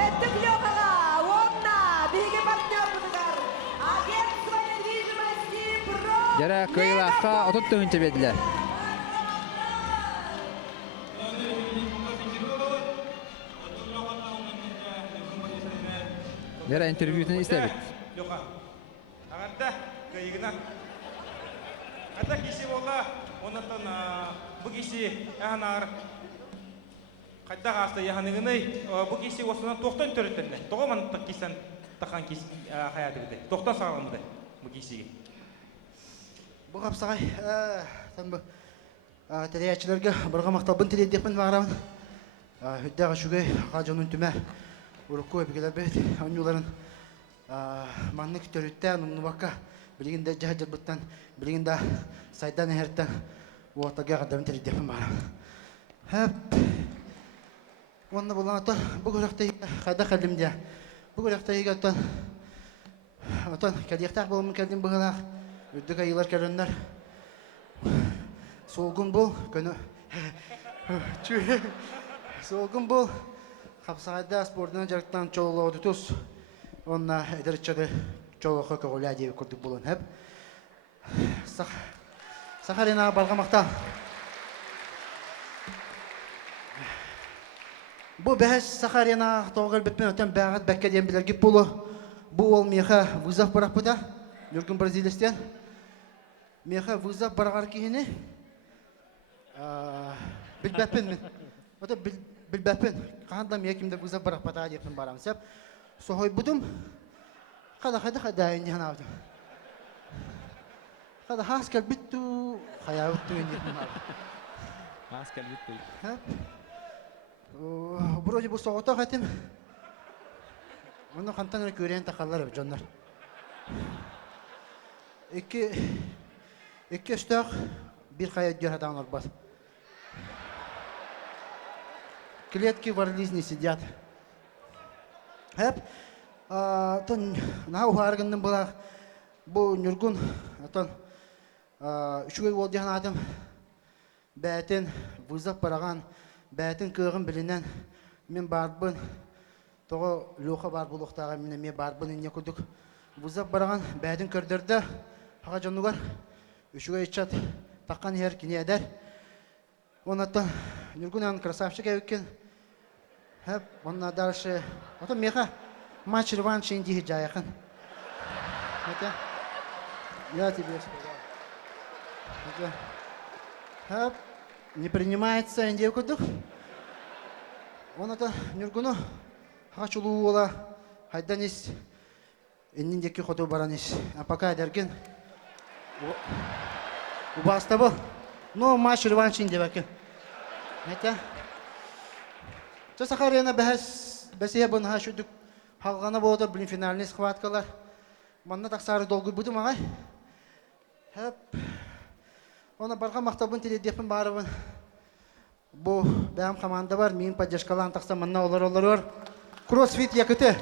Әттік Лехаға онна бігі партнер бұтығар. Агентство недвижимости ПРО Яра Кыйлахқа отын түгінші беділер. Яра интервьютін істебет. Леха, ағарда кайығынан. Ата кесі болла, онаттан бұл кесі әғанағыр. Қайда қасты яғанығыны, бұл кесі осынан тоқтан төреттенді. Тоғаман кесен таққан кесі қаядығыды. Тоқтан сағалымды бұл кесіге. Бұл қапсағай, тәрейәтшілерге бұрға мақталбын тіледекпін мағырамын. Үддәға шүгей қажонын түмә. Урукку эпигелер бет, онюларын манны күтөрүттен, уннубакка билигинде жахажар буттан, билигинде сайдан эхерттен уотага кадамын теридепин бара. Хеп. Онна булан ата бу көрөктө кайда калдымда. Бу көрөктө игаттан. Атан кадияктак болмун келдим бугала. Үддүк айылар келеннер. Солгун бол, көнө. Солгун бол. Қапсағайда спортынан жарықтан чолығы өдітіс. Онна әдірітшіді чолығы көғілі әдейі көрдік болын әп. Сақарина балғамақта. Бұл бәс Сақарина тоғыл бітмен өтен бәғат бәкке ден білерге болу. Бұл ол меха вызов барақ бұда. Нүргін Бразилистен. Меха вызов барағар кейіні. Білбәппен мен. Ота Білбәппен, қағандам екімді бұза бұрақ бата депін барам сәп. Соғой бұдым, қада әйінен аудым. Қада хас кәл бітту, қая өтту өндепін барам. Хас кәл бітту. Бұроди бұл соғыта қайтым. Оны қантан өрі көрейін тақалар өп, жонлар. Екі үстіғ бір қая өттер адам ұрбас. Клетки в орлизне сидят. Хэп, тон на угарганным была, бу нюргун, тон шугай волдян адам, бәтен вызов параган, бәтен кыргын билинен, мен барбын, тоғы луха бар булуқтаға мене мен барбын инне күдік. Вызов параган, бәтен көрдірді, хаға жонугар, шугай чат, таққан ер кіне әдер. Онаттан нюргунан красавчик әукен. Хеп, онна дальше. Ото меха матч реванш инди хиджаяхан. Это я тебе сказал. Это хеп, не принимается инди кудух. Он это нюргуно хачулула хайданис инниндеки хоту баранис. А пока дерген убастабы. Но матч реванш инди бакен. Это Сахарина бәсие бұнға шүдік халғана болды, білін финаліне сқываткалар. Манна тақсары долғы бұдым ағай. Оны барға мақтабын теледепін барыбын. Бұл бәм команда бар, мен поддержкалан тақса манна олар. Кроссфит якыты.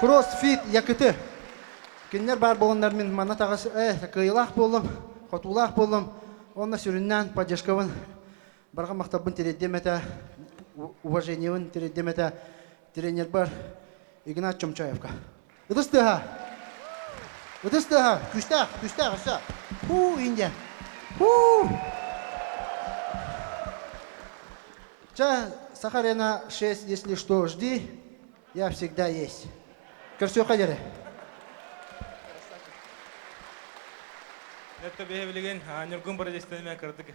Кроссфит якыты. Кинлер бар болғандар мен мана тағас кыйлақ болым, қотулақ болым. Онна сүріннен поддержкавын барға мақтабын тередемета, уважениевын тередемета тренер бар Игнат Чомчаевка. Ыдыстыға. Күштақ, ұса. Инде. Сахарина 6, если что, жди. Я всегда есть. Көрсөй қадері. Нетто бе билеген Нургун барадестеме кырдык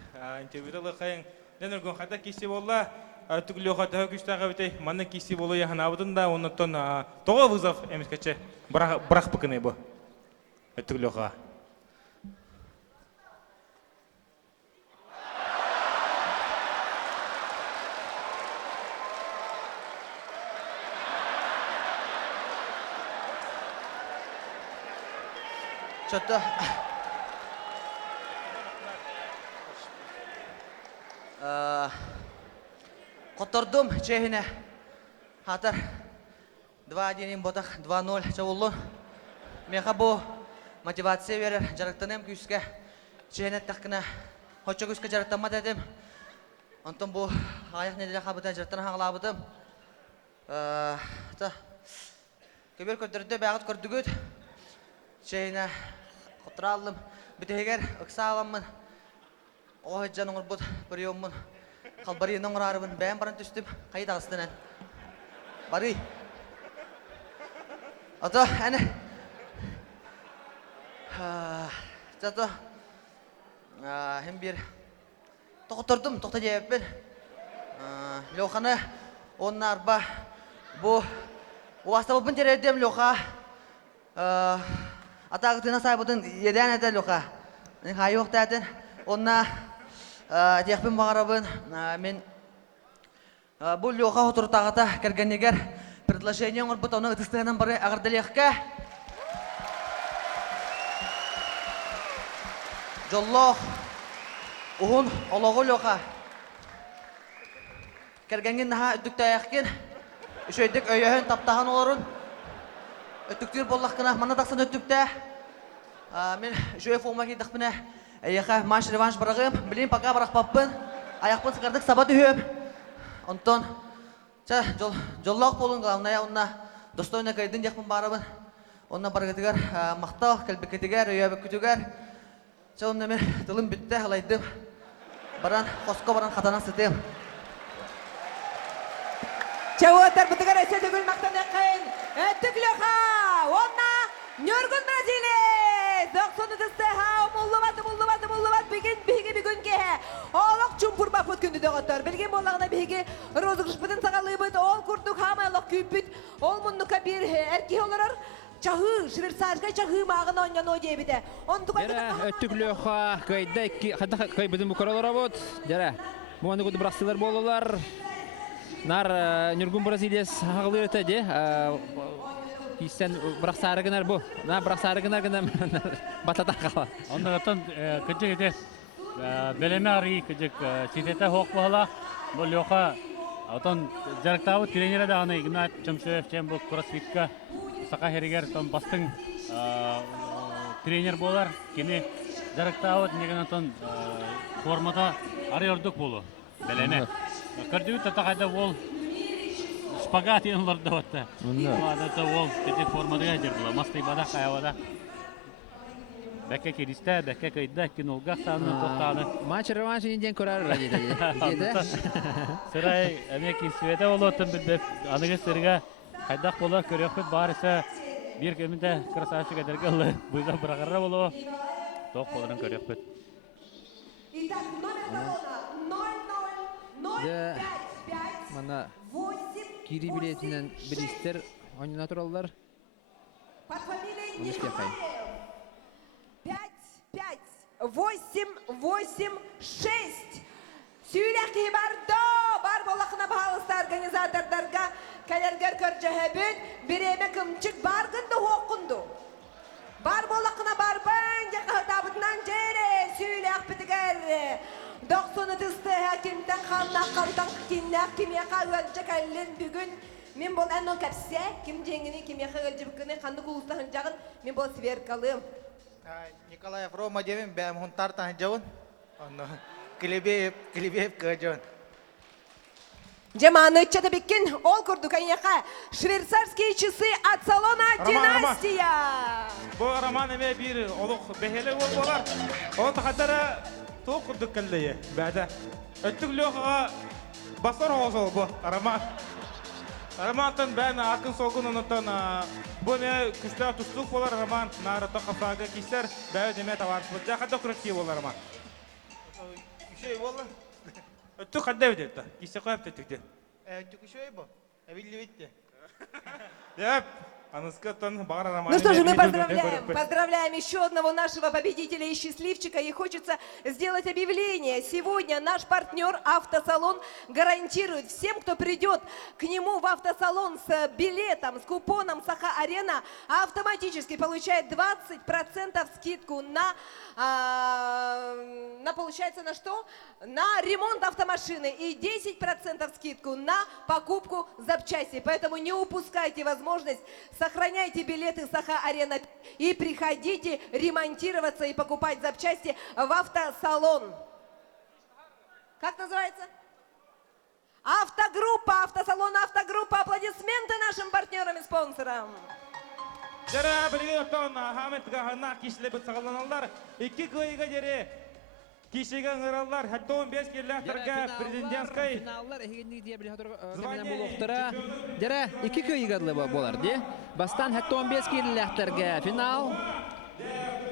интервьюда лыкайын. Нургун хата киси болла. Түгүлө хата күчтага битей. Манна киси боло я ханабытында оннотон тога вызов эмескече. Брак быкыны бу. Түгүлө ха. Что-то... Қоттырдым чехіне. Хатыр 2-1 ботақ 2-0 чауылын. Меға бұл мотивация верер. Жарықтаным күске. Чехіне таққына. Хоча күске жарықтанма дедім. Онтын бұл аяқ неделі қабыда жарықтан хаңылабыдым. Көбер көрдірді бәғыт көрдігіт. Чехіне қоттыра алдым. Бүтегер ұқса аламын. Оғы жаның ұрбұд приеммын. Қалбарының ұрарыбын бәйін барын түстім. Қайда ағыстынан. Бары. Ото, әні. Жато. Хем бір. Тоқтырдым, тоқта дейіппен. Леоханы, оның арба. Бұл. Уаста бұлбын тередем Леоха. Атағытына сайбыдың еден әді Леоха. Қайы оқты әдін. Онна Дияқпен бағарабын, мен бұл Леоха отыртағыта кәргенегер предложение оңыр бұт оның ұтыстығынан бары ағырдалиаққа. Жоллоқ, ұғын олығы Леоха. Кәргенген наға үттікті аяқкен, үшөйдік өйеуін таптаған оларын. Үттіктер боллаққына мана тақсан үттікті. Мен үшөй фома кейдіқпіне Аяқа матч реванш барағым, білейін пока барақ паппын, аяқпын сықардық сабат үйім. Онтон, жоллақ болын ғалымная онна достойна кайдын яқпын барабын. Онна барғытығар мақтал, кәлбекетігер, өйәбік күтігер. Онна мен тылым бүтті ғалайдым. Баран, қосқа баран қатанан сытым. Чауаттар бұтығар әсе түгіл мақтан әққайын. Түгіліға, онна Нургун Бразилия! 90-сы ха, мұллыбат, бігін кеге. Олық чүмпұр бақпыт күнді дөғаттар. Білген болағына бігі розығыш бұтын сағалы бұт, ол күрдік хамайлық күйпіт, ол мұнныққа бір әрке оларар. Чахы, шырырсашқа чахы мағын ойнан ой дейбіді. Өттікліға қайда қай бұдың бұқаралар абыд. Бұғаны көді бірақсылар болылар. Нар Нургун Бразилияс ағылыр өтәде. Кистен бірақ сарығынар бұл. Бірақ сарығынар гынан батата қала. Онда ғаттан күджік ете бәлеме арғы күджік сететі хоқ бағыла. Бұл Леоха отон жарықтауы тренері да аны Игнат Чомчаев чен бұл кроссфитка сақа херігер бастың тренер болар. Кені жарықтауы неген отон формата ары өрдік болу. Бәлеме. Көрдігі тата қайда ол шпагат енларды отты. Адата ол кедек формадыға жерділа. Мастай бадақ аяуада. Бәкке керісті, бәкке көйді, кен олғақ сағының тоқтағаны. Матч реванш енден көрар деді. Сырай әмекі сүйеті олы оттын білбеп. Анығы сырға қайдақ болы көрекпет барысы бір көмінде красавчик әдерге олы бұйға бірағырра болу. Тоқ болырын көрекпет. Мана кири билетінен білістер ойнына тұралылар. Оны істе қай. 5-5, 8-8-6. Сүйлекі бар болақына бағылысты организатордарға кәлергер көржәхебін біреме кімчік барғынды оқынды. Бар болақына барбын, жақы табытынан жере сүйлек бітігер. 90 тысты әкімден қалына қалдан кеннәк кеме қауылжы кәлін бүгін Мен бол әннон кәпсе, кім жеңіні, кім яқығыл жібікіні, қанды құлыстағын жағын, мен бол сверкалым. Николаев Рома девим, бәм хун тартан жауын. Клебеев көжон. Жаманы чата беккен, ол күрді кәнеқа. Швейцарские часы от салона «Династия». Бұл роман әме бір олық бәхелі ол болар. Ол тақадары тоқ күрдік кәлдейі бәді. Өттік лөқіға басар оғыз ол бұл роман. Романтын бән ақын солғын ұнытын бұл мен күштер тұстық болар роман. Нарыты қапағы кестер бәу деме таварсы бұл. Жақады күрекке болар роман. Үшей болы? Өттік қадда өтетті. Кесте қойып төттікті. Өттік үшей бұл? Әбілі бітті. Деп, анысқыттың бағыр роман. Ну что же, мы поздравляем еще одного нашего победителя и счастливчика. И хочется сделать объявление. Сегодня наш партнер «Автосалон» гарантирует всем, кто придет к нему в автосалон с билетом, с купоном «Саха-Арена», автоматически получает 20% скидку получается на что? На ремонт автомашины и 10% скидку на покупку запчастей. Поэтому не упускайте возможность, сохраняйте билеты Саха-Арена и приходите ремонтироваться и покупать запчасти в автосалон. Как называется? Автогруппа, автосалон «Автогруппа». Аплодисменты нашим партнерам и спонсорам. Жара білген оттан Хамедға ғана кешілі бұт сағыланалар. 2 көйіға жере кешеген ғыралар. Хәтті 15 келләқтірге президентскай. Финаллар егенді дия біле ғадырған болуқтыра. Жара 2 көйігадылы болар, де? Бастан хәтті 15 келләқтірге финал.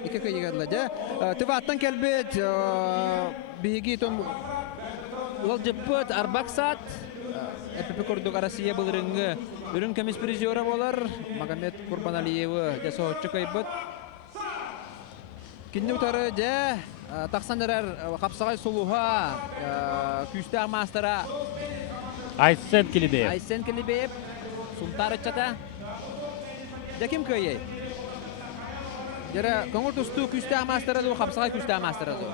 2 көйігадылы, де? Тываттан кәлбет бейгі тон ұлал жіппіт Арбаксат. ЭПП көрдік Россия бұл үрін көмес призиора болар. Магомед Курбаналиевы де соғытшы көйбіт. Кенде ұтары де тақсандырар қапсағай сұлуға күйістәғ мастыра Айсен Келебеев. Айсен Келебеев. Султар ұтчата. Де кем көйей? Дері көңір тұсту күйістәғ мастыра ду, қапсағай күйістәғ мастыра ду.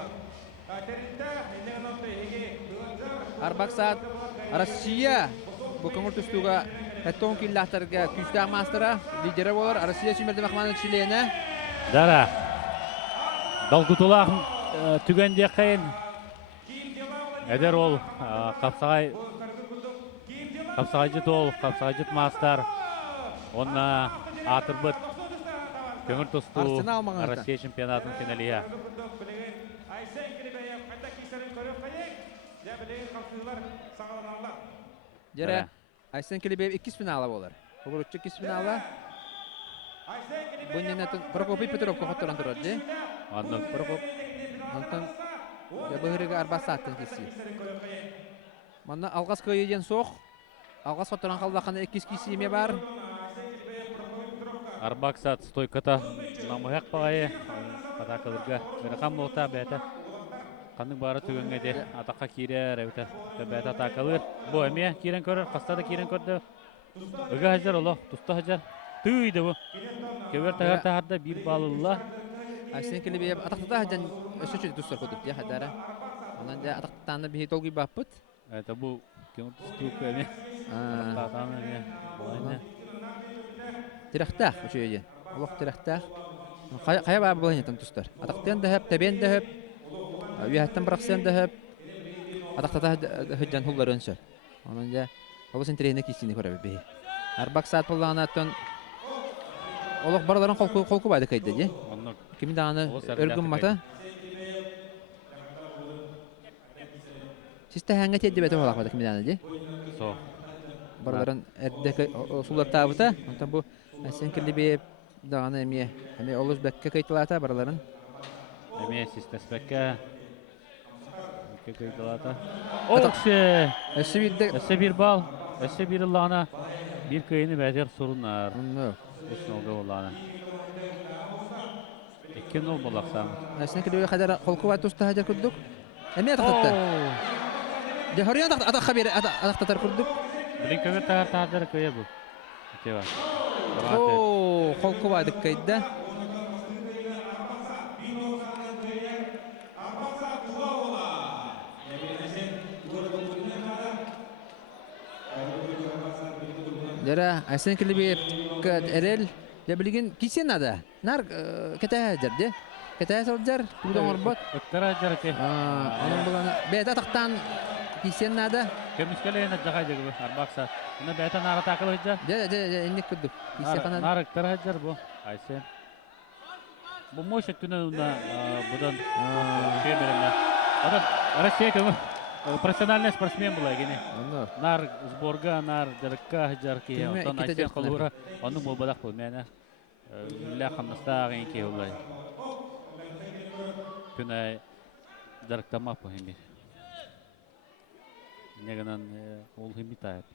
Арбаксат Россия бұл көңір тұстуға әттон келләқтарға күйістәғ мастыра лидері болар. Россия сүймерді мақманы чилені. Дара. Далгутулақ түгенде қайын. Әдер ол қапсағай жыт ол, қапсағай жыт мастар. Онна атырбыт көңір тұсту Россия чемпионатын финалия. Жара Айсен Келебеев 2 финала болар. Олар 2 финала. Бұнен әтін Прокопий Петровқа қоттыран тұрар, де? Прокоп. Антон бұғырығы Арбасаттың кесі. Манна алғас көйеден соқ. Алғас қоттыран қалдақаны 2 кесіме бар. Арбаксат стойката намыяқ бағайы. Қатақылырға біріқан болта бәті. Қандың бары түгенге де атаққа кейрер, әуті бәті атақалыр. Бұл әме кейрен көрір, қастады кейрен көрді. Үгі хажар олы, тұста хажар. Түйді бұл. Көвер тағар тағарда бір балылыла. Айсен Келебеев атақтыда хажан өсөчөді тұстар көдіп де хадары. Онан да атақтытаны бейт олғы баппыт. Это бұл кемір тұстуық әме. Атақтатаны әме. Тирақтақ өчөйден. Олық тирақтақ. Қая бабы болын етін тұстар. Атақтен дәхіп, тәбен дәхіп. Үйәттен бірақсен дәхіп. Атақтата хыджан хуллар өнсі. Онан да олыс интерейіне кесіне көрі бей. Арбаксат болағына аттын олық бараларын қолқы байды қайды, де? Кемі дағаны өргін мата? Сісті әңгі тедді бәті олақ бады кемі дағаны, де? Со. Бараларын әрдікі сұлар табыта. Онтан бұл Айсен Келебеев дағаны әме олыс бәкке қайтылата бараларын. Әме сістеспәкке көйтілата. Олықшы! Әсі бір бал, әсі бір ұлағына бір көйіні бәдер сұрынар. Үсін олғы олағына. 2-0 болақсам. Әсін Келебеев қадар қолқы бай тұсты хәдер күрдік. Әме атақтатты? Дехориян атаққа бері атақтатар күрдік. Білін көмір тағар көйе бұл. Қолқы байдық қайды. Jara Aysen Kilibiev erel de bilgin kisen nada. Nar ketahajır de. Ketahaj oljar tudon orbot. Öktara jarke. Onun bulan beta taqtan kisen nada. Kemiskeleyen jaga jaga arbaksa. Ina beta nara takıl hojja. Ja indik kudu. Kisen kana. Nara öktara jar bu. Aysen. Bu moş ettiğinde budan şey verenler. Adam Россия kemi профессиональный спортсмен була гене. Нар сборга, нар жарка жарки. Онтан Aysen калура. Onun bu badak bu mena. La xamnasta gen ki olay. Күнәй жарыктама по хими. Негенан ол хими тайып.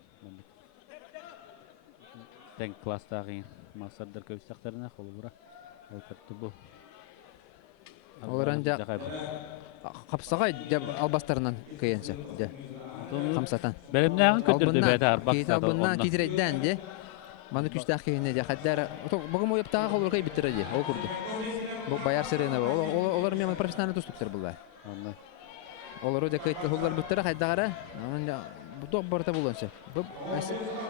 Тен класстагы масаддар көбсәктәренә холура. Алкатты бу. Оларан да капсагай деп албастарынан кыйынча. Де. Хамсатан. Белемнән көтөрдө бәдә арбакта. Bundan kitiredden de. Manu küstah kehine de haddar. Bugün o yaptağı olur kay bitirdi. O kurdu. Bu bayar serene var. Onlar men profesyonel dostluklar bunlar. Anladım. Olur da kayıtlı hollar bitirdi haddara. Anda bu top barta bulansa. Bu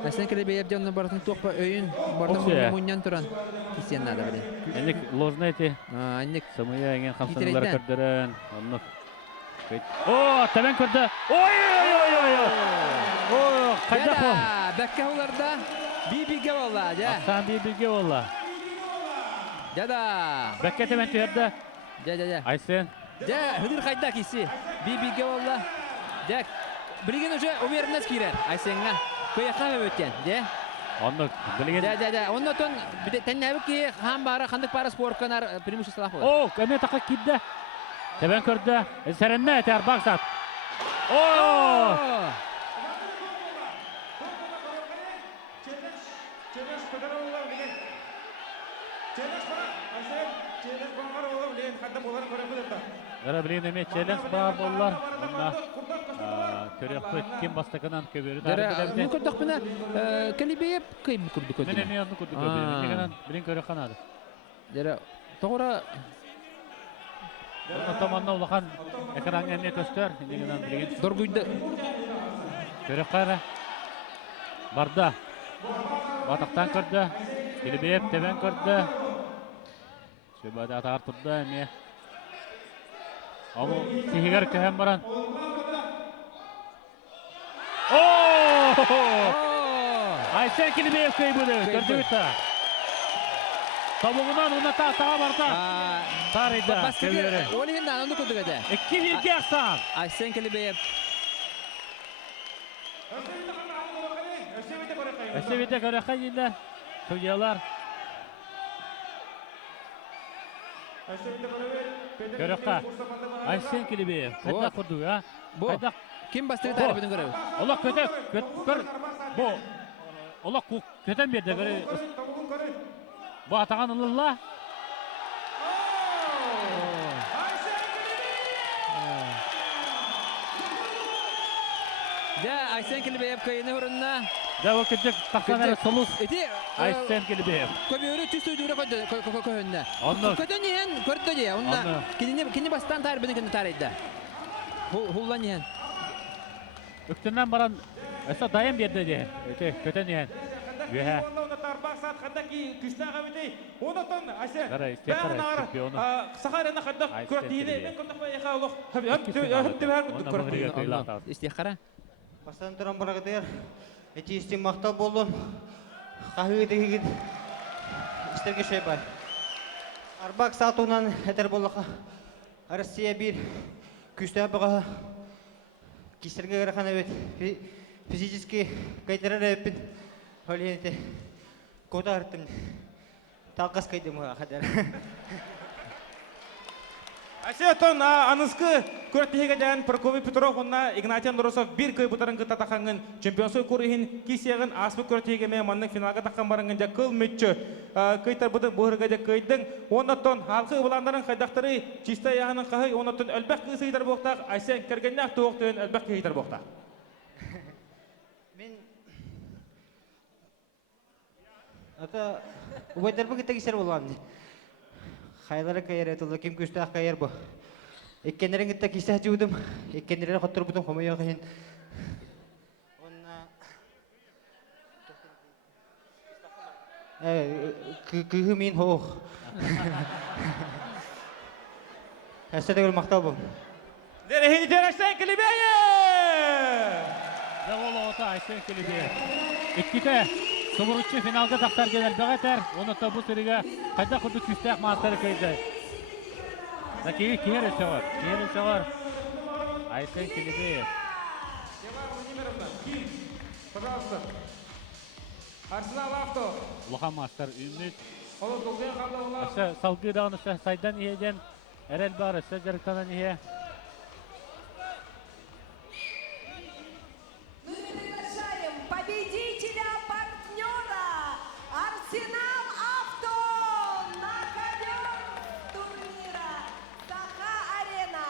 aslında kele beyap canlı bartın topa öyün barta munyan turan. Kisiyen nada bile. Enik lozneti. Enik samaya egen hamsanlar kördürən. Onluk. O, taban kördü. Oy. O, kayda ko. Bekka hollarda bir valla ja. Sen bir valla. Ja da. Bekka taban kördü. Ja. Aysen. Ja, hıdır kayda kisi. Bir valla. Ja. Bilgin hoca Ömer'naz kirer. Aysen'ga. Köye kahve ötken. Ja. Onluk. Bilgin. Ja. Ondan bir de tennebi ki ham bara kandık para spor kanar primus istalah olur. O, kene takak kidde. Taban kördü. Serenne ter baksat. O! Gara bilin eme challenge bar bollar. Onda körөkpö kim bastakынан köbörü tarif edip. Bu kurduk buna Kilibiev kıyım kurduk ötüne. Ne onu kurduk ötüne. Bilin bilin körök kanadı. Jara toğra Otomanna ulakan ekran emme köstör. Bilin bilin. Dorguydu. Körök kara. Barda. Bataktan kördü. Kilibiev teben kördü. Şöbada atar tutdu emme. Ama sihigar köhem baran. Aysen Kilibiev kıybudu. Gördü bitti. Tabuğundan ona tağa barta. Tarıydı. Baskı onu hinden onu kurduk öde. 2-1 aksan. Aysen Kilibiev. Esevide köreka yine. Suyalar. Köreka. Aysen Kilibiev. Kayda kurdu ya. Kayda. Kim bastırı tarif edin görev? Allah köte. Bu. Allah köten bir de görev. Bu atakan Allah. Ja Aysen Kilibiev kayını hurunna. Da vakitcik taksanlar solus. Eti Aysen Kilibiev. Köbürü tüstüydüğüne koyduğunda. Ondan. Kötü niyen? Kötü diye. Ondan. Kini bastan tarif edin kini tarihde. Hullan niyen? Öktünden baran esa dayan bir de diye. Köten niyen. Gühe. Arbaksat kandaki küstah abidi. Ondan Aysen. Kara istekara çempionu. Saharana kandak kuratiyine ben kandak bayağı Allah. Hep her kutu kuratiyine. İstekara. Basan turan bana kadar. Eti istim maktab oldum. Kahve degin. İsterge şey var. Arbak saat onan yeter bollaka. Rusya bir küstah baga. Kisirge gerakan evet. Fizически кайтара рэпид. Холиете. Котартым. Талкас кайдым хадар. Асетон аныскы көрөттеге жан Прокопий Петров онна Игнатий Андросов bir көй бутарын кыта такангын чемпионсу курихин кисегин аспы көрөттеге ме манның финалга таккан барангын жа кыл мүччө кыйтар бутын бухырга жа кыйдың оннотон халкы буландарын кайдактары чиста яһанын кахый оннотон элбек кысыйдар боктак Айсен кергеннак токтөн элбек кыйдар боктак. Мен ата убайдарбы кыта кисер болган. Хайлары кайыр этылы ким күстах кайыр бу. Эккенерин кыта кисах жуудум. Эккенерин хоттур бутум хомойо кайын. Онна Кыгы мин хоқ. Әсте дегіл мақтау бұл. Дерехини терәштен Килибеев! Да ол ота Айсен Килибеев. Икките сумуруччу финалга тактар келер бегатер. Оны табу сериге кайда курду күстәк мастер көйдө. Да киер шагар. Айсен Килибеев. Пожалуйста. Арсенал авто. Лоха мастер үмүт. Олы долгая қабылауына. Аша салгы дагы сайдан иеден эрел бар, жарыктан ие. Мы приглашаем победителя, партнера Арсенал Авто на ковер турнира Саха-Арена.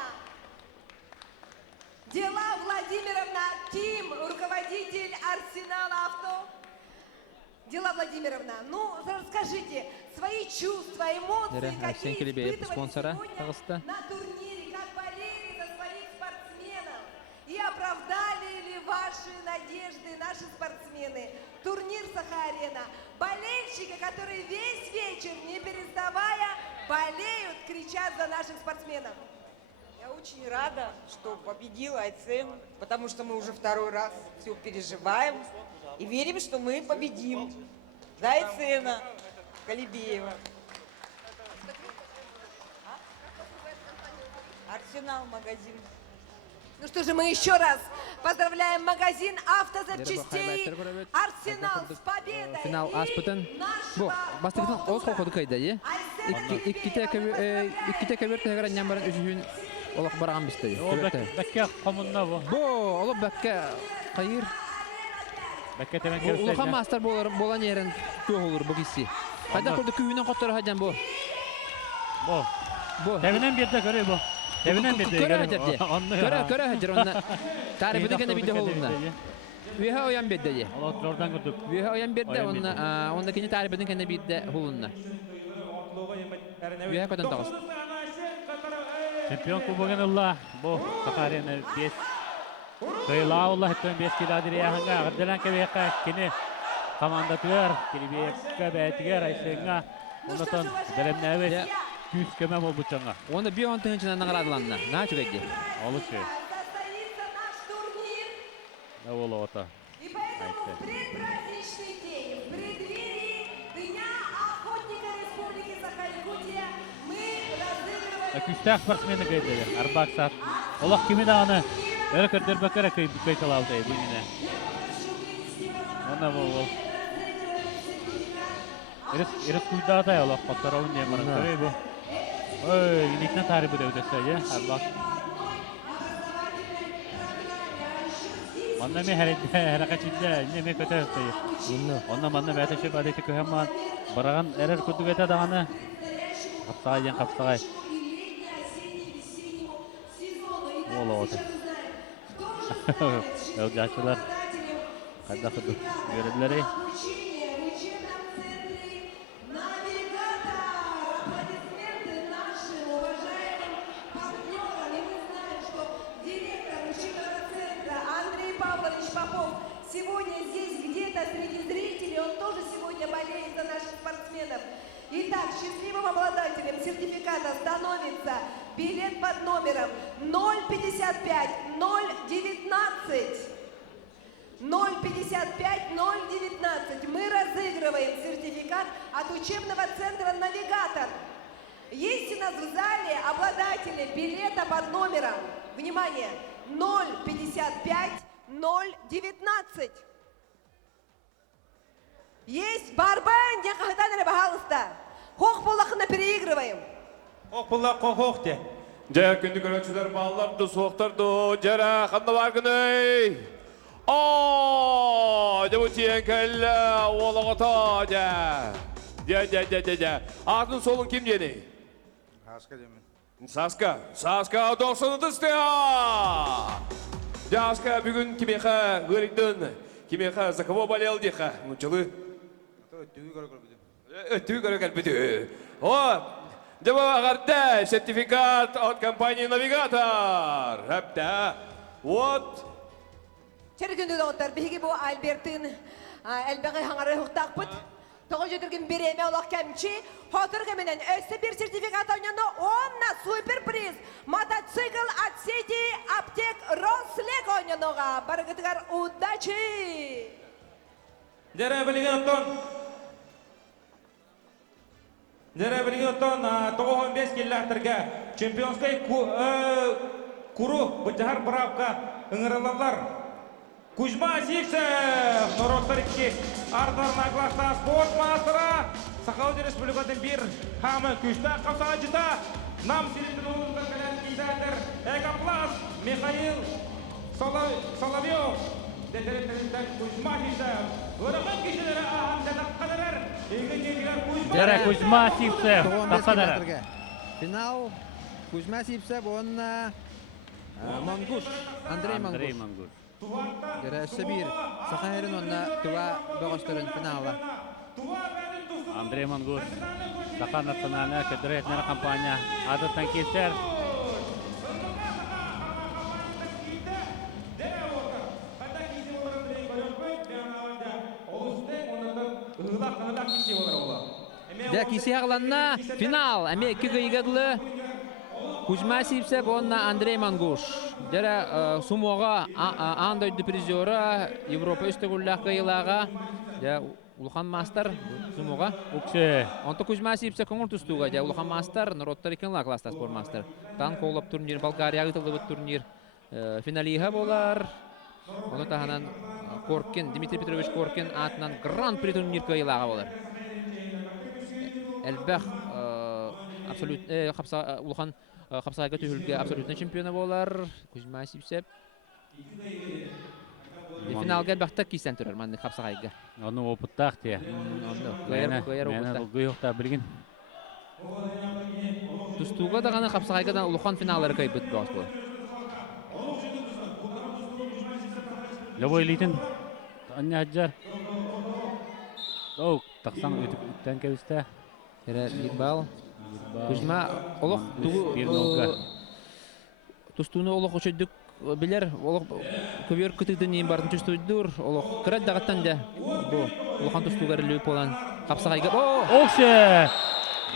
Дела Владимировна Ким, руководитель Арсенал Авто. Дела Владимировна, ну расскажите свои чувства, эмоции, какие испытывали сегодня на турнире, как болели за своих спортсменов и оправдали ли ваши надежды наши спортсмены. Турнир Саха-Арена. Болельщики, которые весь вечер, не переставая, болеют, кричат за наших спортсменов. Я очень рада, что победил Айцен, потому что мы уже второй раз все переживаем и верим, что мы победим. За Айцена Калибеева. Арсенал магазин. Ну что же, мы еще раз поздравляем магазин автозапчастей Арсенал с победой. Финал аспытын. Бу, бастыктын оз қоқыды кайда, е? Икките көберт тегерен ямбарын өзүн олақ бараған бісті. Бәкке қомынна бұл. Бу, олық бәкке қайыр. Бәкке темен көрсейді. Улахан мастер болан ерін көк olur bu кесі. Қайда көрді күйінен қоттары хадjan bu? Бұл. Тәбінен берді көрі бұл. Тәбінен берді. Көрі хаджар онна. Тарифіді кәне биді олында. Веха оян берді е. Ордан көрдік. Веха оян берді, онда кені тарифідің кәне биді олында. Веха көтін тағыз. Чемпион кубогын ұлла. Бұл Саха-Арена 5. Кайла Аллах ettен 5 киладыр яғынға. Ғырдылан кәбейққа кені команда түгер. Келебейққа бәйтігер Айсенға. Ондан дәрімні әвет. Күз көмем ол бұчаңға. Оны bir on тыңчынан нағырадыланна. На чүгәйді? Алышы. Да ол ота. И поэтому в предпраздничный день, в преддверии Дня охотника Республики Саха-Якутия мы разыгрываем... Күстәк спортсмені көйдеді. Арбақ сат. Олақ кемі дағыны өрі көрдер бәкірі көйтілалды бұйніне. Оны бұл. Иріс күйдадай олақ қоттарауын немірін көрей бұл. Ой, инекне тарихы дөйдесі, арбақ. Онна мен әрәқәтшінде неме көті өстейі. Онна манна бәтіші бәдеті көхемман. Бараған әрір күдік өті дағаны. Қапсағай ден қапсағай. Ола оты. Өлгашылар. Қайда құдық көрілері. Сегодня здесь где-то среди зрителей, он тоже сегодня болеет за наших спортсменов. Итак, счастливым обладателем сертификата становится билет под номером 055 019. 055 019. Мы разыгрываем сертификат от учебного центра «Навигатор». Есть у нас в зале обладатели билета под номером, внимание, 055 019. Есть Барбан, я хотела, пожалуйста. Хох полахна переигрываем. Хох полах, хох те. Жа күнді көрәтшілер балаларды соқтырды, жара қанды бар күней. Жабы тиен кәлі, олығыта, жа. Атын солын кім жені? Саска демен. Саска 90-ды стеа. Жаска бүгін кемеха ғырықтың, кемеха за кого болел дейха, мұнчылы? Өттігі көрі бүді. Жабы ағарда сертификат от компании «Навигатор». Әпті. Вот. Чәрі күнді доғыттар, бейгі бұл Альбертін әлбәғі хаңары хуқтақ бұд. Тоғын жетірген береме олақ кәмчі, хотырғымынан өсі бір сертификат ойнаны онна суперприз мотоцикл от сети аптек Рослек ойнаныға. Барғытығар удачи! Дәрі білген оттон 95 келләқтірге чемпионскай куру бұджағар бұрапқа ұңырылалар. Кузьма Сивцев, Нороттар 2, Ардарна Гласта спорт мастера, Сахауди Республикатын бір хамы күшті қапсаға жүта, нам силиндің ұлыңыздан кәлән кейзәдір, Экопласт, Михаил Соловьев, дәдәреттірінден Кузьма Сивцев, ұрығын кешелері ағам дәдәк қадырыр, егін кеңгілер Кузьма Дәрі Кузьма Сивцев, тақсадары. Финал Кузьма Сивцев, он Мангуш, Андрей Мангуш. Görəşsə bir Saxayırın onunla Tuva Boğaşların finala. Андрей Мангуш, Саха национальная федеральная компания, Адаттан Кесер. Дә кисе ағыланна финал. Әме 2 гыйгадылы Кузьма Сивцев, онна Андрей Мангуш. Дәрі сумоға андойды призера Европа үстігілләқ ғайлаға. Улхан Мастер сумоға. Уксе. Онта Кузьма Сивцев көңір түстуға. Улхан Мастер, Народтар 2 класста спорт мастер. Тан қолап турнир, Болгария ғытылы бұд турнир. Финалиға болар. Оны тағынан Коркин, Дмитрий Петрович Коркин атынан гран-при турнир ғайлаға болар. Әлбәқ Улхан Қапсағайға түйілге абсолютный чемпионы болар. Кузьма Сивцев. Финалға бәқтақ кейсен тұрар манны Қапсағайға. Оны опыттақ те. Мәні ұлғы жоқта білген. Тұстуға дағаны Қапсағайғадан Улхан финалары қайбыт бағыс болар. Любой лейтін. Анне Хаджар. Тақсан үттен кәвісті. Bir bal. Kuzma olaq tustunu olaq uçuyduk biler olaq köbür kütüdün yin bardın tustuydur olaq kırat dağıttan da bu olaqan tustugar lüp olan Kapsağayga Oqşe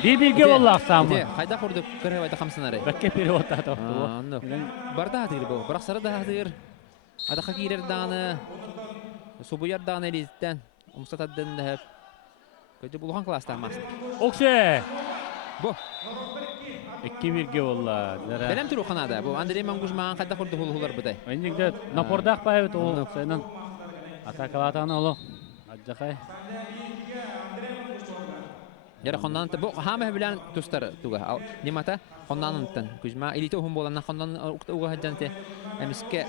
Bibilge olaq samı Hayda kurduk kırhayda kamsınarı Bekke periotta toqtu Barda hatır bu bırak sarı da hatır Adaqa girer dağını Subuyar dağını elizden Umsataddan da hep Kötü bulğan klasta mastır Oqşe Bu. 2-1 valla. Benim turu kanada. Bu Andrei Mangush mağan kadar kurdu hulular buday. Öncelikle napordaq bayıt o senin atakalatağını olu. Acakay. Yara kondan bu hamı bilen tustar tuga. Nimata kondanın Kuzma elite ohum bolandan kondan uga hajjante. Emiske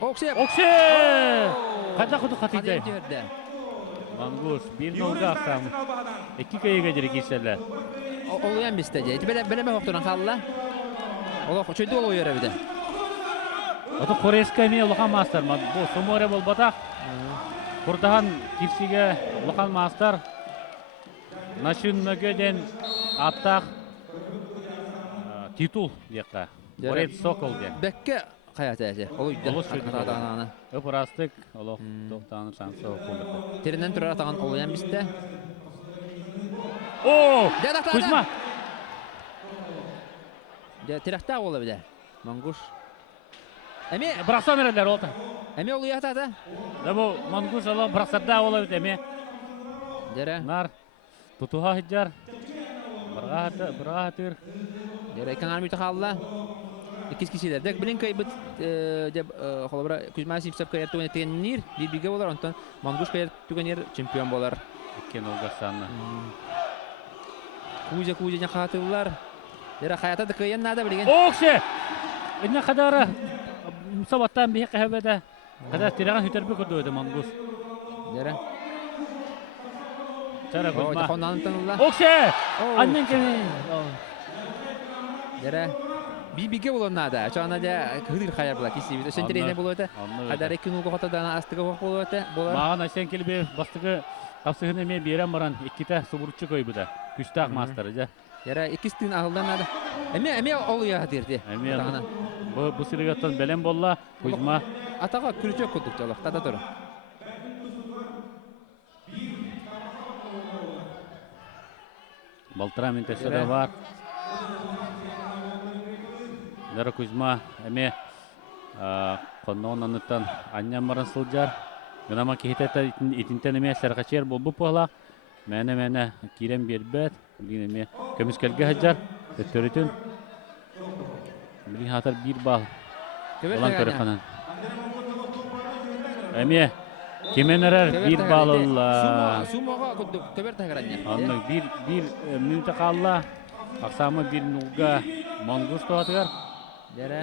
Oqşe. Kadar kudu katıydı. Mangush 1-0'da aksam. 2 kayıga jiri keserler. Oluyan bistece. Beleme hokturan kalla. Ola çöydü olu yere bir de. Oto Koreska mi Ulhan Master ma bu somore bolbata. Kurdahan kisiga Ulhan Master. Naşın mögeden attaq titul diyekka. Koret Sokol diye. Bekke hayat ete. Oluydu. Atağını. Öpürastık. Olo doktanı şansı okuldu. Terinden turar atağın oluyan biste. Kuzma. Tirakta ola bir de. Mangush. Emi bıraksan verirler oldu. Emi oluyor hata. Bu Mangush ola bıraksada ola bir emi. Dere. Nar. Tutuha hiccar. Bırahatır. Dere kan army takalla. İkiz kişiler. Dek bilin kaybet kolabra Kuzma Sivçev kayar tuğun etenir. Bir bilge olar ondan. Mangush kayar tuğun çempiyon bolar. İkken olgasanlı. Kuja nyakatırlar. Dere hayata da kayan nada bilgen. Oqşe. İnne kadar musabattan bir kahvede. Kadar tiragan hüterbi kurdu Mangush. Dere. Cara Kuzma. Kondantanlar. Oqşe. Annen kemi. Dere. Bir bilge bolon nada. Çana da hıdır kayar bula kisi. Sen terene buluyordu. Kadar iki nulgu hata dana astıga buluyordu. Mağan aşen kelbi bastıgı kapsıgın eme biren baran ikkita suburutçu koy bu da. Güçtağ masterıca. Yara ikisinin ağıldan nada. Eme oluyor dirdi. Eme bu sırıgattan belen bolla Kuzma. Atağa kürücü kurduk çalak. Tata durun. Балтыра минтесі де бар. Дәрі Кузьма әме қонуын аныттан аннан барын сылжар. Гынама кейтетті итінтен әме сәрқачер бұл бұпығылақ. Мәне кирем бербәт. Білген әме көміскелге хаджар. Өттөрітін. Білген хатар бір бал. Олан көрі қанан. Әме кемен әрер бір бал ол. Сумоға көбер тағыранне. Анның бір минуты қалла. Ақсамы бір нұлға Монгус тоғатығар. Дәрі.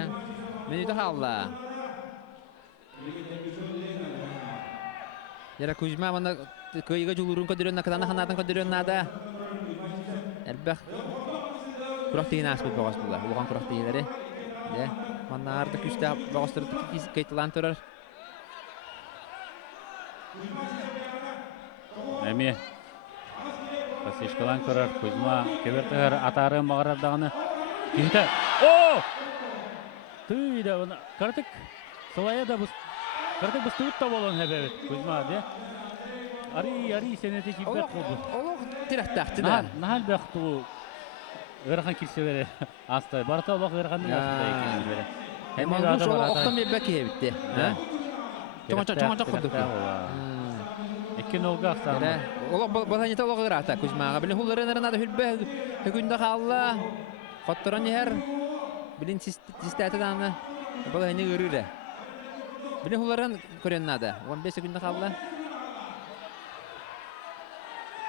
Минуты қалла. Дәрі Кузьма мана көйігі жүлірін көдірін, қытаны қанатын көдірін нада. Әлбәқ күрақ дейін аспет бағас бұлар. Ұлған күрақ дейілері. Манна арды күшті бағастырды кейтілан тұрар. Әме Пасешкалан көрір. Кузьма кебертігір атары мағырардағыны. Кейті. О! Түйді оны. Картық сылая да бұс. Картық бұс тұғыт та болуын әбәбет. Кузьма, де? Ари, сенеті кебет болды. Олық тирақтақты да. Нахал бәқтіғу ғырған келсе бере. Астай. Барта олық ғырғандың астай келсе бере. Мангуш олық оқтан беббәк ебітті. Чоңа құдық. Экен олға ақсағына. Олық батанета олық ғырата Кузьмаға. Білін хуларын арынады хүлбә хүгінді қалла. Қоттыран ер. Білін систәті даны. Бұл әне ғырыры. Білін хуларын көреннады. 15 секунды қалла.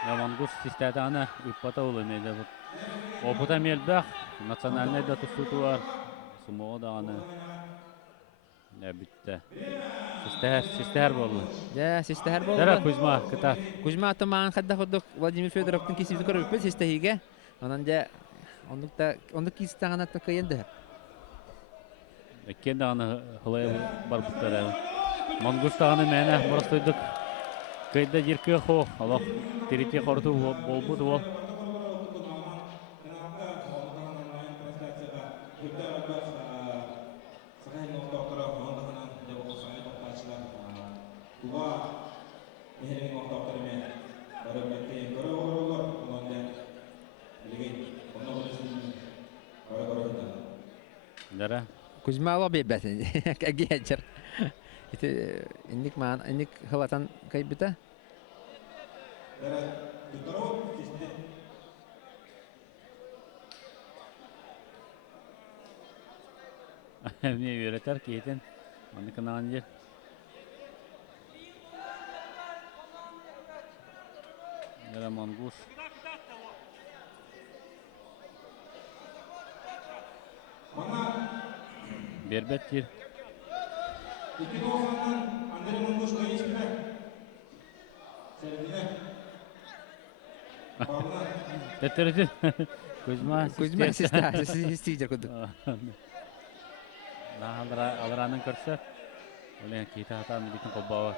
Мангус систәті аны үппата олы мейді бұд. Опыта мелбәқ. Национальный да тұстуты бар. Сумоға да аны. Бітті. Систәр болды. Систәр болды. Дәрі Кузьма, кіта. Кузьма атымаған қадда құрдық Владимир Федоровтың кесіпті көріп өппел систәйге. Онан да ондық кесіптіған аттың көйенді. Әккен да аны ғылай бар бұттар әуі. Мангус да аны мәне бұрыстойдық. Көйді жеркі қо. Алақ терете қорты бол бұд ол. Дәрі? Кузьма ала бейбәтін. Әге әджір. Инник маған, инник ғылатан кайбіті? Әміне өретер кейтен. Оны қынаған жер. Дәрі Мангуш. Бербет жер. Тәттірді. Кузьма систейдер күдік. Алыраның көрсі. Олен кейті атаны бетін қолбауы.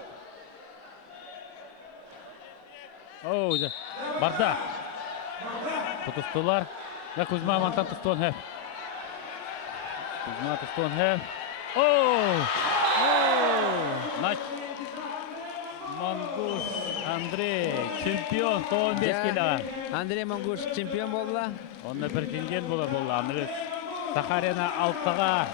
Оу, барда. Тұтыстылар. Кузьма мантан тұстуын әп. Кузьма тұстуын әп. Оу! Нач. Мангуш Андрей, чемпион 15 килоға. Андрей Мангуш чемпион болды. Онда претендент болды Андрей. Сахарина алтыға.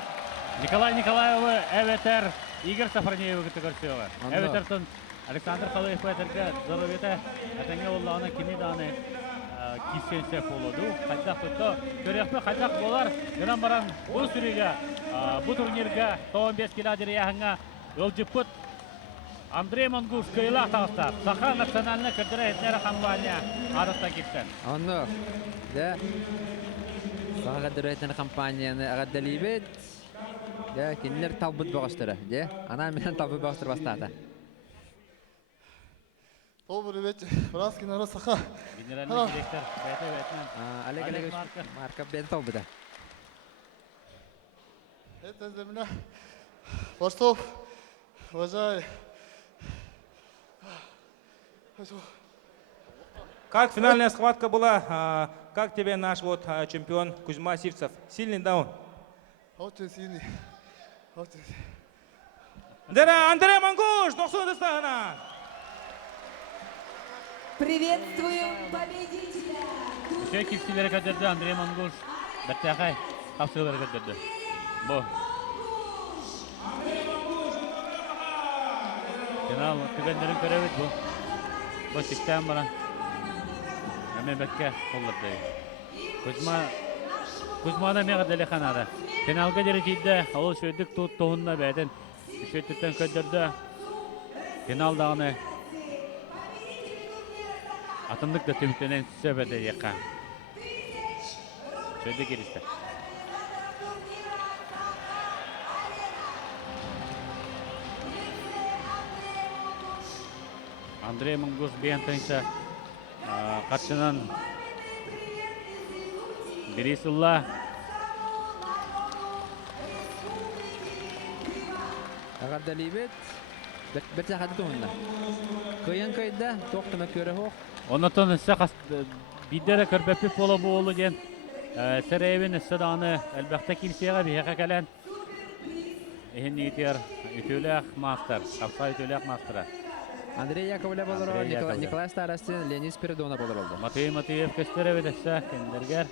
Николай Николаевы әветер Игорь Сафарнеевы күтті көрсеуі. Әветертін Александр Халаев әтіргі зұрыветі әтәңе олы аны кемеді аны кисенсе болуды. Қайтақ тұтты. Көрекпі қайтақ болар. Гынан баран бұл сүреге, бұл турнирге 15 килодер яғыңа өлжіппіт. Андрей Мангуш кыйлақ тағыстар. Саха национальны көрдірі әтнері компания адыста кетсен. Оны, да, Саха көрдірі әтнері компанияны ағаддали бет. Да, кенілер талбыт бағыстыры. Да, ана менен талбыт бағыстыр бастады. Добрый вечер. Братский народ Саха. Генеральный директор Бәйті Бәйтмен. Олег Олегович Марков бен талбыта. Это для меня Ростов, уважаю. Как финальная схватка была? Как тебе наш чемпион Кузьма Сивцев? Сильный, да он? Очень сильный. Очень сильный. Андрей Мангуш, 90 стана! Приветствуем победителя! Üçe kilsilere kadar da Andrei Mangush Bertakay kapsılara kadar da. Bu. Final tükenlerin görevi bu. Bu sistem var. Hemen bekle kollarda. Kuzma'da mega delikanada. Finalga derecede o söyledik tut tohunna beden.Üşetten ködürde. Finaldağını atındık da tümtenen söbede yakan. Söyledik gelişte. Andrei Mangush beyantansa katçınan Birisullah Agarda libet bir saat tuğunna. Kıyın kayda toktuma köre hoq. Ondan ise bidere körbepi polo bu olu gen serevin sıdanı elbette kimseye bir hakikaten ehin itiyor ütülek master kapsa ütülek master'a. Andrei Yakovlev olur, Nikolay Starostin, Leonid Spiridonov olur oldu. Matei Mateyev kösterevi dese kenderger.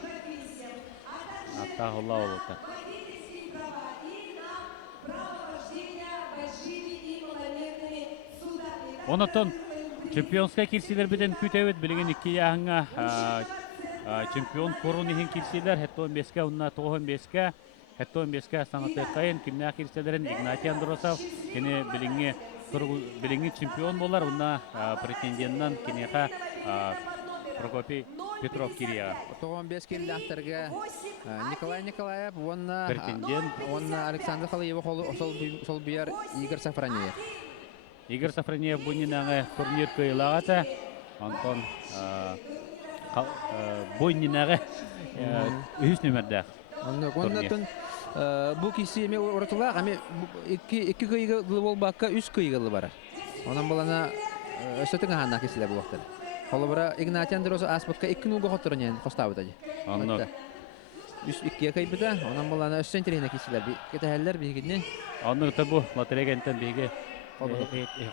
Hatta Allah olur. Ondan çempiyonska kilsiler biden kütevet bilgin iki yahanga çempiyon korunihin kilsiler hatta 15'ke onunla 15'ke hatta 15'ke sanatı kayın kimya kilsilerin Ignatiy Androsov kini bilingi çempiyon bolar onunla pretendiyandan kiniha Прокопий Петров Кирия. 15 киллахтарга Николай Николаев, претендент, Александр Халиев сол бияр Игорь Сафронеев. Игорь Сафронеев бунинага турнир кыйлагата. Антон бунинага үз нөмердә. Оннан бу киси ме уртула, ами iki кыйгы болбакка 3 кыйгы бар. Онан балана өсөтүн ханна кисиле бу вакытта. Холобра Игнатий Андросов аспакка 2 нуга хоторнен костабыта. Анна. Үс 2 кайбыта, онан балана өссен теренә кисилер. Кетәһәлләр бигидне. Анны табу лотерегентен биге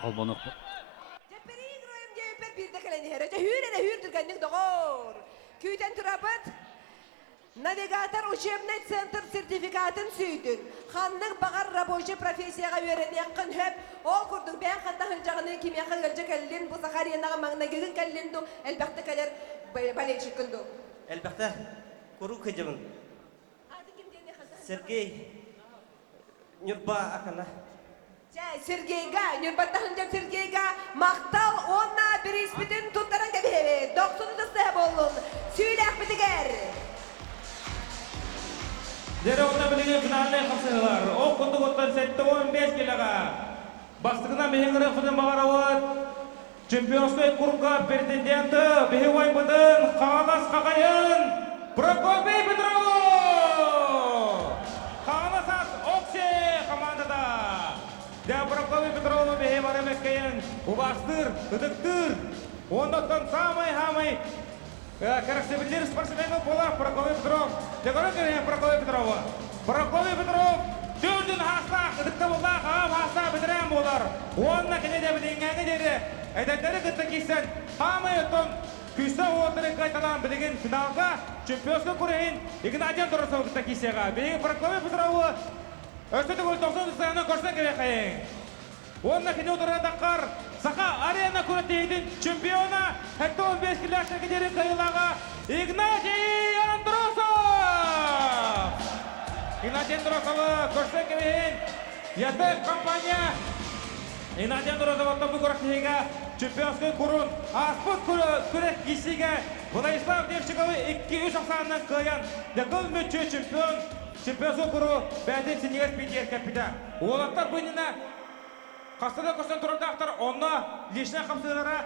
колбонук. Навигатор учебный центр сертификатын сүйдін. Ханның бағар рабочий профессияға өйренен қын хөп. Ол күрдің бән қанта хылжағының кемияқы ғылжы кәлілін, бұл сақариянаға маңна гігін кәлілінді, әлбәқті кәлер балейші күнді. Әлбәқті көру көжімін. Сергей Нюрба ақына. Сергейға, Нюрбаттағын Сергейға мақтал онна бір іспетін тұттаран кәбе. 90-ды болуын. Сөйләқ бітігер. Дері онда білген финаліне қапсығылар. О құнды құттар сәтті 15 келіға. Бастығына мехеңгірі құдын бағарауыд. Чемпионской курка претенденті Бехевай бұдын Қағалас Қағайын Прокопий Петрову! Қағалас ас Оксе командада. Дә Прокопий Петрову Бехевары мәккейін ұбастыр, ұдықтыр. Ондықтан самай-хамай Караксебелер спортсмені бола Прокопий Петров. Дегоры көрген Прокопий Петрова. Прокопий Петров Дөлдің хастақ, ұдықта болақ, ағам хастақ бітірен болар. Онына кенеде білінгені дері. Әдеттері күтті кейсен. Хамай өттің күсті отыры қайталан білген финалға чемпионсқа көрейін Игнатий Андросов күтті кейсеға. Білген Прокопий Петрову өстіді көл 90 сайының көрсен кебе қайын. Онына кене отыры даққар Сақа арена көреттейдің чемпиона әтті 15 кіләшті кедері қайылаға Игнатий Андросов! Игнатий Андросовы көрсен кебейін еті компания Игнатий Андросов оттан бұл көреттейге чемпионской көрін аспыт көрет кесіге Владислав Девчиковы 2-3 ақсанынан қойын декіл мүтчі чемпионской көрі бәден сенегіз бейдер кәпіді. Олаттар бұйнына Қастыда көрсен тұрындақтар, онна лишіне қапсылары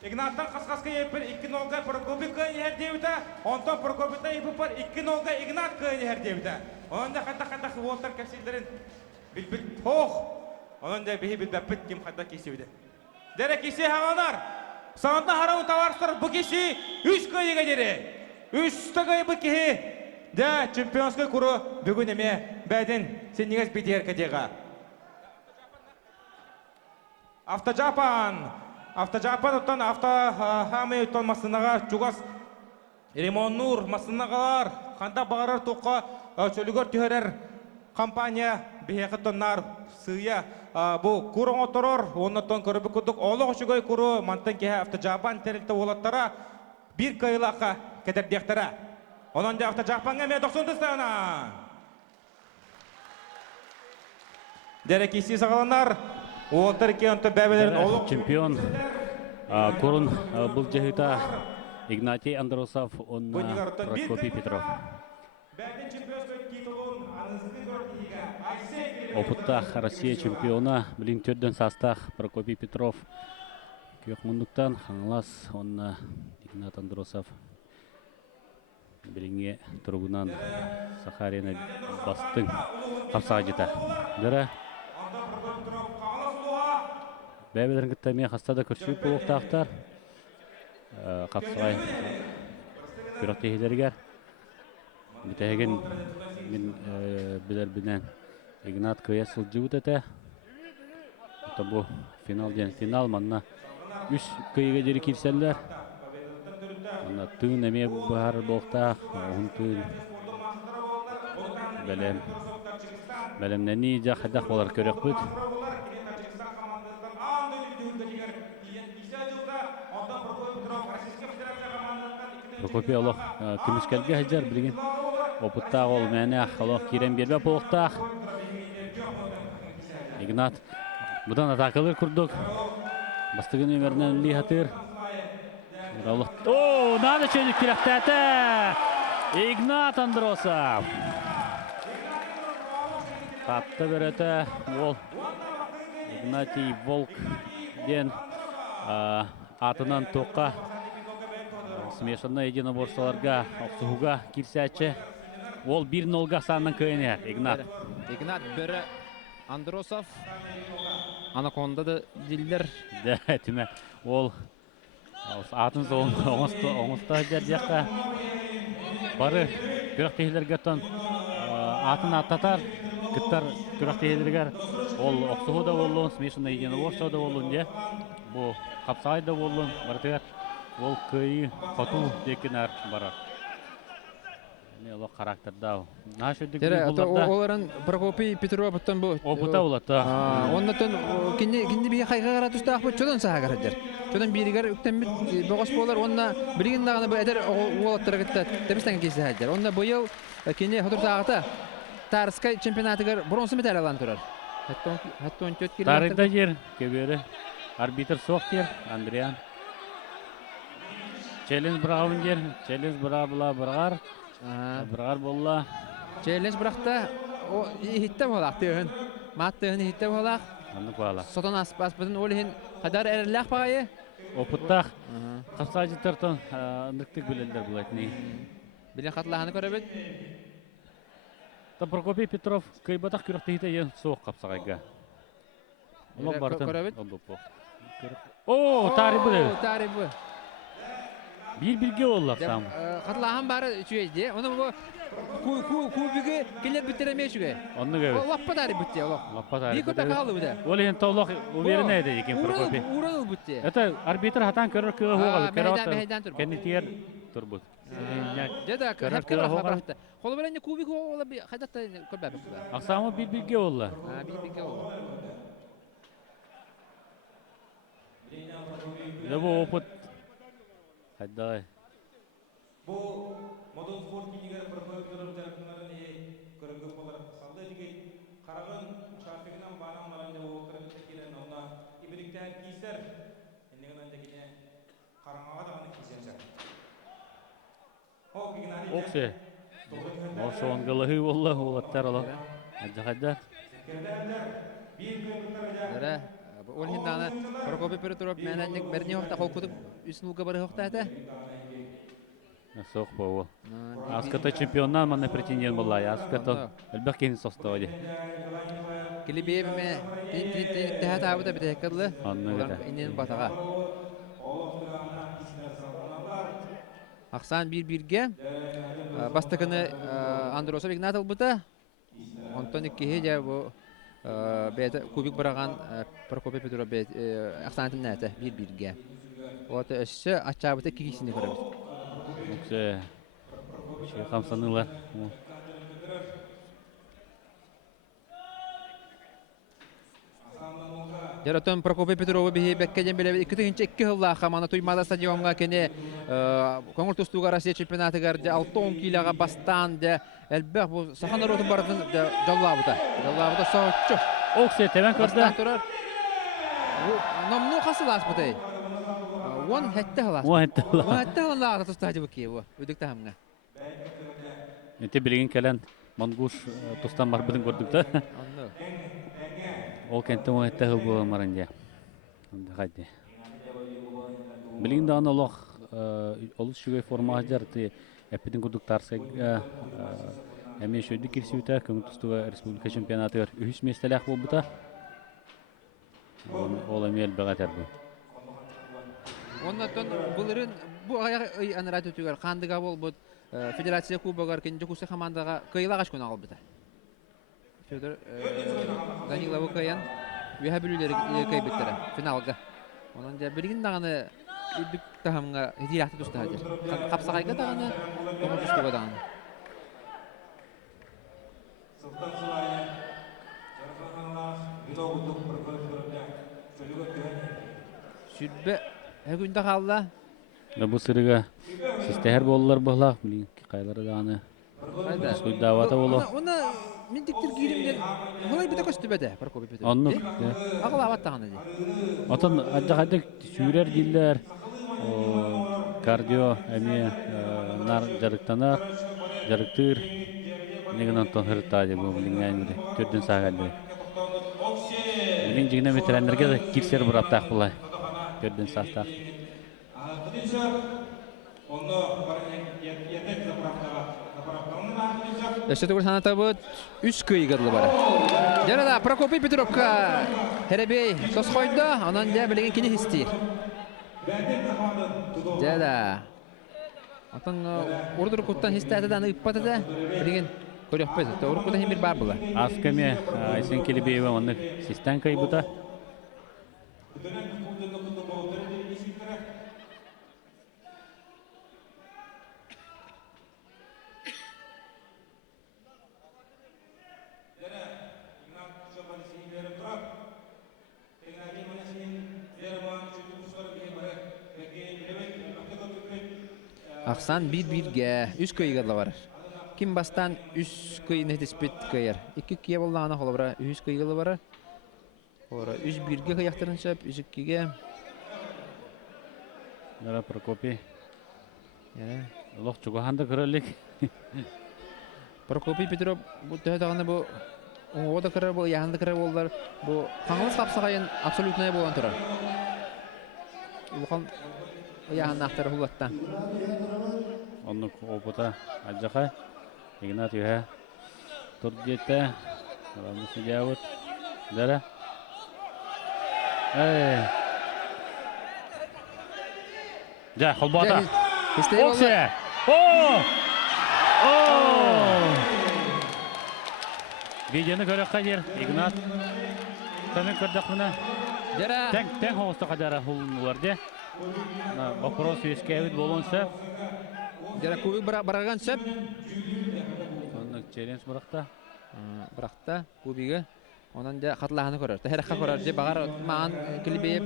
Игнаттан қасқасқа епір 2-0-ға Прокопий көйін әрдеуді, онтан Прокопийта епір 2-0-ға Игнат көйін әрдеуді. Онында қанда-қанда олаттар кәпсілдерін білбіл тоқ, онында бейбіл-бәпіт кем қанда кесеуді. Дәрі кесе хағанар, сағында харауын таварыстар бұл кесе 3 көйіге дері. 3-ті көйі бұл кеге, дә чемпионсқа көрі бүгін еме бәдін сен негіз бетер кәдеға. Автожапан оттан автохамы оттан масынаға чугас Ремон Нур, Масынағалар, қанда бағарар тоққа чөлігер түйерер компания бейеқі тоннар сүйя. Бұл күрің отырыр, оннаттан көрібі күдік олық үшігой күрі мантан кеге автожабан тәрілті олаттара бір кайылаққа кетердектері. Онан да автожапанға ме 90 стайына. Дәрекесі сағаланар, олаттар кеонты бәбелерін олық. Чемпион Корун бұл жығыта Игнатий Андросов, он Прокопий Петров. Опыттақ Россия чемпиона Блинтерден састақ Прокопий Петров. Күйек мұндықтан қаңылас, он Игнат Андросов. Біліңе тұрғынан Сахарина бастың қапсаға жета. Дәрі бәбелерін күттәме қастада көршіп болуқтақтар. Қапсағай күрақтегелергер. Бітәген мен білер бінен Игнат көйе сылжығыт әті. Это бұл финал манна үш көйеге жері келселдер. Манна түйін әме бағар болуқтақ, оғын түйін бәлемнәні жақайдақ олар көрек бұд. Прокопий олық күміскәлге әжер білген. Опыттақ ол мәне олық керен бербе болуқтақ. Игнат бұдан атақылыр күрдік. Бастығын өмірінен үлі хатыр. О, нады чөнік керектәті! Игнат Андросов. Қатты береті ол Игнатий Волк ден атынан тоққа смешанный единоборстволарға оқсуға кирсәтші. Ол 1-0-ға санның көйіне Игнат. Игнат бірі Андросов. Анаконда да дилдер. Да, түмә. Ол атын оңыста жердеққа бары күрақтегілерге тон атын аттатар, күттар күрақтегілергер. Ол оқсуғы да болуын, смешанный единоборство да болуын де. Бұл қапсағай да болуын, бартығар. Ол көйі қоту декен әр барар. Не олық характердау. Оларын Прокопий Петров бұттан бұл. Опыта олатта. Оннатын кенде бейе қайға қарат ұстақ бұл, чодан саға қарадыр. Чодан берігер үктен біт боғас болар, онна білген дағына бұл әдер олаттары кітті тәбістен кесі әдер. Онна бұйыл кенде құтыр тағыта Тарскай чемпионатығыр бронсы металь алан тұрар. Тарыда жер, көбері. Арбитр соқ жер, Андриан. Челленж бұрағын жер, челленж бұрағар. Бұрағар болла. Челленж бұрақта хитті болақ дейін. Маттығын хитті болақ. Анық болақ. Сотан аспаспыдың олығын қадар әріләқ бағайы? Опыттақ. Қапса жеттіртін үндіктік білелдер бұлайтын. Білен қатылағаны көрі бет? Прокопий Петров көйбатақ күріқті хиті ең соқ қапсағайға. Көрі бет? О, тарибы дәу. Тарибы. Bir-birge olaq sam. Қатылаған бары үшуейді. Оның бұл кубігі келер біттеремей үшуге. Onu göbet. O lappa tari bitti oğlum. Lappa tari. Bir köpek aldı bu da. Ol hen tavlaq uverine edi ekin Prokopy. Uranıl bitti. Eta arbitr hatan körür köö hoğalı. Mehaydan tur. Kendi tiyer turbut. Jada hep körür bıraktı. Kolu bilen kubik ola bir hayatta köpek. Aksamı bir-birge olla. Ha bir oldu. Ne bu oput. Hadi. Bu model spor kiygiler profesörüm tarafından körüngü bolar. Saldı dige qaragın şafiginan banamlarında o körüngü kilen ona ibirikler kiyser. Endiğinden degine qaramağa da kiysenser. O kiginari. Okse. O soğangalığı vallahi olatlar ala. Hadi. Dara ol hindana Prokopy Petrov menenlik berni hokta kolkutuk üstünlüğe barı hokta ete. Соқ бау. Аската чемпионнан мана претендент болла. Аската элбекин составади. Килибе ме тәһәт абыда битәкәлле. Инен батага. Аксан бир-бирге бастыкны Андросов Игнатов бута. Антон Кихеҗа бу бәдә кубик бараган Прокопий Петров бәд Аксан тинәтә бир-бирге. Вот эше ачабыта кигисине күрәбез. Оксе şey kamsanılar. Жаратон Прокопий Петрова бихи беккеден беле 2-2 хылла хамана туймада стадионга кене коңур тустуга Россия чемпионатыгар 6 килога бастан де элбек бу сахана ротун бардын жаллабыта. Жаллабыта сооччу. Оксе темен көрдө. Номну хасылас бутай. Вон хетте халас. Вон хетте халас. Вон хетте халас тустажы буки бу. Үдүктө хамга. Эте билген келен Монгуш тустан бар бидин көрдүк да. Ол кенттен он хетте хыл болған марынде. Хайды. Билген да аналог олус шүгей форма жарты эпидин көрдүк тарса эме шөйдү кирсибита көңүл тустуга республика чемпионаты үһүс местелек болбута. Ол эме элбега терби. Оннан булырын бу аяк анрат өтүгөр кандыга болбут федерация кубогар кенже кусы командага кыйлагаш күн албыта. Федор Данилов каян веха бүлүлөр кайбеттер финалга. Онан да билген даганы үдүк тахамга хидиякты тустадыр. Капсагайга даганы томо тустуга даганы. Сүрбе Әгүнді қалда. Бұл сырыға систер болылар бұлақ, білін қайлары дағаны. Сұй давата болу. Оны мен диктер кейлімден бұлай біті көсті бәді, Прокопий Петрович. Онық. Ағыл ават дағаны де. Отын әдді-қайдық сүйрер дейілер, кардио, әме, нар жарықтанар, жарықтыр. Неген антон хырттады бұл білін әймірі, төрден сағады. Білін жігіне ветерандерге де кирсер бір аптақ бұлай. Төрден сақтақ. Өшті күр саната бұд 3 күйгірлі бары. Жарада Прокопий Петровка хәребей сос қойды, онан да білеген кені хистер. Жарада. Отын ордыр құттан хистәтідан ұйппатыда білеген көрек бәді. Ордыр құттан хемір бар бұла. Аскаме Айсен Келебеева онық систан кайбыта. Ақсан бір-бірге 3 көйгірлі бар. Ким бастан 3 көйін әтеспет көйер. 2 кие болдағына қолы 3 көйгірлі бар. 3-1-ге қияқтырын шап, 3-2-ге. Дара Прокопий. Лох чуғаханды көрілік. Прокопий Петров бұттағаны бұл оңғода кірі бұл, яғынды кірі болдар. Бұл қаңылыс қапсағайын абсолютная болған тұрар. Бұқан яғын ақтары құлаттан. Онық опыта аджақа. Игнат үйе тұрды жетті. Аламысы жауыт. Дара. Жа, қолбата. Оксе! Видеоны көрек қадер. Игнат. Тәмен көрдік мұна. Тәң хоғысты қадара ұлынылар. Вопрос өске әуіт болуынса. Жара көбік бараған сөп. Онық челенж бұрақта. Бұрақта көбігі. Онан да қатылағаны көрір. Тәхәріққа көрір. Же бағар маған келбейіп.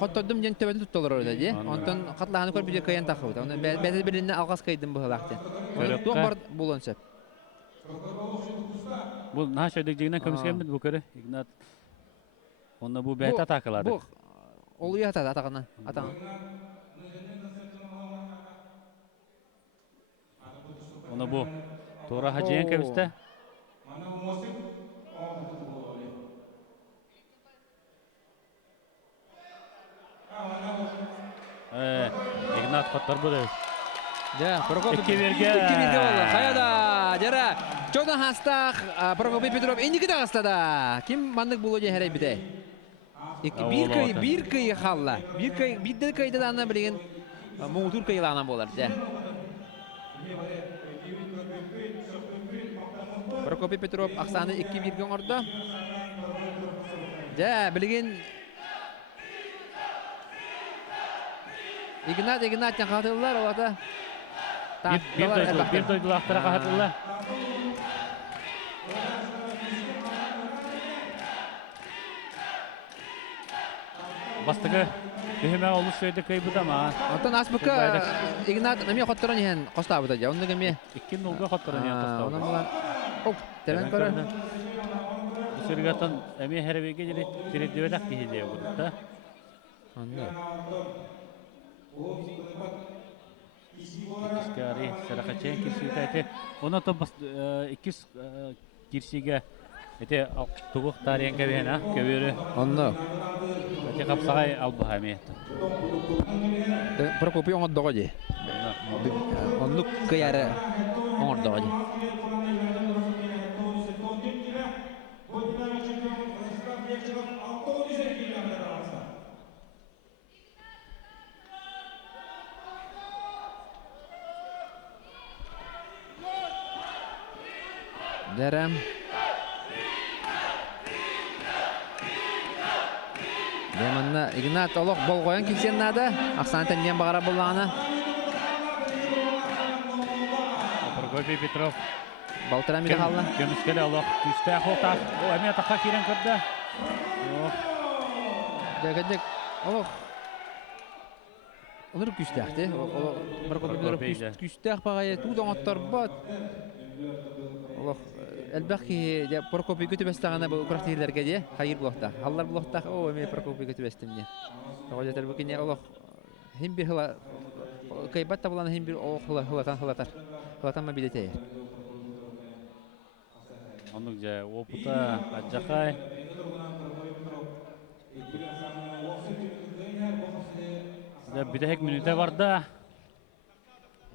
Қоттырдым жен төбәді тұтталыр орда де. Онтан қатылағаны көріп біде көйен тақы бұда. Бәті бірінне алғас қайдым бұғылақты. Туған бар болуын сөп. Бұл наша өдік жегінен көміскен біді бұл көрі. Игнат. Онда бұл бәйті атақылады. Бұл олы атады атағынан. Оны бұл тура хачиен көмісті. Игнат қаттар бұды. Екі берге болды. Қаяда, жара. Жодан хастақ, Прокопий Петров, ендікі де қастада. Кім мандық бұл өде әрей біде? Bir kıyı xalla. Bir de kıyıda da anna bilgin muğtur kıyılağından bolar. Prokopy Petrov aksanı 2-1 orada. Ja, bilgin Ignat yang katıldılar orada. Bir doydulақтара қағатылы. Бастығы Бехеме олыс сөйді көйбіді ма? Антон Аспыка Игнат нами хоттырын ehen қостабыда ja. Онды кеме 2-0-га хоттырын ehen қостабыда. Онан болан. Оп, терен көрі. Сыргатан әме хәрбеге тиреддебедақ кейде бұдықта. Онды. Искари Сарахачен кирсиге әте. Оны то икис кирсиге әте туғық тариен кәбене көбері. Онды. Әте қапсағай албаға әмейетті. Прокопий оңырдығы же. Онды көйәрі оңырдығы же. Дәрәм. Деманна Игнат олық бол қойын келсен нады. Ақсан тәнген бағара болағаны. Прокопий Петров. Балтыра меді қалды. Көміскелі олық күсті ақылтақ. О, әме атаққа керен көрді. Дәгәдек олық. Олар күсті ақты. Прокопий Петров күсті ақпағайы. Тудан аттар бат. Олық. Әлбәқи Прокопий көтібәстіғана бұл құрақтығыларға де қайыр бұлақта. Аллар бұлақта, о, әме Прокопий көтібәстімне. Оғажатар бүкіне олық хем бір хыла, қайбатта боланы хем бір хылатар. Хылатан ма билетейір. Оның жа опыта Аджақай. Бидәхек минута барда.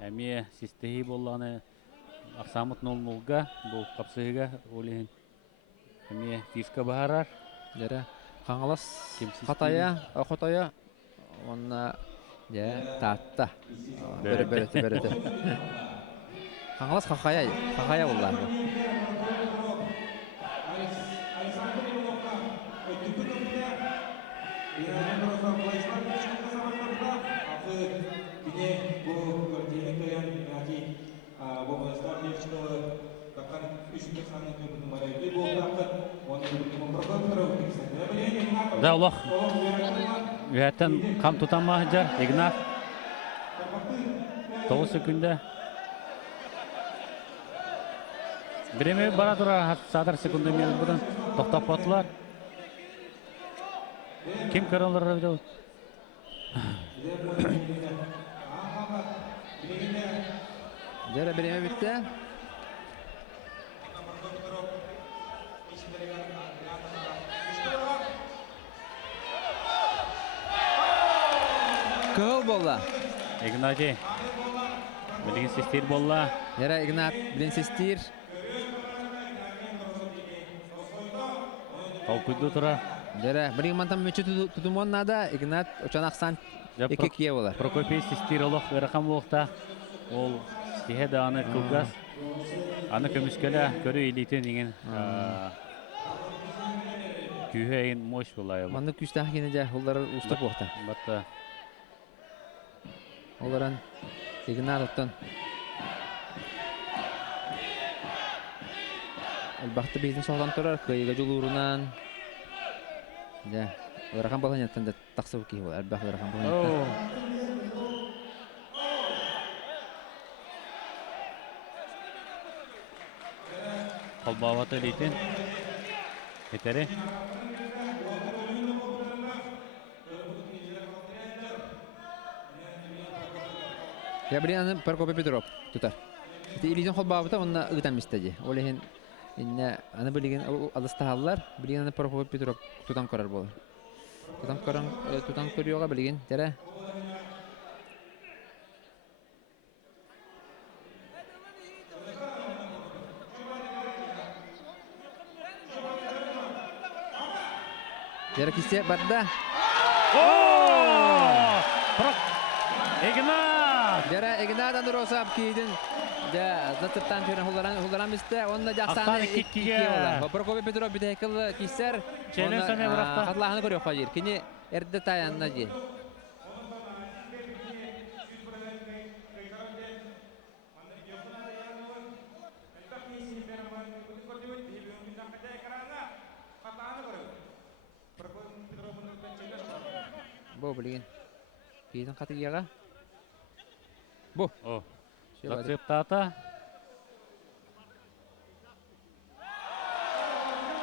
Әме систехи болғаны Ақсамыт 0-0-га, бұл қапсығыға олейін әме тиска бағарар. Дәрі қаңылас қатая, онына таатта. Бөрі. Қаңылас қақая олар. Да, олық. Үйәттен қам тұтан мағыджар, Игнат. 9 секунда. Біреме бара тұра, садар секунда мен бұдан тоқтап батылар. Кем көралар өйді? Жәрі біреме бітті. Кыл болла. Игнати. Білген сестер болла. Ера Игнат, білген сестер. Тау күдді тұра. Ера, білген мантам мөчі тұтымон нада, Игнат ұчан ақсан екі кие болар. Прокопий сестер олық, өрақам болықта. Ол стихеді аны күлгас. Аны көміскелі көрі елейтен деген күйе ең мош болай. Манды күшті ақені жа, олары ұстап болықта. Батта. Оларан Игнат оттан. Әлбақты бейдің соғдан тұрар, көйіға жол ұрынан. Өрақан балан еттен де тақсы өкей ол, әлбақ өрақан балан еттен. Қалбаваты лейтен. Етері. Я білген Прокопий Петров тұтар. Илизен қолбағыта онына ұғытан бістеді. Олеген аны білген алыстағалар, білген аны Прокопий Петров тұтан көрер болар. Тұтан көріоға білген, тәрі. Тәрі кесте барды. Игнат! Дәрі Игнат Андыросап кейдің заттыптан көрін хуларан бісті. Онында жақсаны иккіге олар. Прокопий Петров біді әкілі кейсер. Чәлен сәне бұрақта. Қатлағыны көрі өққа жер. Кені әрді тайанына жер. Бу билген. Кейден катыгыга. Бу. О. Зацептата.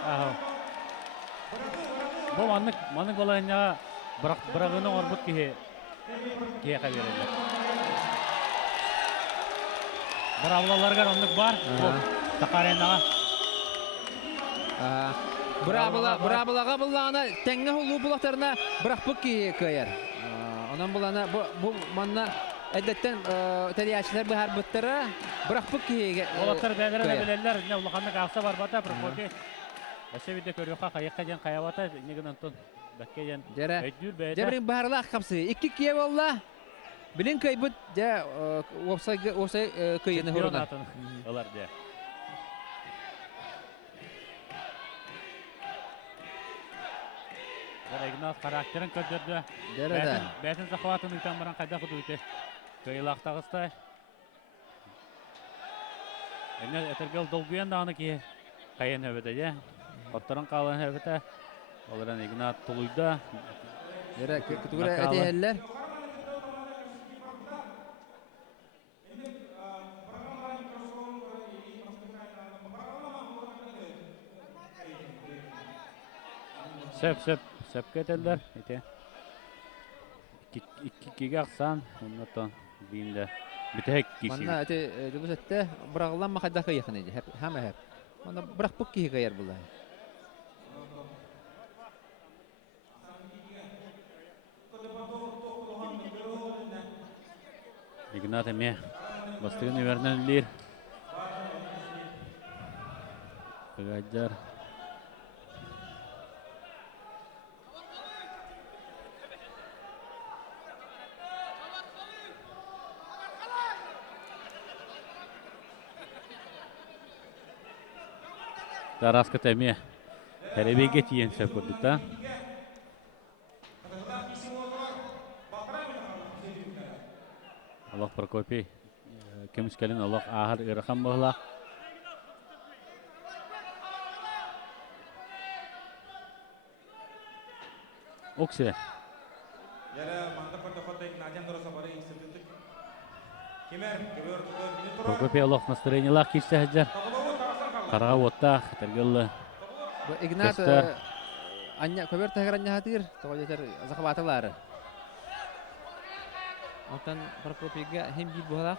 Ага. Бу маннык балайына бирагыны орбут кие каберелер. Бравлаларга ондук бар. Такаренага. Брабылага буллагана теңне хулу булактарына бирак бу кийер. Анан булана бу манна әдәттән тәриячләр бәһәр буттара бирак бу кийге. Олаттар бәләре беләләр, не улаханны калса бар бата Прокопий. Әшә бит көрөккә каякка дигән каябата нигеннән тон бәккәйән. Әйтүр бәдә. Дәбрин барлак капсы. 2 кие булла. Билин кайбыт дә опсай кыйны хорына. Алар дә. Игнат характерын көтөрдү. Бәтин захватын үтән баран кайда худу үтә. Кыйлактагыстай. Эне этергел долгуян да аны ки кайын өбөдө, я. Оттаран калган өбөтө. Олардан Игнат тулуйда. Дәре күтүгүрә әтәһәлләр. Söp keteller. Ite. İki aksan. Ondan binde. Bitek kişi. Manna ete dülüsette bırakılanma kadar yakın idi. Hep. Ona bırak bu kişi kayar bulay. Ignat eme. Bastığını verdiler. Gajar. Тараска теме. Херебеге тиен секундта. Allah Прокопий. Кемскелин Allah ахар ирхам бахла. Оксе. Прокопий Allah настроение лах кисте хаджар. Карага отта тергелле. Игнат анья көбөр тагыранья хатыр, тоголетер захваталары. Алтан Прокопийга хем бит була.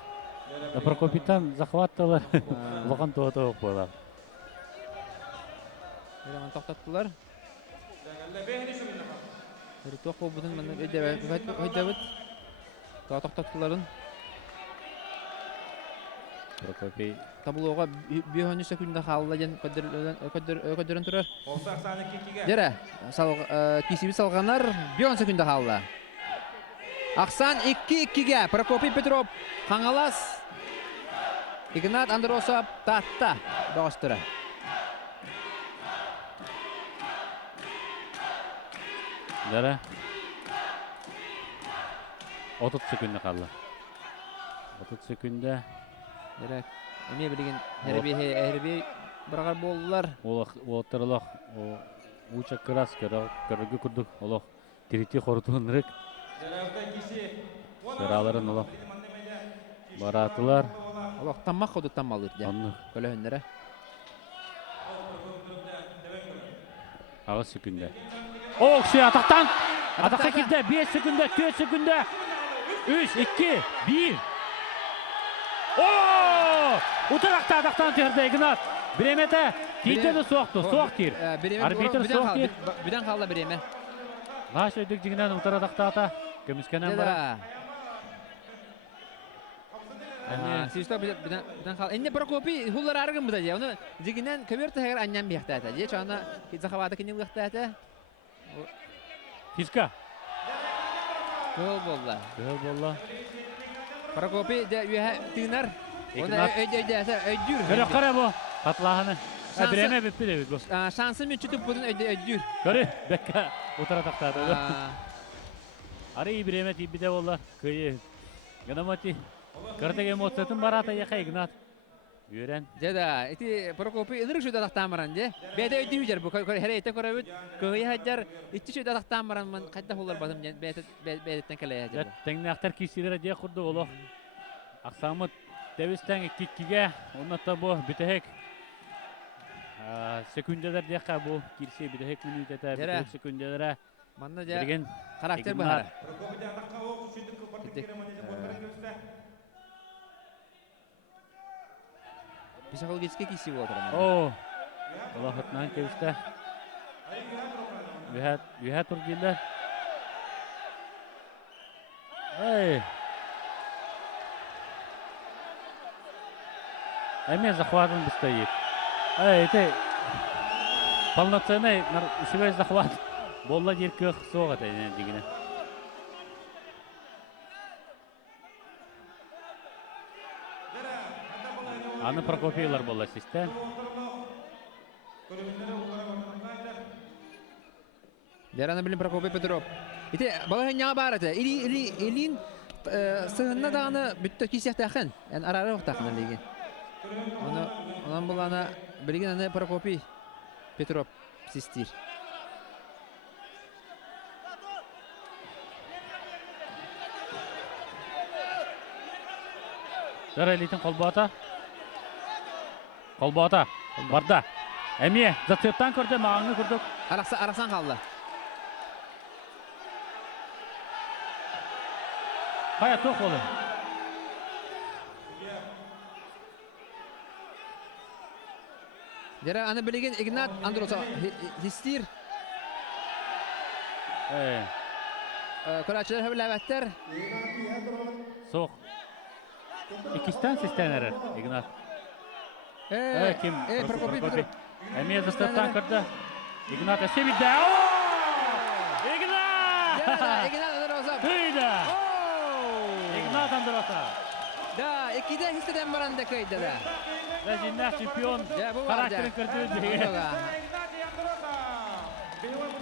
Прокопийтан захватталар. Логан тоото була. Эреман токтоттулар. Риток бутун мен өйдөбөт. Токтоттуларын. Прокопий табулуга 5 секундда халладан көдөрөн турар. Олса саны кекиге. Дера, кисиби салганар 5 секундда халла. Аксан 2-2-ге Прокопий Петров Хангалас. Игнат Андросов татта достыра. Дера 30 секундда қалды. 30 секундда. Дера, эме билген херби баргар болдулар. Олаттарлах уча крас кыргы курдук. Олох тирити хорутунрык. Сыраларын олох баратылар. Олох таммак коду таммалыр да. Көлөһүннөрө. Ага секундда. Окши атактан. Атакка кирди 5 секундда, 4 секундда. 3, 2, 1. О! Утаракта атактан терди Игнат. Биремете тийди сокту, сок тир. Арбитр сок тир. Биден калды биреме. Наш өйдүк жигинен утарадакта ата. Көмүскенен бар. Систа биден калды. Энне Прокопий хуллар аргын буда же. Аны жигинен көбөртө хагыр аньян бияхта ата. Же чана захвата кинин бияхта ата. Фиска. Гол болла. Прокопий де юha тинер. Ona öydür. Köre kare bu. Katlahanı. Bireme bitti de bu. Şansım üçütüp bunun öydür. Köre bekka utaratakta da. Arayı bireme tibi de valla. Köyü. Ganamati. Kırtık emotsiyatın barata yaka Ignat. Үйрен. Жада, эти Прокопий ынырык шуйда тақтамыран, же? Бәді өйді жүр, бұл хәрейті көрәбіт, көғый хаджар, итті шуйда тақтамыран, мен қайда олар батым бәдеттен кәләй хаджар. Тәңні ақтар кейсілері де құрды олы. Ақсамыт тәвістен киккіге, оннатта бұл бүтәхек. Секундалар деқа бұл кирсе бүтәхек минут әті бүтәхек секундалары. Манна жа характер бұхара. Психологический кейсі болды. О, Аллахатнан кевісті. Үйә тұр дейілер. Эй! Әме захватын біз стоит. Эй, это полноценный усевой захват. Болла деркі соғат әйнен дегені. Аны Прокопийлар болла систем. Дәраны білім Прокопий Петров. Ите, бала хәнняға бар әті. Илин сығынна дағаны бүтті кейсек тәқін. Ән арары оқ тақын әлеген. Онан бұл ана білген аны Прокопий Петров систер. Дәрі әлейтін қолбата. Қолбата. Барда. Әме, зацептан көрді, мағаңы көрдік. Арақсан қалды. Қая тоқ олы. Дәрі аны білеген Игнат Андроса хистер. Көрәтшілер хөбіл әбәттер. Соқ. İkisten sistem erer, Ignat. Kim? Прокопий. Әме застаптан көрді. Ignat әсе бейді. Ignat! Игнат Андроса. Түйді. Ignat Андроса. Да, ikide hisseden baranda kaydı da. Rəcinlər çempion karakterin kırdığı.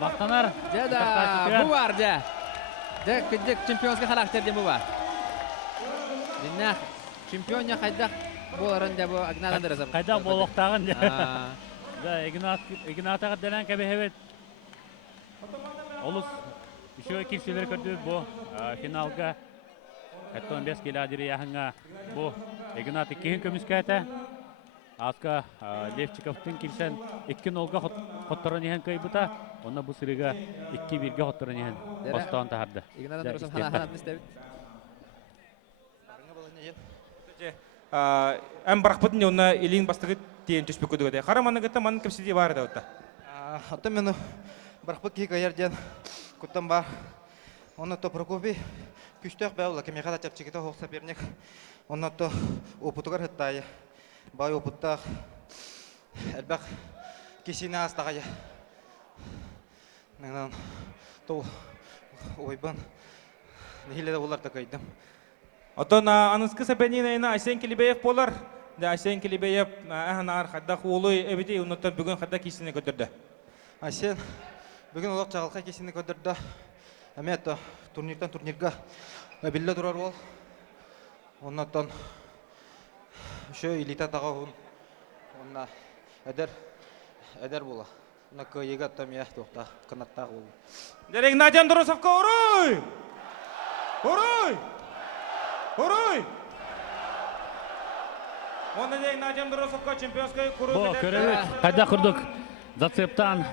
Baxtanar. Da, bu var da. Da, kıcık çempiyonska karakterden bu var. Dinah, çempion ya kaydak bolarında bu Ignat Андроса. Kaydak boluqtağın. Da, Ignat'a denen kəbə evet. Oluz. Еще кирселер көрді bu finalga. Hətta 15 kilometr yaxınğa bu Ignat 2 kömüskə ətə. Aska Levchikov'tun kirsen 2-0'ga xottoran yəən kaybuta. Ona bu sırıga 2-1'ga xottoran yəən Boston tahardı. Ignat Андроса hanat istəbit. Әм барақпытын онна елін бастығы дейін түспек көді көді. Қараманы күтті манын көпсіде бар еді өтті. Аты мені барақпыт кейк айарден күттім бар. Оны то Прокопий күштіқ бәуілі кеме қада чапчекеті хоқса бернек. Оны то опытығар хыттайы. Бай опыттақ әлбәқ кесіне астағайы. Нәңнен то ойбан нехиледі оларды қайдым. Отон анысқы сәпәнейна Айсен Келебеев болар. Айсен Келебеев әхінар қаддақ олы әбіде ұнаттан бүгін қадда кесіне көдірді. Айсен бүгін олақ жағалқа кесіне көдірді. Әмет турнирдан турнирға әбілі тұрар ол. Оннаттан үші елита таға ұн. Онна әдер бола. Онна көйегі аттам ең тоқта қынаттағы ол. Дәрек Надя Андроссовқа ұрой! Ұрой! Ұрой! Оны дәрек Надя Андроссовқа чемпионскай құру Бо, көрәбет, қайда құрдық зацептан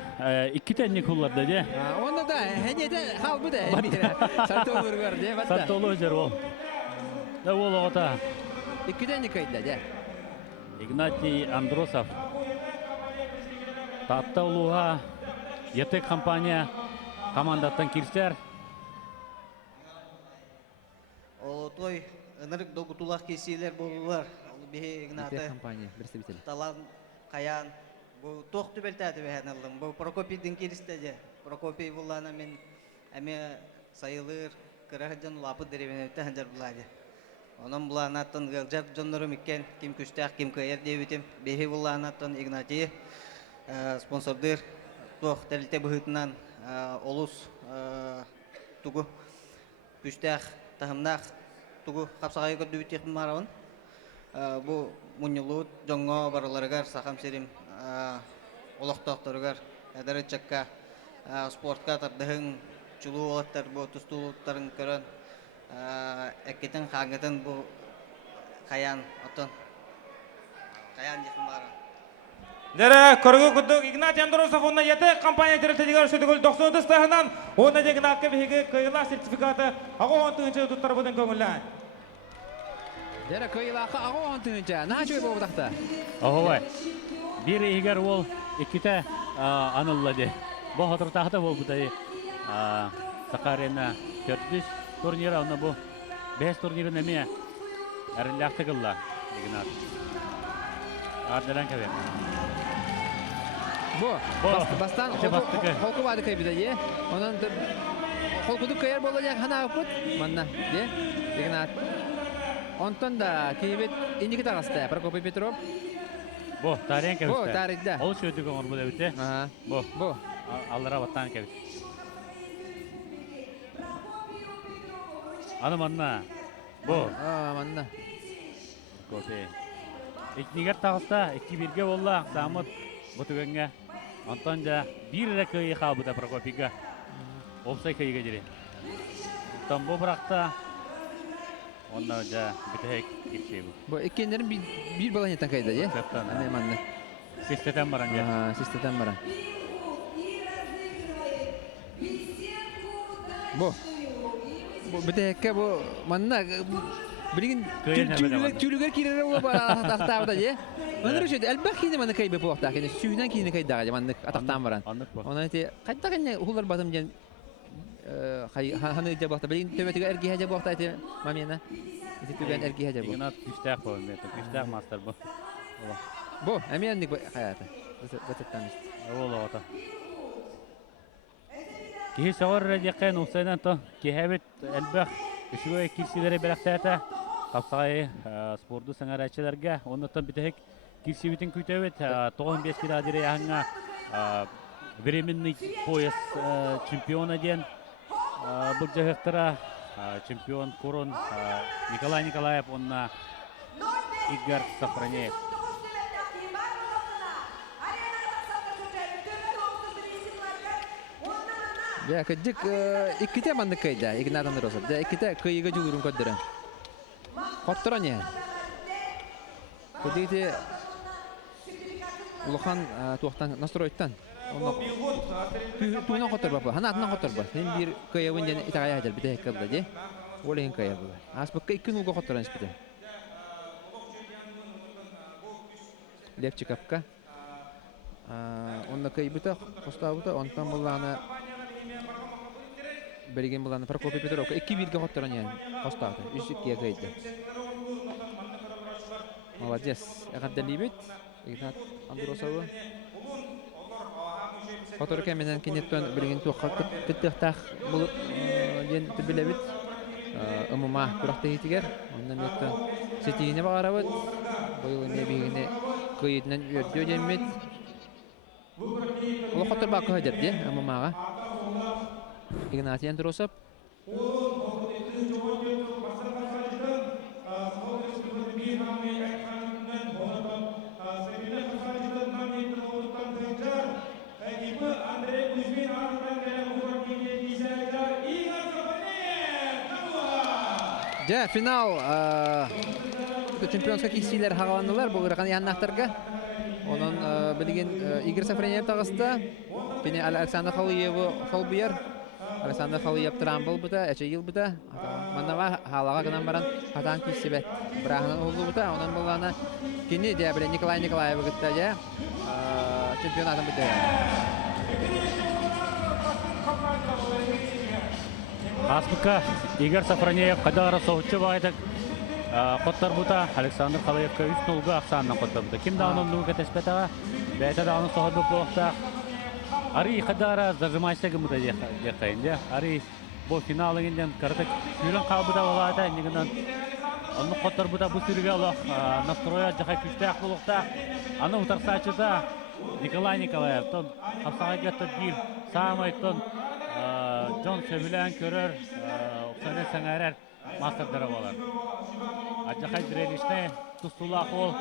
2 тәннік ұлларды де. Onda da henede halbı da Sartolu var diye batta. Sartolu özer ol. Da ol oğata. İkiden ne kayıtla da. Ignatiy Androsov. Tatta uluğa yetek kampanya komandatan kirser. O toy ınırık dokutulak kesiler bolurlar. Bir Ignat'ı. Yetek kampanya представитель. Talan kayan. Bu toq tübeltәді бәхәнәлдім. Bu Prokopiy'дің келістеді. Прокопий буллана мен әме сайылыр кырахыдан лапы деревен өтті ханжар булады. Onun bulanattan gılcar jonları mikken kim küstək kim kayar devitim. Behi bulanattan Ignatiy sponsordur. Toq təlilte bühütündən olus tugu küstək tahımnaq tugu kapsaqayı gördü bitik maravın. bu munyulut jongo baralargar sakam serim olaqtaqtargar edere çakka sportka tardahın çulu olattar bu tustulutların körön ekketin hangeten bu kayan oton kayan yakınlara. Dere korgu kuduk Ignat Androsov onna yete kampanya tertedigar södөгөл 90 tahынан ona деген акка биге кыйла сертификаты агы 10-нчы туттар будан көңүллән. Дәрә кыйлакы агы 10-нчы. Начы бу тахта. Охой. Бир егер ол иките аныллады. Бу хатыр тахта бу бутай Сахарина 4 турниры аны бу 5 турниры неме әрләктегелла Игнат. Ардан кебе. Бу бастан холку бады кайбыда е. Онан холкудук кайыр болacak хана опут манна де Игнат. Онтон да кийбет индики тагыста Прокопий Петров. Бу тарен кебе. Бу тарихда. Ол сөйдүк оңор бу дебите. Бу аллара ватан кебе. Аны манна. Бу. Манна. Коте. Икнигер тагыста 2-1-ге болла Самыт бутугенге. Антон да бир рекой хабыда Прокопийга. Опсай кайга дире. Там бу бракта онда да битек кичебу. Бу экендерин бир баланеттен кайда, е? Аны манна. Систетен баран же. Систетен баран. Бу битекке бу манна билген тюлүгер кирере ула тактабыда, е? Аныр шөйді, әлбәк кейді маны кайбе бұлақта, кені сүйінен кейді кайдағы, маны атақтан баран. Оны әте, қайтта кені ұлар батым ден ханы өте бұлақта, білген төбетігі әргі әже бұлақта әте мамена, әте төбен әргі әже бұлақта. Игнат күштәк бұл, күштәк мастер бұл. Бұл, әмейіндік қаяты, бұтыттан үсті. Ол оғата. Кехі сағыр рәдеқен ұқсайдан то, кехәбет әлбәк үшігі кирсилері бәліқтәті, қапсағай спорды саңар әтшілерге, оннаттан бітәк кирсибитин күтәбет 95 килограмм яңа временный пояс чемпиона ден бұл жақтыра чемпион Корон Николай Николаев онна Игорь Сафронеев. Я кадик икките манды кайда Игнат Андросов. Да икките кыйга жулурун көддөрөн. Коттора не? Кодите улахан туактан настроиттан. Туна котор бапа. Ханатна котор ба. Мен бир кыйыбын жана итагая хажар бите кылды же. Олен кыйыбы. Аспакка 2 нулга котторан испите. Левчиковка. Онда кыйбыта, костабыта, онтан буланы Берген буланы Прокопий Петров 2-1-ге котторан ян. Костабыта 3-2-ге кыйды. Молодец. Әгәддәлибет. Игнат Андросовы. Фоторка менен кенеттен билген туакка кыттыктак булып ден билебит. Умума туракта хитигер. Ондан меттен сетигине багарабыт. Быйыл эме бигине кыйытнан өрдө демет. Ул котор бакы хадеп де умумага. Игнат Андросов. Ja, final чемпионская кисилер хагаландылар. Бу ракан яннактарга. Онон билген Игорь Сафронеев тагыста. Пене Александр Халиев Халбияр. Александр Халиев трамбл бута, эче ел бута. Манава халага гынан баран хатан кисибет. Брахнан олду бута. Онон булганы кини де биле Николай Николаев гытта я. Чемпионатын бута. Аспыка Игорь Сафронеев қадағара соғытшы бағайдық қоттар бұта Александр Халаевқа 3-0-ға ақсанынан қоттар бұта. Кім дағының нүгі кәтеспетаға бәйті дағының соғыр бұл болықта. Ари қадағара зажымайсығы бұта деқайын. Ари бұл финалыңынден қарытық сүйрін қабыда олады. Негінен оны қоттар бұта бұл сүріге олық настроя жақай күшті болықта. Аны ұтарсачыда Николай Николаев. Қапсаға кетті бір самайттың Джон Шевилен көрөр, Оксана Саңарар мастerdары болар. Ажақай дирелишне тустулақ ол.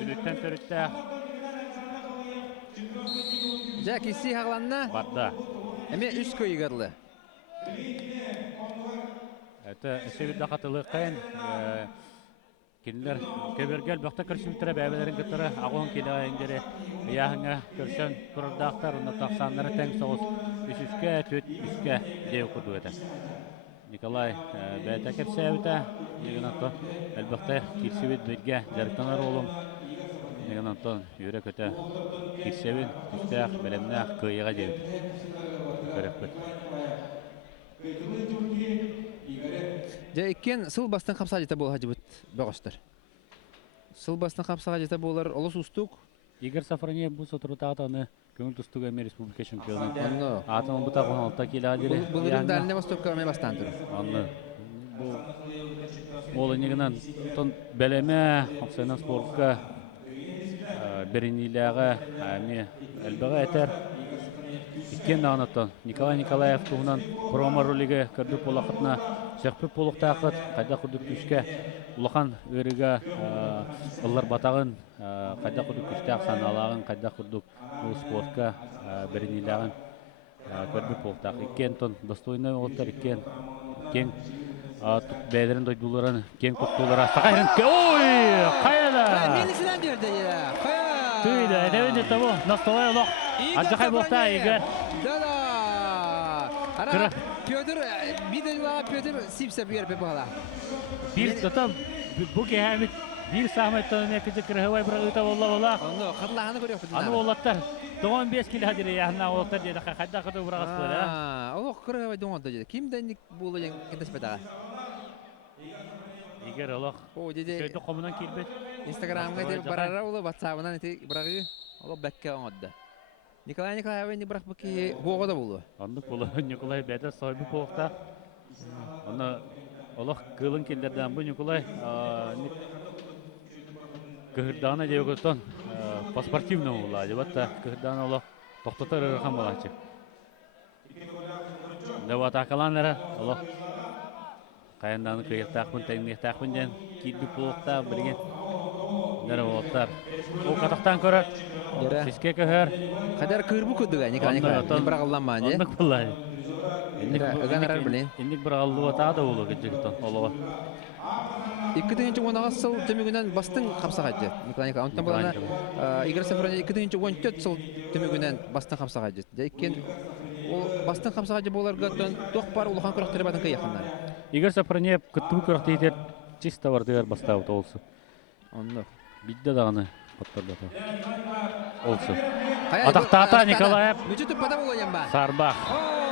Үліттен төрітті. Жа кесі хағланна. Барда. Әме үс көйгірлі. Это себетті қатылы қайын. Кинилер көбергел бақта көрсімтірі бәбелерін күттірі ағуын келі әйіндері яғыңа көрсен тұрырдақтар, ұнда тақсанлары тәң соғыз үсіске, төт үске деу күрді өті. Николай бәйті кепсе өті, еген антон әлбіқті кирсебет бөлге жарықтанар олым. Еген антон үйрек өті кирсебет үстәқ, бәлемнәқ, көйеға деуді. Көрек көт. Жа еккен сыл бастан қапса жета бол хажы бұт бағыстыр. Сыл бастан қапсаға жета болар олыс ұстық. Игорь Сафронеев бұл сотырытағыда оны көңіл тұстығы әме республика чемпионы. Атын бұта қоналықта келі адері. Бұл үрін дәріне бастыққа әме бастан тұр. Анны. Ол енегінен бәлеме, Оксайнан спортқа бірінілігі әме әлбіға әтер. Иккен дағынаттан Николай Николаев туғынан промо ролиге көрдік болақытына Шақпып болықта ақыт, қайда құдық күшке ұлақан өріге ұллар батағын, қайда құдық күште ақсан алағын, қайда құдық бұл спортқа бірініліғын көрдік болықта ақыт. Иккен тон достойны олықтар, иккен бәдерін дойдуларын, кен құттулары. Сақайрын, ой, қайда! Менісінен жерді еді, қайда! Түйді, әдәуінде табу, настолай ұлық. Аджақай болықта, Игорь. Да-да! Ара, Петр, бидалыға Петр сипсеп ерпе бағала. Bir tutam bu kehamit bir sahmetten ne küçük kırhıvay bırakıta valla. Onu katılağını görüyor. Anı olatlar 15 kilo hadiri yahna olatlar diye kadar kadar bırakıs böyle. O kırhıvay doğan da dedi. Kimden bu olacak kendisi Igor Allah. O dedi. Şöyle komudan kilbet. Instagram'a dedi barara ola WhatsApp'dan eti bırakıyor. Allah bekke olmadı. Nikolay Nikolaev'in bırak bakı hoğu da buldu. Anlık bulu Nikolay beder sahibi poğukta. Onu Allah kılın killerden bu Nikolay kıhırdağına diye götün pasportivno ola. Cevatta kıhırdağına Allah tohtatar ırkam ola çık. Devat akalanlara Allah kayandan kıyırtağın tekniğtağın den kilbi poğukta bilgen. Nere olatlar. O kataktan köre. Siske köher. Kadar kırbu kudu gani Nikolay Nikolaev. Bırakılan bence. Anlık vallahi. Öganar bilen. İndik bir aldı vata da olur gecikten. Allah. İkinci onağa sıl tümügünden bastın kapsa hacı. Nikolay Nikolaev. Ondan bulana Igor Safronyev ikinci 14 sıl tümügünden bastın kapsa hacı. Deyken o bastın kapsa hacı bolar gatın dokpar uluhan kuraktere badın kıyakınlar. Igor Safronyev kıttıbı kuraktere çista var diğer bastağı da olsun. Anlık. Bidde dağını patladı. Olsun. Ataqtata Nikolaev. Mücütüp bada olayım ben. Sarbaq.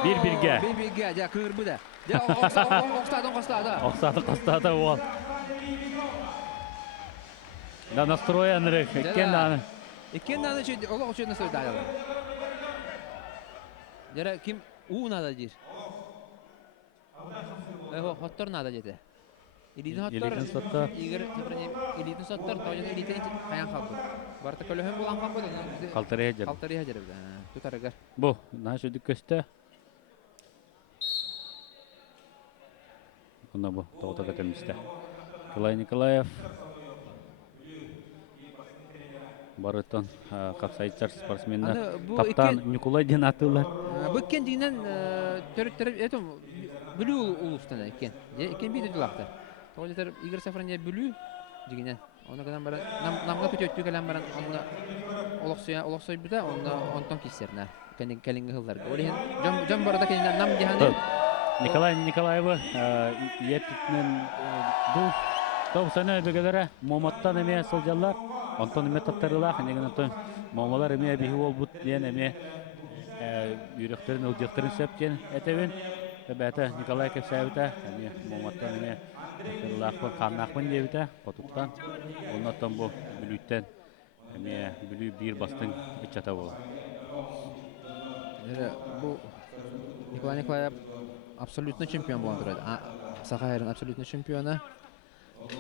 Bir-birge. Bir-birge. Ya kığır bu da. Ya oqsadın qostada. Oqsadı qostada ol. Da настроенрек. Ekken dağını. Ekken dağını şey, ola şey nasıl dağılı. Jara kim u nada dir. Hottor nada jete. Elidin hottor. Igor Safronyev elidin hottor. Toyun elidin kayan kaldı. Barta kölöhüm bulan kaldı. Kaltarıya jar. Kaltarıya jar. Tutarıgar. Bu, naşı dikköste. Bunda bu, toğuta katemiste. Nikolay Nikolaev. Barıton, kapsayıçlar sportsmenler. Taptan Nikolay den atırlar. Bu ikken dinen törüp etom bülü ulustan ikken. İkken bir dülakta. Toğutar Igor Safronyev bülü diginen. Ona kadar bara namga kötü gelen baran onda olaksoy bir de onda ondan kisserna. Kelinge hıllar. Olihin jam barada kelinge nam dihanı. Nikolay Nikolaev'ı yetitmen bu top sana begelere Momattan eme soljallar. Ondan eme tattarılar. Negen ondan Momalar eme bihi ol but diyen eme yüreklerin ucakların sepken etevin. Bete Nikolay Kepsevita eme Momattan eme tattarılar kanakman diyevita potuptan. Ondan bu bülütten eme bülü bir bastın biçata bol. Bu Nikolay Nikolaev absolutno çempion bolan duradi. Sakayırın absolutno çempionu.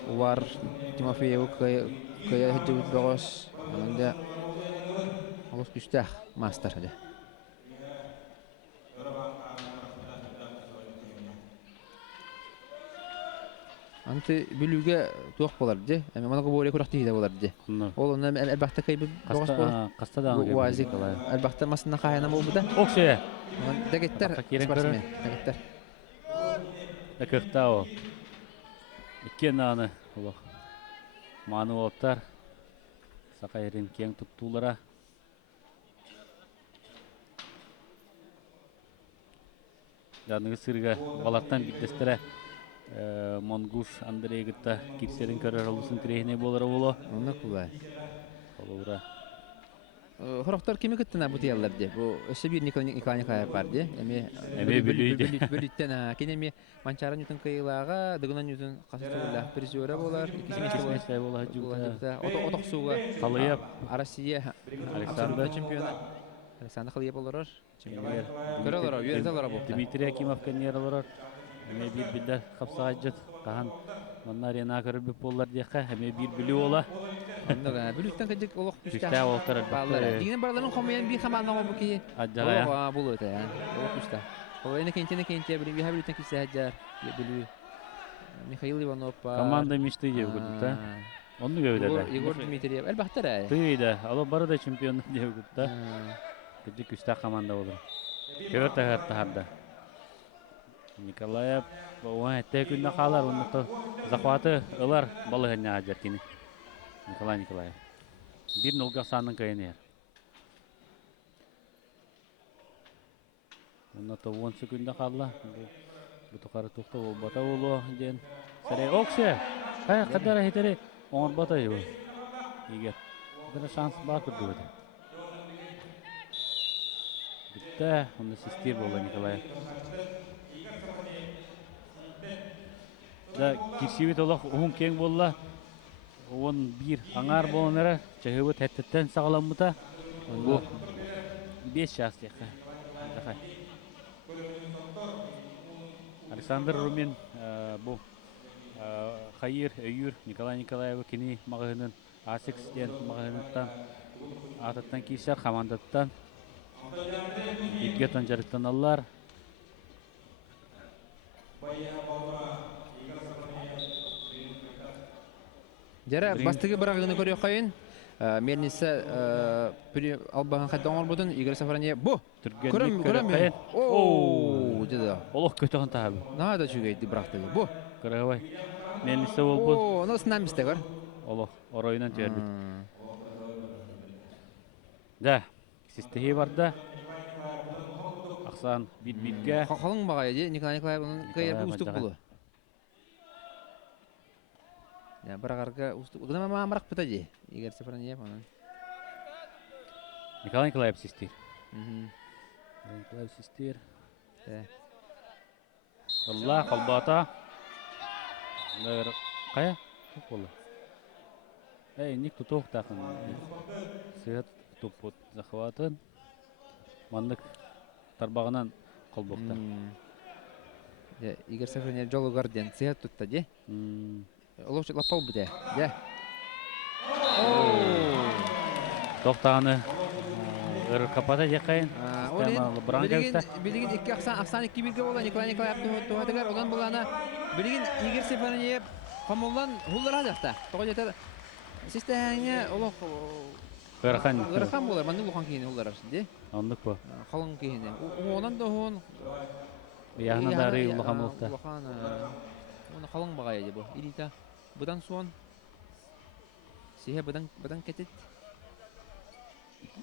Var Timofeyev kaya hücum boğaz. Onda olus güçte master hadi. Анты бүлүгө туак болар же. Эми мана көбөлө күрәкти дә болар же. Ол онда әлбәттә кайбы богас болар. Каста да Уазик. Әлбәттә масына кайна бу да. Оксе. Дәгеттер спортсмен. Дәгеттер. Экхтао. Икенаны улы. Мануоттар. Сакайрин кең туттулара. Даныгы сырга балаттан бидестере Монгуш Андрей гытта кирсерин көрөр олусын тирехине болары боло. Онда кулай. Олура. Хорохтар кими кыттына бу дияллар де. Бу өсө бир Николай бар де. Эми бүлүттен кинеми манчарын үтүн кыйлага, дыгынан үтүн касытылар призера болар, Кисместе боло жута. Отоксуга Халыяп Россия Александр чемпионы. Александр Халыяп болорор. Чемпион. Көрөлөр, үйрөтөлөр бу. Дмитрий Акимов кеннерлер. Эме бир билдер капсагажат. Кахан Манна арена көрүп боллар дияка, эме бир билүү ола. Анда бүлүттен кыжык олох күстә. Күстә олтар. Баллар. Дигән барларын комыян бир хаманга бу ки. Аҗага. Булу өтә. Олох күстә. Ол эне кенте билин бир бүлүттен кисә хаҗар. Билүү. Михаил Иванов. Команда мечты деп күтә. Онны гәүдәдә. Егор Дмитриев. Әлбәттә. Тыйда. Алы бары да чемпион деп күтә. Кыжык күстә команда булыр. Көртә хәтта. Николаев Ой, күнне қалар, оны захваты ылар балығына ажаркені. Николай Николаев. 1-0 санның кайын ер. Оны 10 секунда қалла. Бұты қары тұқты ол бата олу. Сәрей оқсы. Қадара хетері оңыр бата ебі. Егер. Бұдыра шанс бар күрді өті. Бітті. Оны систер болды Николаев. Кирсивет олақ оң кең болла. Он бір аңар болынары. Чағыбы тәттіттен сағалам бұта. Бұл 5 час деқай. Александр Румин бұл Хайыр, Өйір, Николай Николаевы кені мағығының А-6-ден мағығынықтан атыттан кейсер қамандаттан итгеттен жарықтан алылар. Жара бастығы бірағыны көрі қайын. Мернесі албаған қайдан оңыр бұдың. Игорь Сафарания бұ! Көрім. Ооо! Деді. Олық көтіғын тағабы. Нағада жүгейді бірақтығы. Бұ! Көріғай. Мернесі ол бұд. Ооо! Носынан бісті көр. Олық. Оройынан түйер біт. Да. Систехи барды. Ақсан бит-битке. Қалың бағай де. Николай Николаевның қайыр бұл ұстық бұлы. Бірағарға ұстық. Бұдың мамарақ бұта де. Игорь Сафарания. Николай Николаев систер. Николаев систер. Алла қалбата. Қая? Тұқ болы. Ник тұтоқ тақын. Сығат тұппыт захватын. Мандық тарбағынан қолбоқта. Игорь Сафарания жолы ғарден. Сығат тұтта де. Олошчик лапал бұде. Тоқтағаны ұры қапата деқайын. Білеген 2 ақсан 2 бірге болған Николай Николаев туғатығар. Одан болғаны білеген Игорь Сафарания қамылдан ғылдыра жақта. Тоғы жетер. Сестәңе олық ғырқан болар. Маңның бұлған кейіне ғылдыра де. Ондық бұл. Қалың кейіне. Онан да оған Яғына дары ұлықамылықта. Оны қалың бағай еді бұл. Илита. Бұдан соң Сихе бұдан кетет.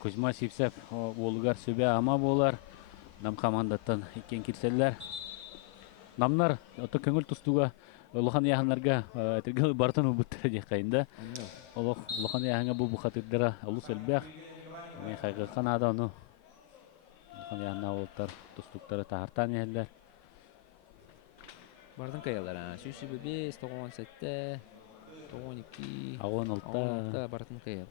Кузьма Сипсеп олығар сөбе ама болар. Нам командаттан екен кирселер. Намнар оты көңіл тұстуға ұлыған яғынларға әтіргіл бартын ұбыттыры деқайында. Ұлыған яғынға бұл бұқатырдыра ұлы сөлбәқ. Мен қайғырқан ада оны. Ұлыған яғынға олықтар тұстуқтары тағыртан елдер. Бардың қайалар, сүйсі бөбес, 97, 92, 16 бардың қайал.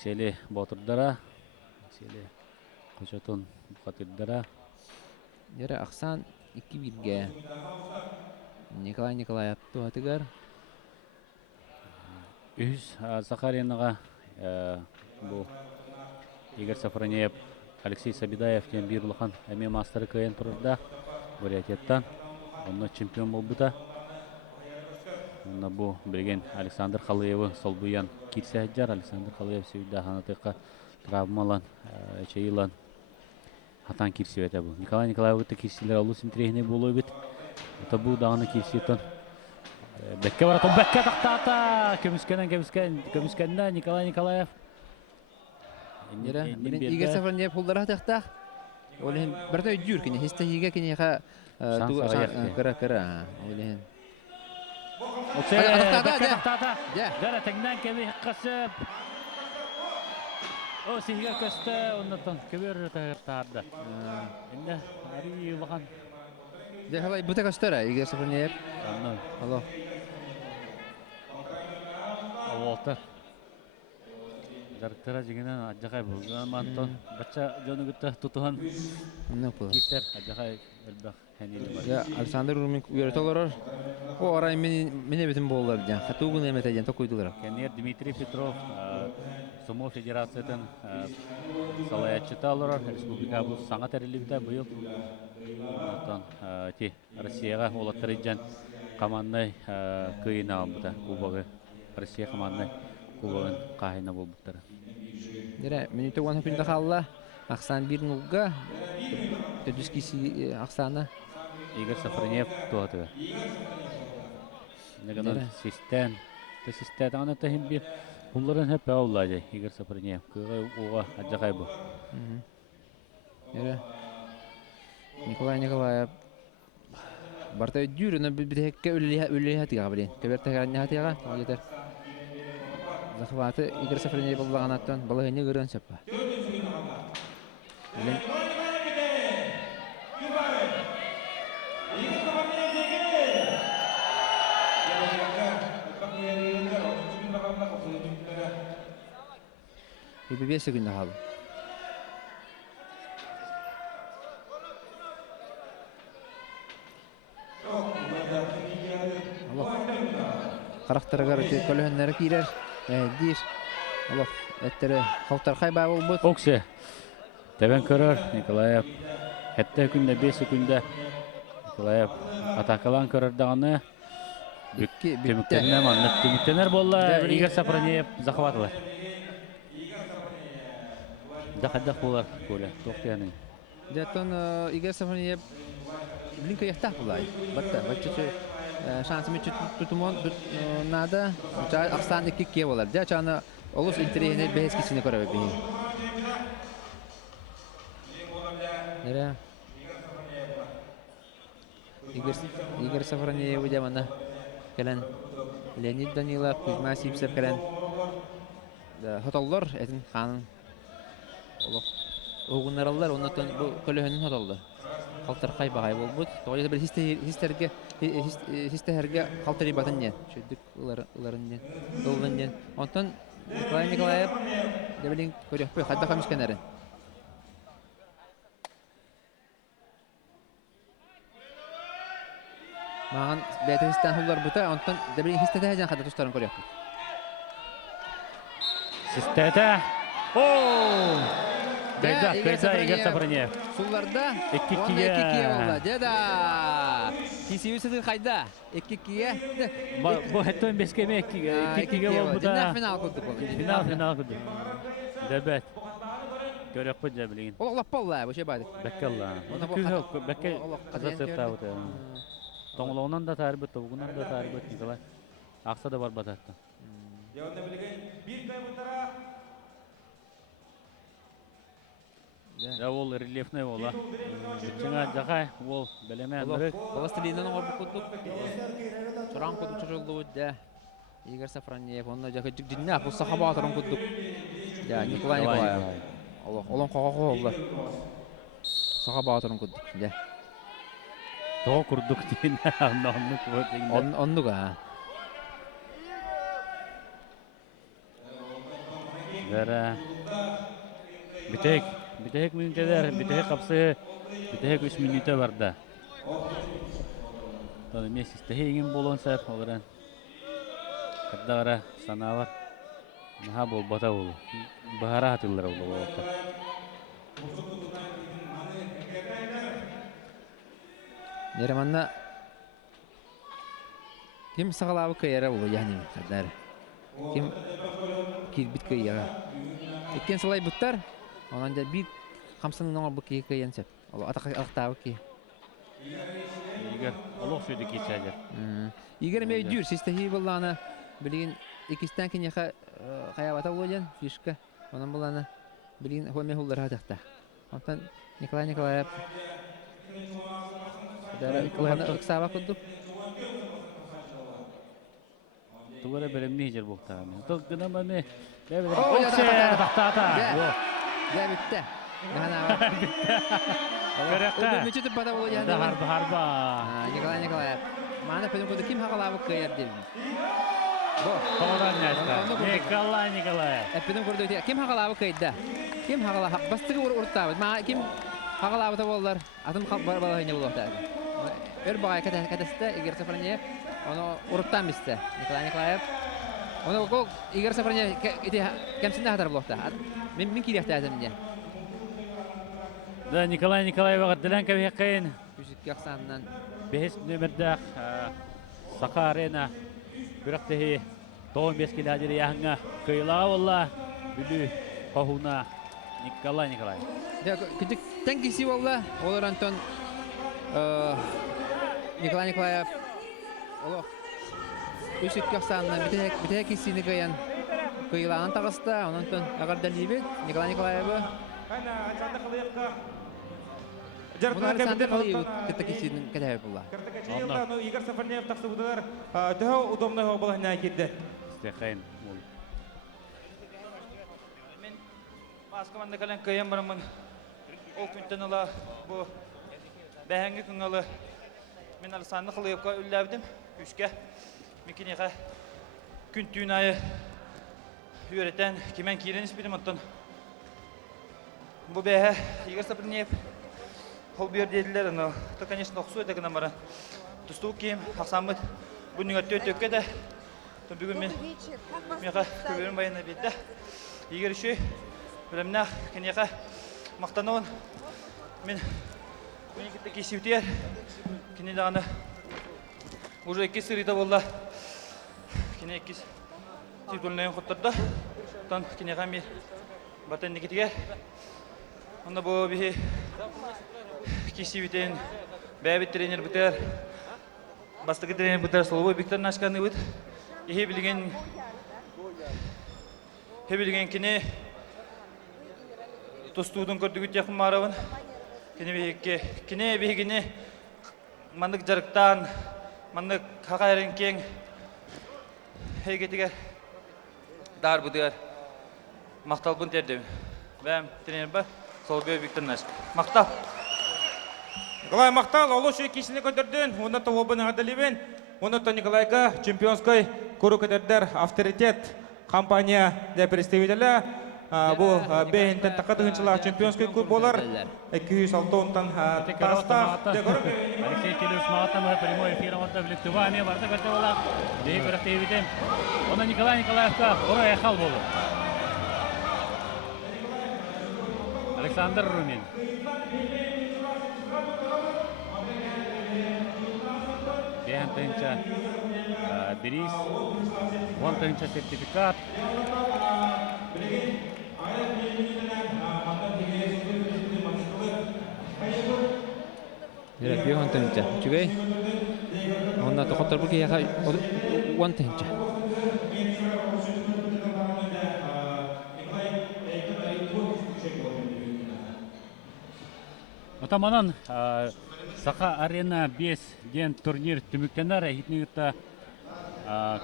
Селе батырдара, селе қошатын бұқатырдара. Ері ақсан 2 бірге. Николай Николаев туғатығар. Үз Сахаринға бұл Игорь Сафарания Алексей Сабидаев тен бир улахан эме мастері кайын тұрырда. Бурятияттан. Онна чемпион болбыта. Онна бу білген Александр Халыевы сол буян кирсе хаджар. Александр Халыев сөйді ханатыққа травмалан, чайылан. Хатан кирсе өте бұл. Николай Николаевыты кирселер алу симтрейіне болу бет. Это бұл дағаны кирсетон. Бәкке бар атон, бәкке тақтата! Көміскеннен Николай Николаев. Игорь Сафроньев пулдара тақтақ. Олehen бірді өйдюр кені, хесті еге кені қа кыра. Олehen. Бәкке тақтата. Дәрі тәңнен кәбі қасып. О, сихиге көсті, оннаттан көбер тағыртарды. Енді ари ұлған. Де қалай бұта көстері, Игорь Сафроньев? Алло. Волтер. Жарықтыра жегенен аджақай бұлған мантон. Бача жоны күтті тұтуған кесер аджақай әлбәқ кәнелі бар. Александр Урмин үйреті олар. О, арай мене бетін болылар. Қатуғын әмет әден тоқойдылар. Кәнер Дмитрий Петров, Сумо Федерациятын салаятчыта олар. Республика бұл саңат әрілікті бұйыл. Россияға олаттыр еджен командный күйін алынбыда. Кубағы. Россия командный кубағын қағайна болбыттары. Дәрі, минуты 10 күнді қалыла. Ақсан 1-0-ға. Төдіс кейсі Ақсаны. Игорь Сафроньев туғатыға. Негенен систен. Систен аңына тәхін бір. Бұлларын әп әулады Игорь Сафроньев. Күйға оға аджақай бұл. Дәрі. Николай Николаев. Барта өйдюріні бітекке өлі хатыға білен. Көберті ғарынне хатыға. Олетер. Захваты Игорь Сафроньев болған аттан балығыны көрін сөпі. Bir 5 sekunda kaldı. Karakteri garantı kolonları kirer. Dir. Allah. Ettere halklar kayba oldu. Okse. Teben körür Nikolayev. Hatta günde 5 sekunda Nikolayev atakalan körür dağını. Tümüktenler manlık. Tümüktenler bolla Igor Safronyev захватылар. Дах болар Коля. Тоқтяны. Жаттан Игорь Сафроньев блинка яхтах булай. Баччы шансымы тутумон нада. Аксан 2-2 болар. Жачаны олус интерене бес кичине көрөбү би. Нера. Игорь Сафроньев жамана келен Леонид Данилов, Кузьма Сипсев келен. Хотоллор этин ханын Оғынаралар, оннан бұл көлігінің хоталды. Қалтар қай бағай болбуд. Тоғайда бір хистерге қалтары батын нен. Шөйдік ұларын нен. Ұлын нен. Онтан Николай Николаев дәбілін көрек бөй. Қадда қамышкен әрін. Маған бәйті хистен ұлар бұта. Онтан дәбілін хистеті әжен қадда тұстарын көрек бөй. Хистеті. Ооо! Кайда Игорь Сафроньев. Сулларда 2-2 болду. Деда. Кисиусиди кайда? 2-2. Бу хеттен бескеме 2-2 болду да. Финал курдук болду. Финал курдук. Дебет. Көрөк бу жабылгын. Олоп болла, бу шебады. Беккалла. Бекке казасыпта вот. Тоңлоонан да тарбыт, тогунан да тарбыт Николай. Акса да бар бататта. Явно билген бир кайбытара. Да ол рельефный ола. Чыңа жакай ол белеме анырык. Пластилинен орбу кудук. Чуран кудук чурулду да. Игорь Сафроньев онна жакы жинна бу сахаба атырын кудук. Да, Николай Николаев. Олон кого болду. Сахаба атырын кудук. Да. То курдук дейин. Оннук вот дейин. Оннук а. Дара. Bitehek minüteler, bitehek kapsı, bitehek 3 minüte var da. Tabii mesis tehegin bolon sahip olarak. Kadda ara sana var. Naha bol bata bol. Bahara hatırlar oldu bu orta. Нереманна ким сағалабы кайара болу яғни қадар. Ким кирбит кайара. Еккен салай бұттар, онан да бір қамсының оңа бұл кей кайан сәп. Ол атақтабы кей. Игер олох сөйді кетсәдер. Игер мәй дүр, сестахи болланы білген екістен кен яқа қаябата болуын фишка. Онан болланы білген хойме хуллар хатақта. Онтан Николай Николаев Оланы ықсаба күдді. Тугара беремни жер болтаны. Тог гына мане. Я битте. Мечетіп бата болу яғында. Харба. Николай Николаев. Мана пәдім көді кім хақалабы көйер деймін. Николай Николаев. Пәдім көрді өте. Кім хақалабы көйді? Кім хақалабы? Бастығы ұрттабы. Кім хақалабы та болылар? Атым балағайне болу оқтады. Өр бағай кәтесті Игорь Сафронеев. Оны ұрттан бісті. Николай Николаев. Оны ол Игорь Сафронеев кәмсінде хатар болу оқтады. Мен кейліқті әзімде. Да, Николай Николаев ғаддылан кәбе қайын. Күшікке ақсанынан. Бехес нөмірдәқ Сақа арена бүріқтігі 15 килядері яғыңа қиыла олла бүлі қоғуна Николай Николаев. Күндік тәңкесі олла. Олар Антон Николай Николаев олық күшікке ақсанынан бітәк кесіні қайын қиылағын тағыста. Онантон ағардан дейбет Николай Николаевы. Бұлар санды қалайы кітті кесінің кәдәр бұлла. Игорь Сафронеев тақсы бұдылар түхі удобный болғына келді. Стехайын ол. Мен Маскаманда кәлін көйен барымын. Ол күнттен ұла бұл бәңгі күн ұлы. Мен алысанды қылыйыққа үлләбдім. Үшке. Мекенеға күн түйін айы үйретен кемен кейлен іспедім ұттын. Бұл бәйі Игорь Сафронеев Ол бүйір деділер, то, конечно, оқсу өтігіна бара. Тұстуы кейім, ақсамыд, бұның өтті-өтті де. Бүгін мен меға көберін байына бетті. Егер үші, білімнақ, кенеға мақтануын. Мен уникетті кесеутер, кене дағаны уже 2 сырыда болда. Кене 2 титулнайын құттырды. Тон кенеға мен батын некетіге. Онда бұл бейі киси битен бәбит тренер битер бастығы тренер битер Соловой Виктор Нашканы бит ехе білген кене тостудың көрдігіт яқын марабын кене бейгіне мандық жарықтан мандық қағайрын кен хейгетігер дар бұдығар мақтал бұн тердем бәм тренер ба Соловой Виктор Нашк мақтал Николай Мақтал, олы шүй кешіне көтерден, онытты обыны ғадылебен, онытты Николайға чемпионской көрі көтердер авторитет компания де представителі. Бұл бейінтен тақытығыншылағы чемпионской клуб болар. 206-тан таста. Алексей Телюш Мағатамы прямой эфир аматта біліктіване барды көрді олақ. Дейі көріқті ебетем. Оны Николай Николаевқа орай ақал болу. Александр Румин. Тынча Берис, вон тынча сертификат. Бирек вон тынча. Чугай. Онда тоқтар бұл кейаға вон тынча. Отаманан Сақа арена 5 ген турнир түміктенер, әйтінігітті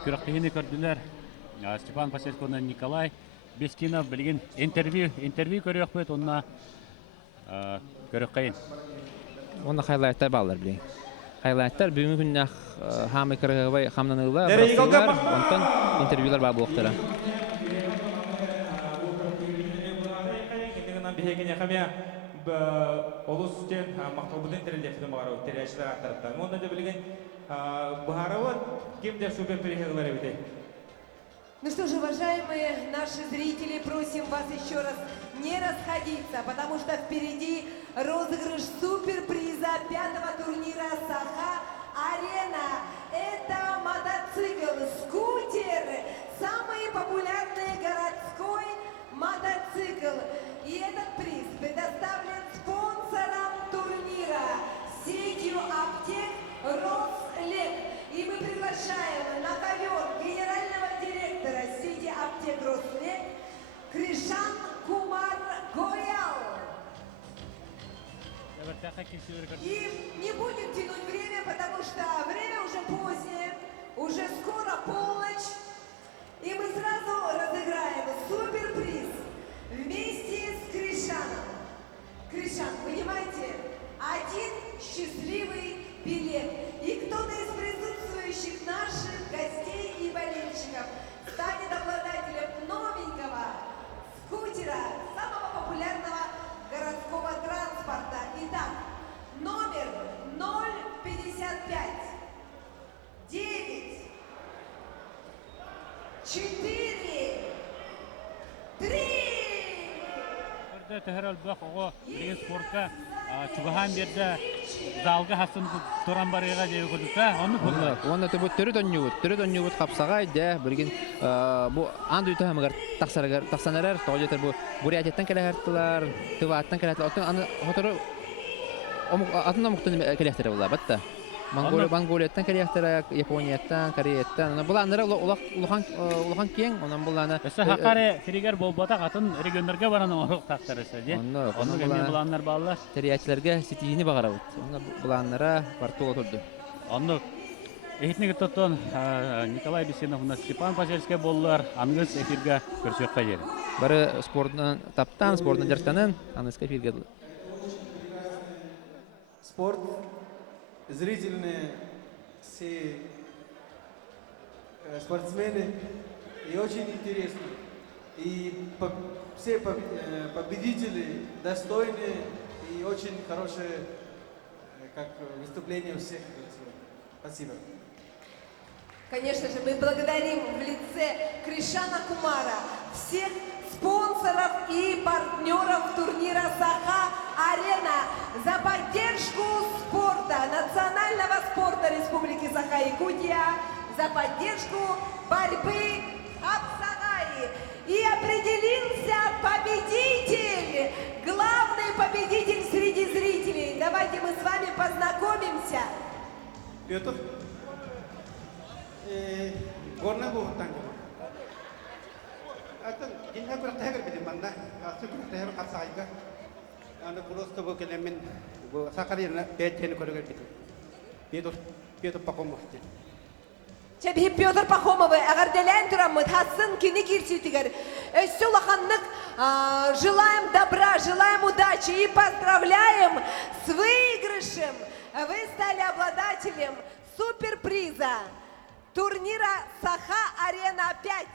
күріқтігіне көрділер. Степан Пасельковна Николай Бескинов білген интервью көріқ бөт, онына көріқ қайын. Онда хайлайттар балар білген. Хайлайттар бүгінгі күннақ хамы кіріғыбай хамнанығылар, онтан интервьюлар бар бұлықтыра. Олус тен мақталбудын тірілдефті мағарау, тірәшілер ақтарыптар. Онда да білген бұхарауы кемдер супер перехеғылар өте. Ну что же, уважаемые наши зрители, просим вас еще раз не расходиться, потому что впереди розыгрыш суперприза 5-го турнира Саха-Арена. Это мотоцикл, скутер, самый популярный городской мотоцикл. И этот приз предоставлен спонсором турнира, сетью аптек «Рослек». И мы приглашаем на ковер генерального директора сети аптек «Рослек» Кришан Кумар Гоял. И не будем тянуть время, потому что время уже позднее, уже скоро полночь. И мы сразу разыграем суперприз вместе с Кришаном. Кришан, понимаете, один счастливый билет. И кто-то из присутствующих наших гостей и болельщиков станет обладателем новенького скутера, самого популярного городского транспорта. Итак, номер 055 9 4 3. Тәһәрәл бах ого деген спортка чугахан берде залга хасын туран барыга деп көдүкта оны булды. Онда төбөт төрөт капсагай да билген бу анды тәһәмгәр таксанарар тоҗетер бу бурятияттан келәһәртләр, тываттан келәһәртләр. Аны хоторы атына мөхтән келәһәртләр була батта. Монголияттан келәһәртләр, Японияттан, Кореяттан. Буланнары улахан киң, онан буланы. Хакары фиригер болбата катын регионнарга бараны орык тактырысы, ди. Оны гәмин буланнар баллар. Тәриячләргә ситине багара бут. Оны буланнара португа турды. Аны Эхтнеге тоттон Николай Бесенов, Степан Пожельский боллар. Аңгыз эфирге көрсөккә жер. Бары спортны таптан, спортны жарстанын, аңгыз эфирге. Спорт зрительные все спортсмены и очень интересно. И все победители достойные и очень хорошее как выступление у всех. Спасибо. Конечно же, мы благодарим в лице Кришана Кумара всех спонсоров и партнеров турнира Саха-Арена за поддержку спорта, национального спорта Республики Саха-Якутия, за поддержку борьбы Апсагаи. И определился победитель, главный победитель среди зрителей. Давайте мы с вами познакомимся. Петр, горна был танк. Это гинна был тагер бедем манда, асук тагер касайга. Ана просто был келемин, был сакарина пятен коргер бедем. Петр Пахомов. Чебхи Петр Пахомовы, агарделян турамыт, хасын кини кирситигер. Сулаханнык, желаем добра, желаем удачи и поздравляем с выигрышем. Вы стали обладателем суперприза турнира Саха-Арена 5.